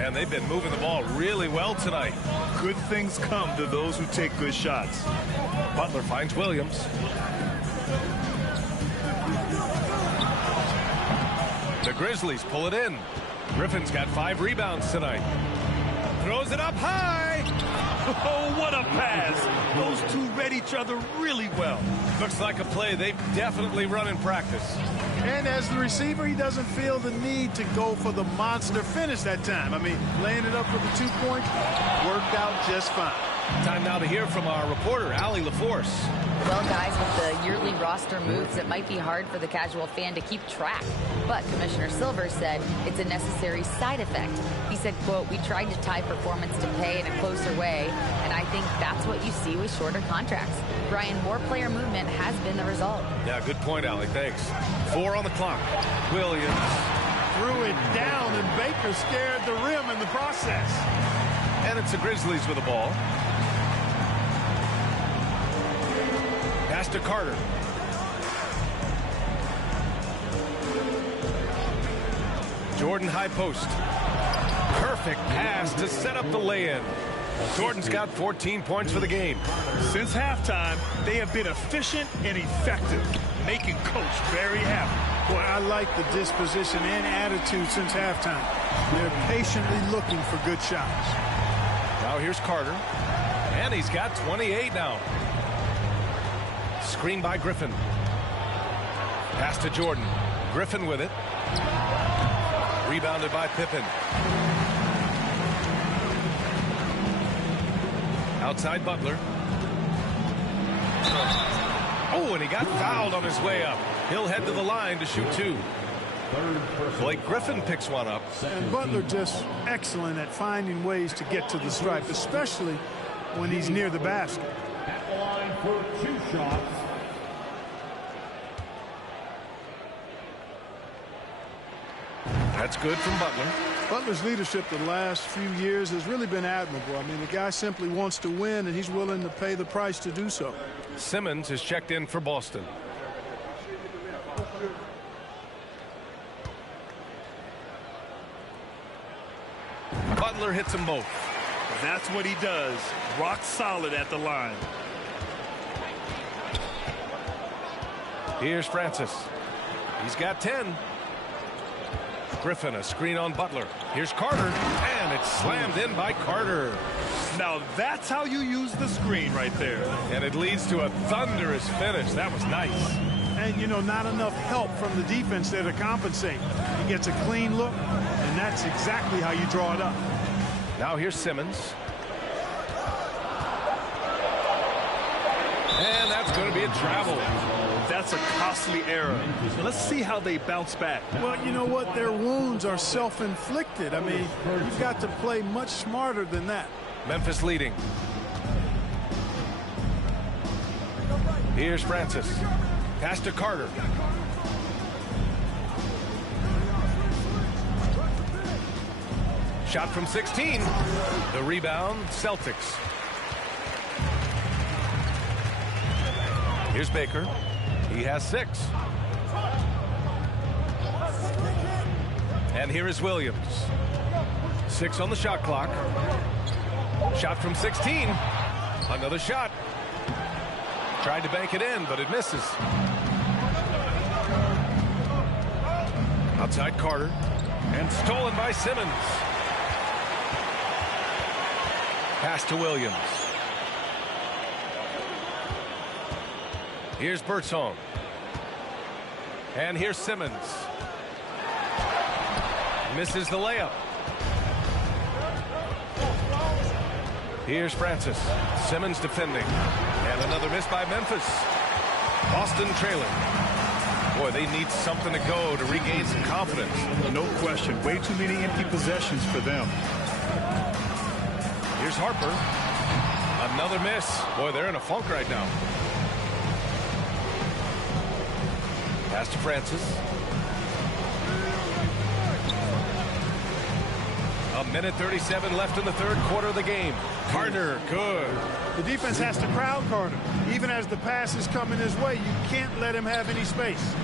And they've been moving the ball really well tonight. Good things come to those who take good shots. Butler finds Williams. The Grizzlies pull it in. Griffin's got 5 rebounds tonight. Throws it up high. Oh, what a pass. Those two read each other really well. Looks like a play they've definitely run in practice. And as the receiver, he doesn't feel the need to go for the monster finish that time. I mean, laying it up for the 2 points worked out just fine. Time now to hear from our reporter, Allie LaForce. Well, guys, with the yearly roster moves, it might be hard for the casual fan to keep track. But Commissioner Silver said it's a necessary side effect. He said, quote, "We tried to tie performance to pay in a closer way, and I think that's what you see with shorter contracts." Brian, more player movement has been the result. Yeah, good point, Allie. Thanks. 4 on the clock. Williams threw it down, and Baker scared the rim in the process. And it's the Grizzlies with the ball. Pass to Carter. Jordan high post. Perfect pass to set up the lay-in. Jordan's got 14 points for the game. Since halftime, they have been efficient and effective, making Coach very happy. Boy, I like the disposition and attitude since halftime. They're patiently looking for good shots. Now here's Carter. And he's got 28 now. Screen by Griffin. Pass to Jordan. Griffin with it. Rebounded by Pippen. Outside Butler. Oh, and he got fouled on his way up. He'll head to the line to shoot 2. Blake Griffin picks one up. And Butler just excellent at finding ways to get to the stripe, especially when he's near the basket. At the line for 2 shots. That's good from Butler. Butler's leadership the last few years has really been admirable. I mean, the guy simply wants to win, and he's willing to pay the price to do so. Simmons is checked in for Boston. Butler hits them both. That's what he does. Rock solid at the line. Here's Francis. He's got 10. Griffin, a screen on Butler. Here's Carter, and it's slammed in by Carter. Now that's how you use the screen right there. And it leads to a thunderous finish. That was nice. And, you know, not enough help from the defense there to compensate. He gets a clean look, and that's exactly how you draw it up. Now here's Simmons. And that's going to be a travel. That's a costly error. Let's see how they bounce back. Well, you know what? Their wounds are self-inflicted. I mean, you've got to play much smarter than that. Memphis leading. Here's Francis. Pass to Carter. Shot from 16. The rebound, Celtics. Here's Baker. He has 6. And here is Williams. 6 on the shot clock. Shot from 16. Another shot. Tried to bank it in, but it misses. Outside Carter. And stolen by Simmons. Pass to Williams. Here's Birdsong. And here's Simmons. Misses the layup. Here's Francis. Simmons defending. And another miss by Memphis. Boston trailing. Boy, they need something to go to regain some confidence. No question. Way too many empty possessions for them. Here's Harper. Another miss. Boy, they're in a funk right now. Pass to Francis. A minute 37 left in the third quarter of the game. Carter, good. The defense has to crowd Carter. Even as the pass is coming his way, you can't let him have any space.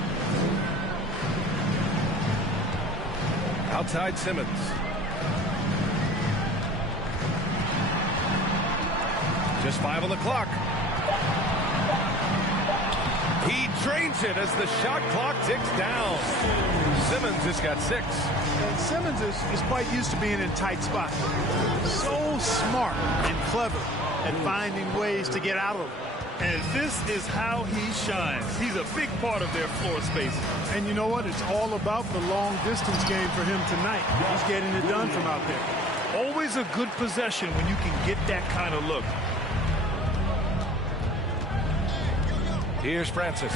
Outside Simmons. Just 5 on the clock. He drains it as the shot clock ticks down. Simmons has got 6. And Simmons is quite used to being in tight spots. So smart and clever at finding ways to get out of it. And this is how he shines. He's a big part of their floor space. And you know what? It's all about the long distance game for him tonight. He's getting it done from out there. Always a good possession when you can get that kind of look. Here's Francis.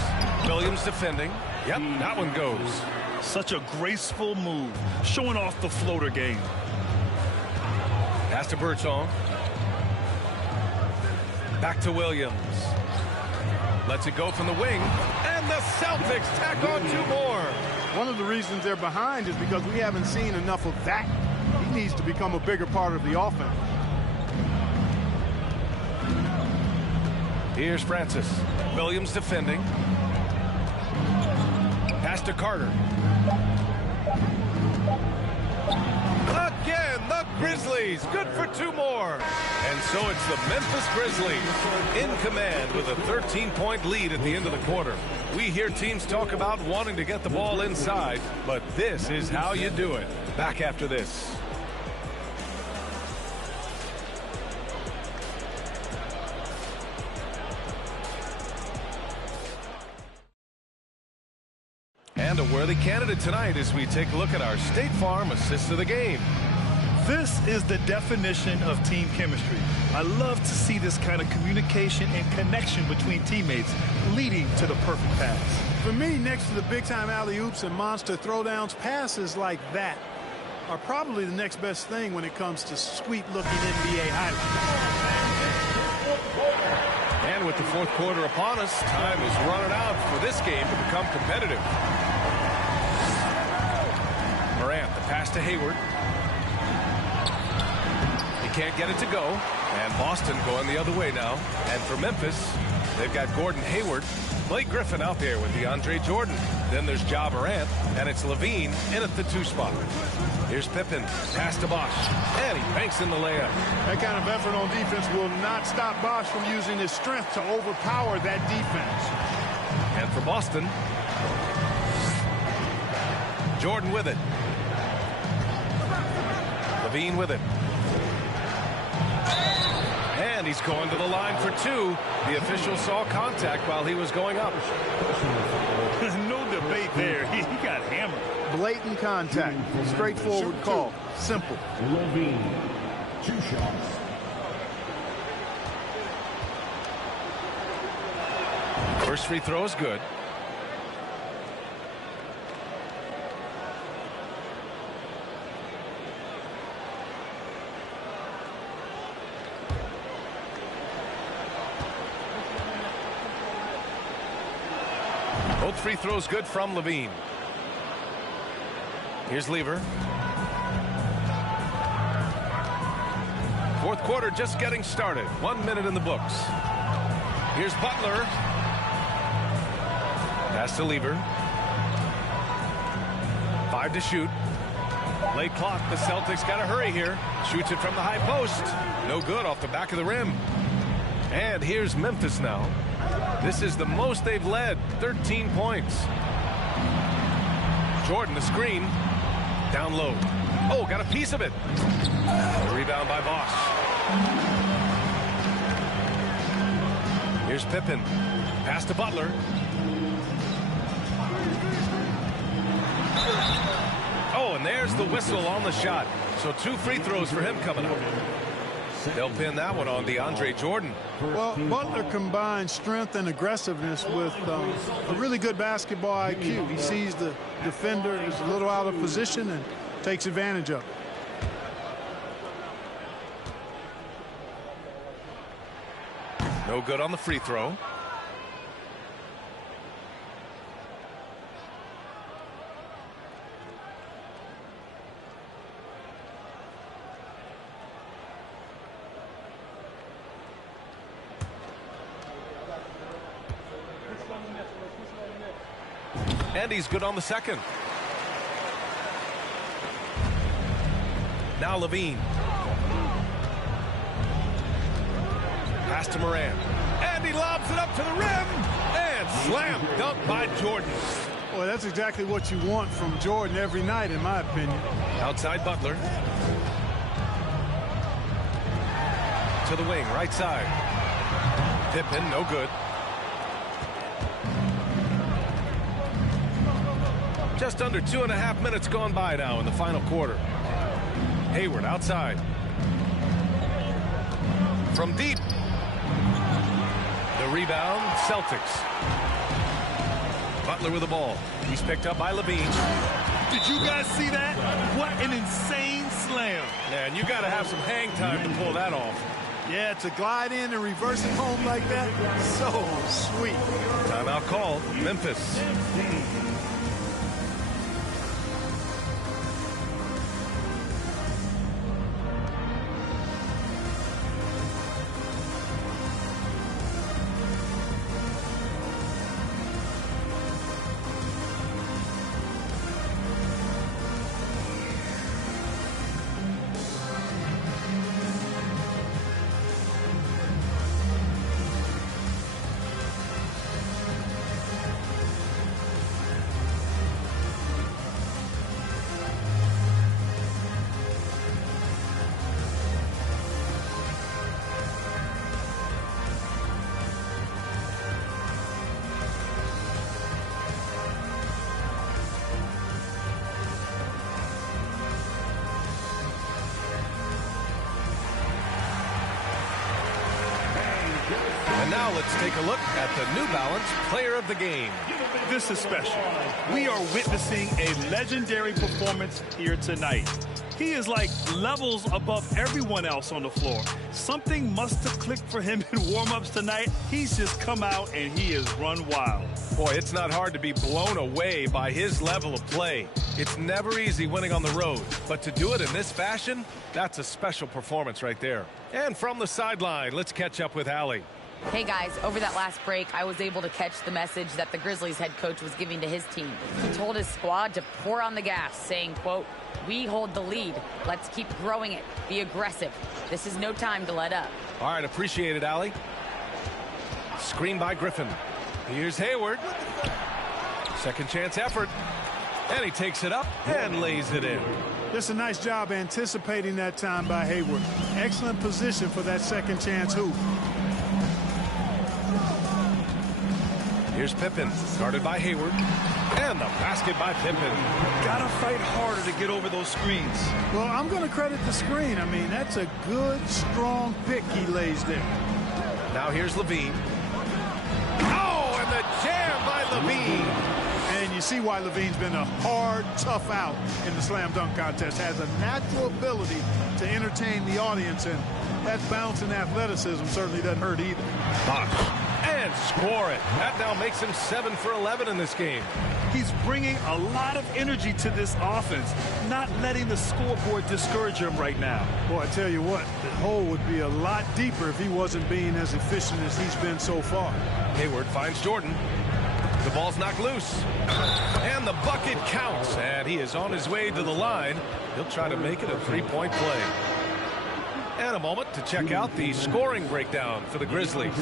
Williams defending. Yep, that one goes. Such a graceful move, showing off the floater game. Pass to Birdsong. Back to Williams. Lets it go from the wing. And the Celtics tack on 2 more. One of the reasons they're behind is because we haven't seen enough of that. He needs to become a bigger part of the offense. Here's Francis. Williams defending. Pass to Carter. Again, the Grizzlies. Good for 2 more. And so it's the Memphis Grizzlies in command with a 13-point lead at the end of the quarter. We hear teams talk about wanting to get the ball inside, but this is how you do it. Back after this. And a worthy candidate tonight as we take a look at our State Farm assist of the game. This is the definition of team chemistry. I love to see this kind of communication and connection between teammates leading to the perfect pass. For me, next to the big-time alley-oops and monster throwdowns, passes like that are probably the next best thing when it comes to sweet-looking NBA highlights. And with the 4th quarter upon us, time is running out for this game to become competitive. Morant, the pass to Hayward. He can't get it to go. And Boston going the other way now. And for Memphis, they've got Gordon Hayward. Blake Griffin out there with DeAndre Jordan. Then there's Ja Morant. And it's Levine in at the 2 spot. Here's Pippen. Pass to Bosh. And he banks in the layup. That kind of effort on defense will not stop Bosh from using his strength to overpower that defense. And for Boston, Jordan with it. Levine with it. And he's going to the line for 2. The official saw contact while he was going up. No debate there. He got hammered. Blatant contact. Straightforward call. Simple. Levine, 2 shots. First free throw is good. Both free throws good from Levine. Here's Lever. 4th quarter just getting started. 1 minute in the books. Here's Butler. Pass to Lever. 5 to shoot. Late clock. The Celtics got to hurry here. Shoots it from the high post. No good off the back of the rim. And here's Memphis now. This is the most they've led. 13 points. Jordan, the screen. Down low. Oh, got a piece of it. Rebound by Bosh. Here's Pippen. Pass to Butler. Oh, and there's the whistle on the shot. So 2 free throws for him coming up. They'll pin that one on DeAndre Jordan. Well, Butler combines strength and aggressiveness with a really good basketball IQ. He sees the defender is a little out of position and takes advantage of it. No good on the free throw. And he's good on the second. Now Levine. Pass to Morant. And he lobs it up to the rim. And slam dunk by Jordan. Boy, that's exactly what you want from Jordan every night, in my opinion. Outside Butler. To the wing, right side. Pippen, no good. Just under 2.5 minutes gone by now in the final quarter. Hayward outside. From deep. The rebound, Celtics. Butler with the ball. He's picked up by Levine. Did you guys see that? What an insane slam. Yeah, and you got to have some hang time to pull that off. Yeah, to glide in and reverse it home like that, so sweet. Timeout called, Memphis. And now let's take a look at the New Balance Player of the Game. This is special. We are witnessing a legendary performance here tonight. He is like levels above everyone else on the floor. Something must have clicked for him in warm-ups tonight. He's just come out and he has run wild. Boy, it's not hard to be blown away by his level of play. It's never easy winning on the road, but to do it in this fashion, that's a special performance right there. And from the sideline, let's catch up with Allie. Hey guys, over that last break, I was able to catch the message that the Grizzlies head coach was giving to his team. He told his squad to pour on the gas, saying, quote, "We hold the lead. Let's keep growing it. Be aggressive. This is no time to let up." All right, appreciate it, Allie. Screen by Griffin. Here's Hayward. Second chance effort. And he takes it up and lays it in. Just a nice job anticipating that time by Hayward. Excellent position for that second chance hoop. Here's Pippen, guarded by Hayward. And the basket by Pippen. Gotta fight harder to get over those screens. Well, I'm going to credit the screen. I mean, that's a good, strong pick he lays there. Now here's Levine. Oh, and the jam by Levine. And you see why Levine's been a hard, tough out in the slam dunk contest. Has a natural ability to entertain the audience, and that bounce and athleticism certainly doesn't hurt either. Bosh. And score it. That now makes him 7 for 11 in this game. He's bringing a lot of energy to this offense, not letting the scoreboard discourage him right now. Boy, I tell you what, the hole would be a lot deeper if he wasn't being as efficient as he's been so far. Hayward finds Jordan. The ball's knocked loose. And the bucket counts. And he is on his way to the line. He'll try to make it a three-point play. And a moment to check out the scoring breakdown for the Grizzlies.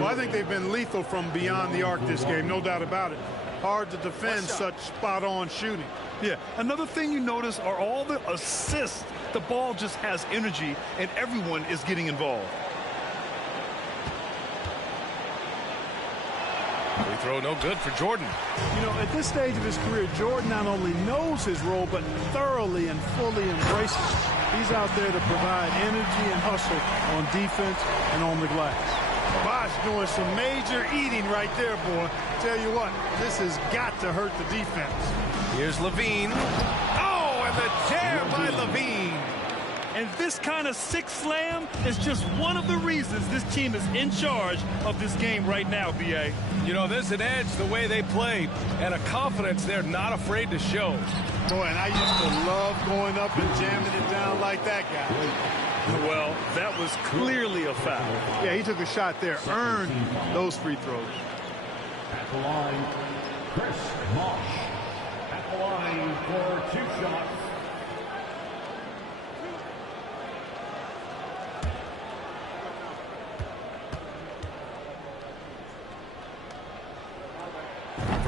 Well, I think they've been lethal from beyond the arc this game, no doubt about it. Hard to defend such spot-on shooting. Yeah, another thing you notice are all the assists. The ball just has energy, and everyone is getting involved. Free throw no good for Jordan. You know, at this stage of his career, Jordan not only knows his role, but thoroughly and fully embraces it. He's out there to provide energy and hustle on defense and on the glass. Bosh doing some major eating right there, boy. Tell you what, this has got to hurt the defense. Here's Levine. Oh, and the jam by Levine. And this kind of sick slam is just one of the reasons this team is in charge of this game right now, B.A. You know, there's an edge the way they play and a confidence they're not afraid to show. Boy, and I used to love going up and jamming it down like that guy. Well, that was clearly a foul. Yeah, he took a shot there, earned those free throws. At the line, Chris Bosh. At the line for 2 shots.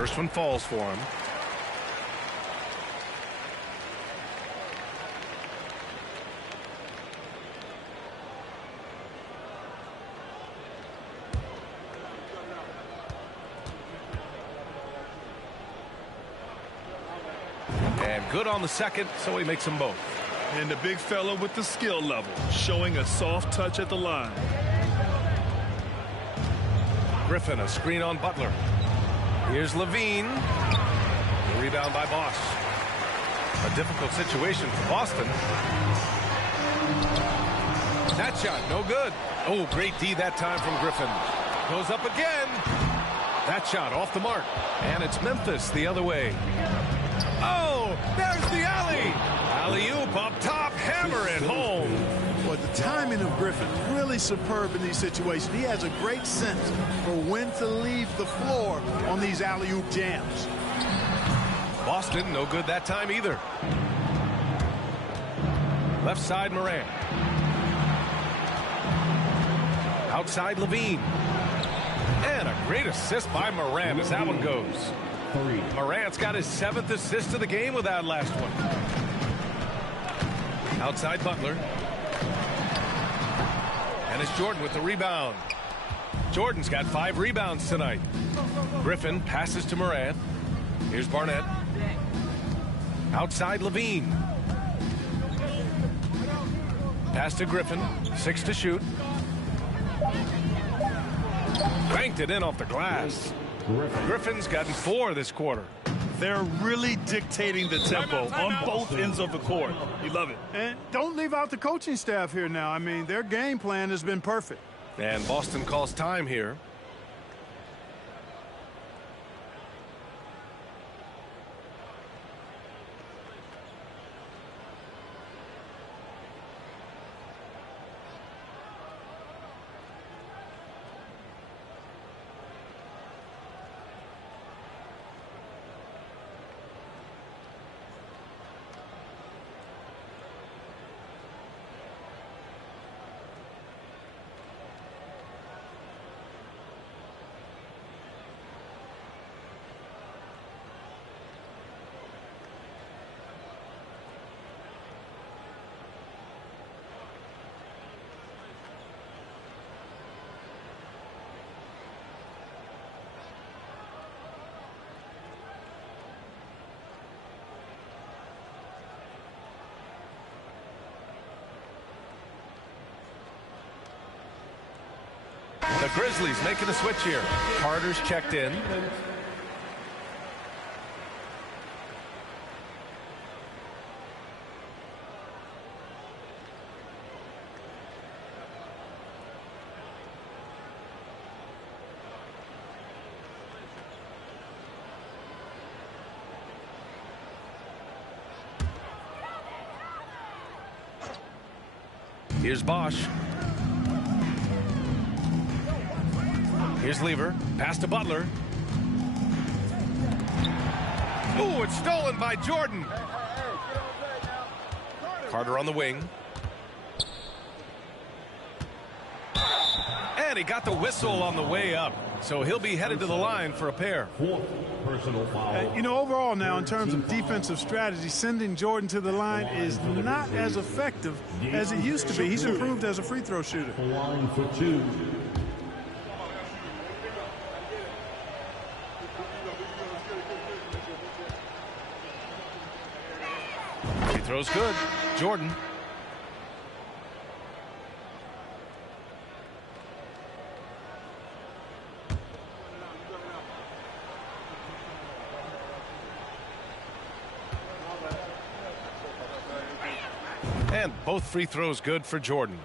First one falls for him. And good on the second, so he makes them both. And the big fella with the skill level, showing a soft touch at the line. Griffin, a screen on Butler. Here's Levine. The rebound by Bosch. A difficult situation for Boston. That shot, no good. Oh, great D that time from Griffin. Goes up again. That shot off the mark. And it's Memphis the other way. Oh, there's the alley. Alley-oop up top, hammer it home. Well, the timing of Griffin really superb in these situations. He has a great sense for when to leave the floor on these alley-oop jams. Boston, no good that time either. Left side, Morant. Outside, Levine. And a great assist by Morant as that one goes. Morant's got his 7th assist of the game with that last one. Outside Butler. And it's Jordan with the rebound. Jordan's got 5 rebounds tonight. Griffin passes to Morant. Here's Barnett. Outside Levine. Pass to Griffin. 6 to shoot. Banked it in off the glass. Griffin's gotten 4 this quarter. They're really dictating the tempo on both ends of the court. You love it. And don't leave out the coaching staff here now. I mean, their game plan has been perfect. And Boston calls time here. The Grizzlies making a switch here. Carter's checked in. Here's Bosch. Here's Lever. Pass to Butler. Ooh, it's stolen by Jordan. Carter on the wing. And he got the whistle on the way up. So he'll be headed to the line for a pair. Personal foul. You know, overall now, in terms of defensive strategy, sending Jordan to the line is not as effective as it used to be. He's improved as a free throw shooter. Line for 2. He throws good. Jordan. And both free throws good for Jordan.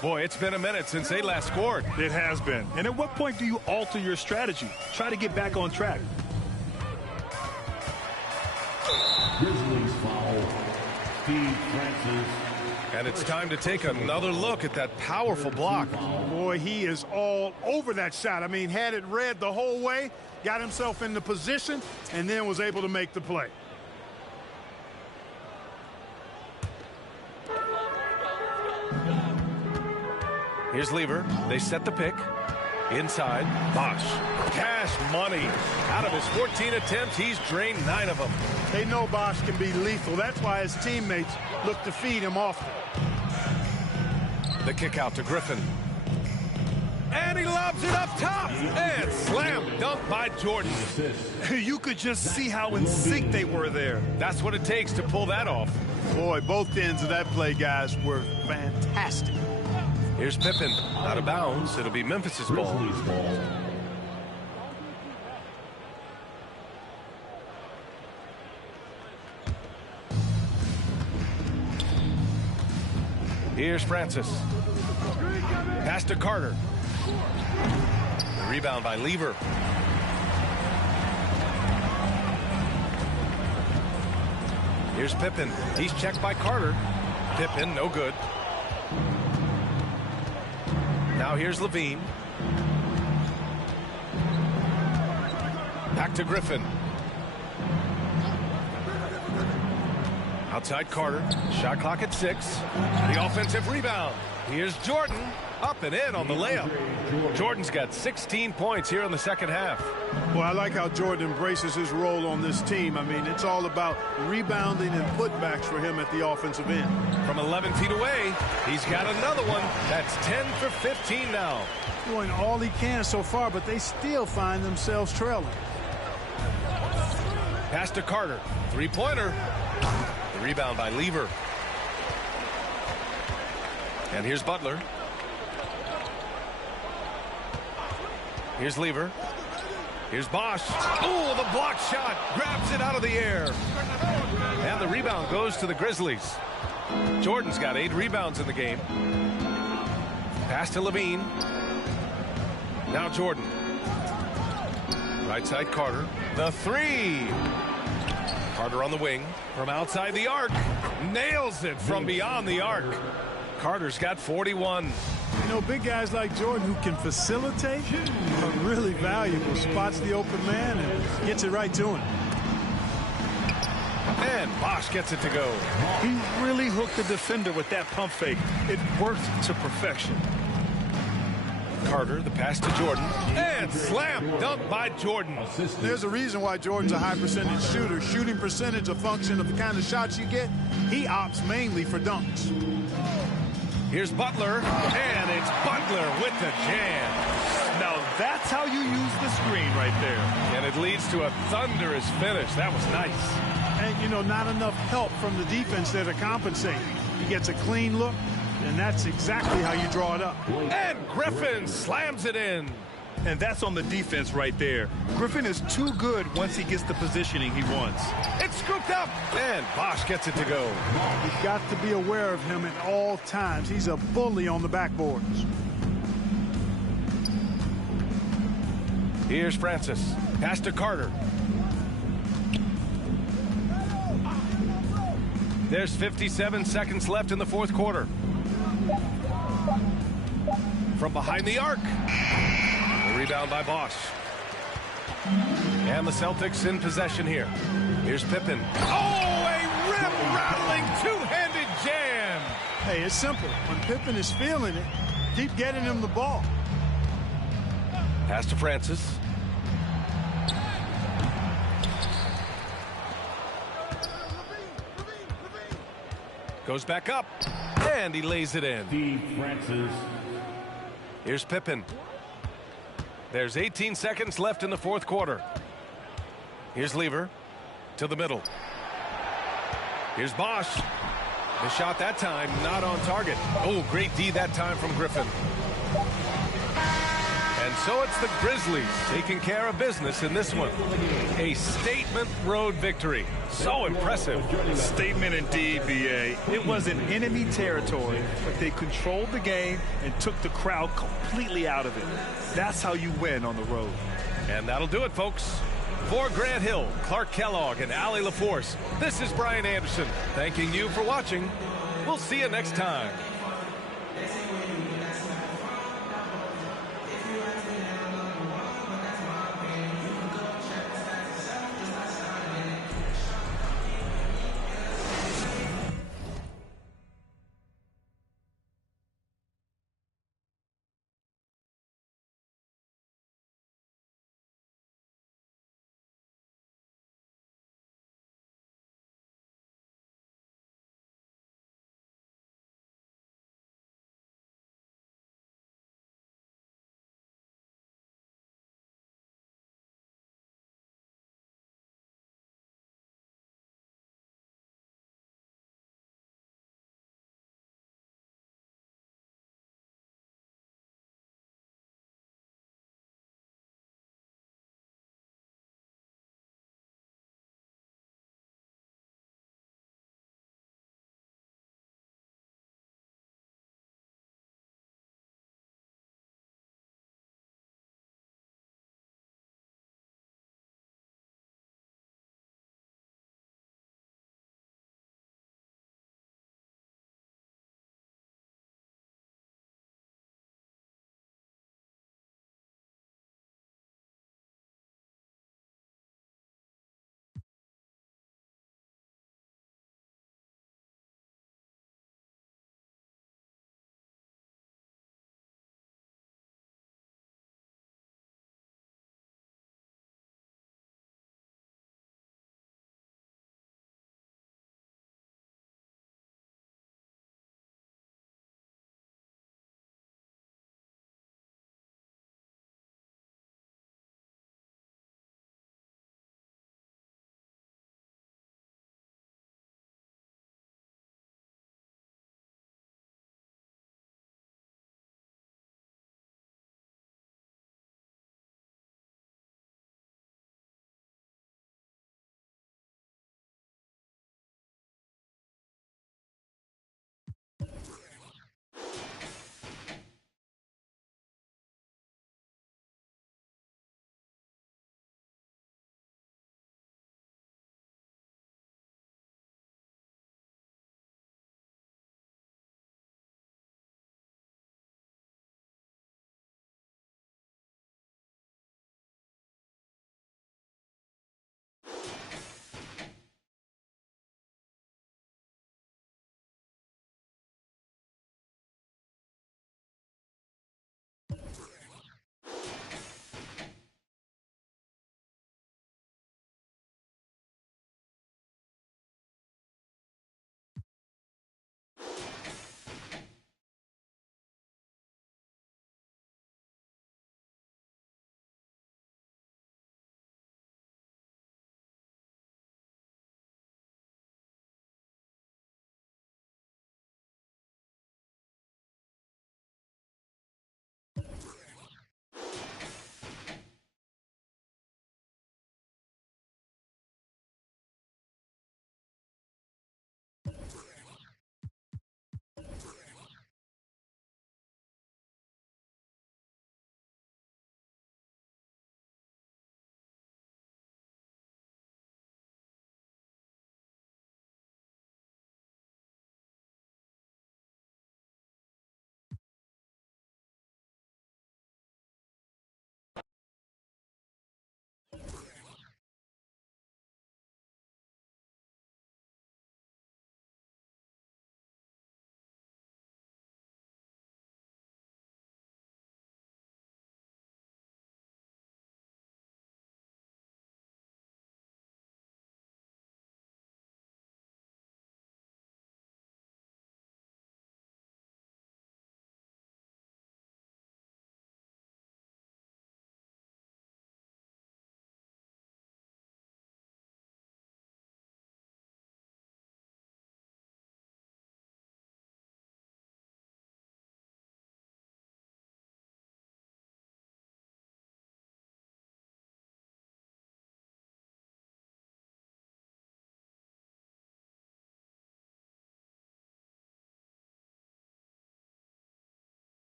Boy, it's been a minute since they last scored. It has been. And at what point do you alter your strategy? Try to get back on track. Grizzlies foul. Steve Francis. And it's time to take another look at that powerful block. Boy, he is all over that shot. I mean, had it read the whole way, got himself in the position, and then was able to make the play. Here's Lever. They set the pick. Inside, Bosch. Cash money. Out of his 14 attempts, he's drained 9 of them. They know Bosch can be lethal. That's why his teammates look to feed him often. The kick out to Griffin. And he lobs it up top. And slam dunk by Jordan. You could just see how in sync they were there. That's what it takes to pull that off. Boy, both ends of that play, guys, were fantastic. Here's Pippen. Out of bounds. It'll be Memphis's ball. Here's Francis. Pass to Carter. Rebound by Lever. Here's Pippen. He's checked by Carter. Pippen, no good. Now here's Levine. Back to Griffin. Outside Carter. Shot clock at 6. The offensive rebound. Here's Jordan. Up and in on the layup. Jordan's got 16 points here in the second half. Well, I like how Jordan embraces his role on this team. I mean, it's all about rebounding and putbacks for him at the offensive end. From 11 feet away, he's got another one. That's 10 for 15 now. Doing all he can so far, but they still find themselves trailing. Pass to Carter. Three-pointer. The rebound by Lever. And here's Butler. Here's Lever. Here's Bosch. Oh, the block shot. Grabs it out of the air. And the rebound goes to the Grizzlies. Jordan's got 8 rebounds in the game. Pass to Levine. Now Jordan. Right side Carter. The 3. Carter on the wing. From outside the arc. Nails it from beyond the arc. Carter's got 41. You know, big guys like Jordan who can facilitate are really valuable. Spots the open man and gets it right to him. And Bosch gets it to go. He really hooked the defender with that pump fake. It worked to perfection. Carter, the pass to Jordan. And slam dunk by Jordan. There's a reason why Jordan's a high percentage shooter. Shooting percentage a function of the kind of shots you get. He opts mainly for dunks. Here's Butler, and it's Butler with the jam. Now that's how you use the screen right there. And it leads to a thunderous finish. That was nice. And, you know, not enough help from the defense there to compensate. He gets a clean look, and that's exactly how you draw it up. And Griffin slams it in. And that's on the defense right there. Griffin is too good once he gets the positioning he wants. It's scooped up, and Bosch gets it to go. You've got to be aware of him at all times. He's a bully on the backboards. Here's Francis. Pass to Carter. There's 57 seconds left in the fourth quarter. From behind the arc. The rebound by Bosch. And the Celtics in possession here. Here's Pippen. Oh, a rim-rattling two-handed jam. Hey, it's simple. When Pippen is feeling it, keep getting him the ball. Pass to Francis. Goes back up, and he lays it in. Francis. Here's Pippen. There's 18 seconds left in the fourth quarter. Here's Lever to the middle. Here's Bosch. The shot that time not on target. Oh, great D that time from Griffin. And so it's the Grizzlies taking care of business in this one. A statement road victory. So impressive. Statement indeed, B.A. It was in enemy territory, but they controlled the game and took the crowd completely out of it. That's how you win on the road. And that'll do it, folks. For Grant Hill, Clark Kellogg, and Allie LaForce, this is Brian Anderson thanking you for watching. We'll see you next time.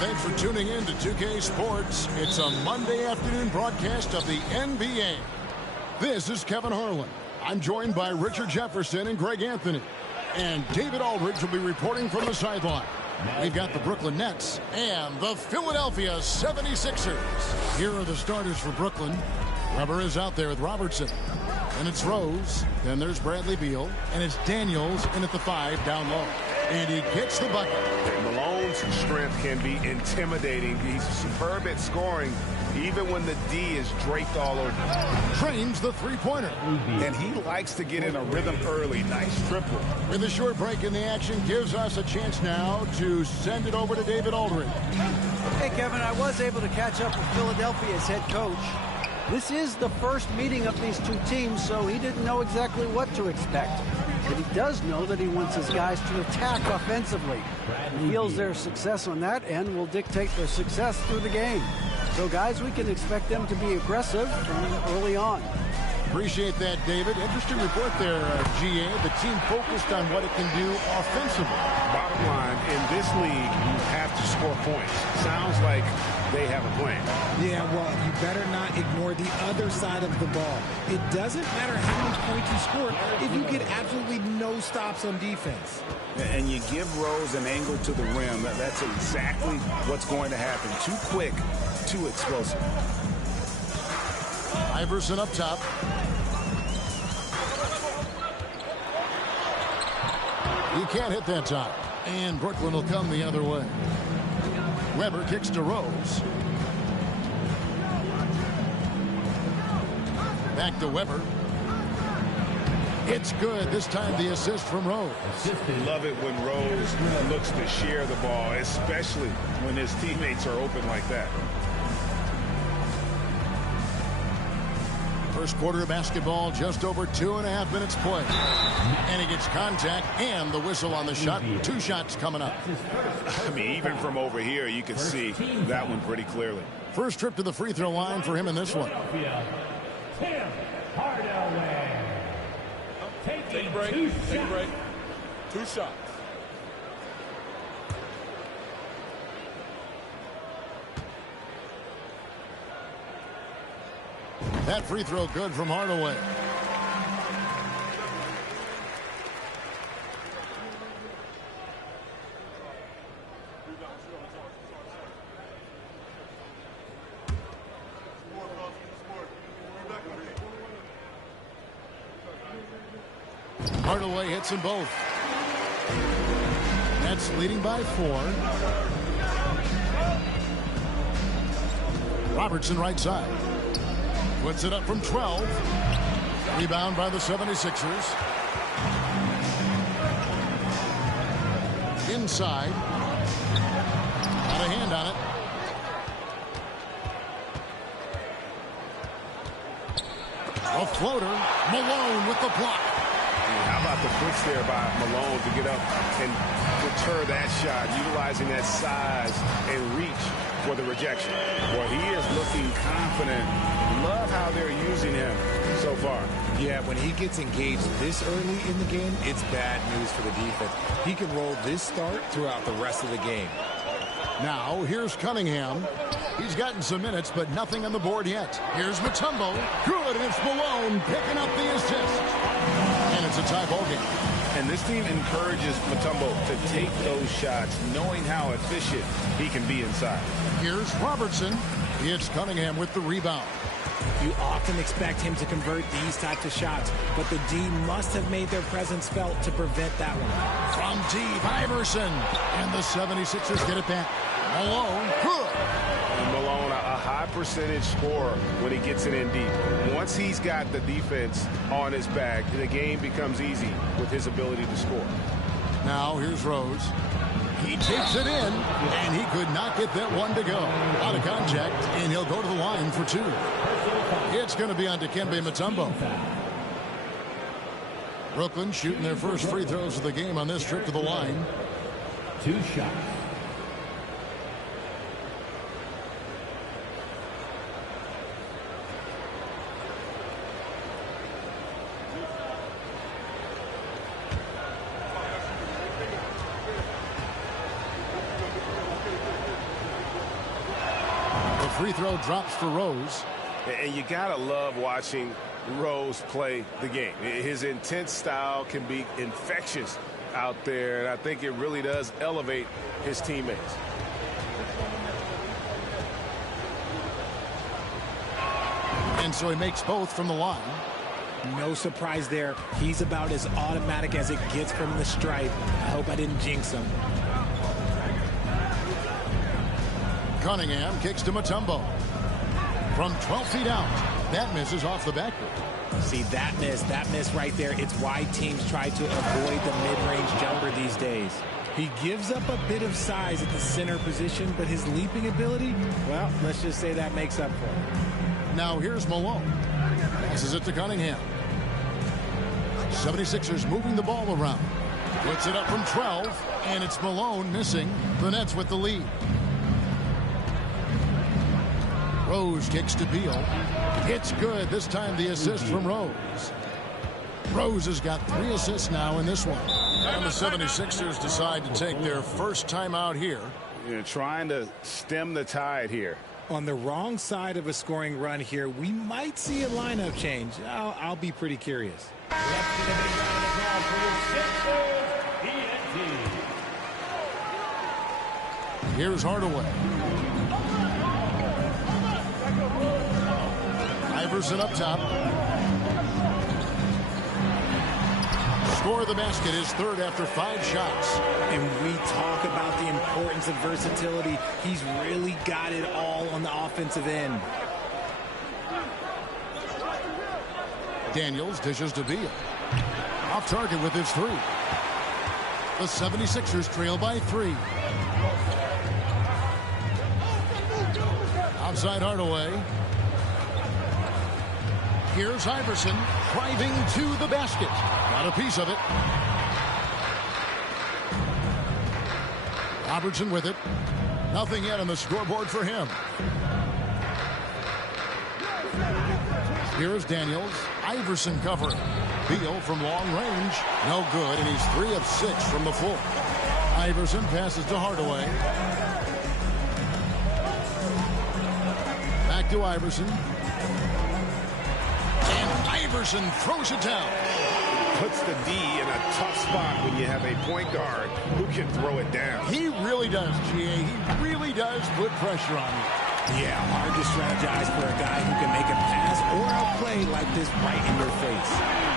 Thanks for tuning in to 2K Sports. It's a Monday afternoon broadcast of the NBA. This is Kevin Harlan. I'm joined by Richard Jefferson and Greg Anthony. And David Aldridge will be reporting from the sideline. We've got the Brooklyn Nets and the Philadelphia 76ers. Here are the starters for Brooklyn. Weber is out there with Robertson. And it's Rose. Then there's Bradley Beal. And it's Daniels in at the 5 down low. And he gets the bucket. And Malone's strength can be intimidating. He's superb at scoring, even when the D is draped all over him. Trains the three-pointer. And he likes to get in a rhythm early. Nice triple. With a short break in the action, gives us a chance now to send it over to David Aldridge. Hey, Kevin, I was able to catch up with Philadelphia's head coach. This is the first meeting of these two teams, so he didn't know exactly what to expect. But he does know that he wants his guys to attack offensively. He feels their success on that end will dictate their success through the game. So, guys, we can expect them to be aggressive from early on. Appreciate that, David. Interesting report there, GA. The team focused on what it can do offensively. Bottom line, in this league, you have to score points. Sounds like they have a plan. Yeah, well, you better not ignore the other side of the ball. It doesn't matter how many points you score if you get absolutely no stops on defense. And you give Rose an angle to the rim. That's exactly what's going to happen. Too quick, too explosive. Iverson up top. He can't hit that time. And Brooklyn will come the other way. Weber kicks to Rose. Back to Weber. It's good. This time the assist from Rose. Love it when Rose looks to share the ball, especially when his teammates are open like that. First quarter of basketball, just over 2.5 minutes played. And he gets contact and the whistle on the shot. 2 shots coming up. I mean, even from over here, you can see that one pretty clearly. First trip to the free throw line for him in this one. Tim Hardaway. Take a break. Take a break. 2 shots. That free throw good from Hardaway. Hardaway hits them both. Nets leading by 4. Robertson right side. Puts it up from 12. Rebound by the 76ers. Inside. Got a hand on it. A floater. Malone with the block. How about the push there by Malone to get up and deter that shot, utilizing that size and reach for the rejection. Boy, he is looking confident. Love how they're using him so far. Yeah, when he gets engaged this early in the game, it's bad news for the defense. He can roll this start throughout the rest of the game. Now, here's Cunningham. He's gotten some minutes, but nothing on the board yet. Here's Mutombo. Good, and it's Malone picking up the assist. And it's a tie ball game. And this team encourages Mutombo to take those shots, knowing how efficient he can be inside. Here's Robertson. It's Cunningham with the rebound. You often expect him to convert these types of shots, but the D must have made their presence felt to prevent that one. From deep, Iverson. And the 76ers get it back. Malone, good. And Malone, a high percentage scorer when he gets it in deep. Once he's got the defense on his back, the game becomes easy with his ability to score. Now here's Rose. He takes it in, and he could not get that one to go. Out of contact, and he'll go to the line for 2. It's going to be on Dikembe Mutombo. Brooklyn shooting their first free throws of the game on this trip to the line. 2 shots. free throw drops for Rose. And you got to love watching Rose play the game. His intense style can be infectious out there, and I think it really does elevate his teammates. And so he makes both from the line. No surprise there. He's about as automatic as it gets from the stripe. I hope I didn't jinx him. Cunningham kicks to Mutombo. From 12 feet out, that misses off the backboard. See, that miss right there. It's why teams try to avoid the mid-range jumper these days. He gives up a bit of size at the center position, but his leaping ability, well, let's just say that makes up for it. Now here's Malone. Passes it to Cunningham. 76ers moving the ball around. Puts it up from 12, and it's Malone missing. The Nets with the lead. Rose kicks to Beal. It's good. This time the assist from Rose. Rose has got 3 assists now in this one. And the 76ers decide to take their first time out here. You're trying to stem the tide here. On the wrong side of a scoring run here, we might see a lineup change. I'll be pretty curious. Here's Hardaway. Iverson up top. Score the basket, his third after 5 shots. And we talk about the importance of versatility. He's really got it all on the offensive end. Daniels dishes to Beal. Off target with his 3. The 76ers trail by 3. Outside Hardaway. Here's Iverson driving to the basket. Got a piece of it. Robertson with it. Nothing yet on the scoreboard for him. Here's Daniels. Iverson covering. Beal from long range. No good, and he's 3 of 6 from the floor. Iverson passes to Hardaway. Back to Iverson. And Iverson throws it down. Puts the D in a tough spot when you have a point guard who can throw it down. He really does, G.A. He really does put pressure on you. Yeah, hard to strategize for a guy who can make a pass or outplay like this right in your face.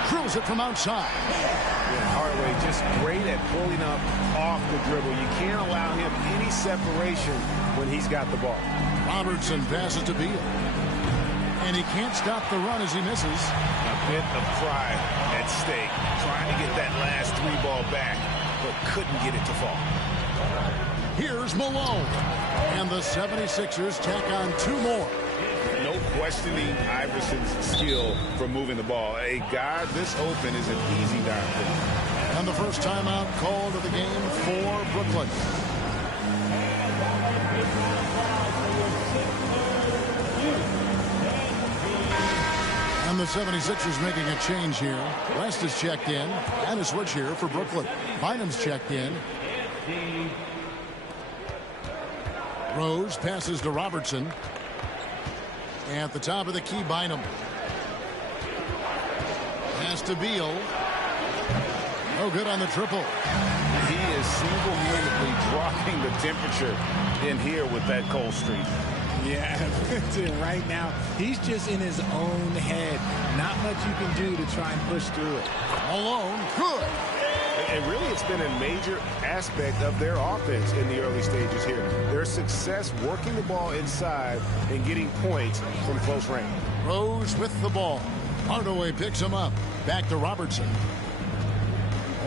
Drills it from outside. Yeah, Hardaway just great at pulling up off the dribble. You can't allow him any separation when he's got the ball. Robertson passes to Beal. And he can't stop the run as he misses. A bit of pride at stake. Trying to get that last 3 ball back, but couldn't get it to fall. Here's Malone. And the 76ers tack on 2 more. No questioning Iverson's skill for moving the ball. A guy this open is an easy down for him. And the first timeout called of the game for Brooklyn. And the 76ers making a change here. West is checked in. And a switch here for Brooklyn. Bynum's checked in. Rose passes to Robertson. At the top of the key, Bynum. Pass to Beal. No good on the triple. He is single-handedly dropping the temperature in here with that cold streak. Yeah, right now, he's just in his own head. Not much you can do to try and push through it. Malone, good. And really, it's been a major aspect of their offense in the early stages here. Their success working the ball inside and getting points from close range. Rose with the ball. Hardaway picks him up. Back to Robertson.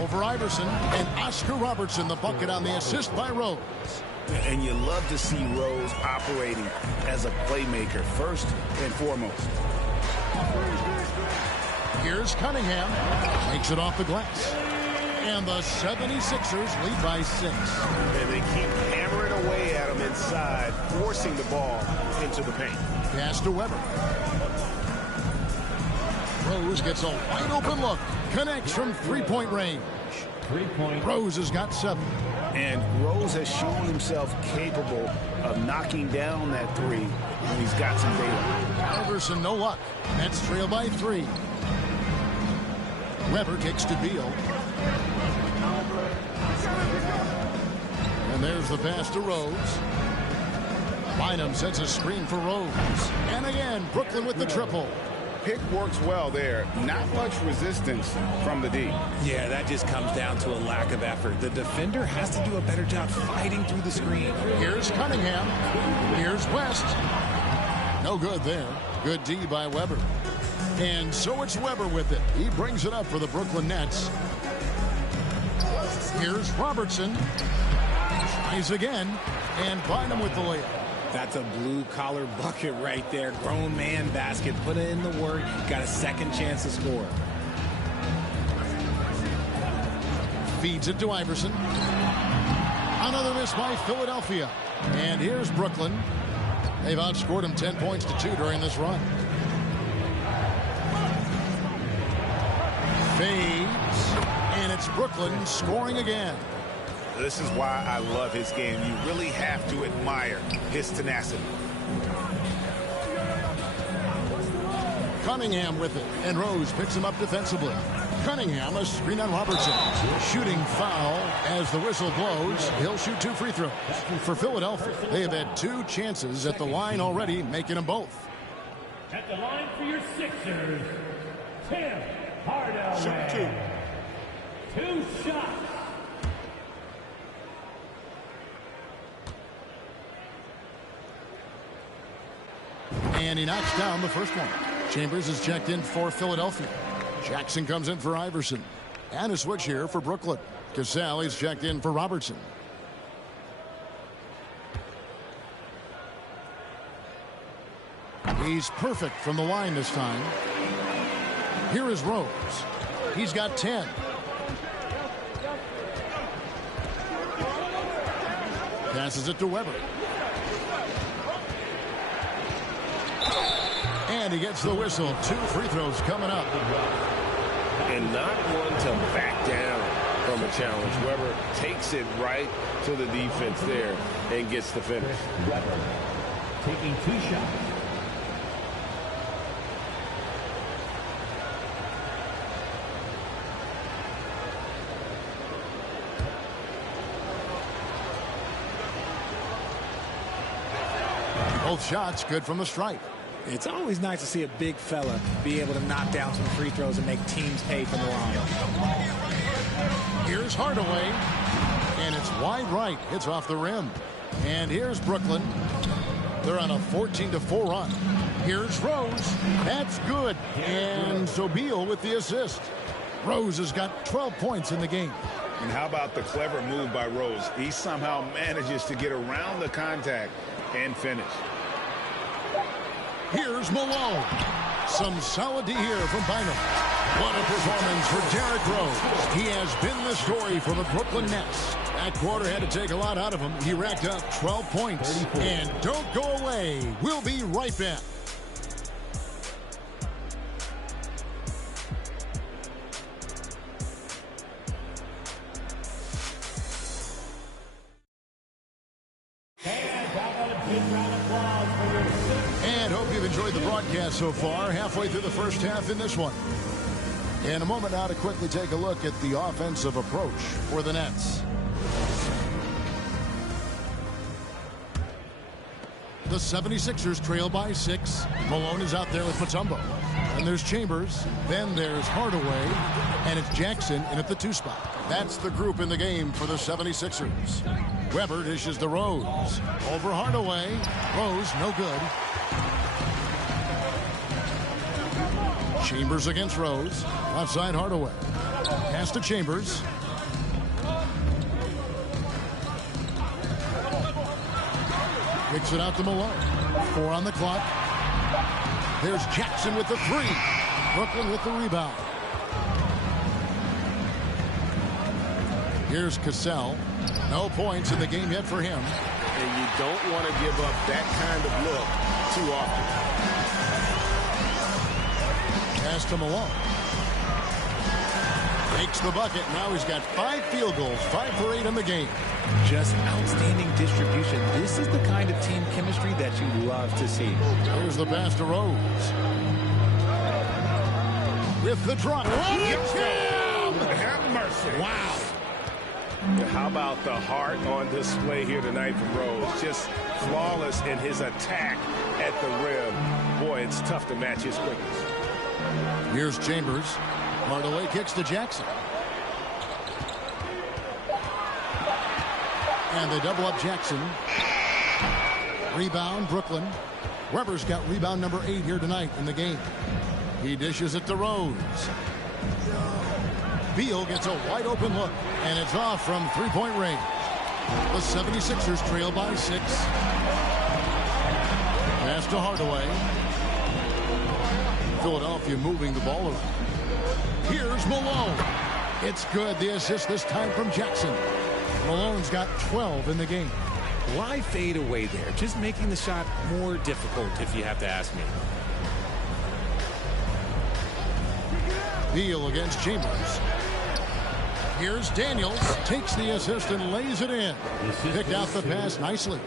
Over Iverson. And Oscar Robertson, the bucket on the assist by Rose. And you love to see Rose operating as a playmaker first and foremost. Here's Cunningham. Takes it off the glass. And the 76ers lead by 6. And they keep hammering away at him inside, forcing the ball into the paint. Pass to Weber. Rose gets a wide open look. Connects from three-point range. Rose has got 7. And Rose has shown himself capable of knocking down that three when he's got some daylight. Iverson, no luck. Nets trail by 3. Weber kicks to Beal. And there's the pass to Rose. Bynum sets a screen for Rose. And again, Brooklyn with the triple. Pick works well there. Not much resistance from the D. Yeah, that just comes down to a lack of effort. The defender has to do a better job fighting through the screen. Here's Cunningham. Here's West. No good there. Good D by Weber. And so it's Weber with it. He brings it up for the Brooklyn Nets. Here's Robertson. Tries again. And Bynum with the layup. That's a blue-collar bucket right there. Grown man basket. Put in the work. Got a second chance to score. Feeds it to Iverson. Another miss by Philadelphia. And here's Brooklyn. They've outscored him 10 points to 2 during this run. Fades. And it's Brooklyn scoring again. This is why I love his game. You really have to admire his tenacity. Cunningham with it, and Rose picks him up defensively. Cunningham, a screen on Robertson. Shooting foul as the whistle blows. He'll shoot 2 free throws. For Philadelphia, they have had 2 chances at the line already, making them both. At the line for your Sixers, Tim Hardaway. 2 shots. And he knocks down the first one. Chambers is checked in for Philadelphia. Jackson comes in for Iverson. And a switch here for Brooklyn. Cassell is checked in for Robertson. He's perfect from the line this time. Here is Rose. He's got 10. Passes it to Weber. And he gets the whistle. 2 free throws coming up. And not one to back down from a challenge. Weber takes it right to the defense there and gets the finish. Weber taking 2 shots. Both shots good from the stripe. It's always nice to see a big fella be able to knock down some free throws and make teams pay from the line. Here's Hardaway. And it's wide right. Hits off the rim. And here's Brooklyn. They're on a 14-4 run. Here's Rose. That's good. And so Beal with the assist. Rose has got 12 points in the game. And how about the clever move by Rose? He somehow manages to get around the contact and finish. Here's Malone. Some solid D here from Bynum. What a performance for Derrick Rose. He has been the story for the Brooklyn Nets. That quarter had to take a lot out of him. He racked up 12 points. 34. And don't go away. We'll be right back. Enjoyed the broadcast so far, halfway through the first half in this one. In a moment now to quickly take a look at the offensive approach for the Nets. The 76ers trail by 6. Malone is out there with Mutombo. And there's Chambers. Then there's Hardaway. And it's Jackson in at the 2 spot. That's the group in the game for the 76ers. Weber dishes to Rose. Over Hardaway. Rose, no good. Chambers against Rose. Outside Hardaway. Pass to Chambers. Kicks it out to Malone. 4 on the clock. There's Jackson with the 3. Brooklyn with the rebound. Here's Cassell. No points in the game yet for him. And you don't want to give up that kind of look too often. Pass to Malone. Makes the bucket. Now he's got 5 field goals, 5 for 8 in the game. Just outstanding distribution. This is the kind of team chemistry that you love to see. Here's the pass to Rose. With the drop. Have mercy. Wow. How about the heart on display here tonight from Rose? Just flawless in his attack at the rim. Boy, it's tough to match his quickness. Here's Chambers. Hardaway kicks to Jackson. And they double up Jackson. Rebound, Brooklyn. Weber's got rebound number 8 here tonight in the game. He dishes it to Rose. Beal gets a wide open look, and it's off from three-point range. The 76ers trail by 6. Pass to Hardaway. Philadelphia moving the ball around. Here's Malone. It's good. The assist this time from Jackson. Malone's got 12 in the game. Why fade away there? Just making the shot more difficult, if you have to ask me. Beal against Chambers. Here's Daniels. Takes the assist and lays it in. Picked out the pass nicely.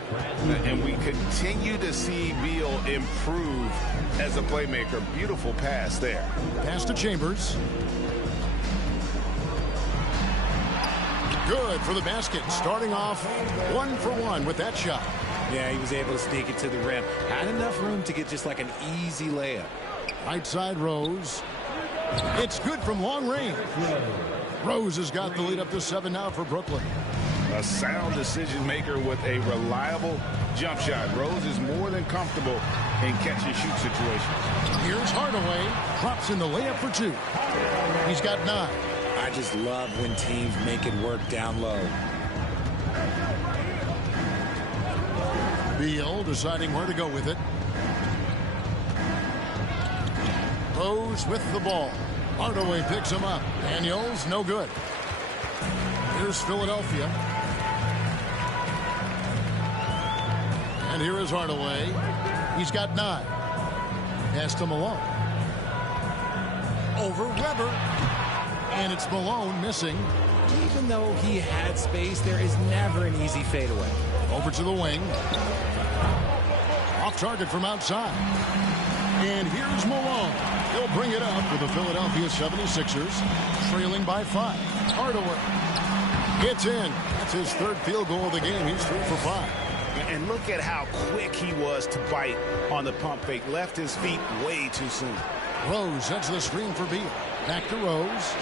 And we continue to see Beal improve as a playmaker. Beautiful pass there. Pass to Chambers. Good for the basket. Starting off 1 for 1 with that shot. Yeah, he was able to sneak it to the rim. Had enough room to get just like an easy layup. Right side Rose. It's good from long range. Rose has got the lead up to 7 now for Brooklyn. A sound decision maker with a reliable jump shot. Rose is more than comfortable in catch and shoot situations. Here's Hardaway. Drops in the layup for 2. He's got 9. I just love when teams make it work down low. Beal deciding where to go with it. Rose with the ball. Hardaway picks him up. Daniels, no good. Here's Philadelphia. And here is Hardaway. He's got 9. Pass to Malone. Over Weber. And it's Malone missing. Even though he had space, there is never an easy fadeaway. Over to the wing. Off target from outside. And here's Malone. He'll bring it up for the Philadelphia 76ers, trailing by 5. Hardaway. It's in. That's his 3rd field goal of the game. He's 3 for 5. And look at how quick he was to bite on the pump fake. Left his feet way too soon. Rose sets the screen for Beal. Back to Rose.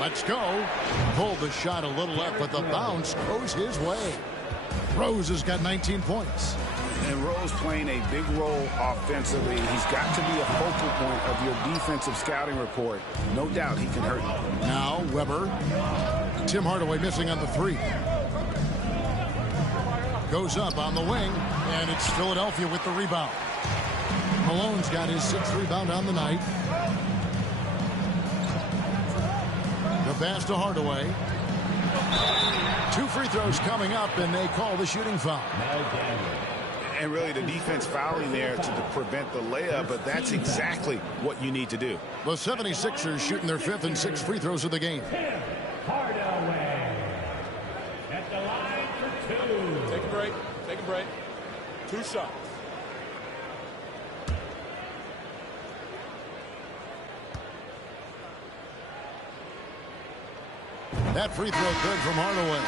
Let's go. Pulled the shot a little left, but the bounce goes his way. Rose has got 19 points. And Rose playing a big role offensively. He's got to be a focal point of your defensive scouting report. No doubt he can hurt you. Now Weber. Tim Hardaway missing on the 3. Goes up on the wing, and it's Philadelphia with the rebound. Malone's got his 6th rebound on the night. The pass to Hardaway. 2 free throws coming up, and they call the shooting foul. And really the defense fouling there to prevent the layup, but that's exactly what you need to do. The 76ers shooting their 5th and 6th free throws of the game. Hardaway at the line for 2. Take a break. Take a break. 2 shots. That free throw good from Hardaway.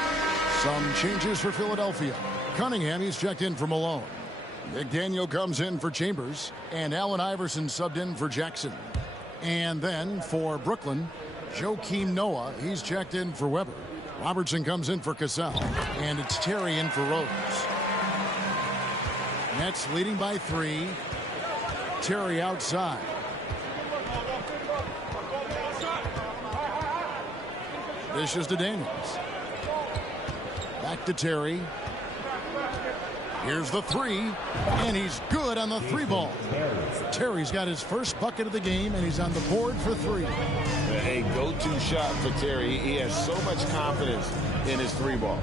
Some changes for Philadelphia. Cunningham, he's checked in for Malone. McDaniel comes in for Chambers. And Allen Iverson subbed in for Jackson. And then for Brooklyn, Joakim Noah, he's checked in for Weber. Robertson comes in for Cassell. And it's Terry in for Rose. Nets leading by 3. Terry outside. Dishes to Daniels. Back to Terry. Here's the 3. And he's good on the 3-ball. Terry's got his first bucket of the game, and he's on the board for 3. A go-to shot for Terry. He has so much confidence in his 3-ball.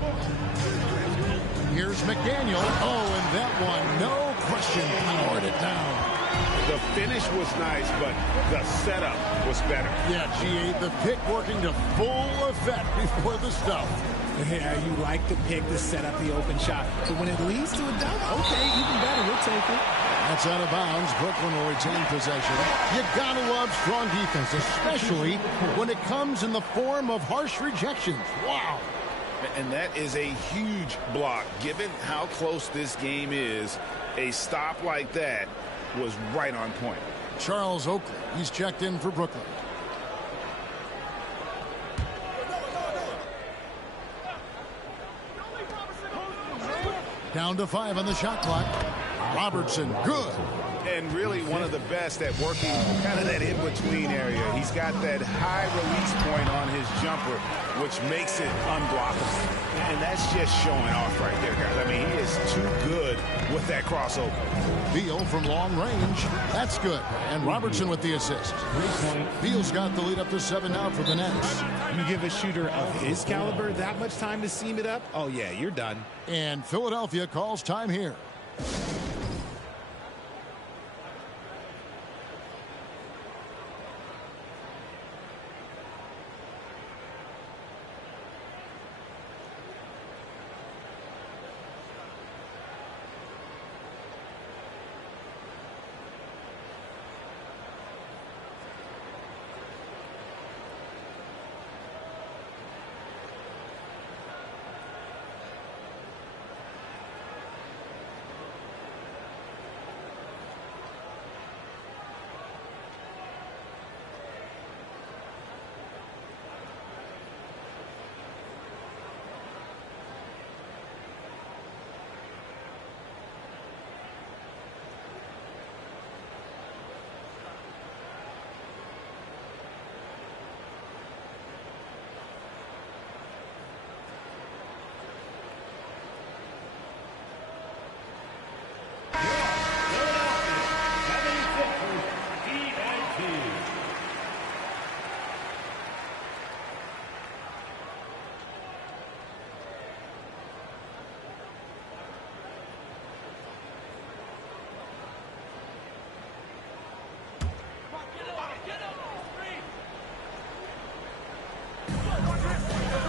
Here's McDaniel. Oh, and that one, no question, powered it down. The finish was nice, but the setup was better. Yeah, G.A., the pick working to full effect before the stuff. Yeah, you like the pick to set up the open shot. But when it leads to a dunk, okay, even better. We'll take it. That's out of bounds. Brooklyn will retain possession. You gotta love strong defense, especially when it comes in the form of harsh rejections. Wow. And that is a huge block. Given how close this game is, a stop like that was right on point. Charles Oakley, he's checked in for Brooklyn. Down to 5 on the shot clock. Robertson, good. And really one of the best at working kind of that in-between area. He's got that high release point on his jumper, which makes it unblockable. And that's just showing off right there, guys. I mean, he is too good with that crossover. Beal from long range. That's good. And Robertson with the assist. Beal's got the lead up to 7 now for the Nets. You give a shooter of his caliber that much time to seam it up? Oh, yeah, you're done. And Philadelphia calls time here.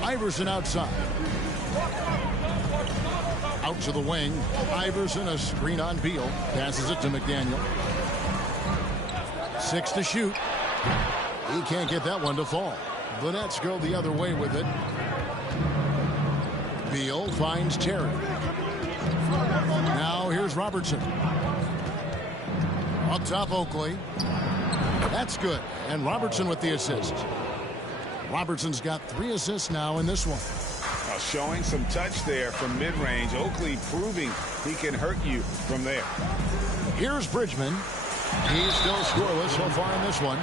Iverson outside. Out to the wing. Iverson, a screen on Beal. Passes it to McDaniel. 6 to shoot. He can't get that one to fall. The Nets go the other way with it. Beal finds Terry. Now here's Robertson. Up top Oakley. That's good. And Robertson with the assist. Robertson's got 3 assists now in this one. Showing some touch there from mid-range. Oakley proving he can hurt you from there. Here's Bridgman. He's still scoreless so far in this one.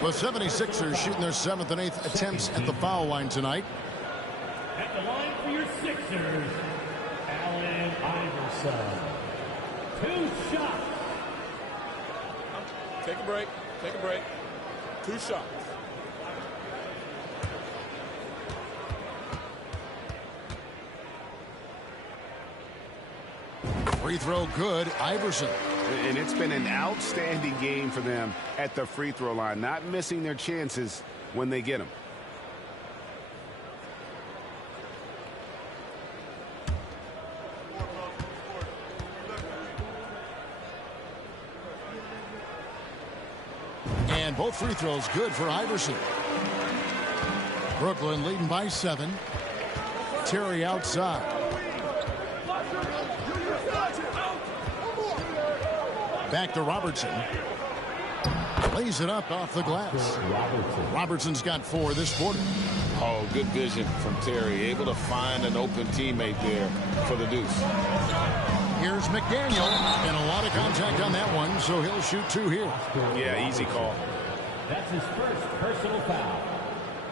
The 76ers shooting their 7th and 8th attempts at the foul line tonight. At the line for your Sixers, Allen Iverson. 2 shots. Take a break. Take a break. 2 shots. Free throw good. Iverson. And it's been an outstanding game for them at the free throw line, not missing their chances when they get them. And both free throws good for Iverson. Brooklyn leading by 7. Terry outside. Back to Robertson. Lays it up off the glass. Robertson's got 4 this quarter. Oh, good vision from Terry. Able to find an open teammate there for the deuce. Here's McDaniel. And a lot of contact on that one, so he'll shoot 2 here. Yeah, easy call. That's his first personal foul.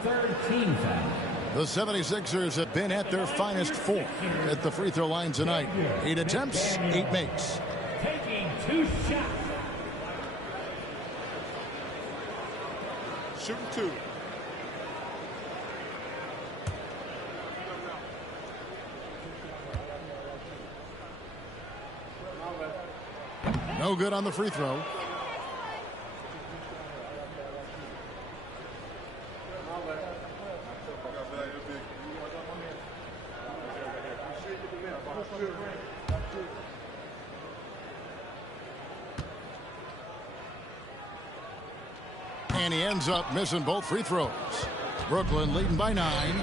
3rd team foul. The 76ers have been at their finest 4 at the free throw line tonight. 8 attempts, 8 makes. Taking 2 shots. Shooting 2. No good on the free throw. And he ends up missing both free throws. Brooklyn leading by 9.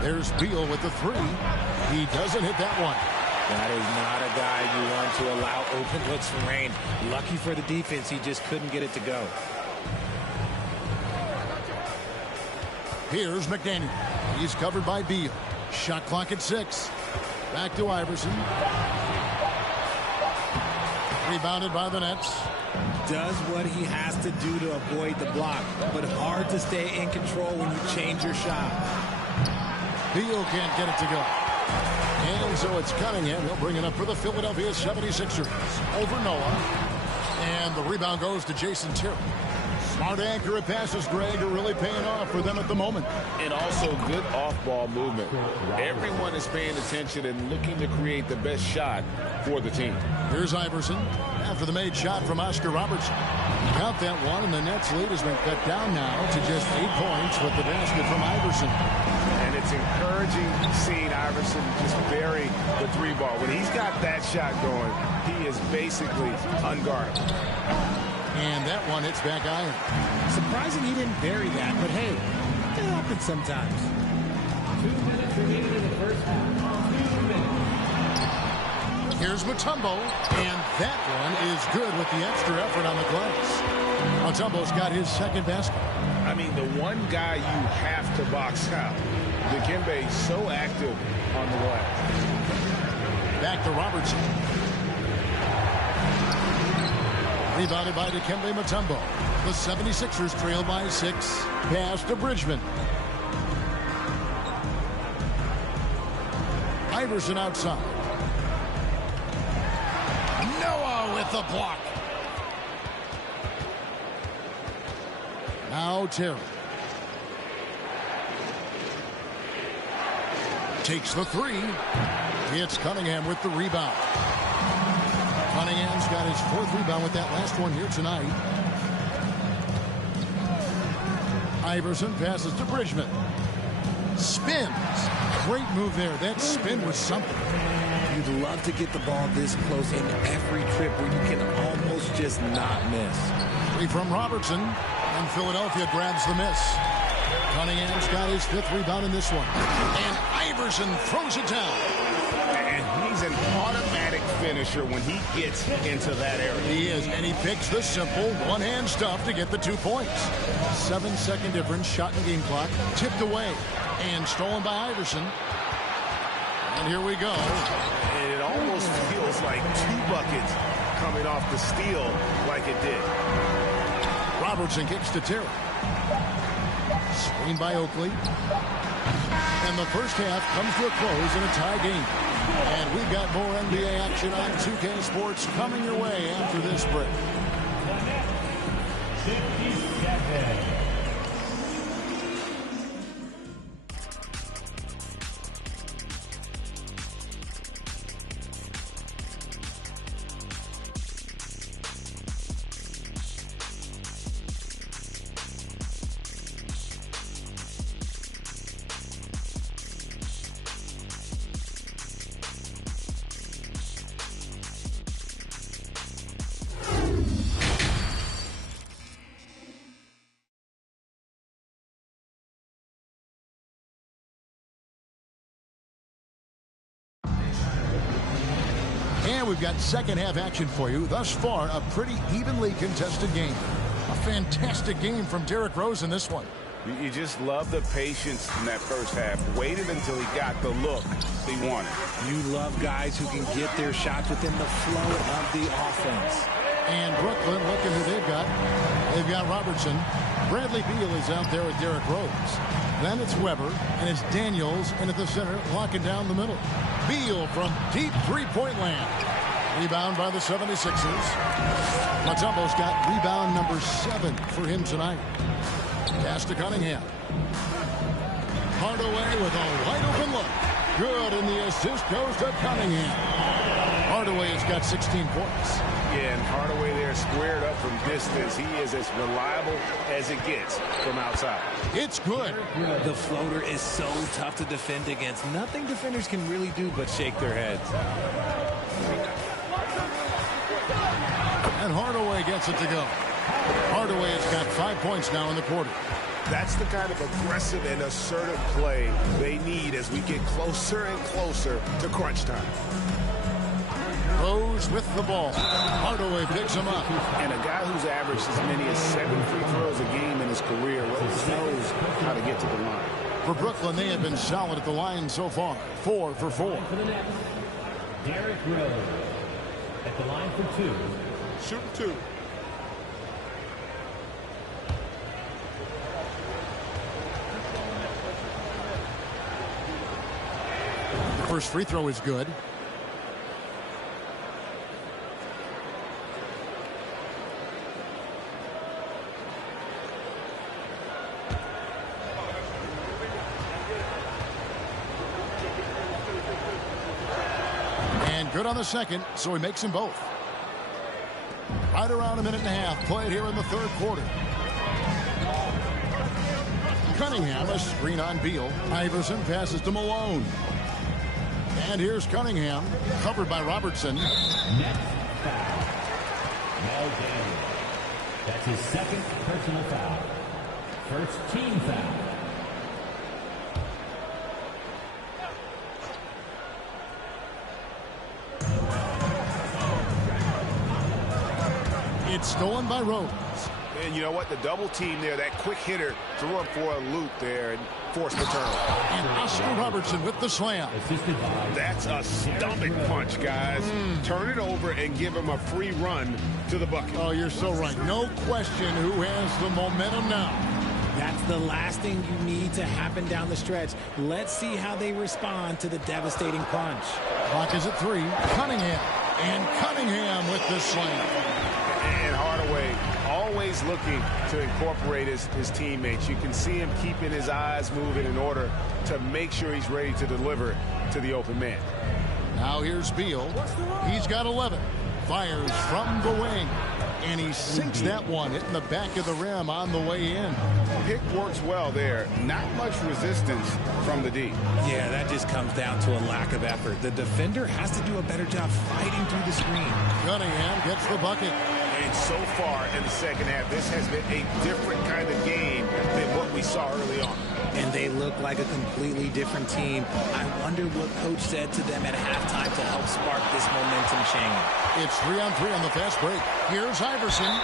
There's Beal with the 3. He doesn't hit that one. That is not a guy you want to allow open looks from Rain. Lucky for the defense, he just couldn't get it to go. Here's McDaniel. He's covered by Beal. Shot clock at 6. Back to Iverson. Rebounded by the Nets. Does what he has to do to avoid the block, but hard to stay in control when you change your shot. Beal can't get it to go. And so it's Cunningham. He'll bring it up for the Philadelphia 76ers over Noah. And the rebound goes to Jason Terry. Smart accurate passes, Greg, are really paying off for them at the moment. And also good off-ball movement. Everyone is paying attention and looking to create the best shot for the team. Here's Iverson after the made shot from Oscar Robertson. Count that one, and the Nets lead has been cut down now to just 8 points with the basket from Iverson. And it's encouraging seeing Iverson just bury the 3 ball. When he's got that shot going, he is basically unguarded. And that one hits back iron. Surprising he didn't bury that, but hey, it happens sometimes. 2 minutes remaining in the first half. 2 minutes. Here's Mutombo, and that one is good with the extra effort on the glass. Mutombo's got his second basket. I mean, the one guy you have to box out. Dikembe so active on the glass. Back to Robertson. Rebounded by Dikembe Mutombo. The 76ers trail by 6. Pass to Bridgman. Iverson outside. Noah with the block. Now Terry. Takes the 3. It's Cunningham with the rebound. Cunningham's got his 4th rebound with that last one here tonight. Iverson passes to Bridgman. Spins. Great move there. That spin was something. You'd love to get the ball this close in every trip where you can almost just not miss. 3 from Robertson, and Philadelphia grabs the miss. Cunningham's got his 5th rebound in this one. And Iverson throws it down. And he's an automatic finisher when he gets into that area. He is, and he picks the simple one-hand stuff to get the 2 points. 7-second difference, shot and game clock, tipped away, and stolen by Iverson. And here we go. And it almost feels like 2 buckets coming off the steal like it did. Robertson kicks to Terry. Screened by Oakley. And the first half comes to a close in a tie game. And we've got more NBA action on 2K Sports coming your way after this break. And we've got second half action for you. Thus far, a pretty evenly contested game. A fantastic game from Derrick Rose in this one. You just love the patience in that first half. Waited until he got the look he wanted. You love guys who can get their shots within the flow of the offense. And Brooklyn, looking who they've got. They've got Robertson. Bradley Beal is out there with Derrick Rose. Then it's Weber, and it's Daniels in at the center, locking down the middle. Beal from deep three-point land. Rebound by the 76ers. Mutombo's got rebound number 7 for him tonight. Pass to Cunningham. Hardaway with a wide-open look. Good, and the assist goes to Cunningham. Hardaway has got 16 points. Again, Hardaway there squared up from distance. He is as reliable as it gets from outside. It's good. The floater is so tough to defend against. Nothing defenders can really do but shake their heads. And Hardaway gets it to go. Hardaway has got 5 points now in the quarter. That's the kind of aggressive and assertive play they need as we get closer and closer to crunch time. Rose with the ball. Hardaway picks him up. And a guy who's averaged as many as 7 free throws a game in his career, Rose knows how to get to the line. For Brooklyn, they have been solid at the line so far. 4 for 4. For the Nets, Derrick Rose at the line for 2. Shooting 2. First free throw is good. And good on the second, so he makes them both. Right around a minute and a half played here in the third quarter. Cunningham, a screen on Beal. Iverson passes to Malone. And here's Cunningham, covered by Robertson. Next foul. Mel Daniels. That's his second personal foul. First team foul. It's stolen by Rose. And you know what? The double team there, that quick hitter threw him for a loop there and forced the turnover. And Oscar Robertson with the slam. That's a stomach punch, guys. Turn it over and give him a free run to the bucket. Oh, you're so right. No question who has the momentum now. That's the last thing you need to happen down the stretch. Let's see how they respond to the devastating punch. Clock is at 3. Cunningham. And Cunningham with the slam. And Hardaway always looking to incorporate his teammates. You can see him keeping his eyes moving in order to make sure he's ready to deliver to the open man. Now here's Beal. He's got 11. Fires from the wing. And he sinks that one, hitting the back of the rim on the way in. Pick works well there. Not much resistance from the D. Yeah, that just comes down to a lack of effort. The defender has to do a better job fighting through the screen. Cunningham gets the bucket. And so far in the second half, this has been a different kind of game than what we saw early on. And they look like a completely different team. I wonder what coach said to them at halftime to help spark this momentum change. It's 3-on-3 on the fast break. Here's Iverson.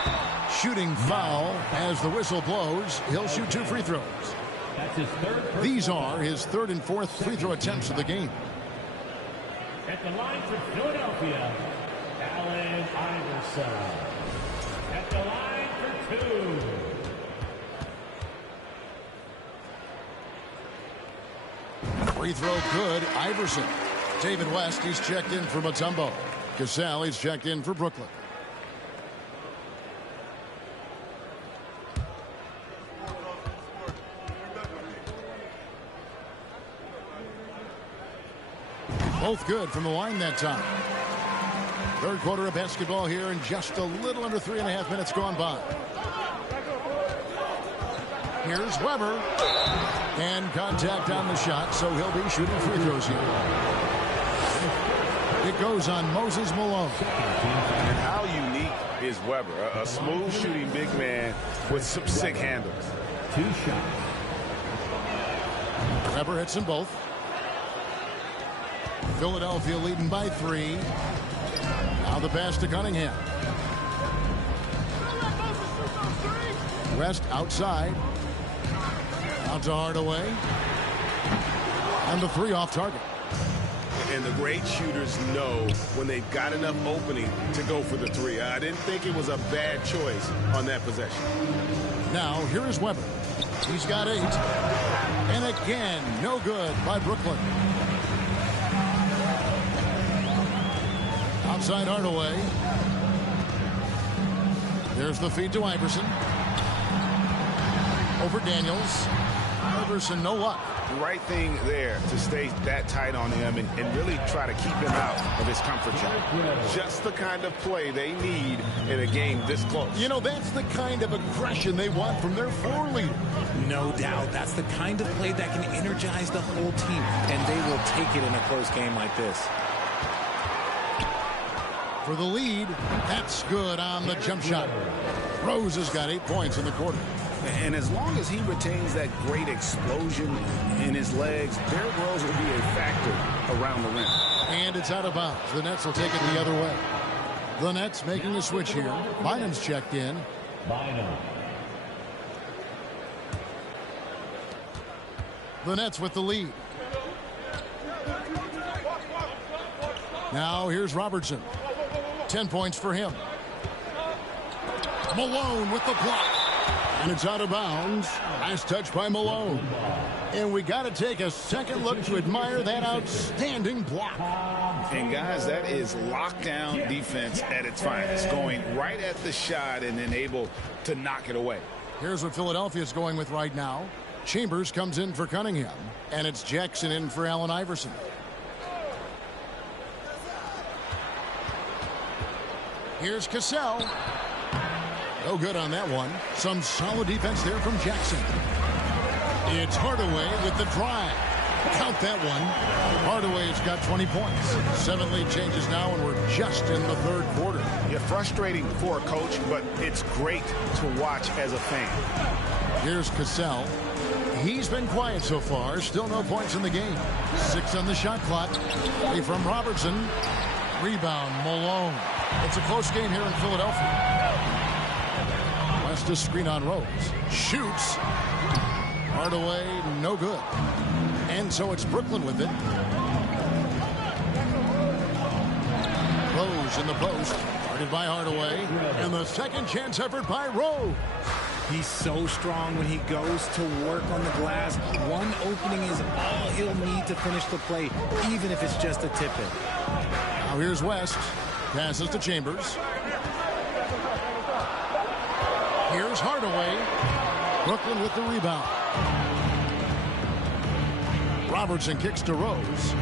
Shooting foul as the whistle blows. He'll shoot 2 free throws. That's his third. These are his third and fourth free throw attempts of the game. At the line for Philadelphia, Allen Iverson. At the line for 2. Free throw good. Iverson. David West, he's checked in for Mutombo. Cassell, he's checked in for Brooklyn. Both good from the line that time. Third quarter of basketball here and just a little under 3.5 minutes gone by. Here's Weber. And contact on the shot, so he'll be shooting free throws here. It goes on Moses Malone. And how unique is Weber? A smooth shooting big man with some sick handles. 2 shots. Weber hits them both. Philadelphia leading by 3. Now the pass to Cunningham. West outside. Out to Hardaway. And the 3 off target. And the great shooters know when they've got enough opening to go for the 3. I didn't think it was a bad choice on that possession. Now here is Weber. He's got 8. And again, no good by Brooklyn. Outside Hardaway. There's the feed to Iverson. Over Daniels. Iverson, no luck. right thing there to stay that tight on him and really try to keep him out of his comfort zone. Just the kind of play they need in a game this close. You know, that's the kind of aggression they want from their floor leader. No doubt. That's the kind of play that can energize the whole team, and they will take it in a close game like this. For the lead, that's good on the jump shot. Rose has got 8 points in the quarter. And as long as he retains that great explosion in his legs, Derrick Rose will be a factor around the rim. And it's out of bounds. The Nets will take it the other way. The Nets making a switch here. Bynum's checked in. Bynum. The Nets with the lead. Now here's Robertson. 10 points for him. Malone with the block. And it's out of bounds. Nice touch by Malone. And we got to take a second look to admire that outstanding block. And guys, that is lockdown defense at its finest. Going right at the shot and then able to knock it away. Here's what Philadelphia is going with right now. Chambers comes in for Cunningham. And it's Jackson in for Allen Iverson. Here's Cassell. No good on that one. Some solid defense there from Jackson. It's Hardaway with the drive. Count that one. Hardaway's got 20 points. 7 lead changes now, and we're just in the third quarter. Yeah, frustrating for a coach, but it's great to watch as a fan. Here's Cassell. He's been quiet so far. Still no points in the game. 6 on the shot clock. Play from Robertson. Rebound, Malone. It's a close game here in Philadelphia. West a screen on Rose. Shoots. Hardaway, no good. And so it's Brooklyn with it. Rose in the post. Guarded by Hardaway. And the second chance effort by Rose. He's so strong when he goes to work on the glass. One opening is all he'll need to finish the play, even if it's just a tip-in. Now here's West. Passes to Chambers. Here's Hardaway. Brooklyn with the rebound. Robertson kicks to Rose.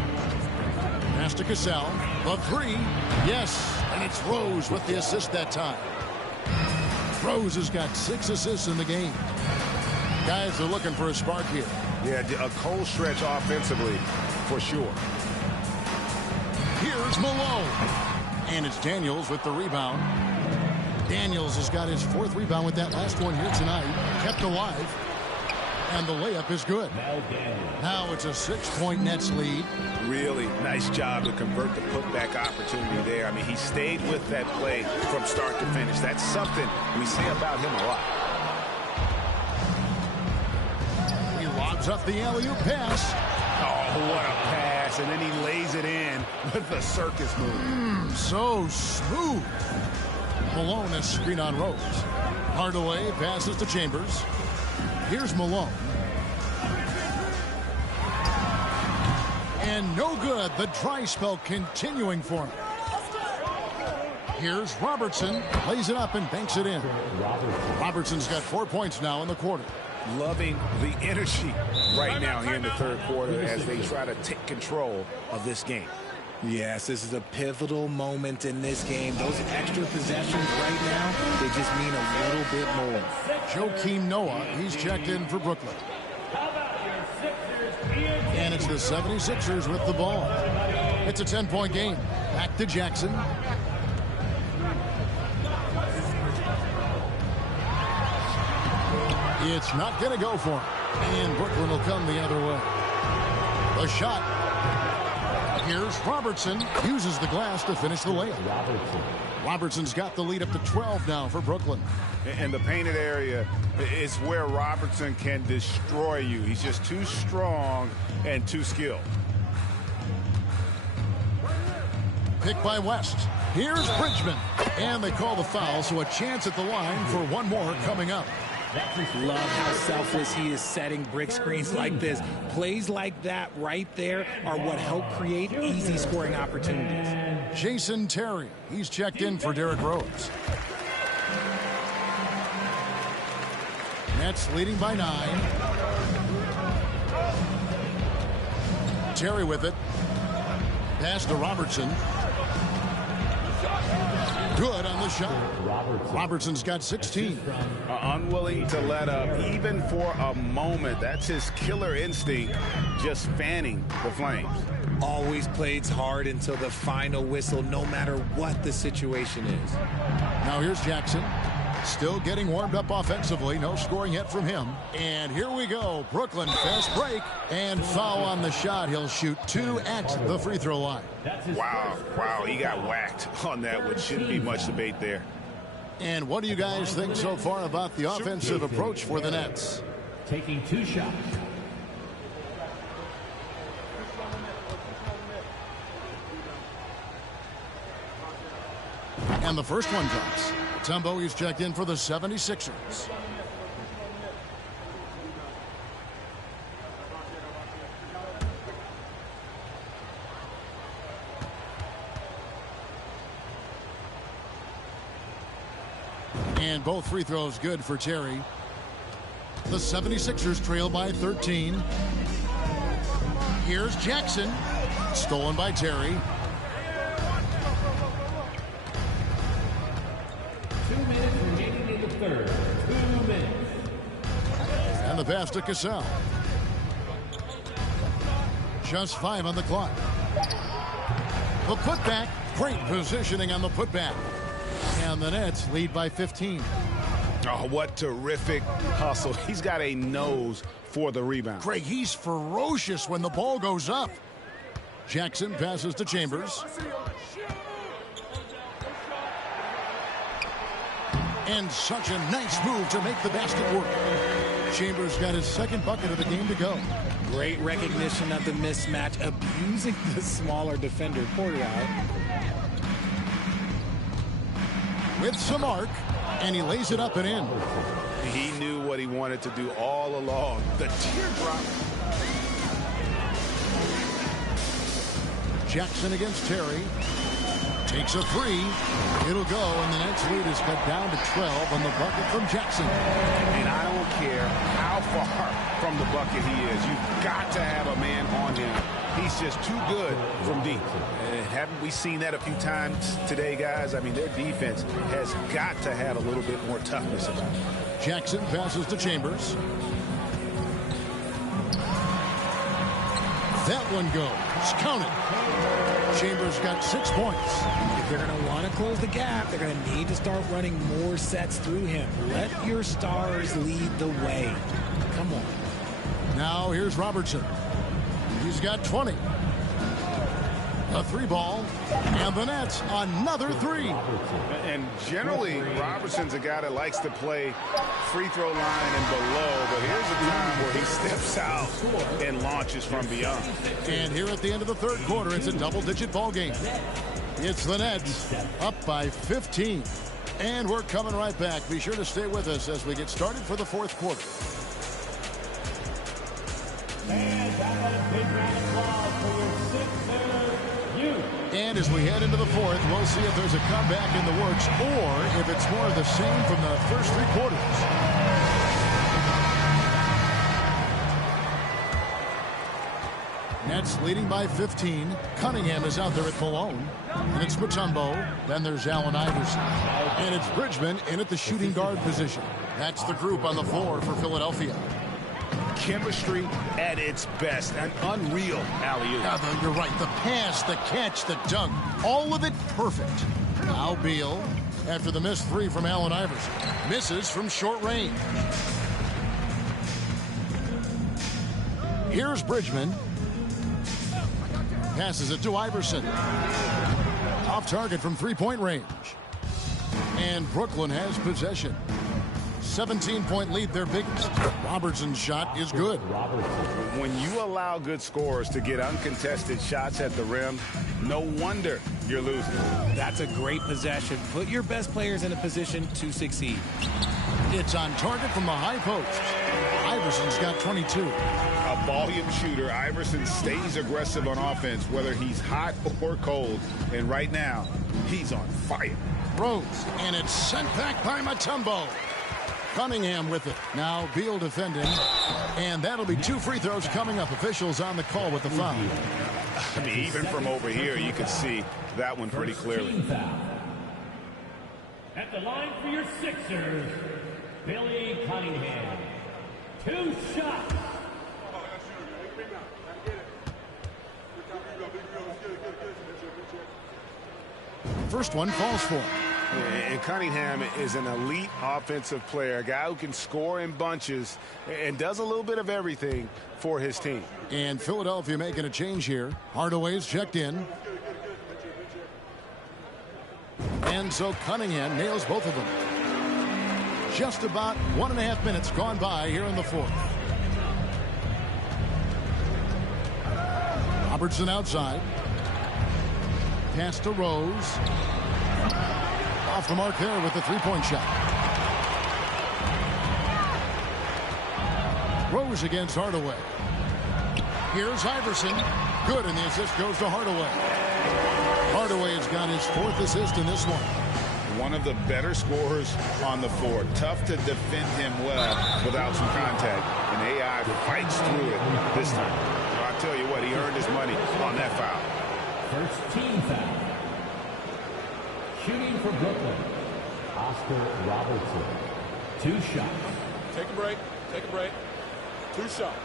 Pass to Cassell. The three. Yes. And it's Rose with the assist that time. Rose has got 6 assists in the game. Guys are looking for a spark here. Yeah, a cold stretch offensively for sure. Here's Malone. And it's Daniels with the rebound. Daniels has got his 4th rebound with that last one here tonight. Kept alive. And the layup is good. Now it's a 6-point Nets lead. Really nice job to convert the putback opportunity there. I mean, he stayed with that play from start to finish. That's something we say about him a lot. He lobs up the alley-oop pass. Oh, what a pass. And then he lays it in with the circus move. So smooth. Malone has screen on Rose. Hardaway passes to Chambers. Here's Malone. And no good. The dry spell continuing for him. Here's Robertson. Lays it up and banks it in. Robertson's got 4 points now in the quarter. Loving the energy right now here in the third quarter as they try to take control of this game. Yes, this is a pivotal moment in this game. Those extra possessions right now, they just mean a little bit more. Joakim Noah, he's checked in for Brooklyn. And it's the 76ers with the ball. It's a 10-point game. Back to Jackson. It's not going to go for him. And Brooklyn will come the other way. The shot. Here's Robertson. Uses the glass to finish the layup. Robertson's got the lead up to 12 now for Brooklyn. And the painted area is where Robertson can destroy you. He's just too strong and too skilled. Pick by West. Here's Bridgman. And they call the foul, so a chance at the line for one more coming up. Love how selfless he is setting brick screens like this. Plays like that right there are what help create easy scoring opportunities. Jason Terry, he's checked in for Derrick Rose. Nets leading by 9. Terry with it. Pass to Robertson. Good on the shot. Robertson's got 16. Unwilling to let up even for a moment. That's his killer instinct, just fanning the flames. Always plays hard until the final whistle, no matter what the situation is. Now here's Jackson. Still getting warmed up offensively. No scoring yet from him. And here we go. Brooklyn fast break. And foul on the shot. He'll shoot 2 at the free throw line. Wow. He got whacked on that one. Shouldn't be much debate there. And what do you guys think so far about the offensive approach for the Nets? Taking 2 shots. And the first one drops. Mutombo is checked in for the 76ers. And both free throws good for Terry. The 76ers trail by 13. Here's Jackson. Stolen by Terry. 2 minutes remaining in the third. 2 minutes. And the pass to Cassell. Just 5 on the clock. The putback. Great positioning on the putback. And the Nets lead by 15. Oh, what terrific hustle. He's got a nose for the rebound. Craig, he's ferocious when the ball goes up. Jackson passes to Chambers. And such a nice move to make the basket work. Chambers got his second bucket of the game to go. Great recognition of the mismatch, abusing the smaller defender. Porter out. With some arc, and he lays it up and in. He knew what he wanted to do all along. The teardrop. Jackson against Terry. Takes a three. It'll go, and the Nets lead is cut down to 12 on the bucket from Jackson. And I don't care how far from the bucket he is. You've got to have a man on him. He's just too good from deep. And haven't we seen that a few times today, guys? I mean, their defense has got to have a little bit more toughness about it. Jackson passes to Chambers. That one goes. Count it. Chambers got 6 points. If they're going to want to close the gap, they're going to need to start running more sets through him. Let your stars lead the way. Come on. Now here's Robertson. He's got 20. A 3-ball. And the Nets, another 3. And generally, Robertson's a guy that likes to play free throw line and below. But here's a time where he steps out and launches from beyond. And here at the end of the third quarter, it's a double-digit ball game. It's the Nets up by 15. And we're coming right back. Be sure to stay with us as we get started for the fourth quarter. And as we head into the fourth, we'll see if there's a comeback in the works or if it's more of the same from the first 3 quarters. Nets leading by 15. Cunningham is out there at Malone. And it's Mutombo. Then there's Allen Iverson. And it's Bridgman in at the shooting guard position. That's the group on the floor for Philadelphia. Chemistry at its best. An unreal alley-oop. Yeah, you're right. The pass, the catch, the dunk. All of it perfect. Now Beal, after the missed 3 from Allen Iverson. Misses from short range. Here's Bridgman. Passes it to Iverson. Off target from 3-point range. And Brooklyn has possession. 17-point lead, their biggest. Robertson's shot is good. When you allow good scorers to get uncontested shots at the rim, no wonder you're losing. That's a great possession. Put your best players in a position to succeed. It's on target from the high post. Iverson's got 22. A volume shooter, Iverson stays aggressive on offense, whether he's hot or cold. And right now, he's on fire. Rose, and it's sent back by Mutombo. Cunningham with it. Now Beal defending. And that'll be 2 free throws coming up. Officials on the call with the foul. I mean, even from over here, you can see that one pretty clearly. At the line for your Sixers, Billy Cunningham. 2 shots. First one falls for him. And Cunningham is an elite offensive player, a guy who can score in bunches and does a little bit of everything for his team. And Philadelphia making a change here. Hardaway's checked in. And so Cunningham nails both of them. Just about 1.5 minutes gone by here in the fourth. Robertson outside. Pass to Rose. Off the mark there with the three-point shot. Rose against Hardaway. Here's Iverson. Good, and the assist goes to Hardaway. Hardaway has got his 4th assist in this one. One of the better scorers on the floor. Tough to defend him well without some contact. And AI fights through it this time. So I tell you what, he earned his money on that foul. First team foul. Shooting for Brooklyn, Oscar Robertson. 2 shots. Take a break. Take a break. 2 shots.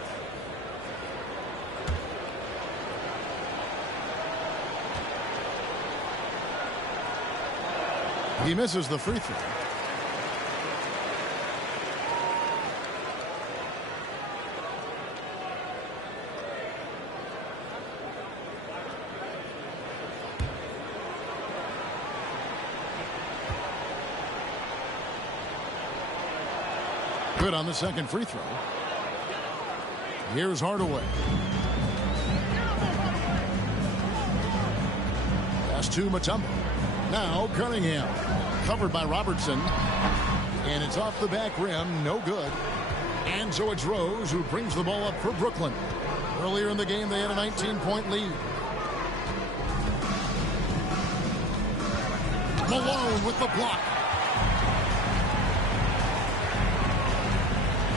He misses the free throw. Good on the second free throw. Here's Hardaway. Pass to Mutombo. Now Cunningham. Covered by Robertson. And it's off the back rim. No good. And so it's Rose who brings the ball up for Brooklyn. Earlier in the game, they had a 19-point lead. Malone with the block.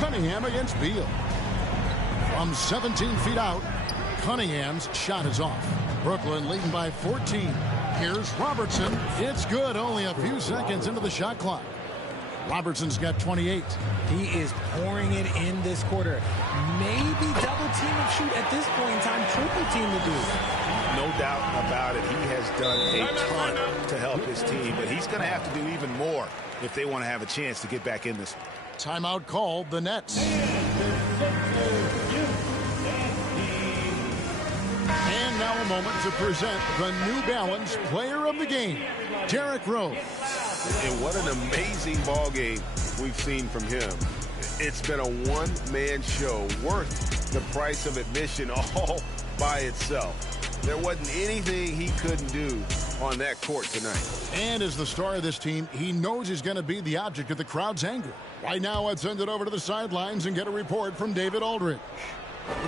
Cunningham against Beal. From 17 feet out, Cunningham's shot is off. Brooklyn leading by 14. Here's Robertson. It's good, only a few seconds into the shot clock. Robertson's got 28. He is pouring it in this quarter. Maybe double team and shoot at this point in time, triple team to do. No doubt about it. He has done a ton to help his team, but he's going to have to do even more if they want to have a chance to get back in this. Timeout called, the Nets. And now a moment to present the New Balance Player of the Game, Derrick Rose. And what an amazing ball game we've seen from him. It's been a one-man show worth the price of admission all by itself. There wasn't anything he couldn't do on that court tonight. And as the star of this team, he knows he's going to be the object of the crowd's anger. Right now, I'd send it over to the sidelines and get a report from David Aldridge.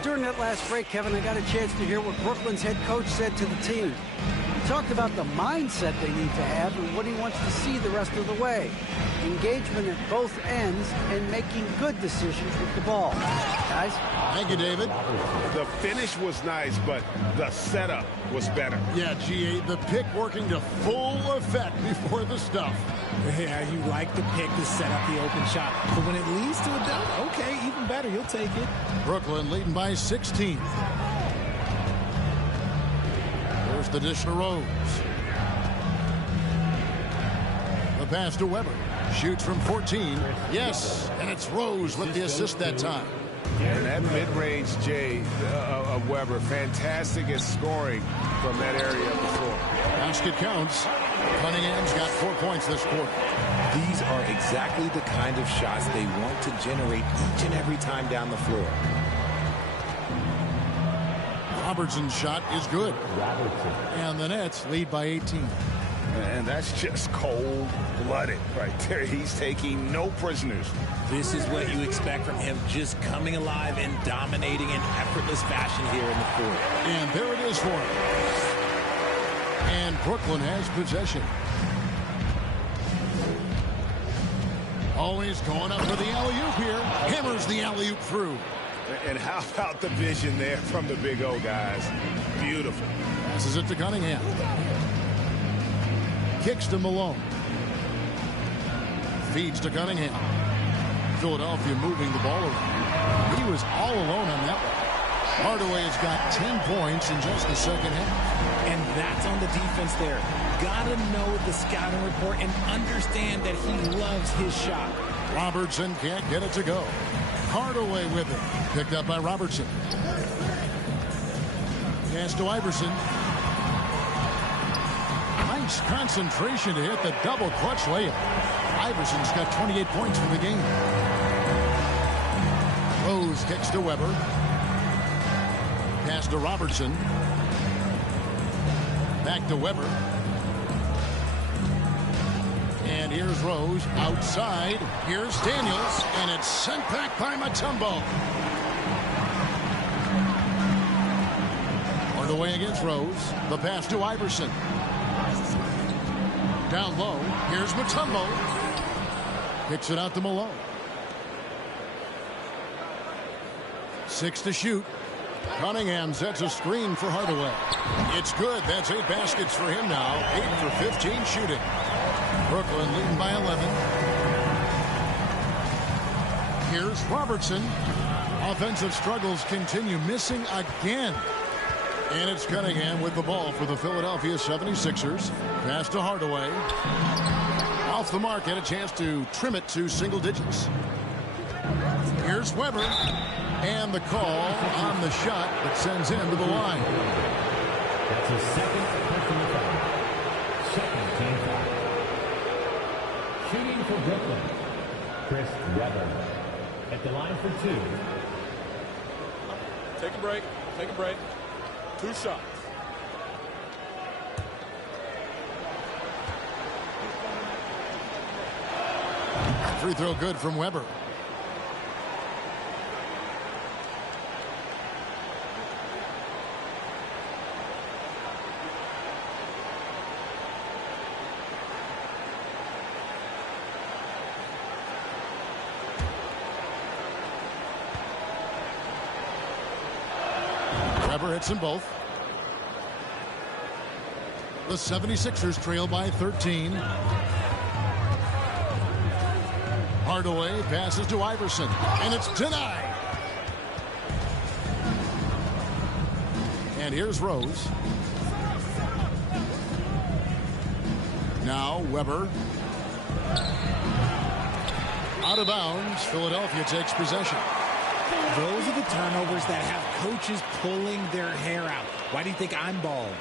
During that last break, Kevin, I got a chance to hear what Brooklyn's head coach said to the team. He talked about the mindset they need to have and what he wants to see the rest of the way. Engagement at both ends and making good decisions with the ball. Guys? Thank you, David. The finish was nice, but the setup was better. Yeah, G8, the pick working to full effect before the stuff. Yeah, you like the pick to set up the open shot. But when it leads to a dunk, okay, even better. You'll take it. Brooklyn leading by 16. There's the dish to Rose. The pass to Weber. Shoots from 14. Yes, and it's Rose with the assist that time. And that mid-range J of Weber, fantastic at scoring from that area of the floor. Basket counts. Cunningham's got 4 points this quarter. These are exactly the kind of shots they want to generate each and every time down the floor. Robertson's shot is good. And the Nets lead by 18. And that's just cold-blooded right there. He's taking no prisoners. This is what you expect from him, just coming alive and dominating in effortless fashion here in the fourth. And there it is for him. And Brooklyn has possession. Always going up for the alley-oop here. Hammers the alley-oop through. And how about the vision there from the Big O, guys? Beautiful. Passes it to Cunningham. Kicks to Malone. Feeds to Cunningham. Philadelphia moving the ball around. He was all alone on that one. Hardaway has got 10 points in just the second half. And that's on the defense there. Gotta know the scouting report and understand that he loves his shot. Robertson can't get it to go. Hardaway with it. Picked up by Robertson. Pass to Iverson. Nice concentration to hit the double clutch layup. Iverson's got 28 points for the game. Rose kicks to Weber. Pass to Robertson. Back to Weber. And here's Rose outside. Here's Daniels. And it's sent back by Mutombo. Hardaway against Rose. The pass to Iverson. Down low. Here's Mutombo. Kicks it out to Malone. 6 to shoot. Cunningham sets a screen for Hardaway. It's good. That's 8 baskets for him now. 8 for 15 shooting. Brooklyn leading by 11. Here's Robertson. Offensive struggles continue. Missing again. And it's Cunningham with the ball for the Philadelphia 76ers. Pass to Hardaway. Off the mark. Had a chance to trim it to single digits. Here's Weber. And the call on the shot that sends him to the line. That's his second personal foul. Second team foul. Shooting for Brooklyn, Chris Webber. At the line for 2. Take a break. Take a break. 2 shots. Free throw good from Weber. Weber hits them both. The 76ers trail by 13. Hardaway passes to Iverson, and it's denied. And here's Rose. Now Weber. Out of bounds. Philadelphia takes possession. Those are the turnovers that have coaches pulling their hair out. Why do you think I'm bald?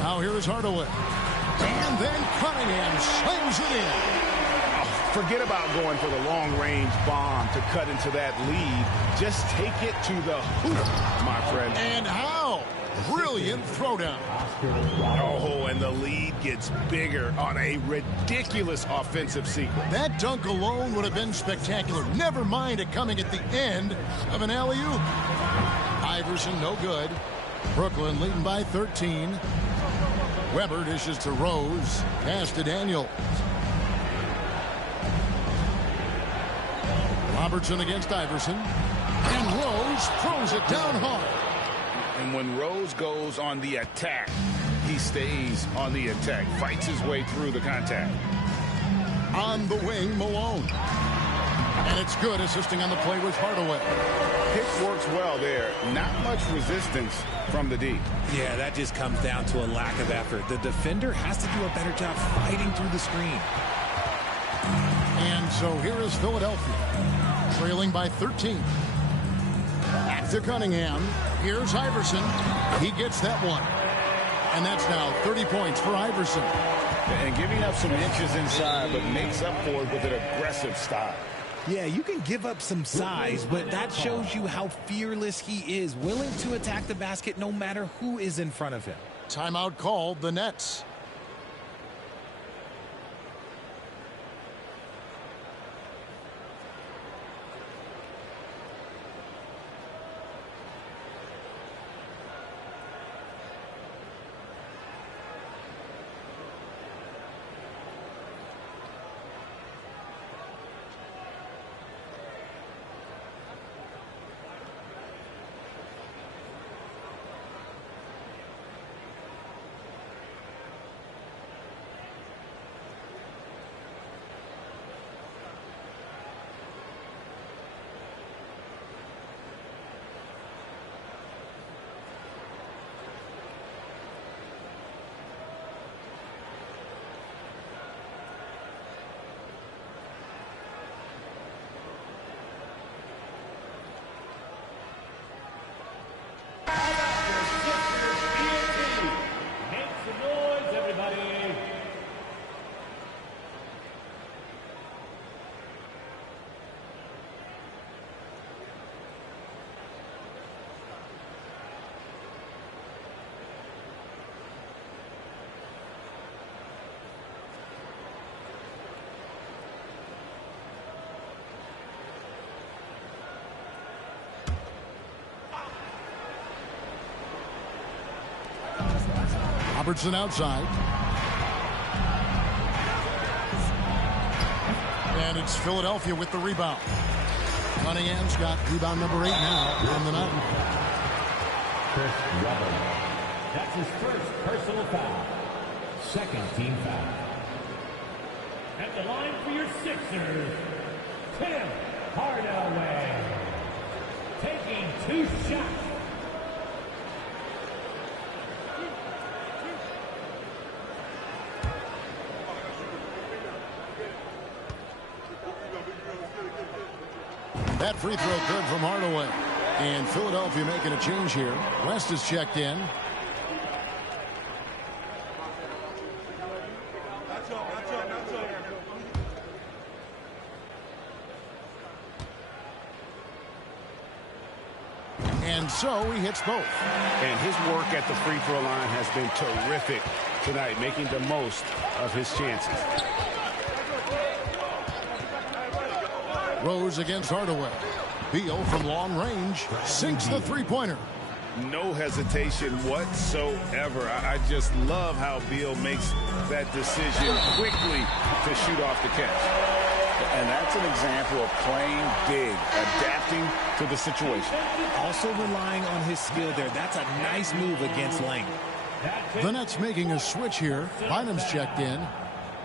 Now here is Hardaway. And then Cunningham slams it in. Forget about going for the long-range bomb to cut into that lead. Just take it to the hoop, my friend. And how? Brilliant throwdown. Oh, and the lead gets bigger on a ridiculous offensive sequence. That dunk alone would have been spectacular. Never mind it coming at the end of an alley-oop. Iverson, no good. Brooklyn leading by 13. Weber dishes to Rose. Pass to Daniels. Robertson against Iverson. And Rose throws it down hard. And when Rose goes on the attack, he stays on the attack, fights his way through the contact. On the wing, Malone. And it's good, assisting on the play with Hardaway. Pick works well there. Not much resistance from the D. Yeah, that just comes down to a lack of effort. The defender has to do a better job fighting through the screen. And so here is Philadelphia, trailing by 13. After Cunningham, here's Iverson. He gets that one. And that's now 30 points for Iverson. And giving up some inches inside, but makes up for it with an aggressive style. Yeah, you can give up some size, but that shows you how fearless he is, willing to attack the basket no matter who is in front of him. Timeout called, the Nets. Robertson outside. And it's Philadelphia with the rebound. Cunningham's got rebound number 8 now on the night. Chris Webber. That's his first personal foul. Second team foul. At the line for your Sixers, Tim Hardaway. Taking 2 shots. That free throw good from Hardaway. And Philadelphia making a change here. West is checked in. And so he hits both. And his work at the free throw line has been terrific tonight, making the most of his chances. Rose against Hardaway. Beal from long range sinks the three-pointer. No hesitation whatsoever. I just love how Beal makes that decision quickly to shoot off the catch. And that's an example of playing big, adapting to the situation. Also relying on his skill there. That's a nice move against Lang. The Nets making a switch here. Bynum's checked in.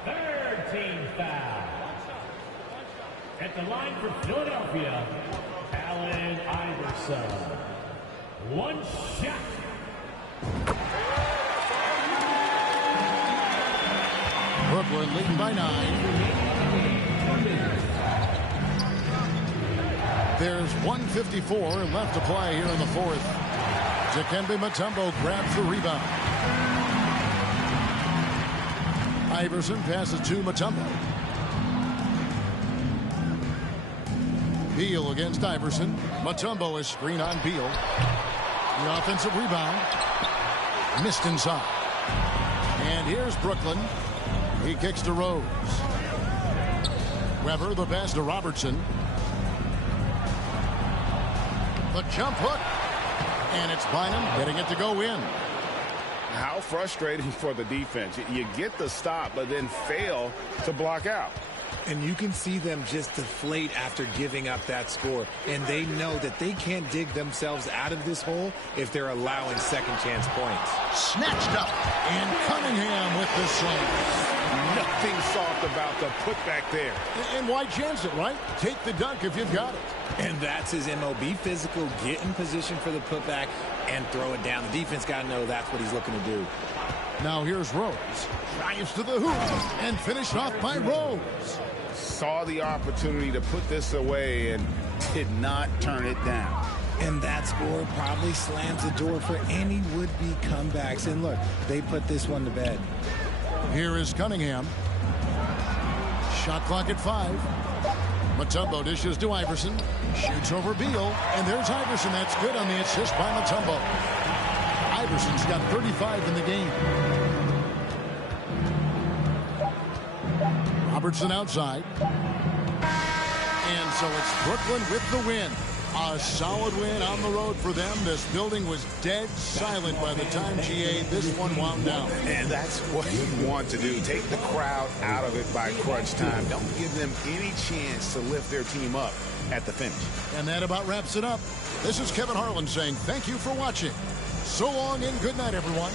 Third team foul. At the line for Philadelphia, Allen Iverson. 1 shot. Brooklyn leading by 9. There's 1:54 left to play here in the fourth. Dikembe Mutombo grabs the rebound. Iverson passes to Mutombo. Beal against Iverson. Mutombo is screen on Beal. The offensive rebound. Missed inside. And here's Brooklyn. He kicks to Rose. Weber the pass to Robertson. The jump hook. And it's Bynum getting it to go in. How frustrating for the defense. You get the stop, but then fail to block out. And you can see them just deflate after giving up that score. And they know that they can't dig themselves out of this hole if they're allowing second chance points. Snatched up. And Cunningham with the slam. Nothing soft about the putback there. And why chance it, right? Take the dunk if you've got it. And that's his MO. Be physical, get in position for the putback, and throw it down. The defense got to know that's what he's looking to do. Now here's Rose. Drives to the hoop and finished off by Rose. Saw the opportunity to put this away and did not turn it down. And that score probably slams the door for any would-be comebacks. And look, they put this one to bed. Here is Cunningham. Shot clock at 5. Mutombo dishes to Iverson. Shoots over Beal. And there's Iverson. That's good on the assist by Mutombo. Iverson's got 35 in the game. Robertson outside. And so it's Brooklyn with the win. A solid win on the road for them. This building was dead silent by the time, GA, this one wound down. And that's what you want to do. Take the crowd out of it by crunch time. Don't give them any chance to lift their team up at the finish. And that about wraps it up. This is Kevin Harlan saying thank you for watching. So long and good night, everyone.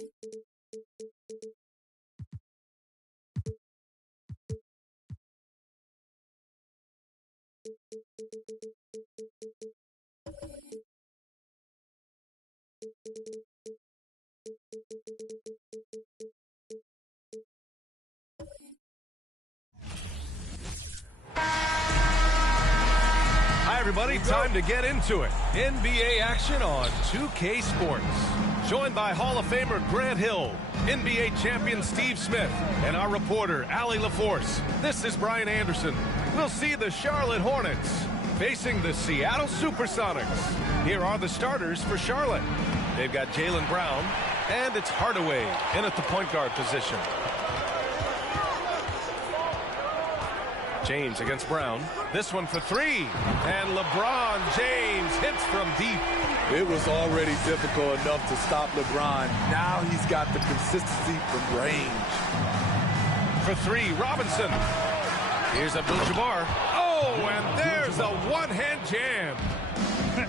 Hi, everybody. Time to get into it. NBA action on 2K Sports. Joined by Hall of Famer Grant Hill, NBA champion Steve Smith, and our reporter, Allie LaForce. This is Brian Anderson. We'll see the Charlotte Hornets facing the Seattle Supersonics. Here are the starters for Charlotte. They've got Jaylen Brown, and it's Hardaway in at the point guard position. James against Brown. This one for three. And LeBron James hits from deep. It was already difficult enough to stop LeBron. Now he's got the consistency from range. For three, Robinson. Here's Abdul-Jabbar. Oh, and there's a one-hand jam.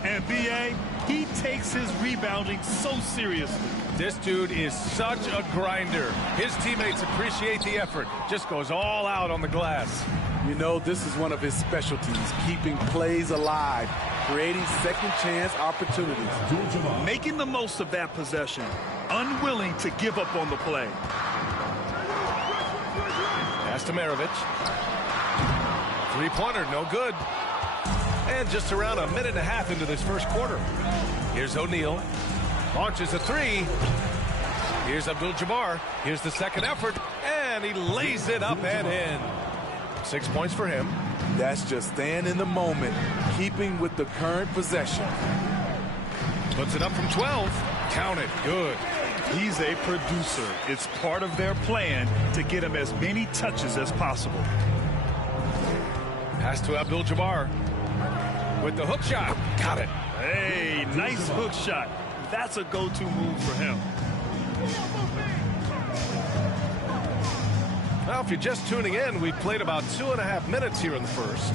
And B.A., he takes his rebounding so seriously. This dude is such a grinder. His teammates appreciate the effort. Just goes all out on the glass. You know, this is one of his specialties, keeping plays alive, creating second-chance opportunities. Making the most of that possession, unwilling to give up on the play. Pass to Maravich. Three-pointer, no good. And just around a minute and a half into this first quarter. Here's O'Neal. Launches a three. Here's Abdul-Jabbar. Here's the second effort. And he lays it up and in. 6 points for him. That's just staying in the moment, keeping with the current possession. Puts it up from 12. Count it. Good. He's a producer. It's part of their plan to get him as many touches as possible. Pass to Abdul-Jabbar. With the hook shot. Got it. Hey, nice hook shot. That's a go-to move for him. Well, if you're just tuning in, we've played about 2.5 minutes here in the first.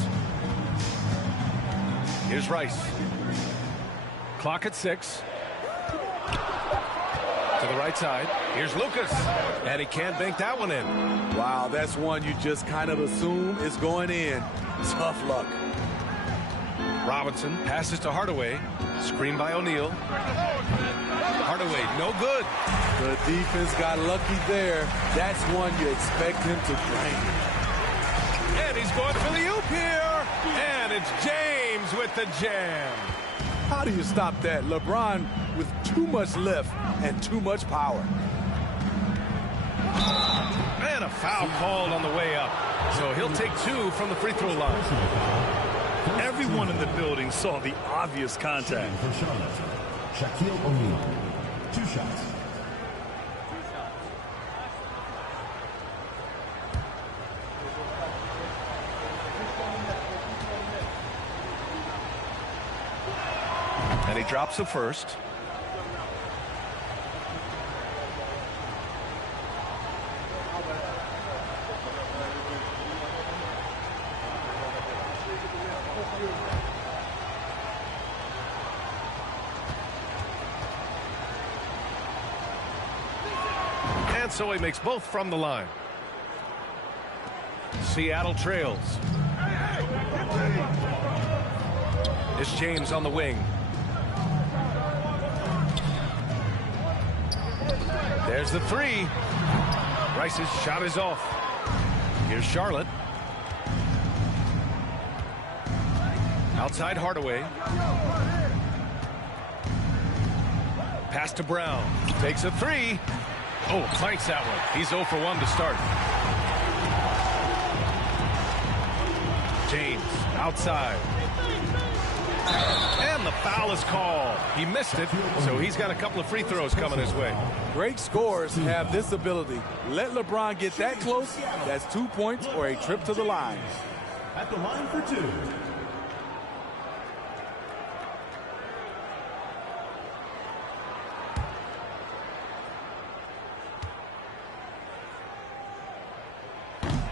Here's Rice. Clock at 6. To the right side. Here's Lucas. And he can't bank that one in. Wow, that's one you just kind of assume is going in. Tough luck. Robinson passes to Hardaway. Screen by O'Neal. Hardaway, no good. The defense got lucky there. That's one you expect him to drain. And he's going for the oop here. And it's James with the jam. How do you stop that? LeBron with too much lift and too much power. And a foul called on the way up. So he'll take 2 from the free throw line. Everyone in the building saw the obvious contact. For Charlotte, Shaquille O'Neal. 2 shots. And he drops the first. And so he makes both from the line. Seattle trails. It's James on the wing. There's the three. Rice's shot is off. Here's Charlotte. Outside Hardaway. Pass to Brown. Takes a three. Oh, planks that one. He's 0 for 1 to start. James outside. And the foul is called. He missed it, so he's got a couple of free throws coming his way. Great scorers have this ability. Let LeBron get that close. That's 2 points or a trip to the line. At the line for 2.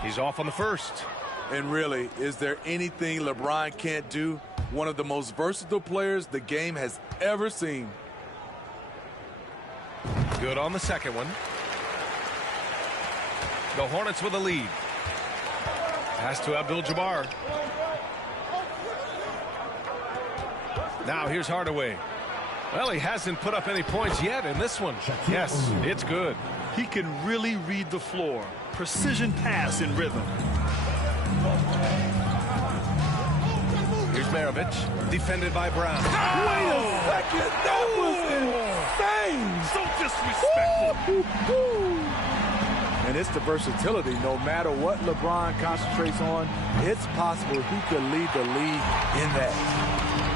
He's off on the first. And really, is there anything LeBron can't do? One of the most versatile players the game has ever seen. Good on the second one. The Hornets with a lead. Pass to Abdul-Jabbar. Now here's Hardaway. Well, he hasn't put up any points yet in this one. Yes, it's good. He can really read the floor. Precision pass in rhythm. Here's Maravich, defended by Brown. Wait a second, that was insane. So disrespectful. And it's the versatility. No matter what LeBron concentrates on, it's possible he could lead the league in that.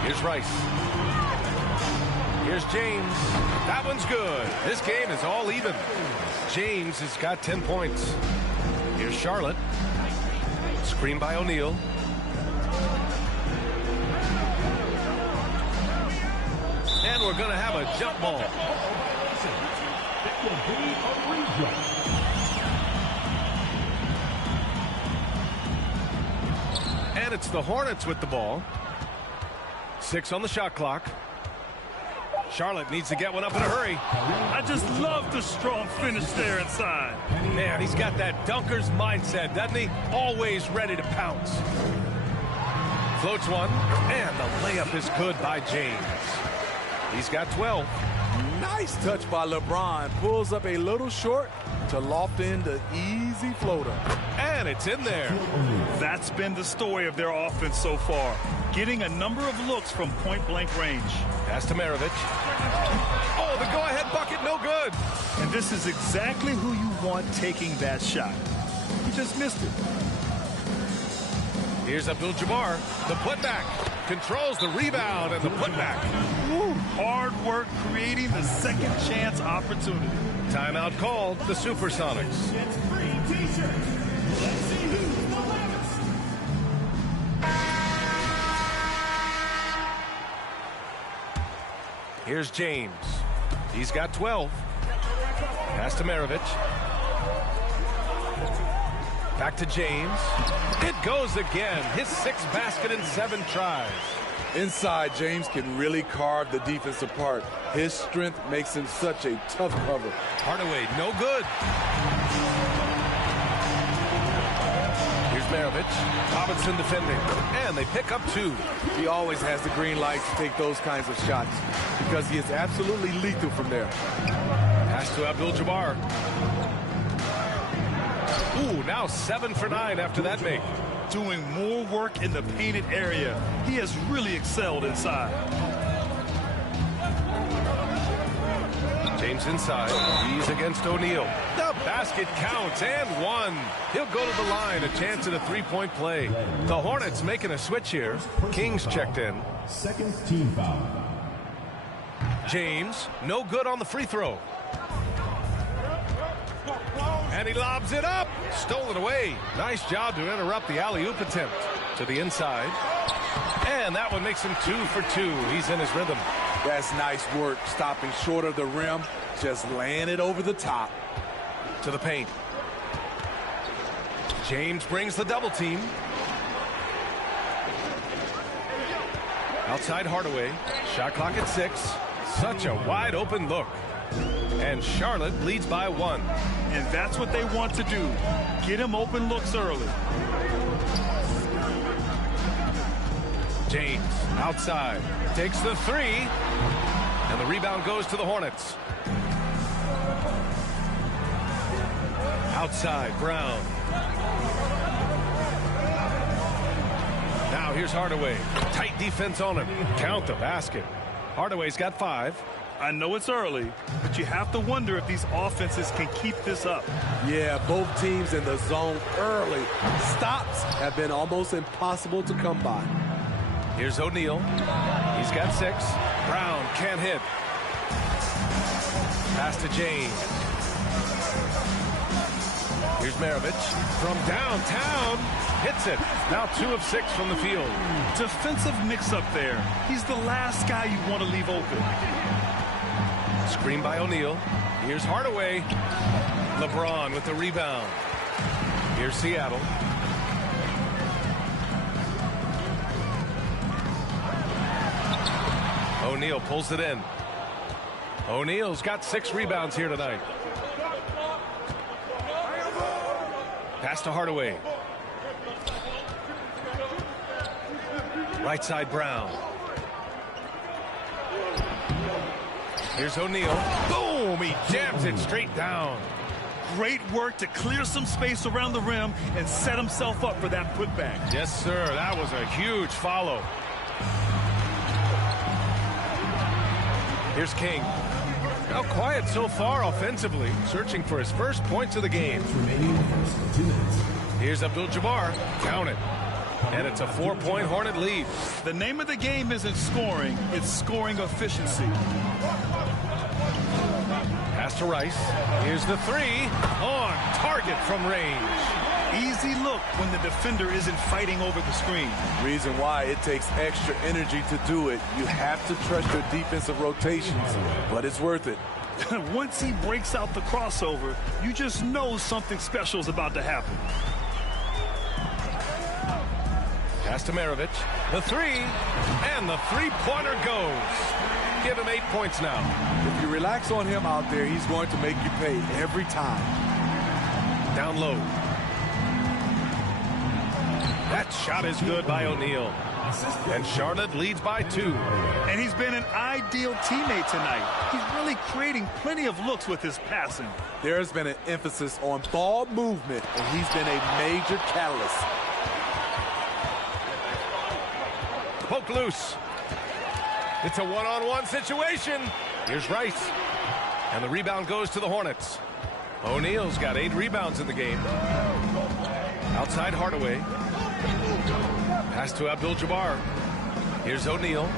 Here's Rice. Here's James. That one's good. This game is all even. James has got 10 points. Here's Charlotte. Screen by O'Neal. And we're going to have a jump ball. And it's the Hornets with the ball. 6 on the shot clock. Charlotte needs to get one up in a hurry. I just love the strong finish there inside. Man, he's got that dunker's mindset, doesn't he? Always ready to pounce. Floats one, and the layup is good by James. He's got 12. Nice touch by LeBron. Pulls up a little short to loft in the easy floater. And it's in there. That's been the story of their offense so far. Getting a number of looks from point-blank range. Pass to Maravich. Oh, the go-ahead bucket, no good. And this is exactly who you want taking that shot. He just missed it. Here's Abdul-Jabbar. The putback. Controls the rebound and the putback. Woo, hard work creating the second chance opportunity. Timeout called, the Supersonics. Here's James. He's got 12. Pass to Maravich. Back to James. It goes again. His 6th basket in 7 tries. Inside, James can really carve the defense apart. His strength makes him such a tough cover. Hardaway, no good. Here's Maravich. Robinson defending. And they pick up 2. He always has the green light to take those kinds of shots because he is absolutely lethal from there. Pass to Abdul-Jabbar. Ooh, now 7 for 9 after that make. Doing more work in the painted area. He has really excelled inside. James inside. He's against O'Neal. The basket counts and 1. He'll go to the line. A chance at a 3-point play. The Hornets making a switch here. Kings checked in. Second team foul. James, no good on the free throw. And he lobs it up. Stolen away. Nice job to interrupt the alley-oop attempt. To the inside. And that one makes him 2 for 2. He's in his rhythm. That's nice work. Stopping short of the rim. Just laying it over the top. To the paint. James brings the double team. Outside Hardaway. Shot clock at 6. Such a wide open look. And Charlotte leads by 1. And that's what they want to do. Get him open looks early. James outside. Takes the 3. And the rebound goes to the Hornets. Outside, Brown. Now here's Hardaway. Tight defense on him. Count the basket. Hardaway's got 5. I know it's early, but you have to wonder if these offenses can keep this up. Yeah, both teams in the zone early. Stops have been almost impossible to come by. Here's O'Neal. He's got 6. Brown can't hit. Pass to James. Here's Maravich from downtown. Hits it. Now 2 of 6 from the field. Defensive mix-up there. He's the last guy you want to leave open. Screen by O'Neal. Here's Hardaway. LeBron with the rebound. Here's Seattle. O'Neal pulls it in. O'Neal's got 6 rebounds here tonight. Pass to Hardaway. Right side Brown. Here's O'Neal. Boom! He jams it straight down. Great work to clear some space around the rim and set himself up for that putback. Yes, sir. That was a huge follow. Here's King. Now quiet so far offensively, searching for his first points of the game. Here's Abdul-Jabbar. Count it. And it's a 4-point Hornet lead. The name of the game isn't scoring, it's scoring efficiency. Pass to Rice. Here's the 3. On target from range. Easy look when the defender isn't fighting over the screen. Reason why it takes extra energy to do it. You have to trust your defensive rotations, but it's worth it. Once he breaks out the crossover, you just know something special is about to happen. Pass to Maravich. The 3. And the 3-pointer goes. Give him 8 points now. If you relax on him out there, he's going to make you pay every time. Down low. That shot is good by O'Neal. And Charlotte leads by 2. And he's been an ideal teammate tonight. He's really creating plenty of looks with his passing. There's been an emphasis on ball movement, and he's been a major catalyst. Poke loose. It's a one-on-one situation. Here's Rice. And the rebound goes to the Hornets. O'Neal's got 8 rebounds in the game. Outside Hardaway. Pass to Abdul-Jabbar. Here's O'Neal.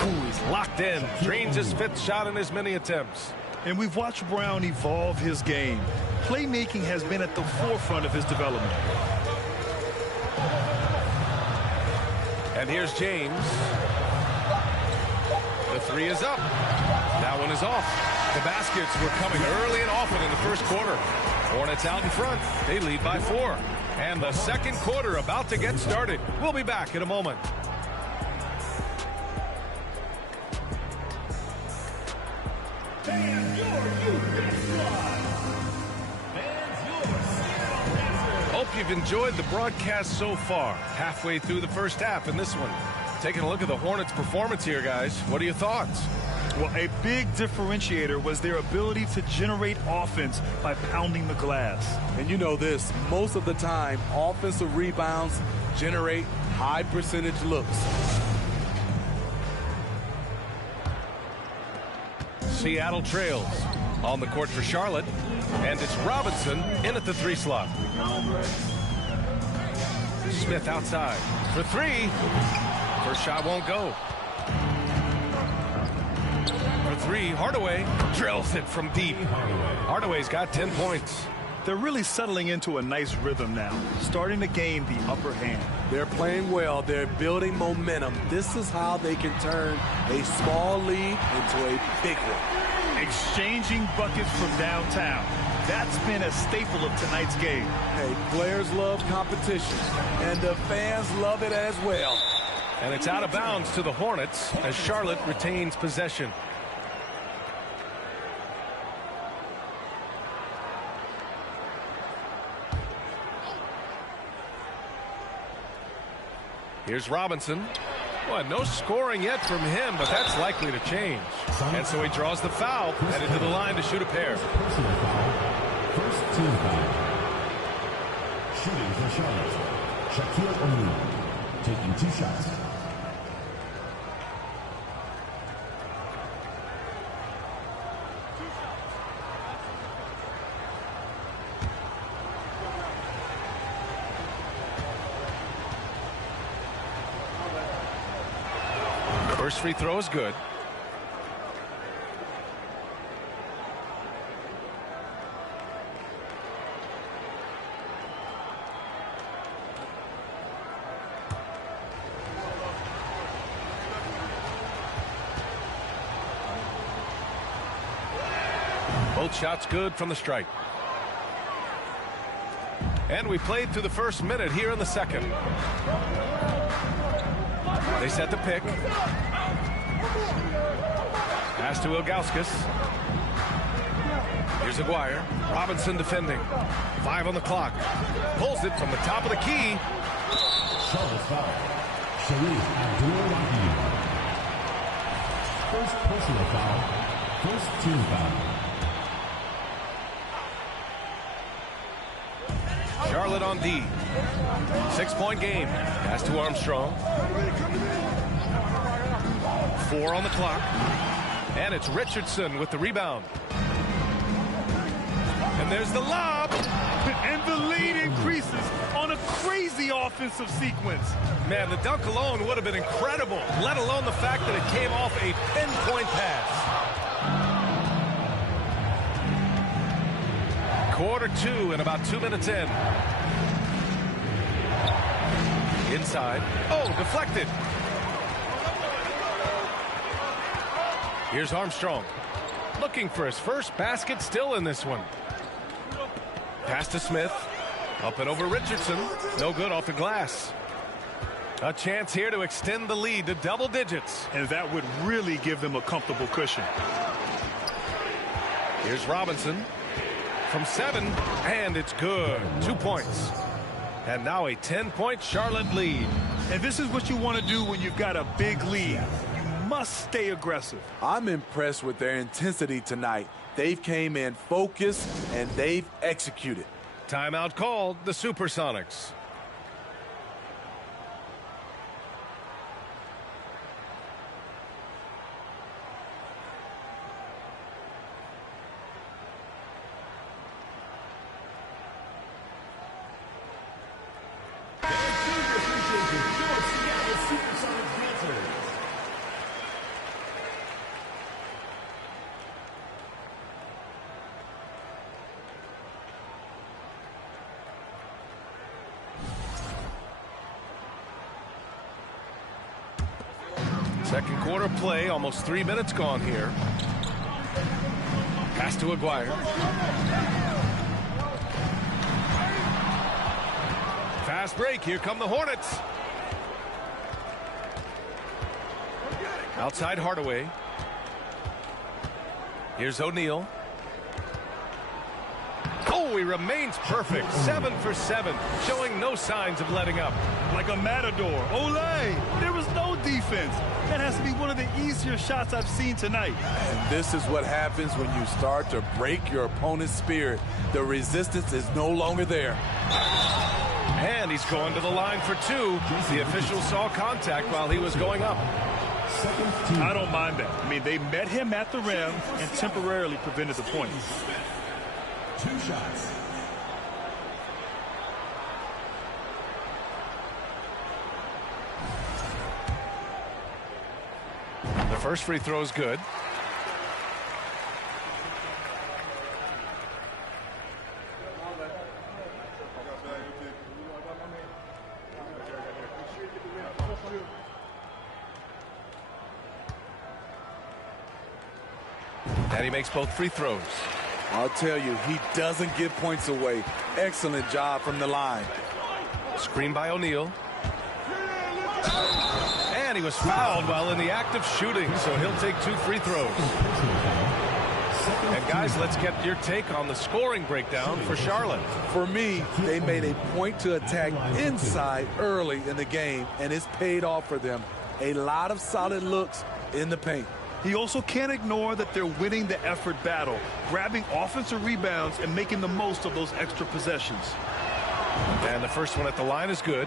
Ooh, he's locked in. Drains his 5th shot in as many attempts. And we've watched Brown evolve his game. Playmaking has been at the forefront of his development. And here's James. The 3 is up. That one is off. The baskets were coming early and often in the first quarter. Hornets out in front. They lead by 4. And the second quarter about to get started. We'll be back in a moment. Hope you've enjoyed the broadcast so far. Halfway through the first half in this one. Taking a look at the Hornets' performance here, guys. What are your thoughts? Well, a big differentiator was their ability to generate offense by pounding the glass. And you know this, most of the time, offensive rebounds generate high percentage looks. Seattle trails. On the court for Charlotte. And it's Robinson in at the 3 slot. Smith outside for 3. First shot won't go. For 3, Hardaway drills it from deep. Hardaway's got 10 points. They're really settling into a nice rhythm now, starting to gain the upper hand. They're playing well. They're building momentum. This is how they can turn a small lead into a big one. Exchanging buckets from downtown. That's been a staple of tonight's game. Hey, players love competition, and the fans love it as well. And it's out of bounds to the Hornets as Charlotte retains possession. Here's Robinson. Well, no scoring yet from him, but that's likely to change. And so he draws the foul, headed to the line to shoot a pair. First team foul. Shooting for Charlotte, Shaquille O'Neal, taking 2 shots. First free throw is good. Both shots good from the stripe. And we played through the first minute here in the second. They set the pick. Pass to Ilgauskas. Here's Aguirre. Robinson defending. 5 on the clock. Pulls it from the top of the key. Charlotte foul. Sharif Abdul-Wahid. First personal foul. First team foul. Charlotte on D. 6-point game. Pass to Armstrong. 4 on the clock. And it's Richardson with the rebound. And there's the lob. And the lead increases on a crazy offensive sequence. Man, the dunk alone would have been incredible, let alone the fact that it came off a pinpoint pass. Quarter 2 and about 2 minutes in. Inside. Oh, deflected. Here's Armstrong. Looking for his first basket still in this one. Pass to Smith. Up and over Richardson. No good off the glass. A chance here to extend the lead to double digits. And that would really give them a comfortable cushion. Here's Robinson. From 7, and it's good. 2 points. And now a 10-point Charlotte lead. And this is what you want to do when you've got a big lead. You must stay aggressive. I'm impressed with their intensity tonight. They've came in focused, and they've executed. Timeout called, the Supersonics. Second quarter play, almost 3 minutes gone here. Pass to Aguirre. Fast break, here come the Hornets. Outside Hardaway. Here's O'Neal. Oh, he remains perfect. 7 for 7, showing no signs of letting up. Like a matador. Olay! There was no defense. That has to be one of the easier shots I've seen tonight. And this is what happens when you start to break your opponent's spirit. The resistance is no longer there. And he's going to the line for 2. The official saw contact while he was going up. I don't mind that. I mean, they met him at the rim and temporarily prevented the point. 2 shots. The first free throw is good. And he makes both free throws. I'll tell you, he doesn't give points away. Excellent job from the line. Screen by O'Neal. And he was fouled while in the act of shooting, so he'll take 2 free throws. And guys, let's get your take on the scoring breakdown for Charlotte. For me, they made a point to attack inside early in the game, and it's paid off for them. A lot of solid looks in the paint. He also can't ignore that they're winning the effort battle, grabbing offensive rebounds and making the most of those extra possessions. And the first one at the line is good.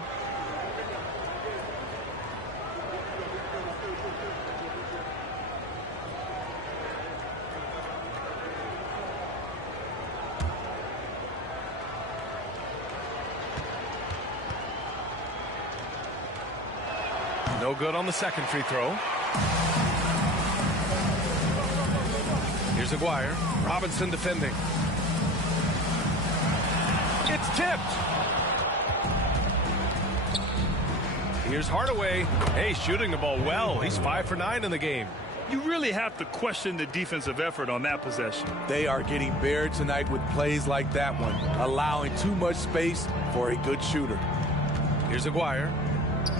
No good on the second free throw. Here's Aguirre. Robinson defending. It's tipped. Here's Hardaway. Hey, shooting the ball well. He's 5 for 9 in the game. You really have to question the defensive effort on that possession. They are getting buried tonight with plays like that one, allowing too much space for a good shooter. Here's Aguirre.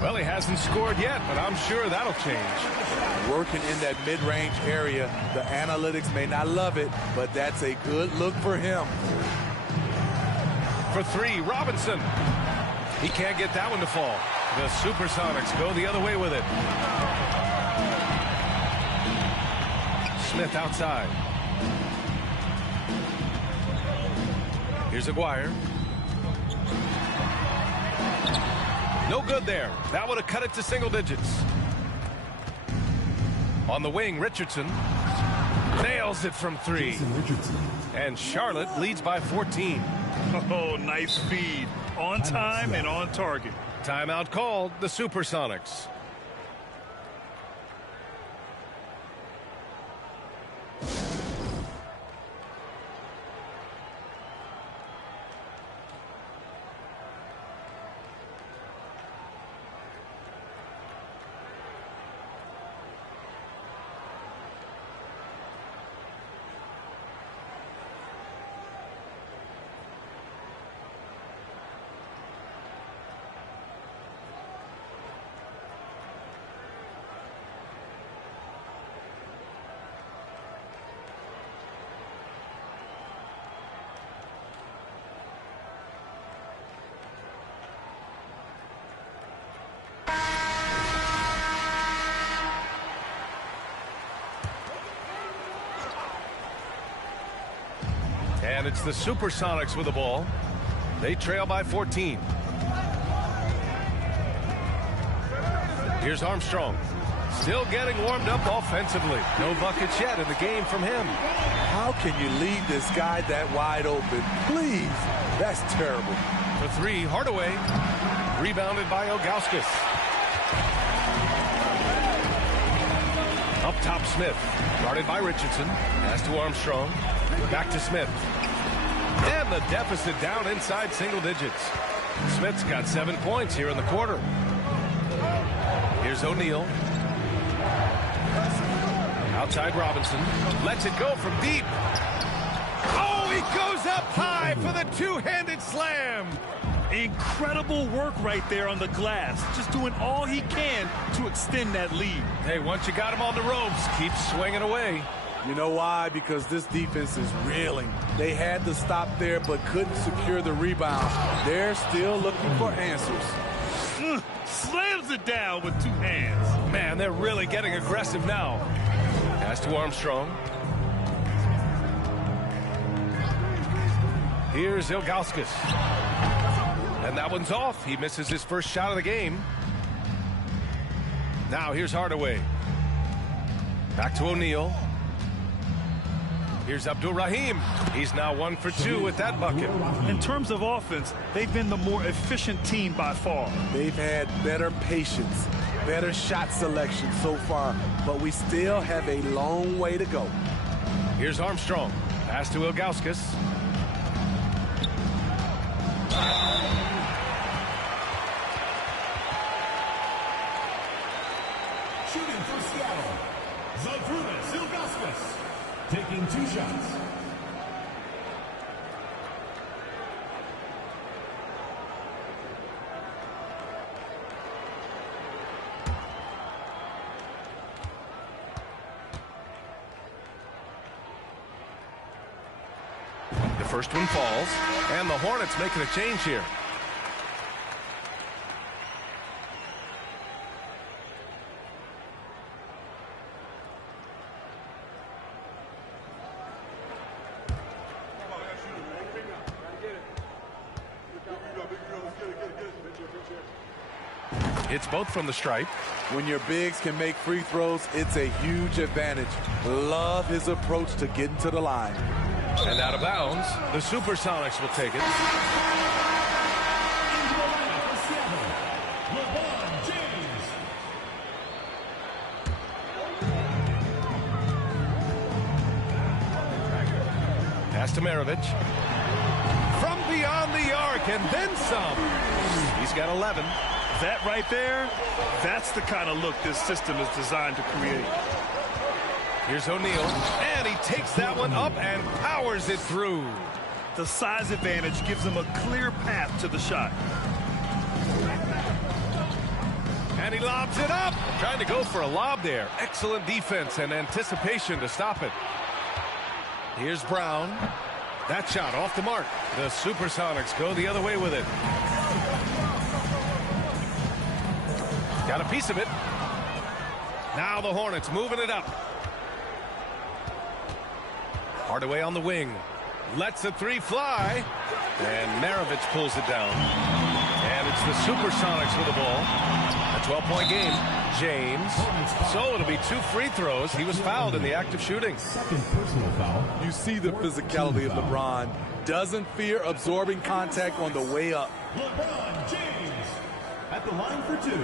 Well, he hasn't scored yet, but I'm sure that'll change. Working in that mid-range area, the analytics may not love it, but that's a good look for him. For three, Robinson. He can't get that one to fall. The Supersonics go the other way with it. Smith outside. Here's Aguirre. No good there. That would have cut it to single digits. On the wing, Richardson nails it from three. And Charlotte leads by 14. Oh, nice feed. On time and on target. Timeout called, the Supersonics. And it's the Supersonics with the ball. They trail by 14. Here's Armstrong. Still getting warmed up offensively. No buckets yet in the game from him. How can you leave this guy that wide open? Please. That's terrible. For three, Hardaway. Rebounded by Ilgauskas. Up top, Smith. Guarded by Richardson. Pass to Armstrong. Back to Smith. And the deficit down inside single digits. Smith's got 7 points here in the quarter. Here's O'Neal. Outside Robinson. Lets it go from deep. Oh, he goes up high for the two-handed slam. Incredible work right there on the glass. Just doing all he can to extend that lead. Hey, once you got him on the ropes, keep swinging away. You know why? Because this defense is reeling. They had to stop there but couldn't secure the rebound. They're still looking for answers. Slams it down with two hands. Man, they're really getting aggressive now. Pass to Armstrong. Here's Ilgauskas. And that one's off. He misses his first shot of the game. Now here's Hardaway. Back to O'Neal. Here's Abdul-Rahim. He's now 1 for 2 with that bucket. In terms of offense, they've been the more efficient team by far. They've had better patience, better shot selection so far, but we still have a long way to go. Here's Armstrong. Pass to Ilgauskas. Shooting for Seattle, Zydrunas Ilgauskas. Taking 2 shots. The first one falls, and the Hornets making a change here. It's both from the stripe. When your bigs can make free throws, it's a huge advantage. Love his approach to getting to the line. And out of bounds, the Supersonics will take it. Pass to Maravich. From beyond the arc, and then some. He's got 11. That right there, that's the kind of look this system is designed to create. Here's O'Neal, and he takes that one up and powers it through. The size advantage gives him a clear path to the shot. And he lobs it up. Trying to go for a lob there. Excellent defense and anticipation to stop it. Here's Brown. That shot off the mark. The Supersonics go the other way with it. Got a piece of it. Now the Hornets moving it up. Hardaway on the wing. Lets the three fly. And Maravich pulls it down. And it's the Supersonics with the ball. A 12-point game. James. So it'll be 2 free throws. He was fouled in the act of shooting. Second personal foul. You see the physicality of LeBron. Doesn't fear absorbing contact on the way up. LeBron James at the line for 2.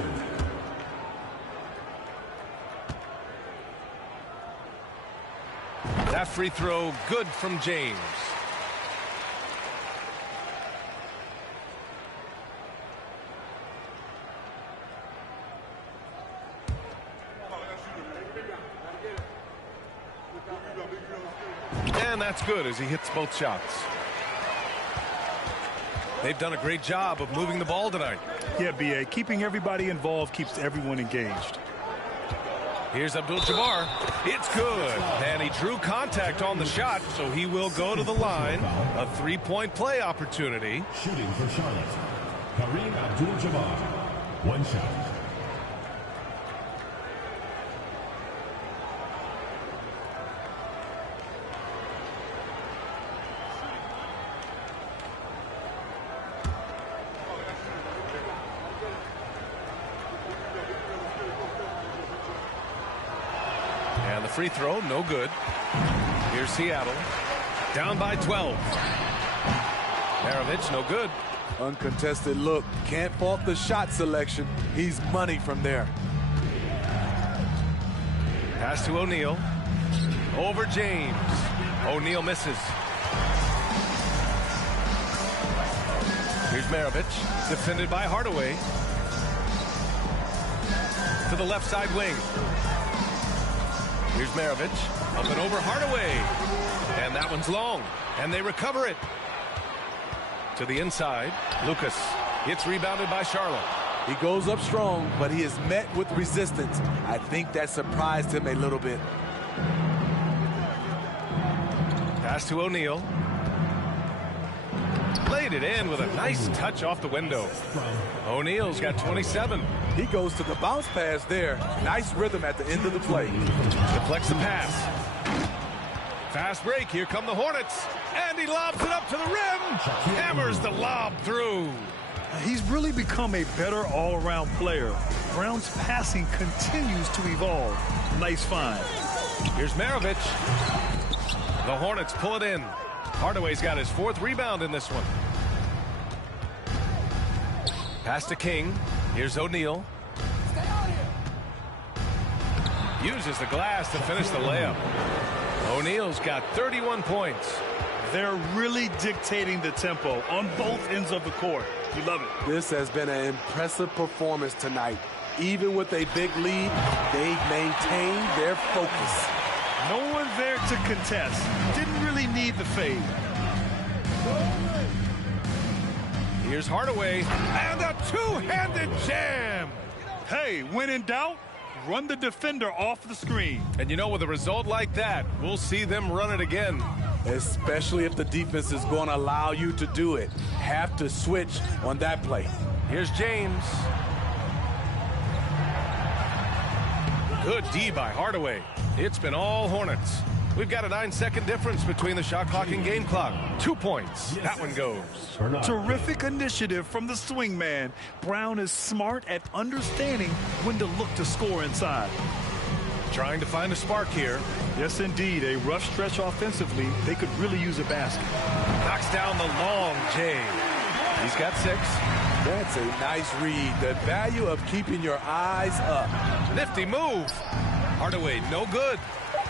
That free throw good from James. And that's good as he hits both shots. They've done a great job of moving the ball tonight. Yeah, B.A. Keeping everybody involved keeps everyone engaged. Here's Abdul-Jabbar. It's good. And he drew contact on the shot, so he will go to the line. A 3-point play opportunity. Shooting for Charlotte, Kareem Abdul-Jabbar. 1 shot. And the free throw, no good. Here's Seattle. Down by 12. Maravich, no good. Uncontested look. Can't fault the shot selection. He's money from there. Pass to O'Neal. Over James. O'Neal misses. Here's Maravich. Defended by Hardaway. To the left side wing. Here's Maravich. Up and over Hardaway. And that one's long. And they recover it. To the inside. Lucas. It's rebounded by Charlotte. He goes up strong, but he is met with resistance. I think that surprised him a little bit. Pass to O'Neal. Laid it in with a nice touch off the window. O'Neal's got 27. He goes to the bounce pass there. Nice rhythm at the end of the play. Deflects the pass. Fast break. Here come the Hornets. And he lobs it up to the rim. Hammers the lob through. He's really become a better all-around player. Brown's passing continues to evolve. Nice find. Here's Maravich. The Hornets pull it in. Hardaway's got his 4th rebound in this one. Pass to King. Here's O'Neal. Uses the glass to finish the layup. O'Neal's got 31 points. They're really dictating the tempo on both ends of the court. You love it. This has been an impressive performance tonight. Even with a big lead, they maintain their focus. No one there to contest. Didn't really need the fade. Here's Hardaway. And a two-handed jam. Hey, when in doubt, run the defender off the screen. And you know, with a result like that, we'll see them run it again. Especially if the defense is going to allow you to do it. Have to switch on that play. Here's James. Good D by Hardaway. It's been all Hornets. We've got a 9-second difference between the shot clock and game clock. 2 points. That one goes. Terrific initiative from the swing man. Brown is smart at understanding when to look to score inside. Trying to find a spark here. Yes, indeed. A rough stretch offensively. They could really use a basket. Knocks down the long J. He's got 6. That's a nice read. The value of keeping your eyes up. Nifty move. Hardaway, no good.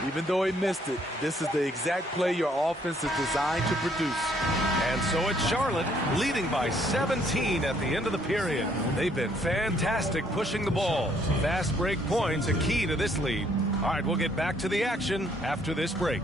Even though he missed it, this is the exact play your offense is designed to produce. And so it's Charlotte leading by 17 at the end of the period. They've been fantastic pushing the ball. Fast break points a key to this lead. All right, we'll get back to the action after this break.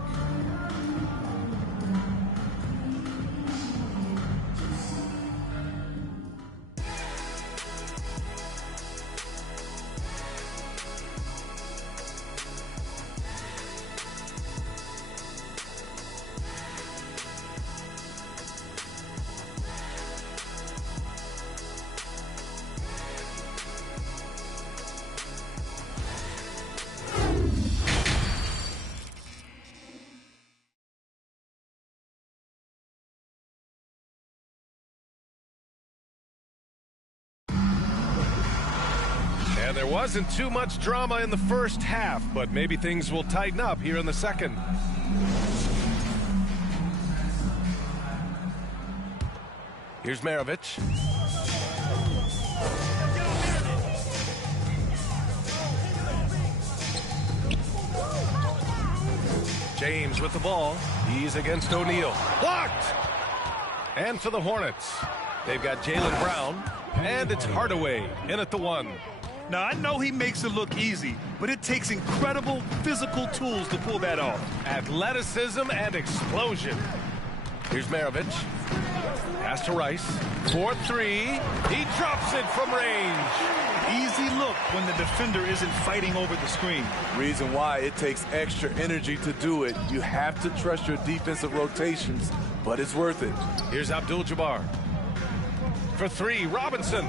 And there wasn't too much drama in the first half, but maybe things will tighten up here in the second. Here's Maravich. James with the ball. He's against O'Neal. Blocked! And for the Hornets, they've got Jaylen Brown, and it's Hardaway in at the 1. Now, I know he makes it look easy, but it takes incredible physical tools to pull that off. Athleticism and explosion. Here's Maravich. Pass to Rice. 4-3. He drops it from range. Easy look when the defender isn't fighting over the screen. Reason why it takes extra energy to do it. You have to trust your defensive rotations, but it's worth it. Here's Abdul-Jabbar. For 3, Robinson.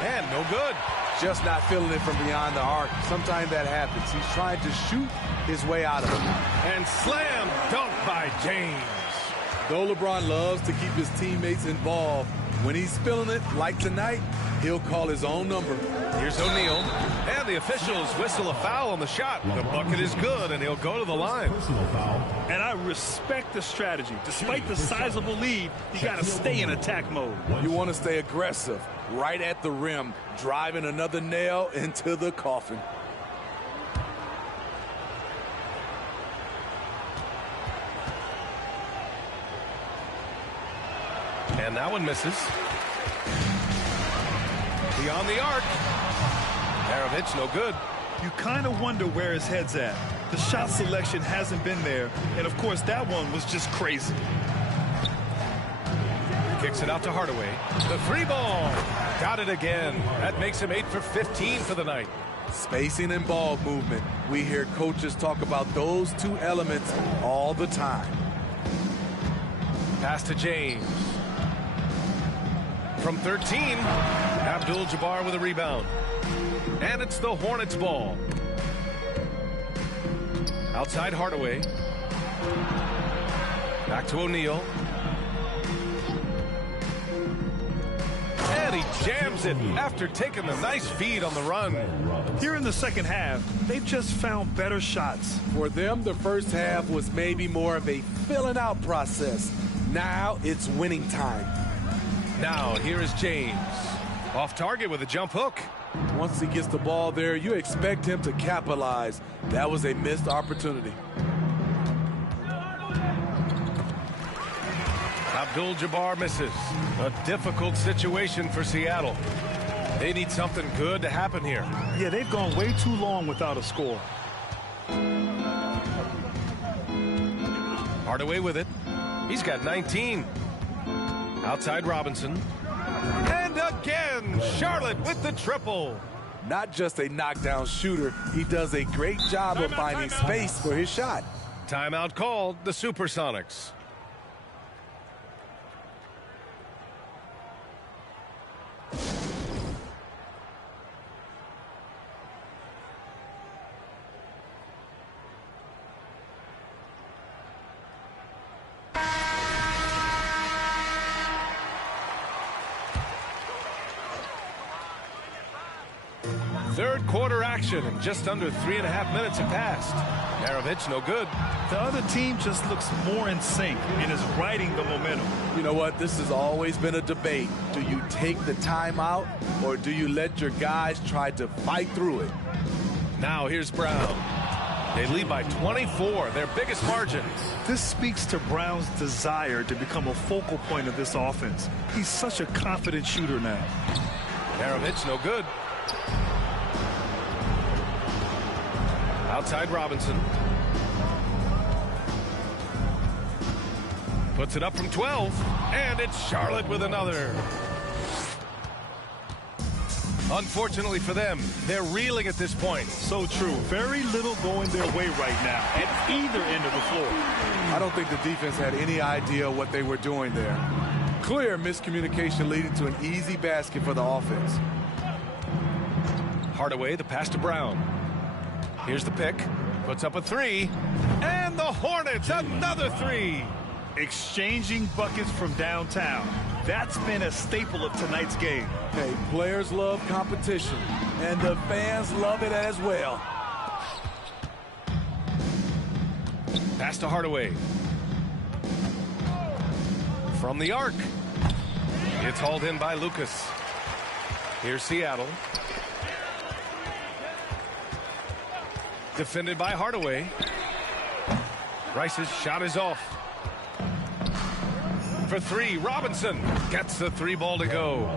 And no good. Just not feeling it from beyond the arc. Sometimes that happens. He's trying to shoot his way out of it. And slam dunk by James. Though LeBron loves to keep his teammates involved, when he's feeling it, like tonight, he'll call his own number. Here's O'Neal. And the officials whistle a foul on the shot. The bucket is good, and he'll go to the line. And I respect the strategy. Despite the sizable lead, you got to stay in attack mode. You want to stay aggressive, right at the rim, driving another nail into the coffin. And that one misses. Beyond the arc. Maravich, no good. You kind of wonder where his head's at. The shot selection hasn't been there. And, of course, that one was just crazy. Kicks it out to Hardaway. The 3-ball. Got it again. That makes him 8 for 15 for the night. Spacing and ball movement. We hear coaches talk about those two elements all the time. Pass to James. From 13, Abdul-Jabbar with a rebound. And it's the Hornets' ball. Outside Hardaway. Back to O'Neal. And he jams it after taking the nice feed on the run. Here in the second half, they've just found better shots. For them, the first half was maybe more of a filling out process. Now it's winning time. Now, here is James. Off target with a jump hook. Once he gets the ball there, you expect him to capitalize. That was a missed opportunity. Abdul-Jabbar misses. A difficult situation for Seattle. They need something good to happen here. Yeah, they've gone way too long without a score. Hardaway with it. He's got 19. Outside Robinson. And again, Charlotte with the triple. Not just a knockdown shooter, he does a great job of finding space for his shot. Timeout called, the Supersonics. Third quarter action, and just under 3.5 minutes have passed. Maravich, no good. The other team just looks more in sync and is riding the momentum. You know what? This has always been a debate. Do you take the timeout, or do you let your guys try to fight through it? Now here's Brown. They lead by 24, their biggest margin. This speaks to Brown's desire to become a focal point of this offense. He's such a confident shooter now. Maravich, no good. Outside Robinson. Puts it up from 12. And it's Charlotte with another. Unfortunately for them, they're reeling at this point. So true. Very little going their way right now at either end of the floor. I don't think the defense had any idea what they were doing there. Clear miscommunication leading to an easy basket for the offense. Hardaway, the pass to Brown. Here's the pick. Puts up a 3. And the Hornets, another 3. Exchanging buckets from downtown. That's been a staple of tonight's game. Hey, players love competition, and the fans love it as well. Pass to Hardaway. From the arc. It's hauled in by Lucas. Here's Seattle. Defended by Hardaway. Rice's shot is off. For three, Robinson gets the three ball to go.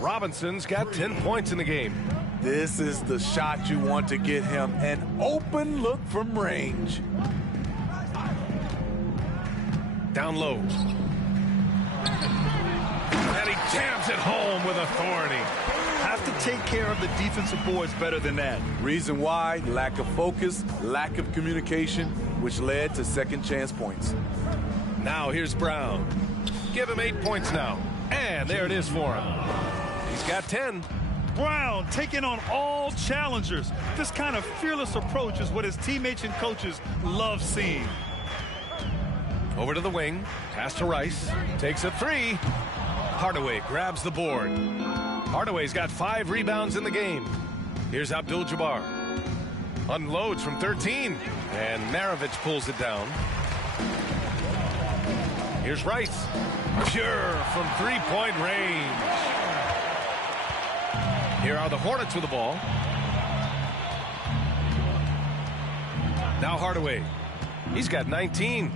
Robinson's got 10 points in the game. This is the shot you want to get him, an open look from range. Down low. And he jams it home with authority. Have to take care of the defensive boards better than that. Reason why? Lack of focus, lack of communication, which led to second chance points. Now here's Brown. Give him 8 points now. And there it is for him. He's got 10. Brown taking on all challengers. This kind of fearless approach is what his teammates and coaches love seeing. Over to the wing. Pass to Rice. Takes a three. Hardaway grabs the board. Hardaway's got 5 rebounds in the game. Here's Abdul-Jabbar. Unloads from 13. And Maravich pulls it down. Here's Rice. Pure from three-point range. Here are the Hornets with the ball. Now Hardaway. He's got 19.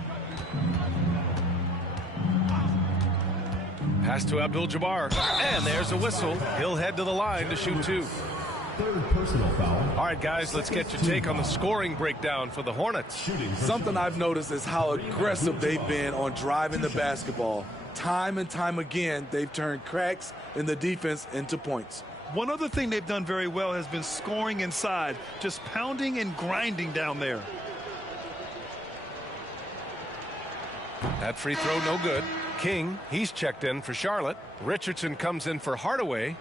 Pass to Abdul-Jabbar. And there's a whistle. He'll head to the line to shoot 2. Third personal foul. All right, guys, let's get your take on the scoring breakdown for the Hornets. Something I've noticed is how aggressive they've been on driving the basketball. Time and time again, they've turned cracks in the defense into points. One other thing they've done very well has been scoring inside, just pounding and grinding down there. That free throw no good. King, he's checked in for Charlotte. Richardson comes in for Hardaway.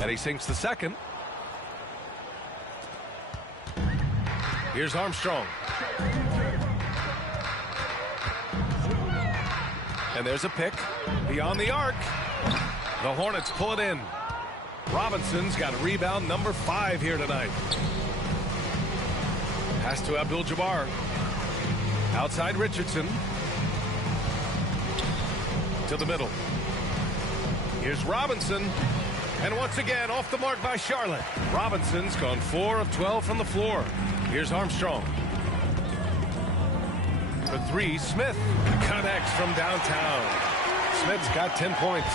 And he sinks the second. Here's Armstrong. And there's a pick beyond the arc. The Hornets pull it in. Robinson's got rebound number 5 here tonight. Pass to Abdul-Jabbar. Outside Richardson. To the middle. Here's Robinson. And once again, off the mark by Charlotte. Robinson's gone 4 of 12 from the floor. Here's Armstrong. For 3, Smith connects from downtown. Smith's got 10 points.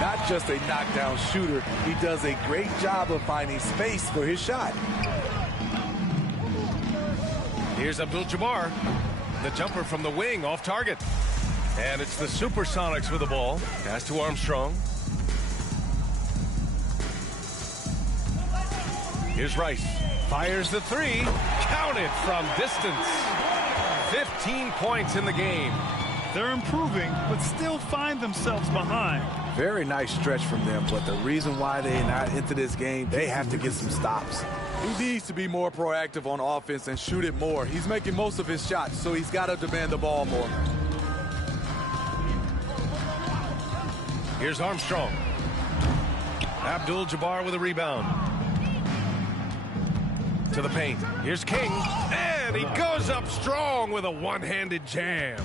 Not just a knockdown shooter, he does a great job of finding space for his shot. Here's Abdul-Jabbar. The jumper from the wing off target. And it's the Supersonics with the ball. Pass to Armstrong. Here's Rice. Fires the 3. Counted from distance. 15 points in the game. They're improving, but still find themselves behind. Very nice stretch from them, but the reason why they're not into this game, they have to get some stops. He needs to be more proactive on offense and shoot it more. He's making most of his shots, so he's got to demand the ball more. Here's Armstrong. Abdul-Jabbar with a rebound. To the paint. Here's King. And he goes up strong with a one-handed jam.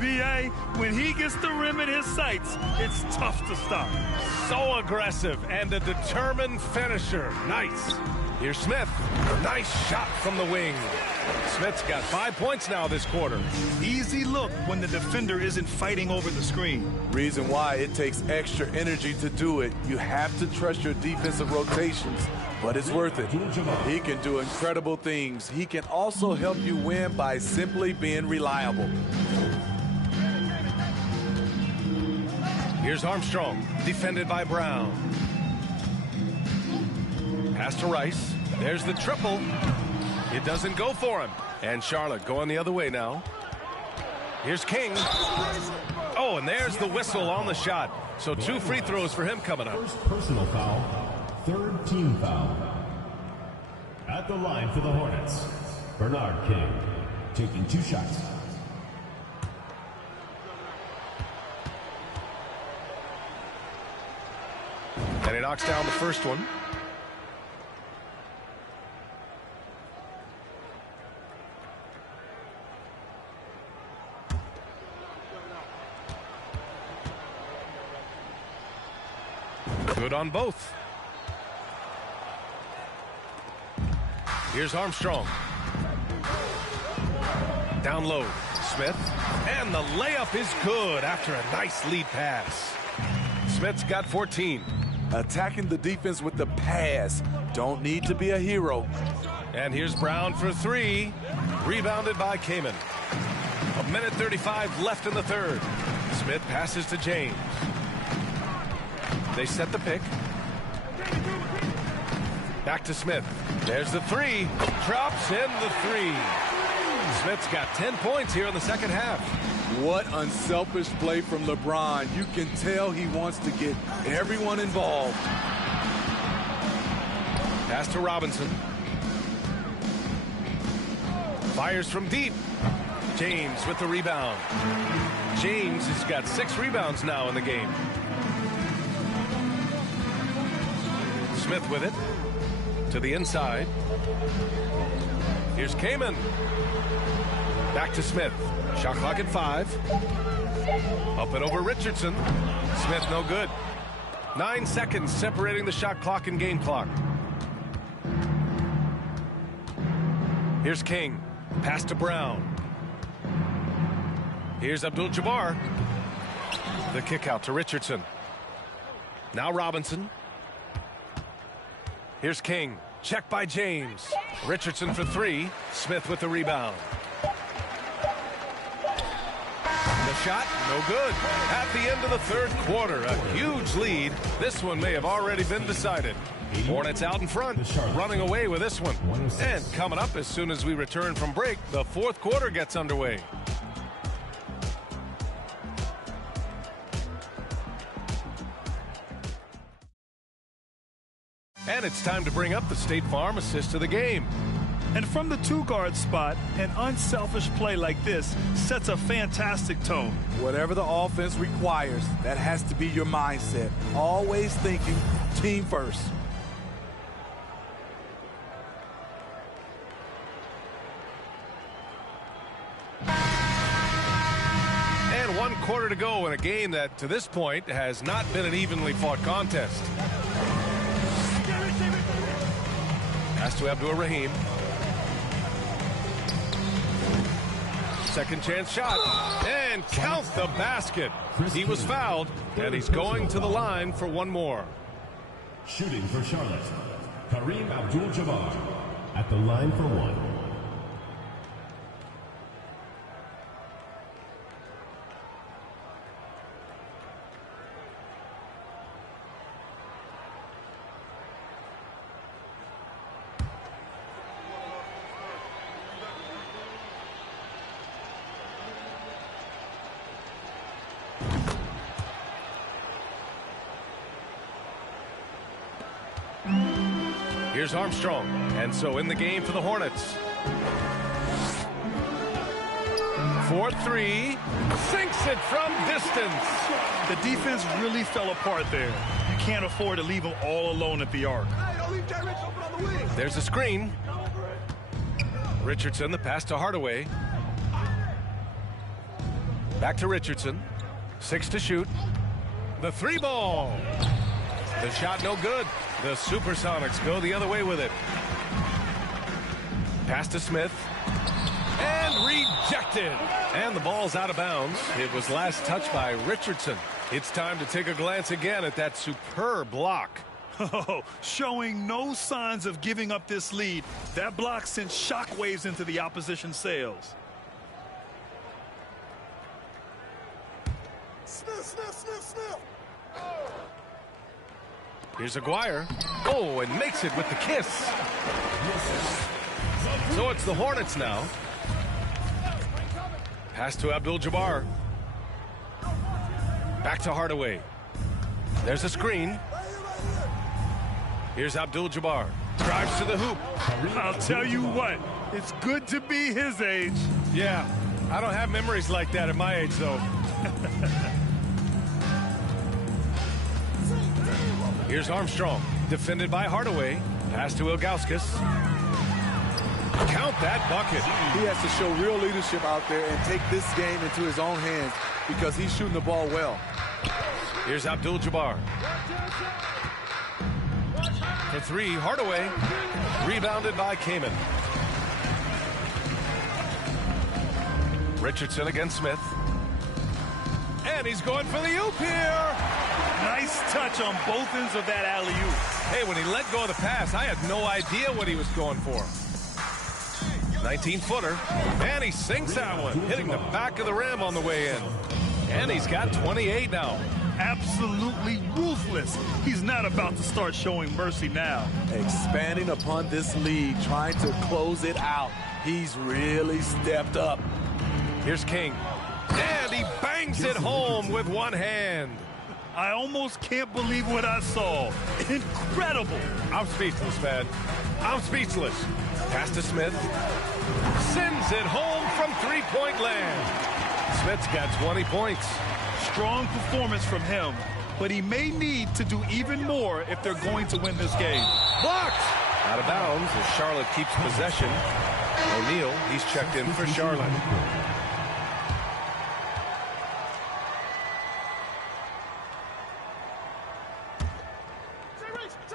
B.A., when he gets the rim in his sights, it's tough to stop. So aggressive and a determined finisher. Nice. Here's Smith. Nice shot from the wing. Smith's got 5 points now this quarter. Easy look when the defender isn't fighting over the screen. Reason why it takes extra energy to do it. You have to trust your defensive rotations, but it's worth it. He can do incredible things. He can also help you win by simply being reliable. Here's Armstrong, defended by Brown. Pass to Rice. There's the triple. It doesn't go for him. And Charlotte going the other way now. Here's King. Oh, and there's the whistle on the shot. So 2 free throws for him coming up. First personal foul, third team foul. At the line for the Hornets, Bernard King, taking 2 shots. And he knocks down the first one. Good on both. Here's Armstrong. Down low. Smith. And the layup is good after a nice lead pass. Smith's got 14. Attacking the defense with the pass. Don't need to be a hero. And here's Brown for 3. Rebounded by Kaman. 1:35 left in the third. Smith passes to James. They set the pick. Back to Smith. There's the 3. Drops in the 3. Smith's got 10 points here in the second half. What unselfish play from LeBron. You can tell he wants to get everyone involved. Pass to Robinson. Fires from deep. James with the rebound. James has got 6 rebounds now in the game. Smith with it. To the inside. Here's Kaman. Back to Smith. Shot clock at 5. Up and over Richardson. Smith no good. 9 seconds separating the shot clock and game clock. Here's King. Pass to Brown. Here's Abdul-Jabbar. The kick out to Richardson. Now Robinson. Here's King. Check by James. Richardson for 3. Smith with the rebound. The shot, no good. At the end of the third quarter, a huge lead. This one may have already been decided. Hornets out in front, running away with this one. And coming up as soon as we return from break, the fourth quarter gets underway. And it's time to bring up the State Farm assist of the game. And from the 2-guard spot, an unselfish play like this sets a fantastic tone. Whatever the offense requires, that has to be your mindset. Always thinking team first. And 1 quarter to go in a game that, to this point, has not been an evenly fought contest. Pass to Abdur-Rahim. Second chance shot. And count the basket. He was fouled, and he's going to the line for 1 more. Shooting for Charlotte, Kareem Abdul-Jabbar at the line for 1. Here's Armstrong. And so in the game for the Hornets. 4-3. Sinks it from distance. The defense really fell apart there. You can't afford to leave them all alone at the arc. There's a screen. Richardson, the pass to Hardaway. Back to Richardson. 6 to shoot. The 3 ball. The shot no good. The Supersonics go the other way with it. Pass to Smith. And rejected. And the ball's out of bounds. It was last touched by Richardson. It's time to take a glance again at that superb block. Oh, showing no signs of giving up this lead. That block sent shockwaves into the opposition sails. Smith. Here's Aguirre. Oh, and makes it with the kiss. So it's the Hornets now. Pass to Abdul-Jabbar. Back to Hardaway. There's a screen. Here's Abdul-Jabbar. Drives to the hoop. I'll tell you what, it's good to be his age. Yeah, I don't have memories like that at my age, though. Here's Armstrong. Defended by Hardaway. Pass to Ilgauskas. Count that bucket. He has to show real leadership out there and take this game into his own hands because he's shooting the ball well. Here's Abdul-Jabbar. For three, Hardaway. Rebounded by Kaman. Richardson against Smith. And he's going for the oop here. Nice touch on both ends of that alley-oop. Hey, when he let go of the pass, I had no idea what he was going for. 19-footer, and he sinks that one, hitting the back of the rim on the way in. And he's got 28 now. Absolutely ruthless. He's not about to start showing mercy now. Expanding upon this lead, trying to close it out. He's really stepped up. Here's King. And he bangs it home with one hand. I almost can't believe what I saw. Incredible. I'm speechless, man. I'm speechless. Pass to Smith. Sends it home from three-point land. Smith's got 20 points. Strong performance from him, but he may need to do even more if they're going to win this game. Blocked! Out of bounds as Charlotte keeps possession. O'Neal, he's checked in for Charlotte.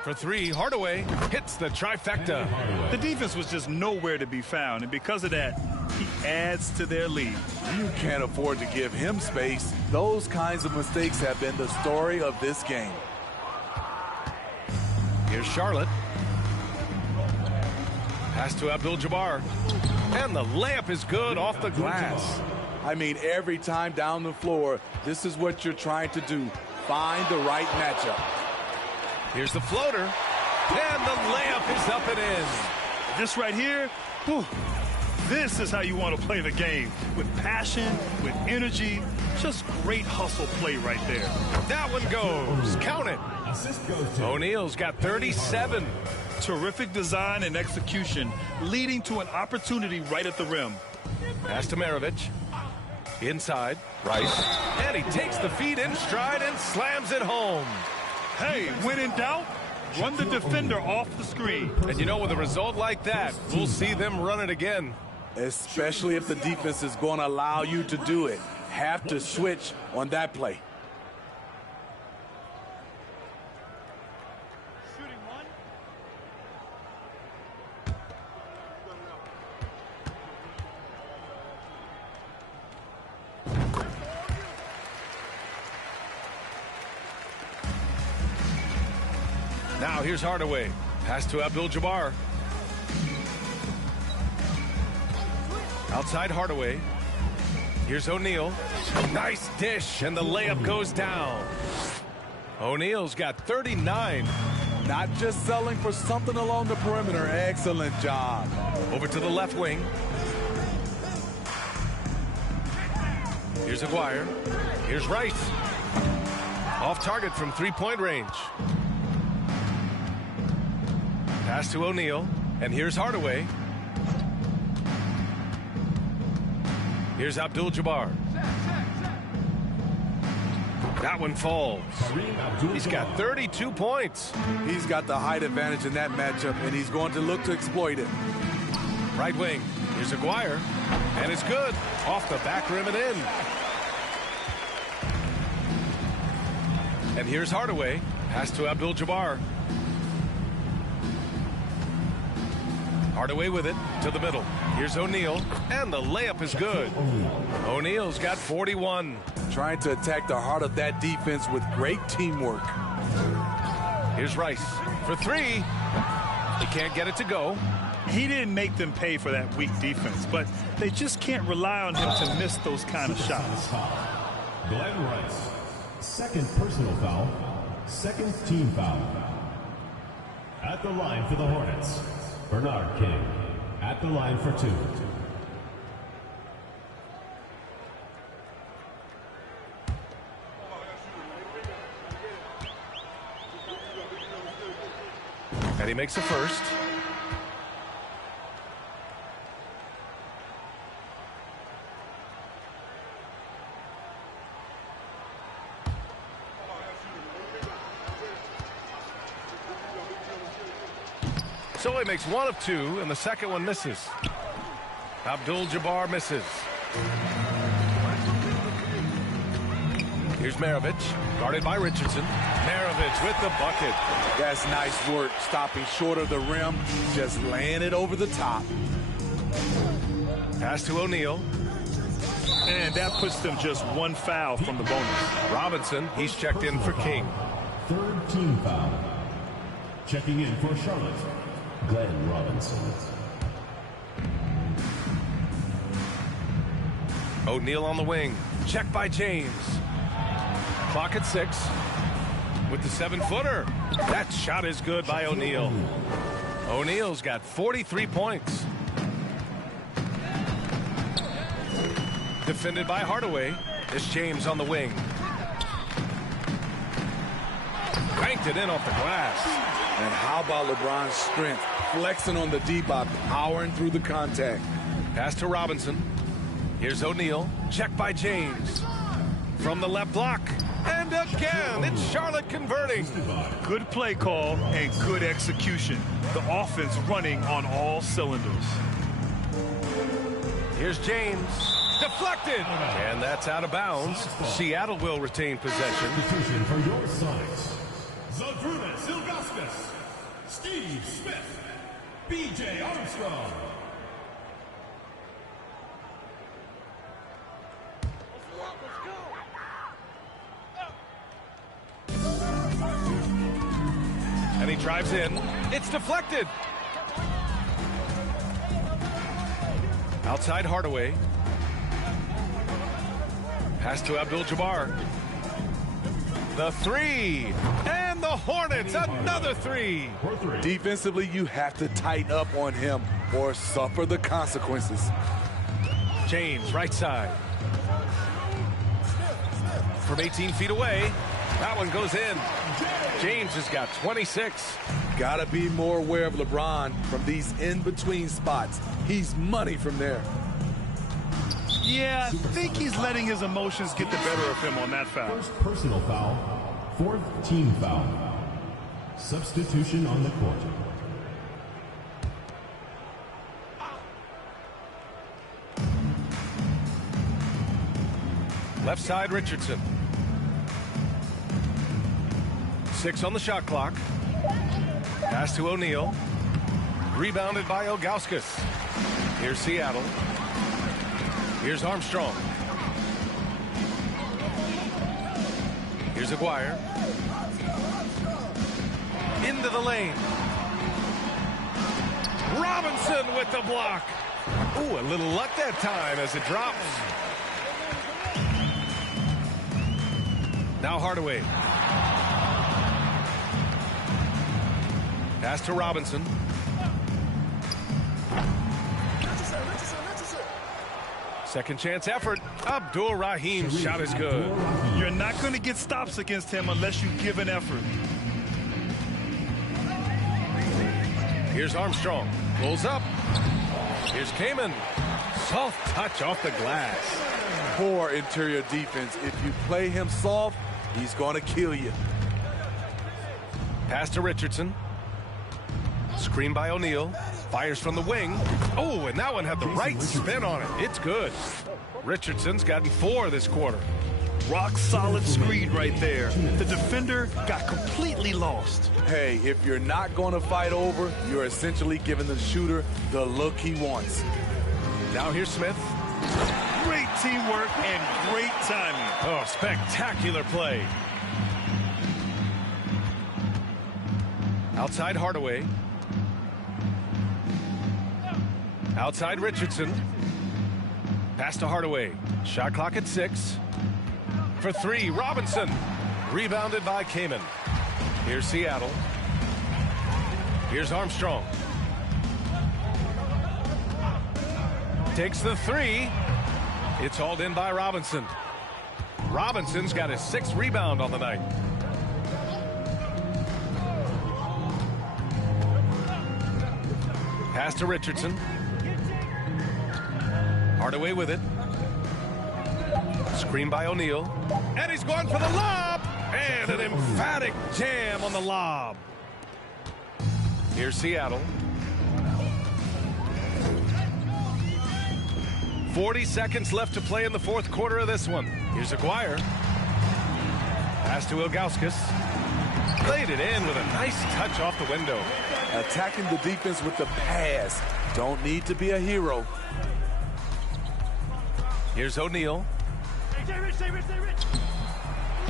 For three, Hardaway hits the trifecta. The defense was just nowhere to be found, and because of that, he adds to their lead. You can't afford to give him space. Those kinds of mistakes have been the story of this game. Here's Charlotte. Pass to Abdul-Jabbar. And the layup is good off the glass. I mean, every time down the floor, this is what you're trying to do. Find the right matchup. Here's the floater, and the layup is up and in. This right here, whew, this is how you want to play the game. With passion, with energy, just great hustle play right there. That one goes. Count it. O'Neal's got 37. Terrific design and execution, leading to an opportunity right at the rim. Pass to Maravich. Inside, Rice. And he takes the feed in stride and slams it home. Hey, when in doubt, run the defender off the screen. And you know, with a result like that, we'll see them run it again. Especially if the defense is going to allow you to do it. Have to switch on that play. Now here's Hardaway. Pass to Abdul-Jabbar. Outside Hardaway. Here's O'Neal. Nice dish, and the layup goes down. O'Neal's got 39. Not just selling for something along the perimeter. Excellent job. Over to the left wing. Here's Aguirre. Here's Rice. Off target from three-point range. Pass to O'Neal, and here's Hardaway. Here's Abdul-Jabbar. That one falls. He's got 32 points. He's got the height advantage in that matchup, and he's going to look to exploit it. Right wing. Here's Aguirre, and it's good. Off the back rim and in. And here's Hardaway. Pass to Abdul-Jabbar. Hardaway with it to the middle. Here's O'Neal, and the layup is good. O'Neal's got 41. Trying to attack the heart of that defense with great teamwork. Here's Rice for three. He can't get it to go. He didn't make them pay for that weak defense, but they just can't rely on him to miss those kind of shots. Glenn Rice, second personal foul, second team foul. At the line for the Hornets, Bernard King. At the line for two. And he makes the first. So he makes one of two, and the second one misses. Abdul-Jabbar misses. Here's Maravich, guarded by Richardson. Maravich with the bucket. That's nice work, stopping short of the rim, just laying it over the top. Pass to O'Neal. And that puts them just one foul from the bonus. Robinson, he's checked in for King. Third team foul. Checking in for Charlotte, Glenn Robinson. O'Neal on the wing. Check by James. Clock at 6. With the 7-footer. That shot is good by O'Neal. O'Neal's got 43 points. Defended by Hardaway. It's James on the wing. Cranked it in off the glass. And how about LeBron's strength, flexing on the D by powering through the contact. Pass to Robinson. Here's O'Neal. Check by James. From the left block. And again, it's Charlotte converting. Good play call and good execution. The offense running on all cylinders. Here's James. Deflected. And that's out of bounds. Seattle will retain possession. Substitution for your sides. Zydrunas Ilgauskas, Steve Smith, B.J. Armstrong. And he drives in. It's deflected. Outside Hardaway. Pass to Abdul-Jabbar. The three. And the Hornets, another three. Defensively, you have to tighten up on him or suffer the consequences. James, right side. From 18 feet away. That one goes in. James has got 26. Gotta be more aware of LeBron from these in-between spots. He's money from there. Yeah, I think he's letting his emotions get the better of him on that foul. First personal foul, fourth team foul. Substitution on the court. Left side, Richardson. 6 on the shot clock. Pass to O'Neal. Rebounded by Ilgauskas. Here's Seattle. Here's Armstrong. Here's Aguirre. Into the lane. Robinson with the block. Ooh, a little luck that time as it drops. Now Hardaway. Pass to Robinson. Second chance effort. Abdul-Rahim's shot is good. You're not going to get stops against him unless you give an effort. Here's Armstrong. Pulls up. Here's Kaman. Soft touch off the glass. Poor interior defense. If you play him soft, he's going to kill you. Pass to Richardson. Screen by O'Neal. Fires from the wing. Oh, and that one had the right spin on it. It's good. Richardson's gotten 4 this quarter. Rock solid screen right there. The defender got completely lost. Hey, if you're not going to fight over, you're essentially giving the shooter the look he wants. Now here's Smith. Great teamwork and great timing. Oh, spectacular play. Outside Hardaway. Outside Richardson. Pass to Hardaway. Shot clock at 6. For 3, Robinson. Rebounded by Kaman. Here's Seattle. Here's Armstrong. Takes the 3. It's hauled in by Robinson. Robinson's got his 6th rebound on the night. Pass to Richardson. Hardaway with it. Screen by O'Neal. And he's going for the lob. And an emphatic jam on the lob. Here's Seattle. 40 seconds left to play in the fourth quarter of this one. Here's Aguirre. Pass to Ilgauskas. Laid it in with a nice touch off the window. Attacking the defense with the pass. Don't need to be a hero. Here's O'Neal.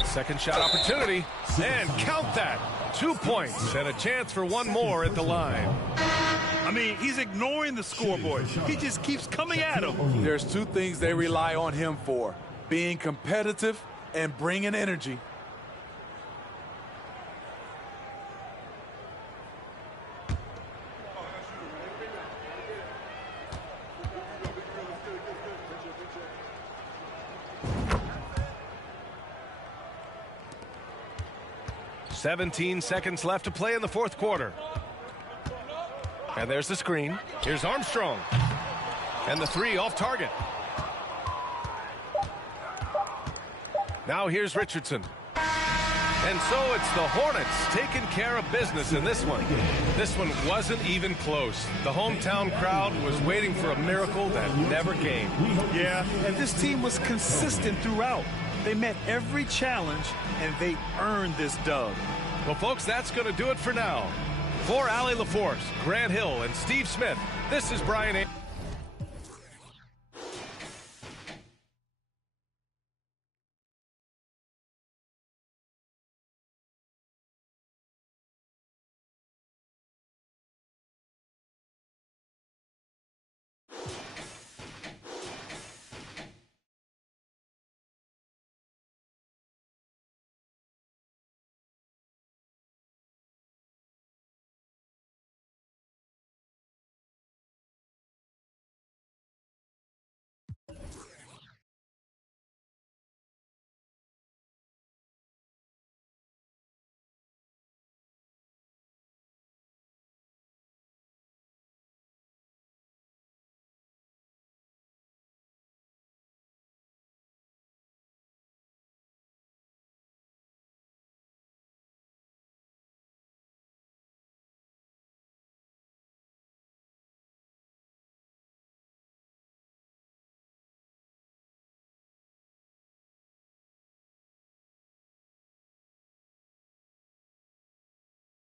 Second shot opportunity. And count that. 2 points and a chance for one more at the line. I mean, he's ignoring the scoreboard. He just keeps coming at him. There's two things they rely on him for: being competitive and bringing energy. "17 seconds left to play in the fourth quarter. And there's the screen. Here's Armstrong. And the three off target. Now here's Richardson. And so it's the Hornets taking care of business in this one. This one wasn't even close. The hometown crowd was waiting for a miracle that never came. Yeah, and this team was consistent throughout. They met every challenge, and they earned this dub. Well, folks, that's going to do it for now. For Allie LaForce, Grant Hill, and Steve Smith, this is Brian A.